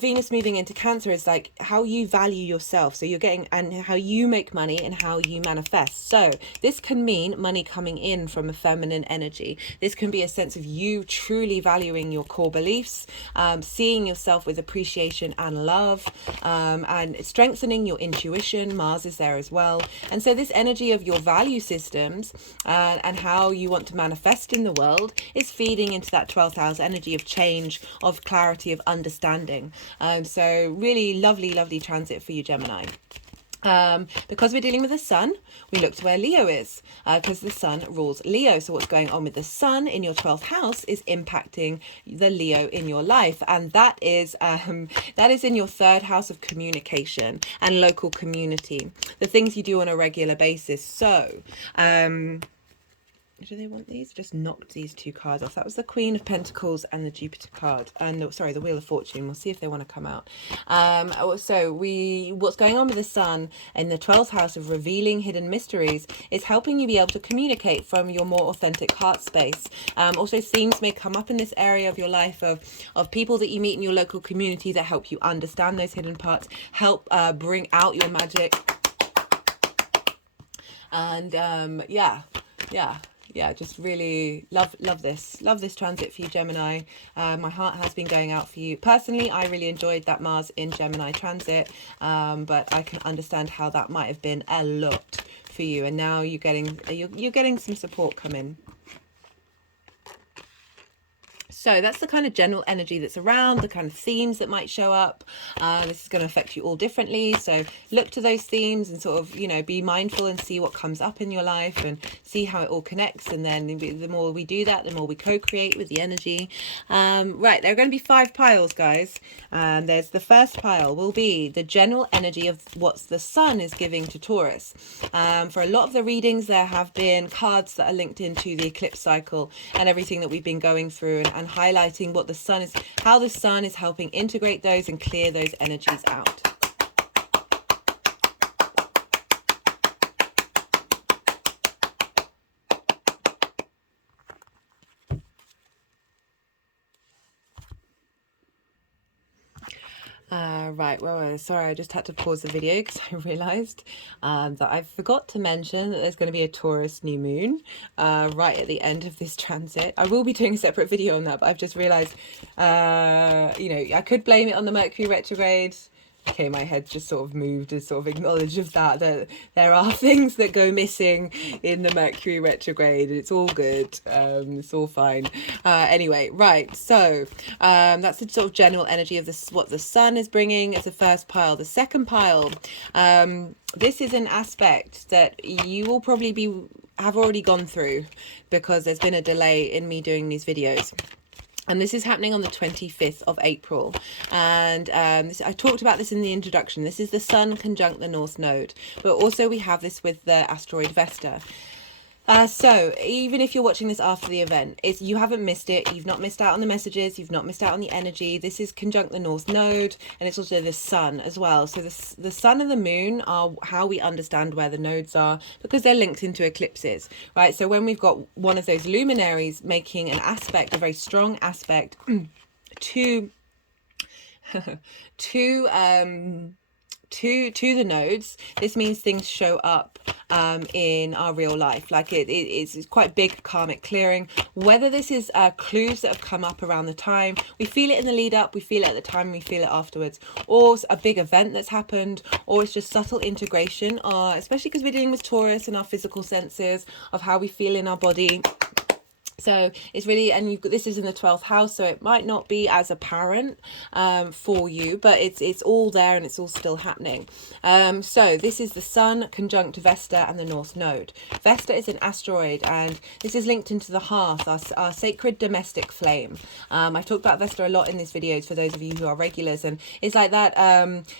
Venus moving into Cancer is like how you value yourself. So you're getting, and how you make money and how you manifest. So this can mean money coming in from a feminine energy. This can be a sense of you truly valuing your core beliefs, seeing yourself with appreciation and love, and strengthening your intuition. Mars is there as well. And so this energy of your value systems and how you want to manifest in the world is feeding into that 12th house energy of change, of clarity, of understanding. So really lovely transit for you, Gemini. Because we're dealing with the sun, we look to where Leo is, because the sun rules Leo. So what's going on with the sun in your 12th house is impacting the Leo in your life, and that is in your third house of communication and local community, the things you do on a regular basis. So do they want these? Just knocked these two cards off. That was the Queen of Pentacles and the Jupiter card. And sorry, the Wheel of Fortune. We'll see if they want to come out. So what's going on with the Sun in the 12th house of revealing hidden mysteries is helping you be able to communicate from your more authentic heart space. Also, themes may come up in this area of your life of people that you meet in your local community that help you understand those hidden parts, help bring out your magic. And yeah, just really love this transit for you, Gemini. My heart has been going out for you. Personally, I really enjoyed that Mars in Gemini transit, but I can understand how that might have been a lot for you, and now you're getting some support coming. So that's the kind of general energy that's around, the kind of themes that might show up. This is going to affect you all differently. So look to those themes and sort of, you know, be mindful and see what comes up in your life and see how it all connects. And then the more we do that, the more we co-create with the energy. Right, there are going to be 5 piles, guys. There's the first pile will be the general energy of what the Sun is giving to Taurus. For a lot of the readings, there have been cards that are linked into the eclipse cycle and everything that we've been going through, and highlighting what the Sun is, how the Sun is helping integrate those and clear those energies out. Right, well, sorry, I just had to pause the video because I realised that I forgot to mention that there's going to be a Taurus new moon right at the end of this transit. I will be doing a separate video on that, but I've just realised, you know, I could blame it on the Mercury retrograde. Okay, my head just sort of moved as sort of acknowledge of that there are things that go missing in the Mercury retrograde. It's all good. It's all fine. Anyway, right. So that's the sort of general energy of this, what the Sun is bringing as the first pile. The second pile, this is an aspect that you will probably have already gone through because there's been a delay in me doing these videos. And this is happening on the 25th of April. And I talked about this in the introduction. This is the Sun conjunct the North Node. But also we have this with the asteroid Vesta. So even if you're watching this after the event, you haven't missed it. You've not missed out on the messages. You've not missed out on the energy. This is conjunct the North Node, and it's also the Sun as well. So the Sun and the Moon are how we understand where the nodes are because they're linked into eclipses, right? So when we've got one of those luminaries making an aspect, a very strong aspect to the nodes, this means things show up in our real life. Like it's quite big karmic clearing. Whether this is clues that have come up around the time, we feel it in the lead up, we feel it at the time, we feel it afterwards, or a big event that's happened, or it's just subtle integration, especially because we're dealing with Taurus and our physical senses of how we feel in our body. So it's really, and this is in the 12th house, so it might not be as apparent for you, but it's all there and it's all still happening. So this is the Sun conjunct Vesta and the North Node. Vesta is an asteroid, and this is linked into the hearth, our sacred domestic flame. I've talked about Vesta a lot in these videos for those of you who are regulars, and it's like that.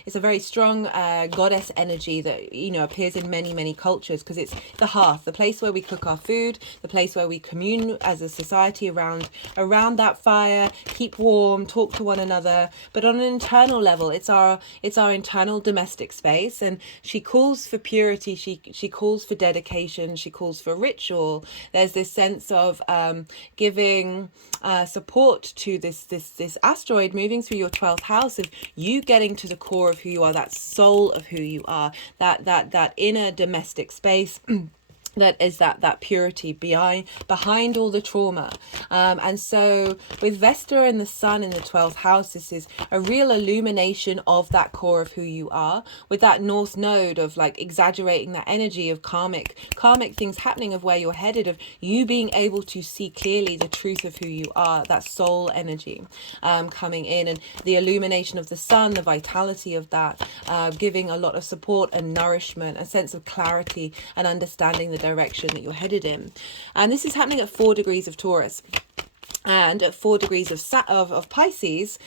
It's a very strong goddess energy that, you know, appears in many cultures because it's the hearth, the place where we cook our food, the place where we commune as a society around that fire, keep warm, talk to one another. But on an internal level, it's our internal domestic space, and she calls for purity, she calls for dedication, she calls for ritual. There's this sense of giving support to this asteroid moving through your 12th house, of you getting to the core of who you are, that soul of who you are, that inner domestic space. That is that purity behind all the trauma. And so with Vesta and the Sun in the 12th house, this is a real illumination of that core of who you are, with that North Node of like exaggerating that energy of karmic things happening, of where you're headed, of you being able to see clearly the truth of who you are, that soul energy coming in, and the illumination of the Sun, the vitality of that, giving a lot of support and nourishment, a sense of clarity and understanding the direction that you're headed in. And this is happening at 4 degrees of Taurus. And at 4 degrees of Pisces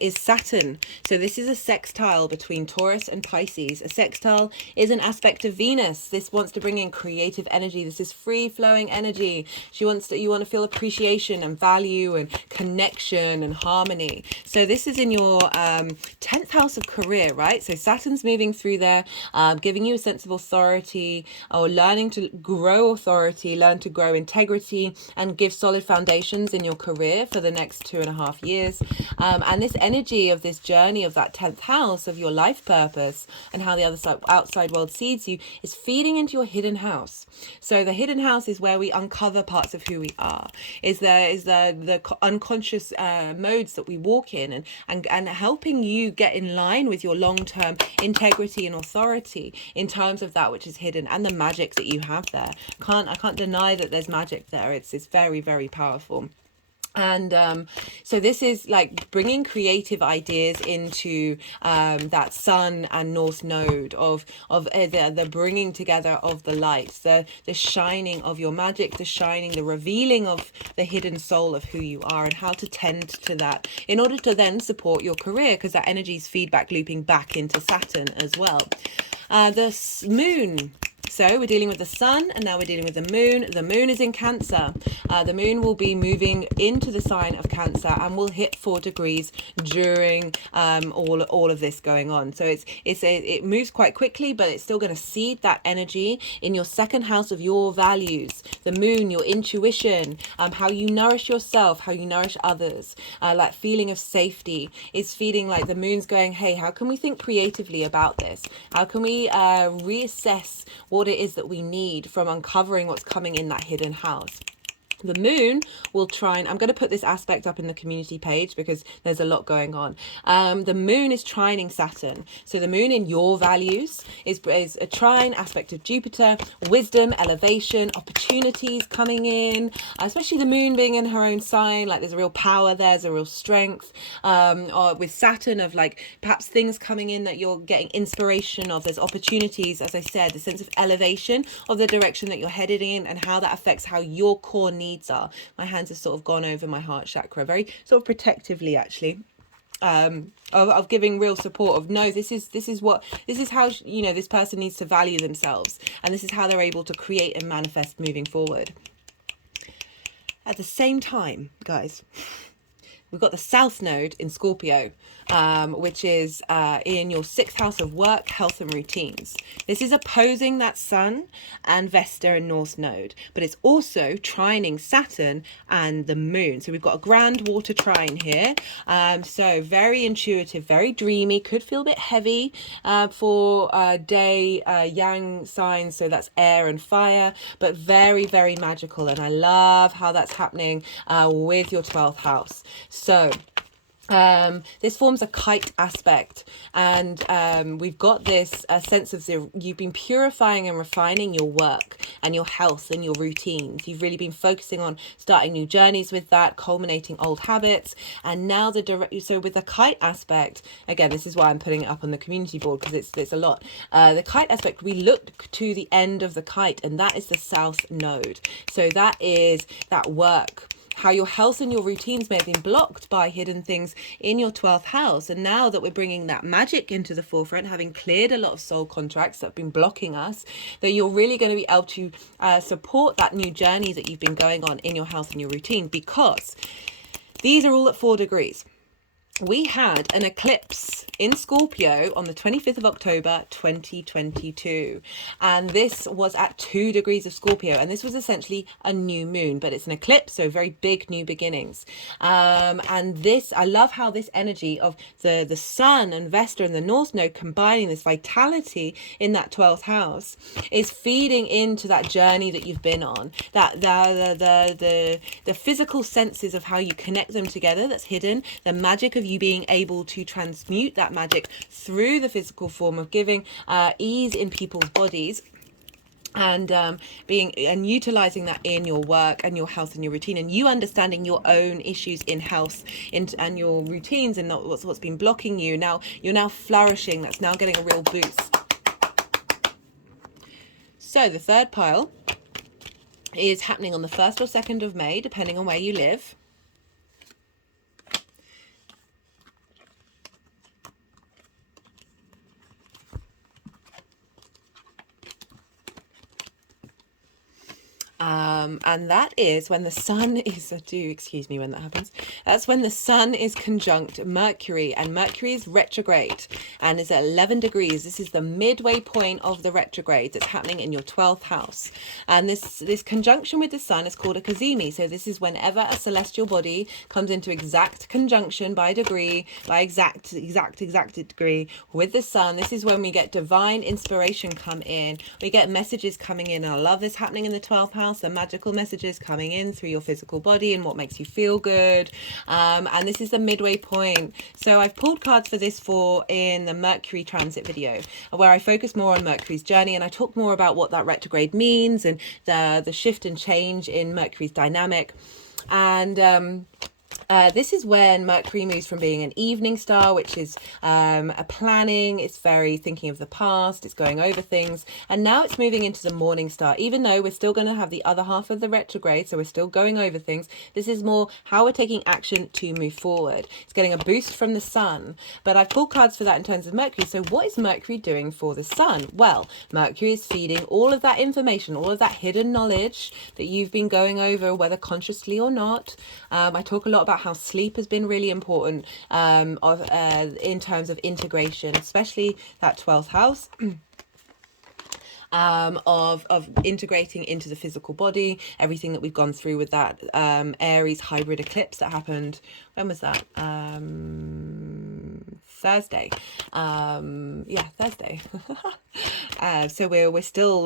is Saturn. So this is a sextile between Taurus and Pisces. A sextile is an aspect of Venus. This wants to bring in creative energy. This is free flowing energy. You want to feel appreciation and value and connection and harmony. So this is in your 10th house of career, right? So Saturn's moving through there, giving you a sense of authority, or learning to grow authority, learn to grow integrity, and give solid foundations in your career for the next 2.5 years. And this energy of this journey of that 10th house of your life purpose and how the outside world sees you is feeding into your hidden house. So the hidden house is where we uncover parts of who we are, is the unconscious modes that we walk in, and helping you get in line with your long-term integrity and authority in terms of that which is hidden and the magic that you have there. I can't deny that there's magic there. It's very, very powerful. And so this is like bringing creative ideas into that Sun and North Node of the bringing together of the lights, the shining of your magic, the revealing of the hidden soul of who you are, and how to tend to that in order to then support your career, because that energy is feedback looping back into Saturn as well. The moon. So we're dealing with the sun, and now we're dealing with the moon. The moon is in Cancer. The moon will be moving into the sign of Cancer and will hit 4 degrees during all of this going on. So it moves quite quickly, but it's still going to seed that energy in your 2nd house of your values. The moon, your intuition, how you nourish yourself, how you nourish others, like feeling of safety. It's feeding like the moon's going, hey, how can we think creatively about this? How can we reassess what it is that we need from uncovering what's coming in that hidden house? The moon will try, and I'm going to put this aspect up in the community page because there's a lot going on. The moon is trining Saturn. So the moon in your values is a trine aspect of Jupiter, wisdom, elevation, opportunities coming in, especially the moon being in her own sign. Like there's a real power there, there's a real strength. Or with Saturn of like perhaps things coming in that you're getting inspiration of. There's opportunities, as I said, the sense of elevation of the direction that you're headed in and how that affects how your core needs are. My hands have sort of gone over my heart chakra very sort of protectively, actually, of giving real support of no, this is how this person needs to value themselves, and this is how they're able to create and manifest moving forward. At the same time, guys, we've got the South Node in Scorpio, which is in your 6th house of work, health and routines. This is opposing that Sun and Vesta and North Node, but it's also trining Saturn and the moon. So we've got a grand water trine here. So very intuitive, very dreamy, could feel a bit heavy for day yang signs. So that's air and fire, but very, very magical. And I love how that's happening with your 12th house. So this forms a kite aspect, and we've got this sense of you've been purifying and refining your work and your health and your routines. You've really been focusing on starting new journeys with that, culminating old habits, and now so with the kite aspect, again, this is why I'm putting it up on the community board, because it's a lot. The kite aspect, we look to the end of the kite, and that is the South Node. So that is that work, how your health and your routines may have been blocked by hidden things in your 12th house. And now that we're bringing that magic into the forefront, having cleared a lot of soul contracts that have been blocking us, that you're really going to be able to support that new journey that you've been going on in your health and your routine, because these are all at 4 degrees. We had an eclipse in Scorpio on the 25th of October 2022, and this was at 2 degrees of Scorpio, and this was essentially a new moon, but it's an eclipse, so very big new beginnings. And this, I love how this energy of the Sun and Vesta and the North Node combining this vitality in that 12th house is feeding into that journey that you've been on, that the physical senses of how you connect them together, that's hidden, the magic of you being able to transmute that magic through the physical form of giving ease in people's bodies, and utilizing that in your work and your health and your routine, and you understanding your own issues in health and your routines and what's been blocking you. Now you're now flourishing. That's now getting a real boost. So the third pile is happening on the 1st or 2nd of May, depending on where you live. And that is when the sun is, do excuse me when that happens, that's when the sun is conjunct Mercury, and Mercury is retrograde and is at 11 degrees. This is the midway point of the retrograde that's happening in your 12th house. And this conjunction with the sun is called a Cazimi. So this is whenever a celestial body comes into exact conjunction by degree, by exact degree with the sun. This is when we get divine inspiration come in. We get messages coming in. And I love this happening in the 12th house. The magical messages coming in through your physical body and what makes you feel good. And this is the midway point. So I've pulled cards for this in the Mercury transit video, where I focus more on Mercury's journey and I talk more about what that retrograde means and the shift and change in Mercury's dynamic. And this is when Mercury moves from being an evening star, which is a planning, it's very thinking of the past, it's going over things, and now it's moving into the morning star. Even though we're still going to have the other half of the retrograde, so we're still going over things, this is more how we're taking action to move forward. It's getting a boost from the sun, but I've pulled cards for that in terms of Mercury. So what is Mercury doing for the sun? Well, Mercury is feeding all of that information, all of that hidden knowledge that you've been going over, whether consciously or not. I talk a lot about how sleep has been really important in terms of integration, especially that 12th house. Of integrating into the physical body, everything that we've gone through with that Aries hybrid eclipse that happened. When was that? Thursday. Thursday. So we're still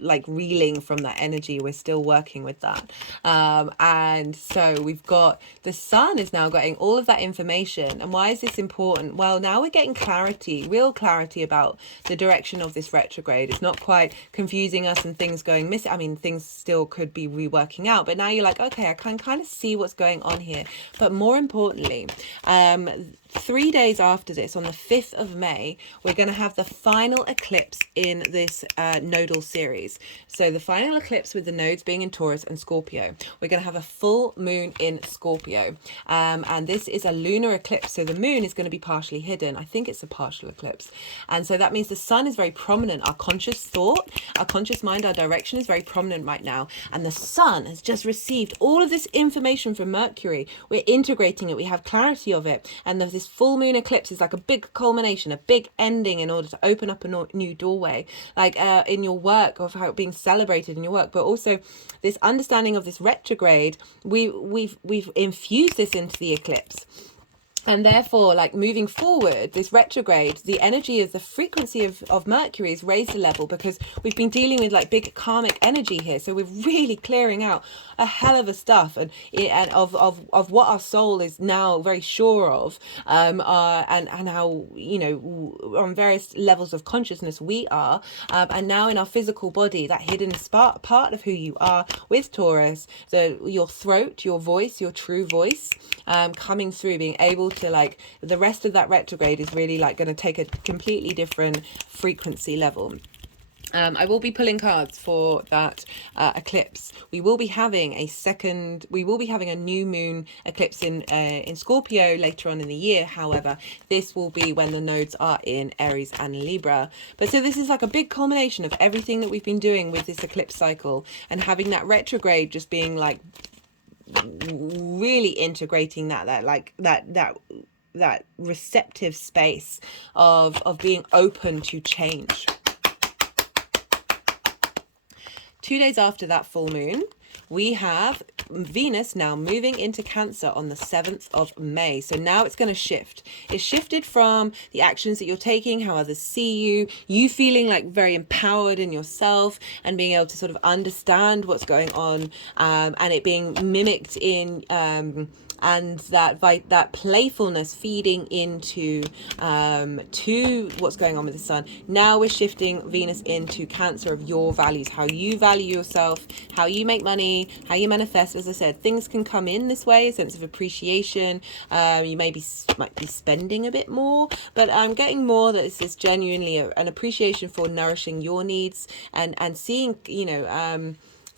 like reeling from that energy. We're still working with that. And so we've got the sun is now getting all of that information. And why is this important? Well, now we're getting clarity, real clarity about the direction of this retrograde. It's not quite confusing us and things going missing. I mean, things still could be reworking out, but now you're like, okay, I can kind of see what's going on here. But more importantly, 3 days after this, on the 5th of May, we're going to have the final eclipse in this nodal series. So the final eclipse with the nodes being in Taurus and Scorpio. We're going to have a full moon in Scorpio. And this is a lunar eclipse. So the moon is going to be partially hidden. I think it's a partial eclipse. And so that means the sun is very prominent. Our conscious thought, our conscious mind, our direction is very prominent right now. And the sun has just received all of this information from Mercury. We're integrating it. We have clarity of it. And there's this full moon eclipse is like a big culmination, a big ending in order to open up a new doorway, like in your work, of how it being celebrated in your work, but also this understanding of this retrograde. We've infused this into the eclipse. And therefore, like moving forward, this retrograde, the energy of the frequency of Mercury is raised a level, because we've been dealing with like big karmic energy here. So we're really clearing out a hell of a stuff and of what our soul is now very sure of, and how, you know, on various levels of consciousness we are, and now in our physical body, that hidden part of who you are with Taurus, your throat, your voice, your true voice, coming through, being able to, like, the rest of that retrograde is really like going to take a completely different frequency level. I will be pulling cards for that eclipse. We will be having a new moon eclipse in Scorpio later on in the year. However, this will be when the nodes are in Aries and Libra. But so this is like a big culmination of everything that we've been doing with this eclipse cycle, and having that retrograde just being like really integrating that receptive space of being open to change. 2 days after that full moon, we have Venus now moving into Cancer on the 7th of May. So now it's going to shift. It's shifted from the actions that you're taking, how others see you feeling like very empowered in yourself and being able to sort of understand what's going on, and it being mimicked in and that playfulness feeding into to what's going on with the sun. Now we're shifting Venus into Cancer of your values, how you value yourself, how you make money, how you manifest. As I said, things can come in this way, a sense of appreciation. You might be spending a bit more, but I'm getting more that it's genuinely an appreciation for nourishing your needs and seeing,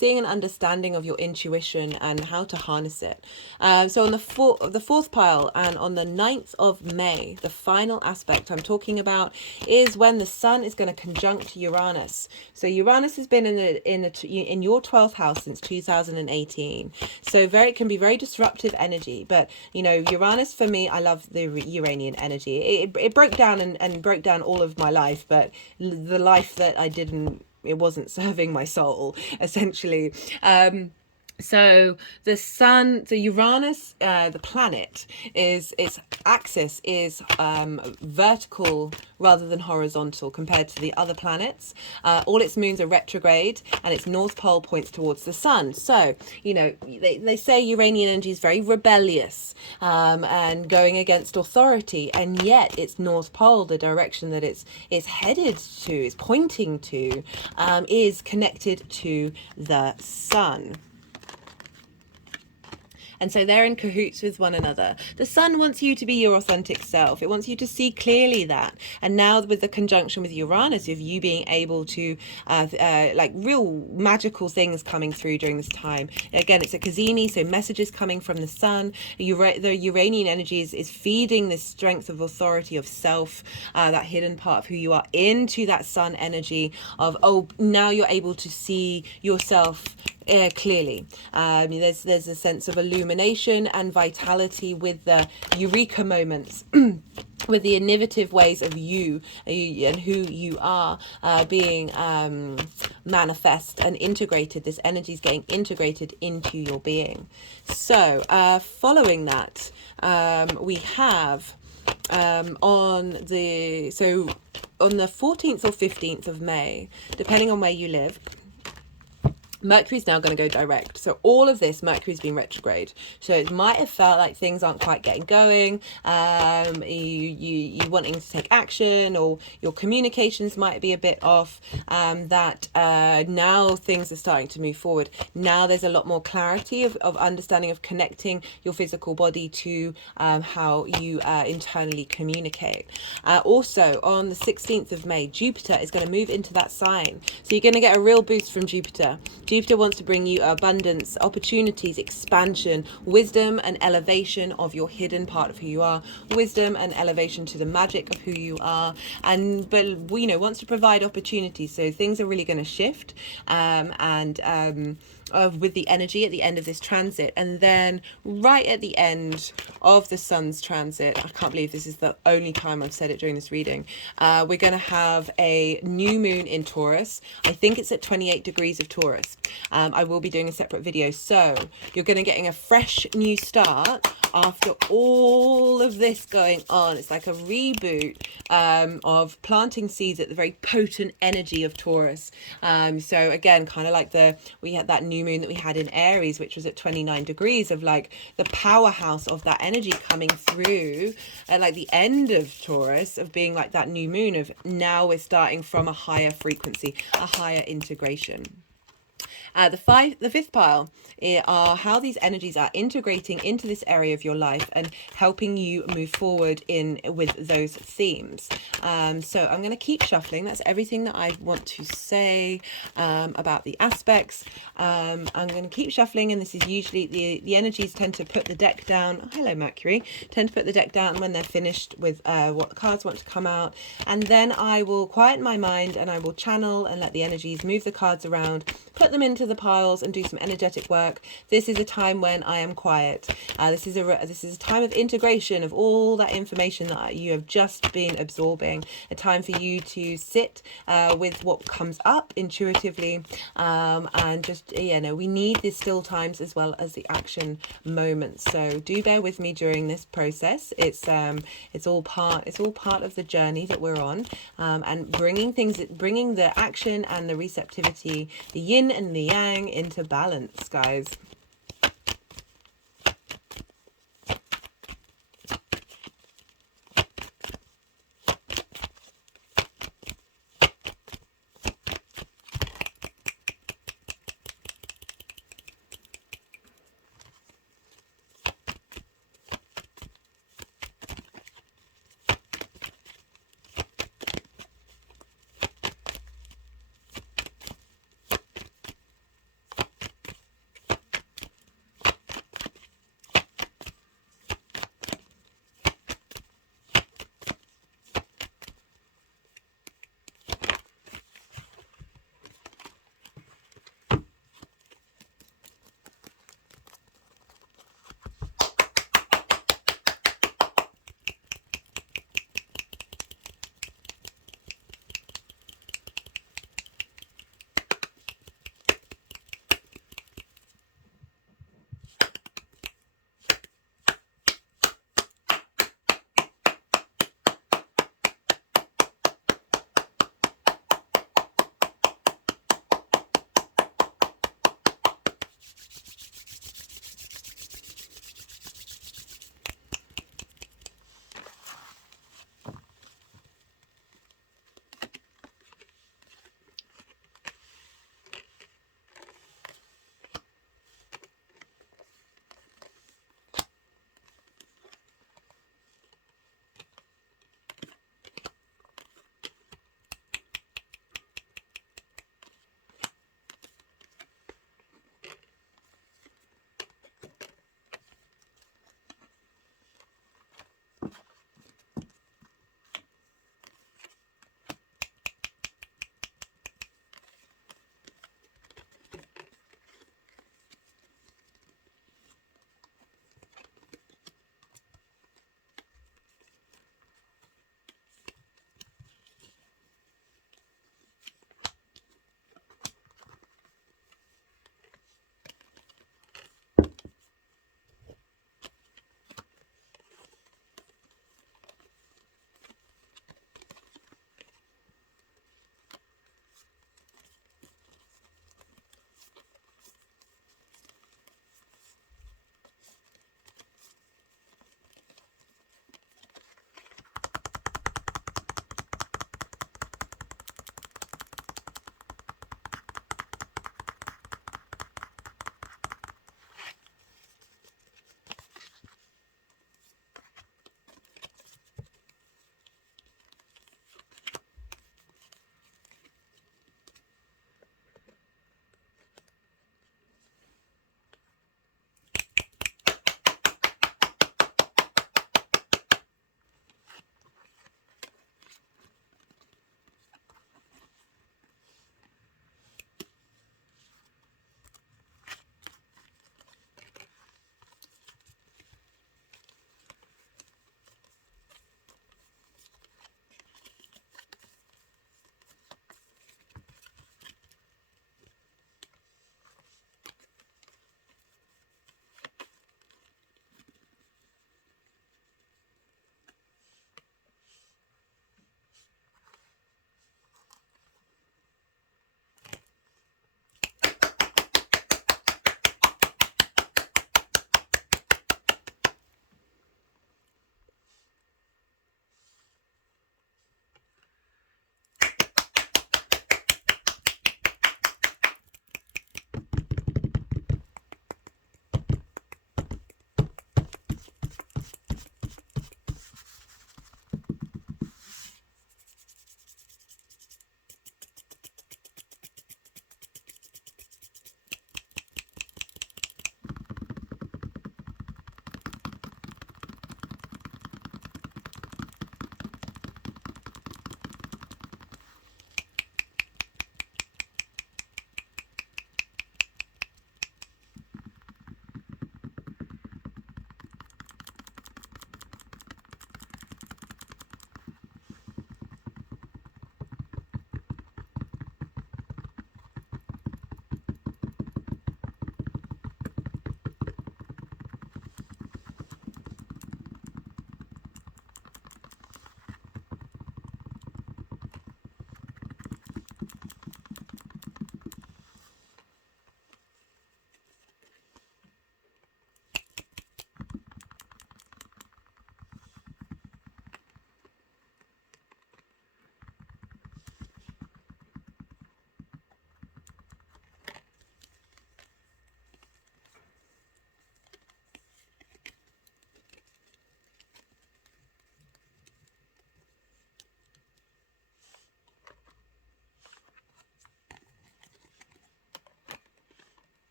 seeing an understanding of your intuition and how to harness it. So on the fourth pile and on the 9th of May, the final aspect I'm talking about is when the sun is going to conjunct Uranus. So Uranus has been in your 12th house since 2018. So it can be very disruptive energy. But you know, Uranus for me, I love the Uranian energy. It broke down and broke down all of my life, but the life that I didn't, it wasn't serving my soul essentially. So the sun, the Uranus, the planet, its axis is vertical rather than horizontal compared to the other planets. All its moons are retrograde, and its north pole points towards the sun. So, you know, they say Uranian energy is very rebellious and going against authority, and yet its north pole, the direction that it's headed to, is pointing to, is connected to the sun. And so they're in cahoots with one another. The sun wants you to be your authentic self. It wants you to see clearly that. And now with the conjunction with Uranus, of you being able to, like real magical things coming through during this time. Again, it's a Cazimi, so messages coming from the sun. The Uranian energy is feeding this strength of authority of self, that hidden part of who you are, into that sun energy of, oh, now you're able to see yourself clearly. There's a sense of illumination and vitality with the eureka moments, with the innovative ways of you and who you are being manifest and integrated. This energy is getting integrated into your being. So following that, we have on the 14th or 15th of May, depending on where you live, Mercury's now going to go direct. So all of this, Mercury's been retrograde. So it might have felt like things aren't quite getting going. You wanting to take action, or your communications might be a bit off. Now things are starting to move forward. Now there's a lot more clarity of understanding of connecting your physical body to how you internally communicate. Also on the 16th of May, Jupiter is going to move into that sign. So you're going to get a real boost from Jupiter. Jupiter wants to bring you abundance, opportunities, expansion, wisdom and elevation of your hidden part of who you are, wisdom and elevation to the magic of who you are, but you know, wants to provide opportunities. So things are really going to shift with the energy at the end of this transit. And then right at the end of the sun's transit, I can't believe this is the only time I've said it during this reading, we're going to have a new moon in Taurus. I think it's at 28 degrees of Taurus. I will be doing a separate video. So you're going to getting a fresh new start after all of this going on. It's like a reboot of planting seeds at the very potent energy of Taurus. So again, kind of like we had that new moon that we had in Aries, which was at 29 degrees, of like the powerhouse of that energy coming through at like the end of Taurus, of being like that new moon of now we're starting from a higher frequency, a higher integration. The fifth pile are how these energies are integrating into this area of your life and helping you move forward with those themes. So I'm going to keep shuffling. That's everything that I want to say about the aspects. I'm going to keep shuffling, and this is usually the energies tend to put the deck down. Oh, hello, Mercury. Tend to put the deck down when they're finished with what the cards want to come out, and then I will quiet my mind and I will channel and let the energies move the cards around, put them into the piles and do some energetic work. This is a time when I am quiet. This is a time of integration of all that information that you have just been absorbing. A time for you to sit with what comes up intuitively, and just we need the still times as well as the action moments. So do bear with me during this process. It's all part of the journey that we're on, and bringing the action and the receptivity, the yin and the yang, into balance, guys.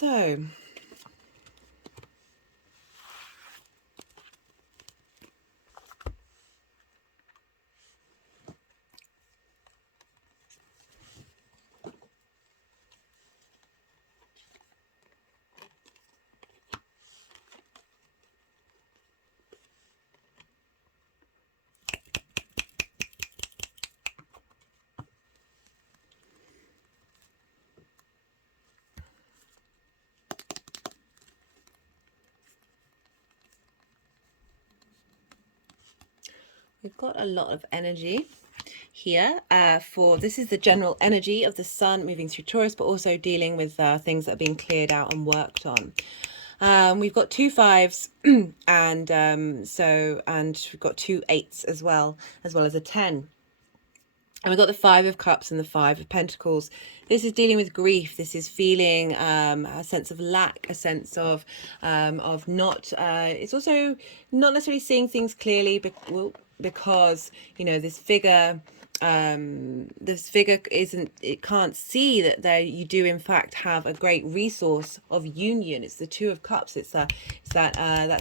So we've got a lot of energy here for this is the general energy of the sun moving through Taurus, but also dealing with things that are being cleared out and worked on. We've got 2 5s and and we've got 2 8s as well as a 10. And we've got the 5 of Cups and the 5 of Pentacles. This is dealing with grief. This is feeling a sense of lack, a sense of not. It's also not necessarily seeing things clearly, because you know this figure isn't, it can't see that there you do in fact have a great resource of union. It's the 2 of Cups. It's that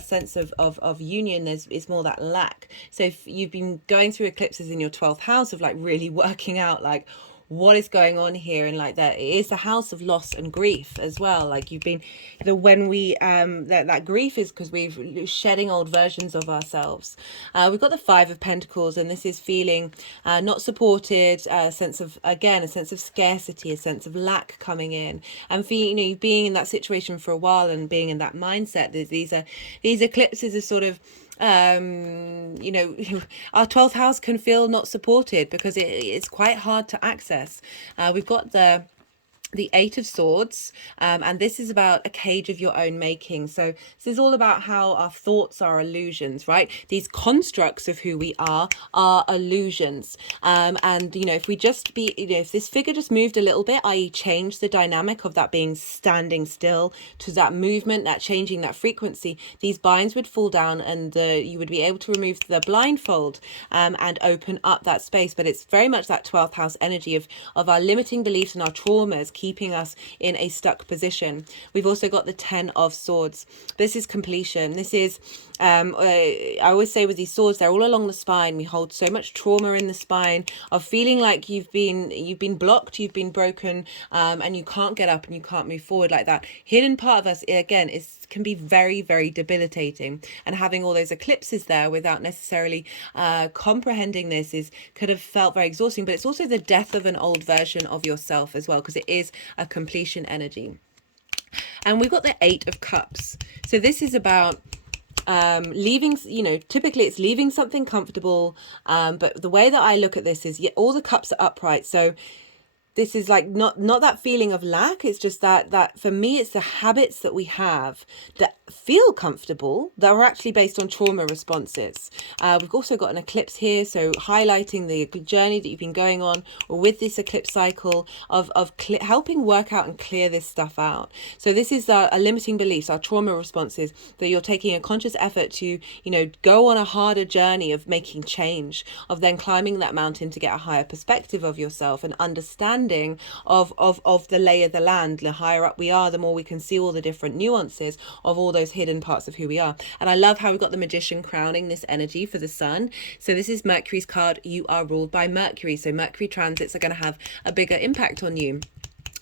sense of union. It's more that lack. So if you've been going through eclipses in your 12th house of like really working out like what is going on here, and like that it is the house of loss and grief as well. Like you've been when we that grief is because we've shedding old versions of ourselves. We've got the 5 of Pentacles, and this is feeling not supported, a sense of scarcity, a sense of lack coming in, and you being in that situation for a while and being in that mindset. These eclipses are sort of our 12th house can feel not supported because it's quite hard to access. We've got the 8 of Swords, and this is about a cage of your own making. So this is all about how our thoughts are illusions, right? These constructs of who we are illusions. And if we just if this figure just moved a little bit, i.e. changed the dynamic of that being standing still to that movement, that changing that frequency, these binds would fall down, and you would be able to remove the blindfold and open up that space. But it's very much that 12th house energy of our limiting beliefs and our traumas keeping us in a stuck position. We've also got the 10 of Swords. This is completion. This is I always say with these swords, they're all along the spine. We hold so much trauma in the spine of feeling like you've been blocked, you've been broken, and you can't get up and you can't move forward. Like that hidden part of us again can be very, very debilitating, and having all those eclipses there without necessarily comprehending this could have felt very exhausting. But it's also the death of an old version of yourself as well, because it is a completion energy. And we've got the 8 of Cups. So this is about leaving, typically it's leaving something comfortable, but the way that I look at this is all the cups are upright. So this is like not that feeling of lack. It's just that for me, it's the habits that we have that feel comfortable that are actually based on trauma responses. We've also got an eclipse here, so highlighting the journey that you've been going on with this eclipse cycle of helping work out and clear this stuff out. So this is a limiting beliefs, our trauma responses, that you're taking a conscious effort to go on a harder journey of making change, of then climbing that mountain to get a higher perspective of yourself and understanding of the lay of the land. The higher up we are, the more we can see all the different nuances of all those hidden parts of who we are. And I love how we've got the Magician crowning this energy for the sun. So this is Mercury's card. You are ruled by Mercury, so Mercury transits are going to have a bigger impact on you.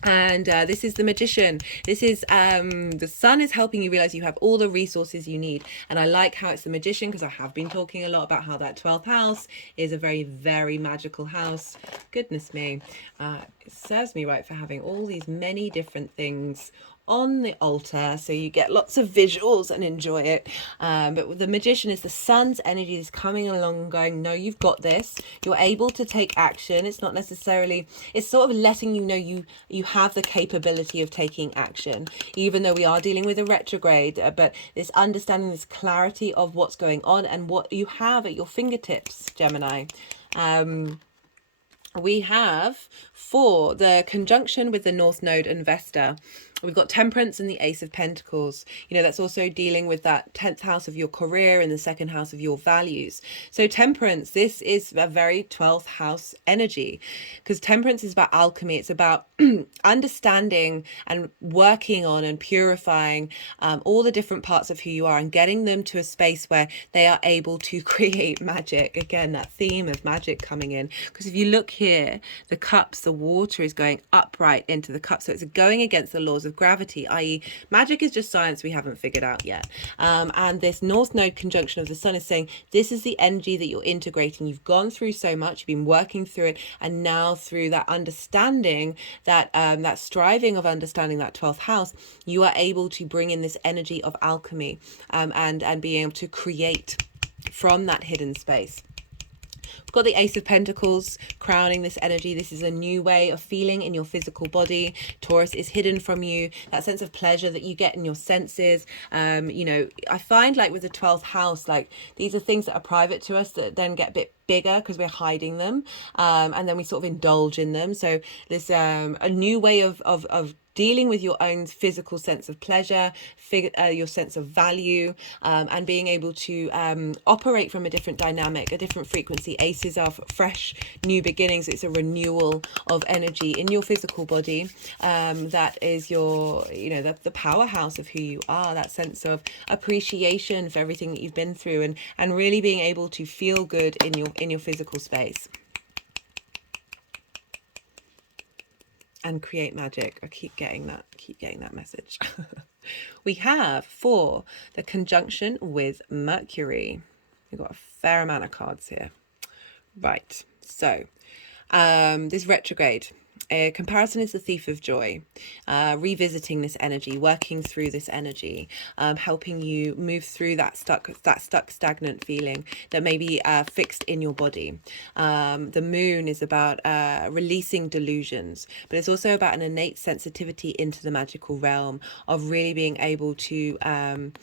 And this is the Magician. This is the sun is helping you realize you have all the resources you need. And I like how it's the Magician, because I have been talking a lot about how that 12th house is a very, very magical house. Goodness me, it serves me right for having all these many different things on the altar, so you get lots of visuals and enjoy it. But the Magician is the sun's energy is coming along and going, no, you've got this. You're able to take action. It's not necessarily, it's sort of letting you know you have the capability of taking action, even though we are dealing with a retrograde. But this understanding, this clarity of what's going on and what you have at your fingertips, Gemini. We have for the conjunction with the North Node and Vesta. We've got Temperance and the Ace of Pentacles. You know, that's also dealing with that 10th house of your career and the second house of your values. So Temperance, this is a very 12th house energy, because Temperance is about alchemy. It's about understanding and working on and purifying all the different parts of who you are and getting them to a space where they are able to create magic. Again, that theme of magic coming in. Because if you look here, the cups, the water is going upright into the cup. So it's going against the laws of gravity, i.e. magic is just science we haven't figured out yet. And this North Node conjunction of the sun is saying this is the energy that you're integrating. You've gone through so much, you've been working through it, and now through that understanding, that striving of understanding that 12th house, you are able to bring in this energy of alchemy, and being able to create from that hidden space. We've got the Ace of Pentacles crowning this energy. This is a new way of feeling in your physical body. Taurus is hidden from you. That sense of pleasure that you get in your senses. You know, I find like with the 12th house, like these are things that are private to us that then get a bit bigger because we're hiding them. And then we sort of indulge in them. So there's a new way of dealing with your own physical sense of pleasure, your sense of value, and being able to operate from a different dynamic, a different frequency. Aces are fresh, new beginnings. It's a renewal of energy in your physical body. That is your, you know, the powerhouse of who you are, that sense of appreciation for everything that you've been through, and really being able to feel good in your physical space. And create magic. I keep getting that message. We have for the conjunction with Mercury. We've got a fair amount of cards here. Right. So this retrograde. Comparison is the thief of joy. Revisiting this energy, working through this energy, helping you move through that stuck stagnant feeling that may be fixed in your body. The moon is about releasing delusions, but it's also about an innate sensitivity into the magical realm of really being able to I'm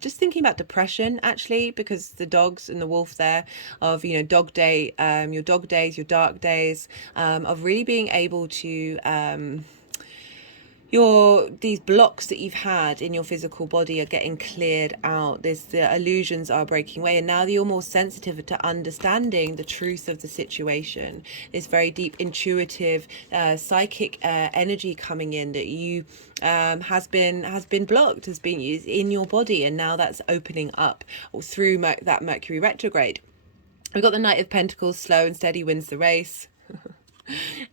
just thinking about depression actually, because the dogs and the wolf there of, you know, dog day, your dog days, your dark days, of really being able to these blocks that you've had in your physical body are getting cleared out. The illusions are breaking away, and now that you're more sensitive to understanding the truth of the situation, this very deep intuitive psychic energy coming in that you has been blocked, has been in your body, and now that's opening up through that Mercury retrograde. We've got the Knight of Pentacles, slow and steady wins the race.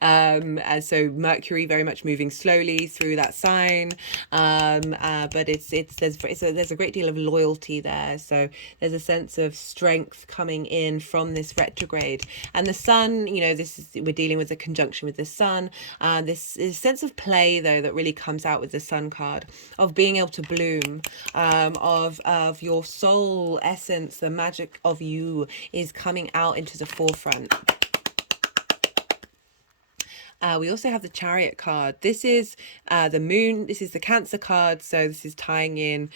And so Mercury very much moving slowly through that sign, but there's a great deal of loyalty there. So there's a sense of strength coming in from this retrograde, and the sun, you know, we're dealing with a conjunction with the sun. This is a sense of play though that really comes out with the sun card, of being able to bloom, of your soul essence, the magic of you is coming out into the forefront. We also have the Chariot card. This is the moon. This is the Cancer card. So this is tying in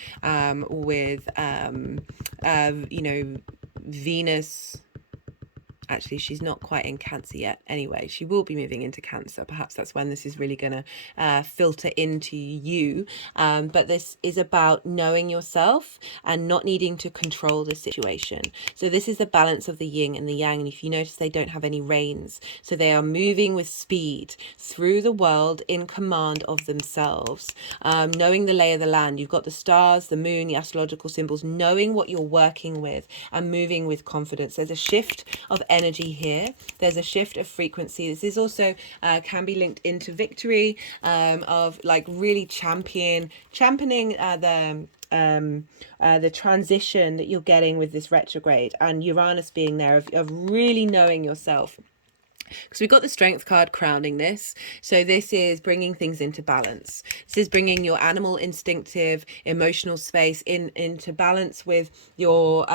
with, you know, Venus. Actually, she's not quite in Cancer yet. Anyway, she will be moving into Cancer. Perhaps that's when this is really going to filter into you. But this is about knowing yourself and not needing to control the situation. So this is the balance of the yin and the yang. And if you notice, they don't have any reins. So they are moving with speed through the world in command of themselves. Knowing the lay of the land. You've got the stars, the moon, the astrological symbols, knowing what you're working with and moving with confidence. There's a shift of energy here. There's a shift of frequency. This is also can be linked into victory, of like really championing the transition that you're getting with this retrograde, and Uranus being there, of really knowing yourself. Because we've got the Strength card crowning this. So this is bringing things into balance. This is bringing your animal, instinctive, emotional space into balance with your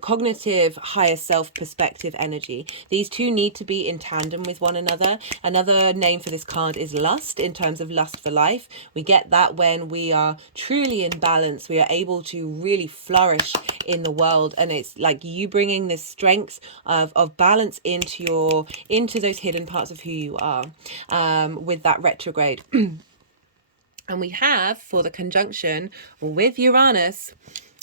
cognitive, higher self perspective energy. These two need to be in tandem with one another. Another name for this card is lust, in terms of lust for life. We get that when we are truly in balance. We are able to really flourish in the world. And it's like you bringing this strength of balance into into those hidden parts of who you are with that retrograde. And we have, for the conjunction with Uranus,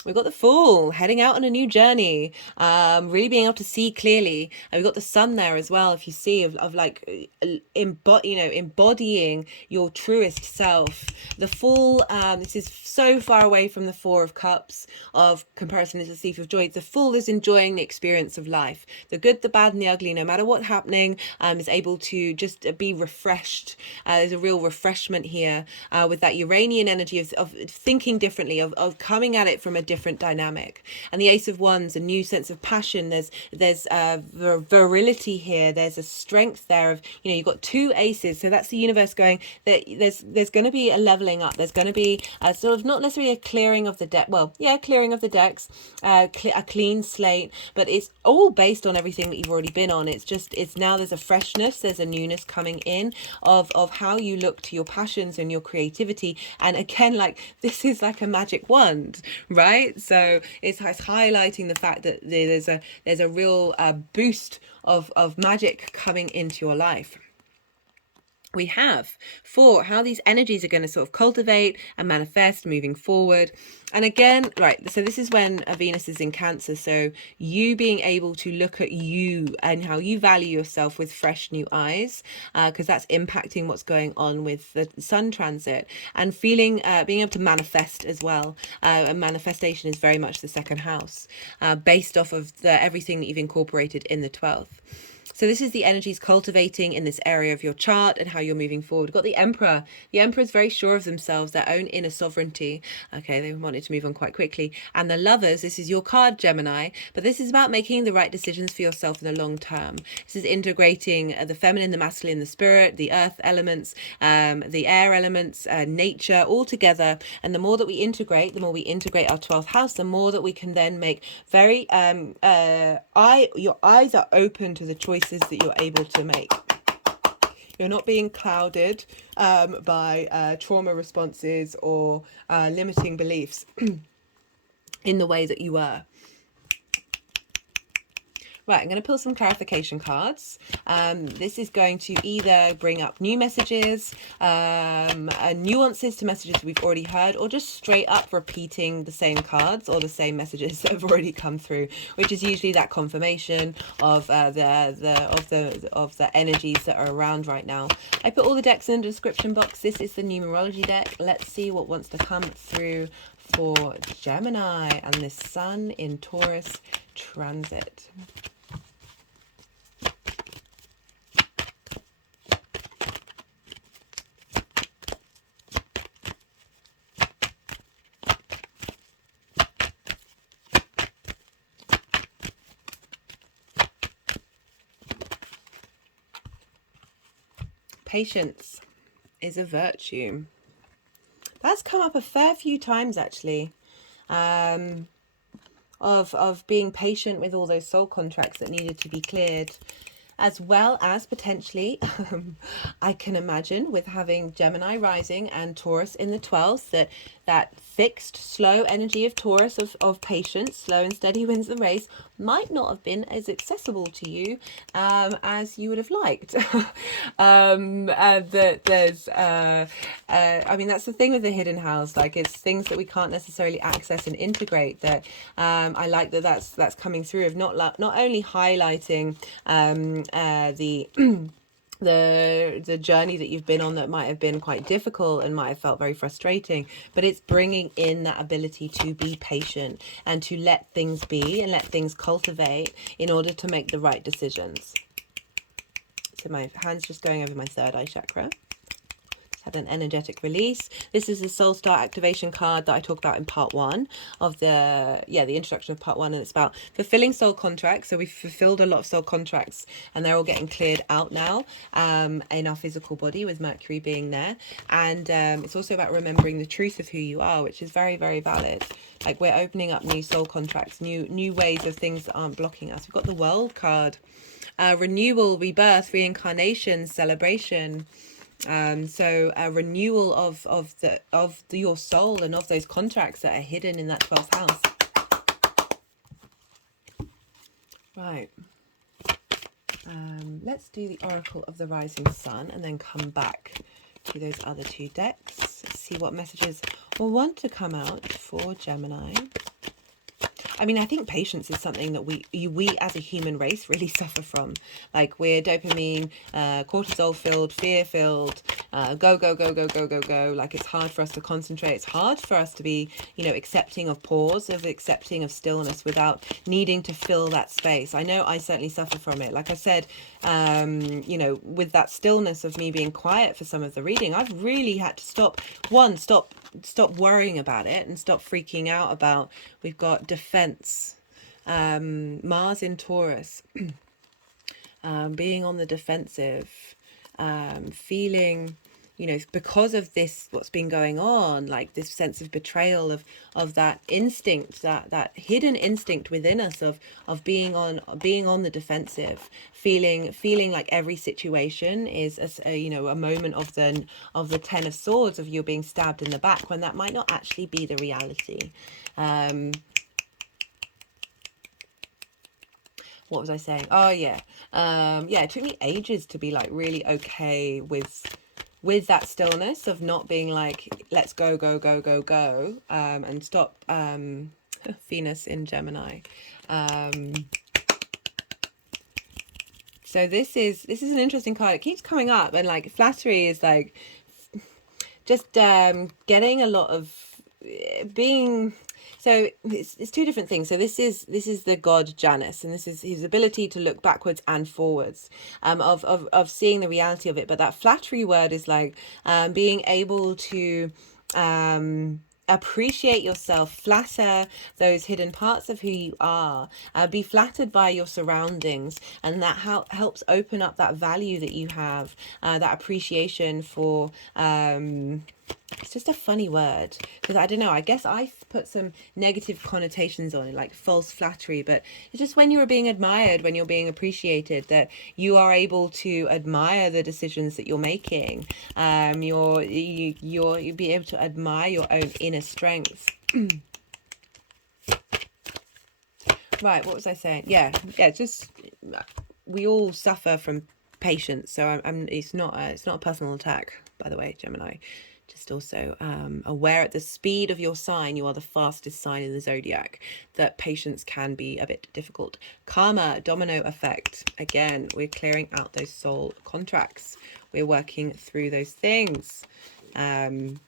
we've got the Fool heading out on a new journey, really being able to see clearly. And we've got the Sun there as well, if you see, of like embodying your truest self. The Fool, this is so far away from the Four of Cups of comparison is the Thief of Joy. The Fool is enjoying the experience of life, the good, the bad, and the ugly. No matter what's happening, is able to just be refreshed. There's a real refreshment here with that Uranian energy of thinking differently, of coming at it from a different dynamic. And the Ace of Wands, a new sense of passion. There's virility here. There's a strength there of, you know, you've got two aces, so that's the universe going that there's going to be a leveling up. There's going to be a sort of, not necessarily a clearing of the deck, well, yeah, clearing of the decks, a clean slate, but it's all based on everything that you've already been on. It's now there's a freshness, there's a newness coming in of how you look to your passions and your creativity. And again, like, this is like a magic wand, right? So it's highlighting the fact that there's a real boost of magic coming into your life. We have for how these energies are going to sort of cultivate and manifest moving forward. And again, right, so this is when Venus is in Cancer, so you being able to look at you and how you value yourself with fresh new eyes, because that's impacting what's going on with the Sun transit, and feeling being able to manifest as well. And manifestation is very much the second house, based off of everything that you've incorporated in the 12th. So this is the energies cultivating in this area of your chart and how you're moving forward. We've got the Emperor. The Emperor is very sure of themselves, their own inner sovereignty. Okay, they wanted to move on quite quickly. And the Lovers, this is your card, Gemini, but this is about making the right decisions for yourself in the long term. This is integrating the feminine, the masculine, the spirit, the earth elements, the air elements, nature, all together. And the more that we integrate, the more we integrate our 12th house, the more that we can then make very, your eyes are open to the choices that you're able to make. You're not being clouded by trauma responses or limiting beliefs in the way that you were. Right, I'm going to pull some clarification cards. This is going to either bring up new messages, nuances to messages we've already heard, or just straight up repeating the same cards or the same messages that have already come through, which is usually that confirmation of the energies that are around right now. I put all the decks in the description box. This is the numerology deck. Let's see what wants to come through for Gemini and this Sun in Taurus transit. Patience is a virtue. That's come up a fair few times, actually, of being patient with all those soul contracts that needed to be cleared, as well as potentially, I can imagine, with having Gemini rising and Taurus in the 12th, that fixed, slow energy of Taurus, of patience, slow and steady wins the race, might not have been as accessible to you as you would have liked. I mean, that's the thing with the hidden house, like, it's things that we can't necessarily access and integrate, that I like that's coming through, of not only highlighting the journey that you've been on that might have been quite difficult and might have felt very frustrating, but it's bringing in that ability to be patient and to let things be and let things cultivate in order to make the right decisions. So my hand's just going over my third eye chakra. Had an energetic release. This is the Soul Star activation card that I talk about in part 1 of the introduction of part 1, and it's about fulfilling soul contracts. So we've fulfilled a lot of soul contracts and they're all getting cleared out now in our physical body, with Mercury being there. And it's also about remembering the truth of who you are, which is very, very valid. Like, we're opening up new soul contracts, new ways of things that aren't blocking us. We've got the World card, renewal, rebirth, reincarnation, celebration. So a renewal of your soul and of those contracts that are hidden in that 12th house. Right. Let's do the Oracle of the Rising Sun and then come back to those other two decks. See what messages will want to come out for Gemini. I mean, I think patience is something that we as a human race really suffer from. Like, we're dopamine, cortisol filled, fear filled, go, go, go, go, go, go, go. Like, it's hard for us to concentrate. It's hard for us to be, you know, accepting of pause, of accepting of stillness without needing to fill that space. I know I certainly suffer from it. Like I said, you know, with that stillness of me being quiet for some of the reading, I've really had to stop worrying about it and stop freaking out about. We've got defense, Mars in Taurus, being on the defensive, feeling, you know, because of this, what's been going on, like this sense of betrayal of that instinct, that hidden instinct within us of being on the defensive, feeling like every situation is a you know, a moment of the Ten of Swords, of you being stabbed in the back, when that might not actually be the reality. What was I saying? Oh yeah, yeah, it took me ages to be like really okay with that stillness of not being like, let's go, go, go, go, go, and stop. Venus in Gemini. So this is an interesting card. It keeps coming up, and like flattery is like just getting a lot of being. So it's two different things. So this is the god Janus, and this is his ability to look backwards and forwards, of seeing the reality of it. But that flattery word is like being able to appreciate yourself, flatter those hidden parts of who you are, be flattered by your surroundings, and that helps open up that value that you have, that appreciation for. It's just a funny word, because I don't know, I guess I put some negative connotations on it, like false flattery, but it's just when you're being admired, when you're being appreciated, that you are able to admire the decisions that you're making. You'll be able to admire your own inner strength. Right, what was I saying? Yeah, just we all suffer from patience, so it's not a personal attack, by the way, Gemini. Just also aware at the speed of your sign, you are the fastest sign in the zodiac, that patience can be a bit difficult. Karma, domino effect. Again, we're clearing out those soul contracts. We're working through those things. And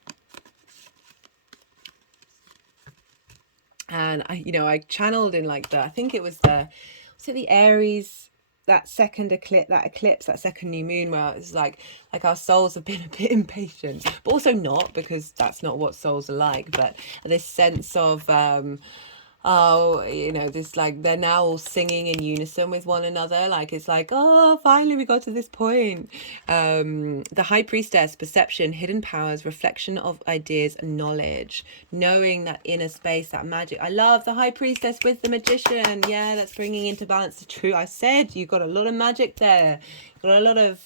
I channeled in like I think it was the Aries, that second eclipse, that second new moon, where it's like our souls have been a bit impatient, but also not, because that's not what souls are like. But this sense of this, like, they're now all singing in unison with one another, like it's like, oh, finally we got to this point. The High Priestess, perception, hidden powers, reflection of ideas, knowledge, knowing that inner space, that magic. I love the High Priestess with the Magician. Yeah, that's bringing into balance the true. I said you got a lot of magic there. Got a lot of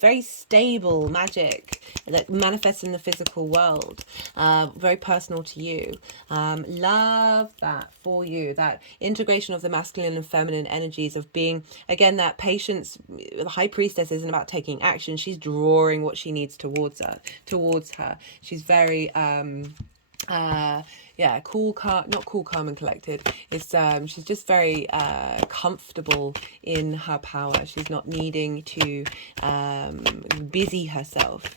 very stable magic that manifests in the physical world, very personal to you. Love that for you, that integration of the masculine and feminine energies, of being, again, that patience. The High Priestess isn't about taking action, she's drawing what she needs towards her. She's very cool, not cool, calm and collected. It's she's just very comfortable in her power. She's not needing to busy herself,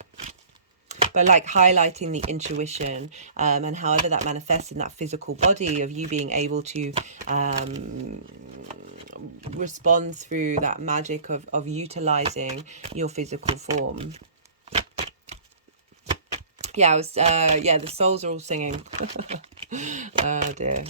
but like highlighting the intuition, and however that manifests in that physical body, of you being able to respond through that magic of utilizing your physical form. Yeah, the souls are all singing. Oh dear.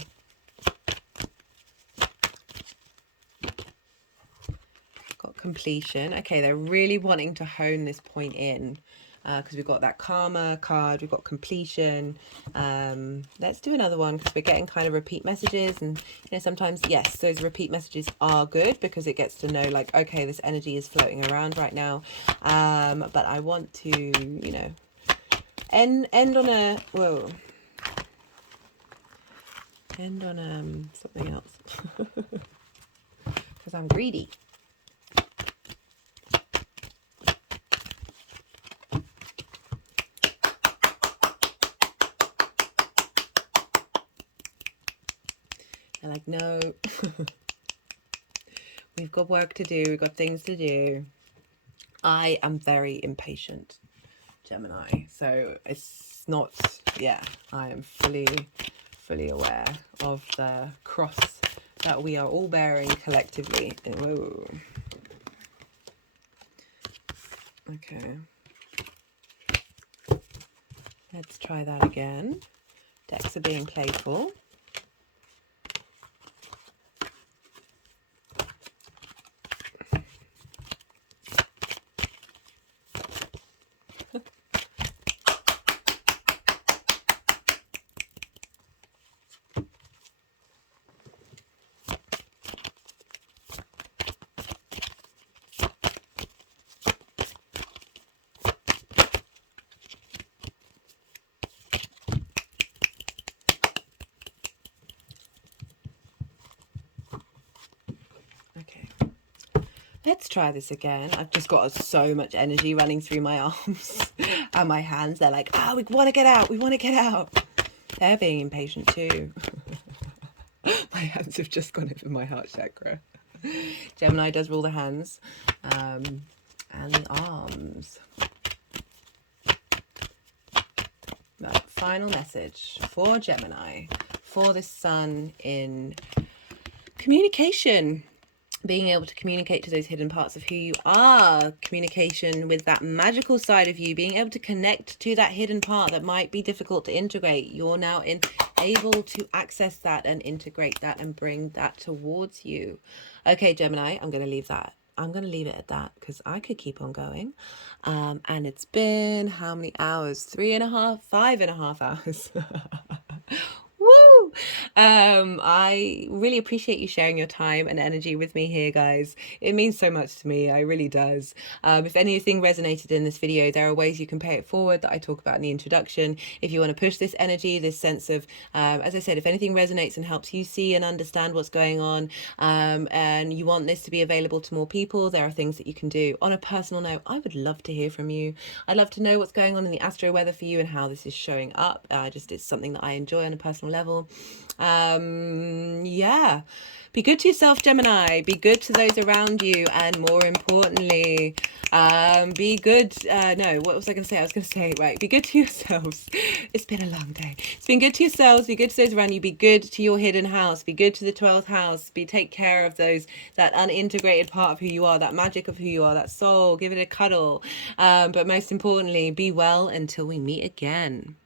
Got completion. Okay, they're really wanting to hone this point in, because we've got that karma card, we've got completion. Let's do another one, because we're getting kind of repeat messages, and sometimes, yes, those repeat messages are good, because it gets to know, like, okay, this energy is floating around right now. But I want to, end on a something else, because I'm greedy. They're like, no, we've got work to do. We've got things to do. I am very impatient, Gemini. So it's not, yeah, I am fully aware of the cross that we are all bearing collectively. Whoa. Okay. Let's try that again. Decks are being playful. Okay, let's try this again. I've just got so much energy running through my arms and my hands. They're like, we want to get out. We want to get out. They're being impatient too. My hands have just gone over my heart chakra. Gemini does rule the hands and the arms. But final message for Gemini, for the sun in communication. Being able to communicate to those hidden parts of who you are, communication with that magical side of you, being able to connect to that hidden part that might be difficult to integrate. You're now able to access that and integrate that and bring that towards you. Okay, Gemini, I'm going to leave that. I'm going to leave it at that because I could keep on going. And it's been how many hours? 5.5 hours. Woo! I really appreciate you sharing your time and energy with me here, guys. It means so much to me. It really does. If anything resonated in this video, there are ways you can pay it forward that I talk about in the introduction. If you want to push this energy, this sense of, as I said, if anything resonates and helps you see and understand what's going on, and you want this to be available to more people, there are things that you can do. On a personal note, I would love to hear from you. I'd love to know what's going on in the astro weather for you and how this is showing up. It's something that I enjoy on a personal level. Yeah, be good to yourself, Gemini. Be good to those around you, and more importantly, be good. No, what was I going to say? I was going to say, right, be good to yourselves. It's been a long day. It's been good to yourselves. Be good to those around you. Be good to your hidden house. Be good to the 12th house. Take care of that unintegrated part of who you are, that magic of who you are, that soul. Give it a cuddle. But most importantly, be well until we meet again.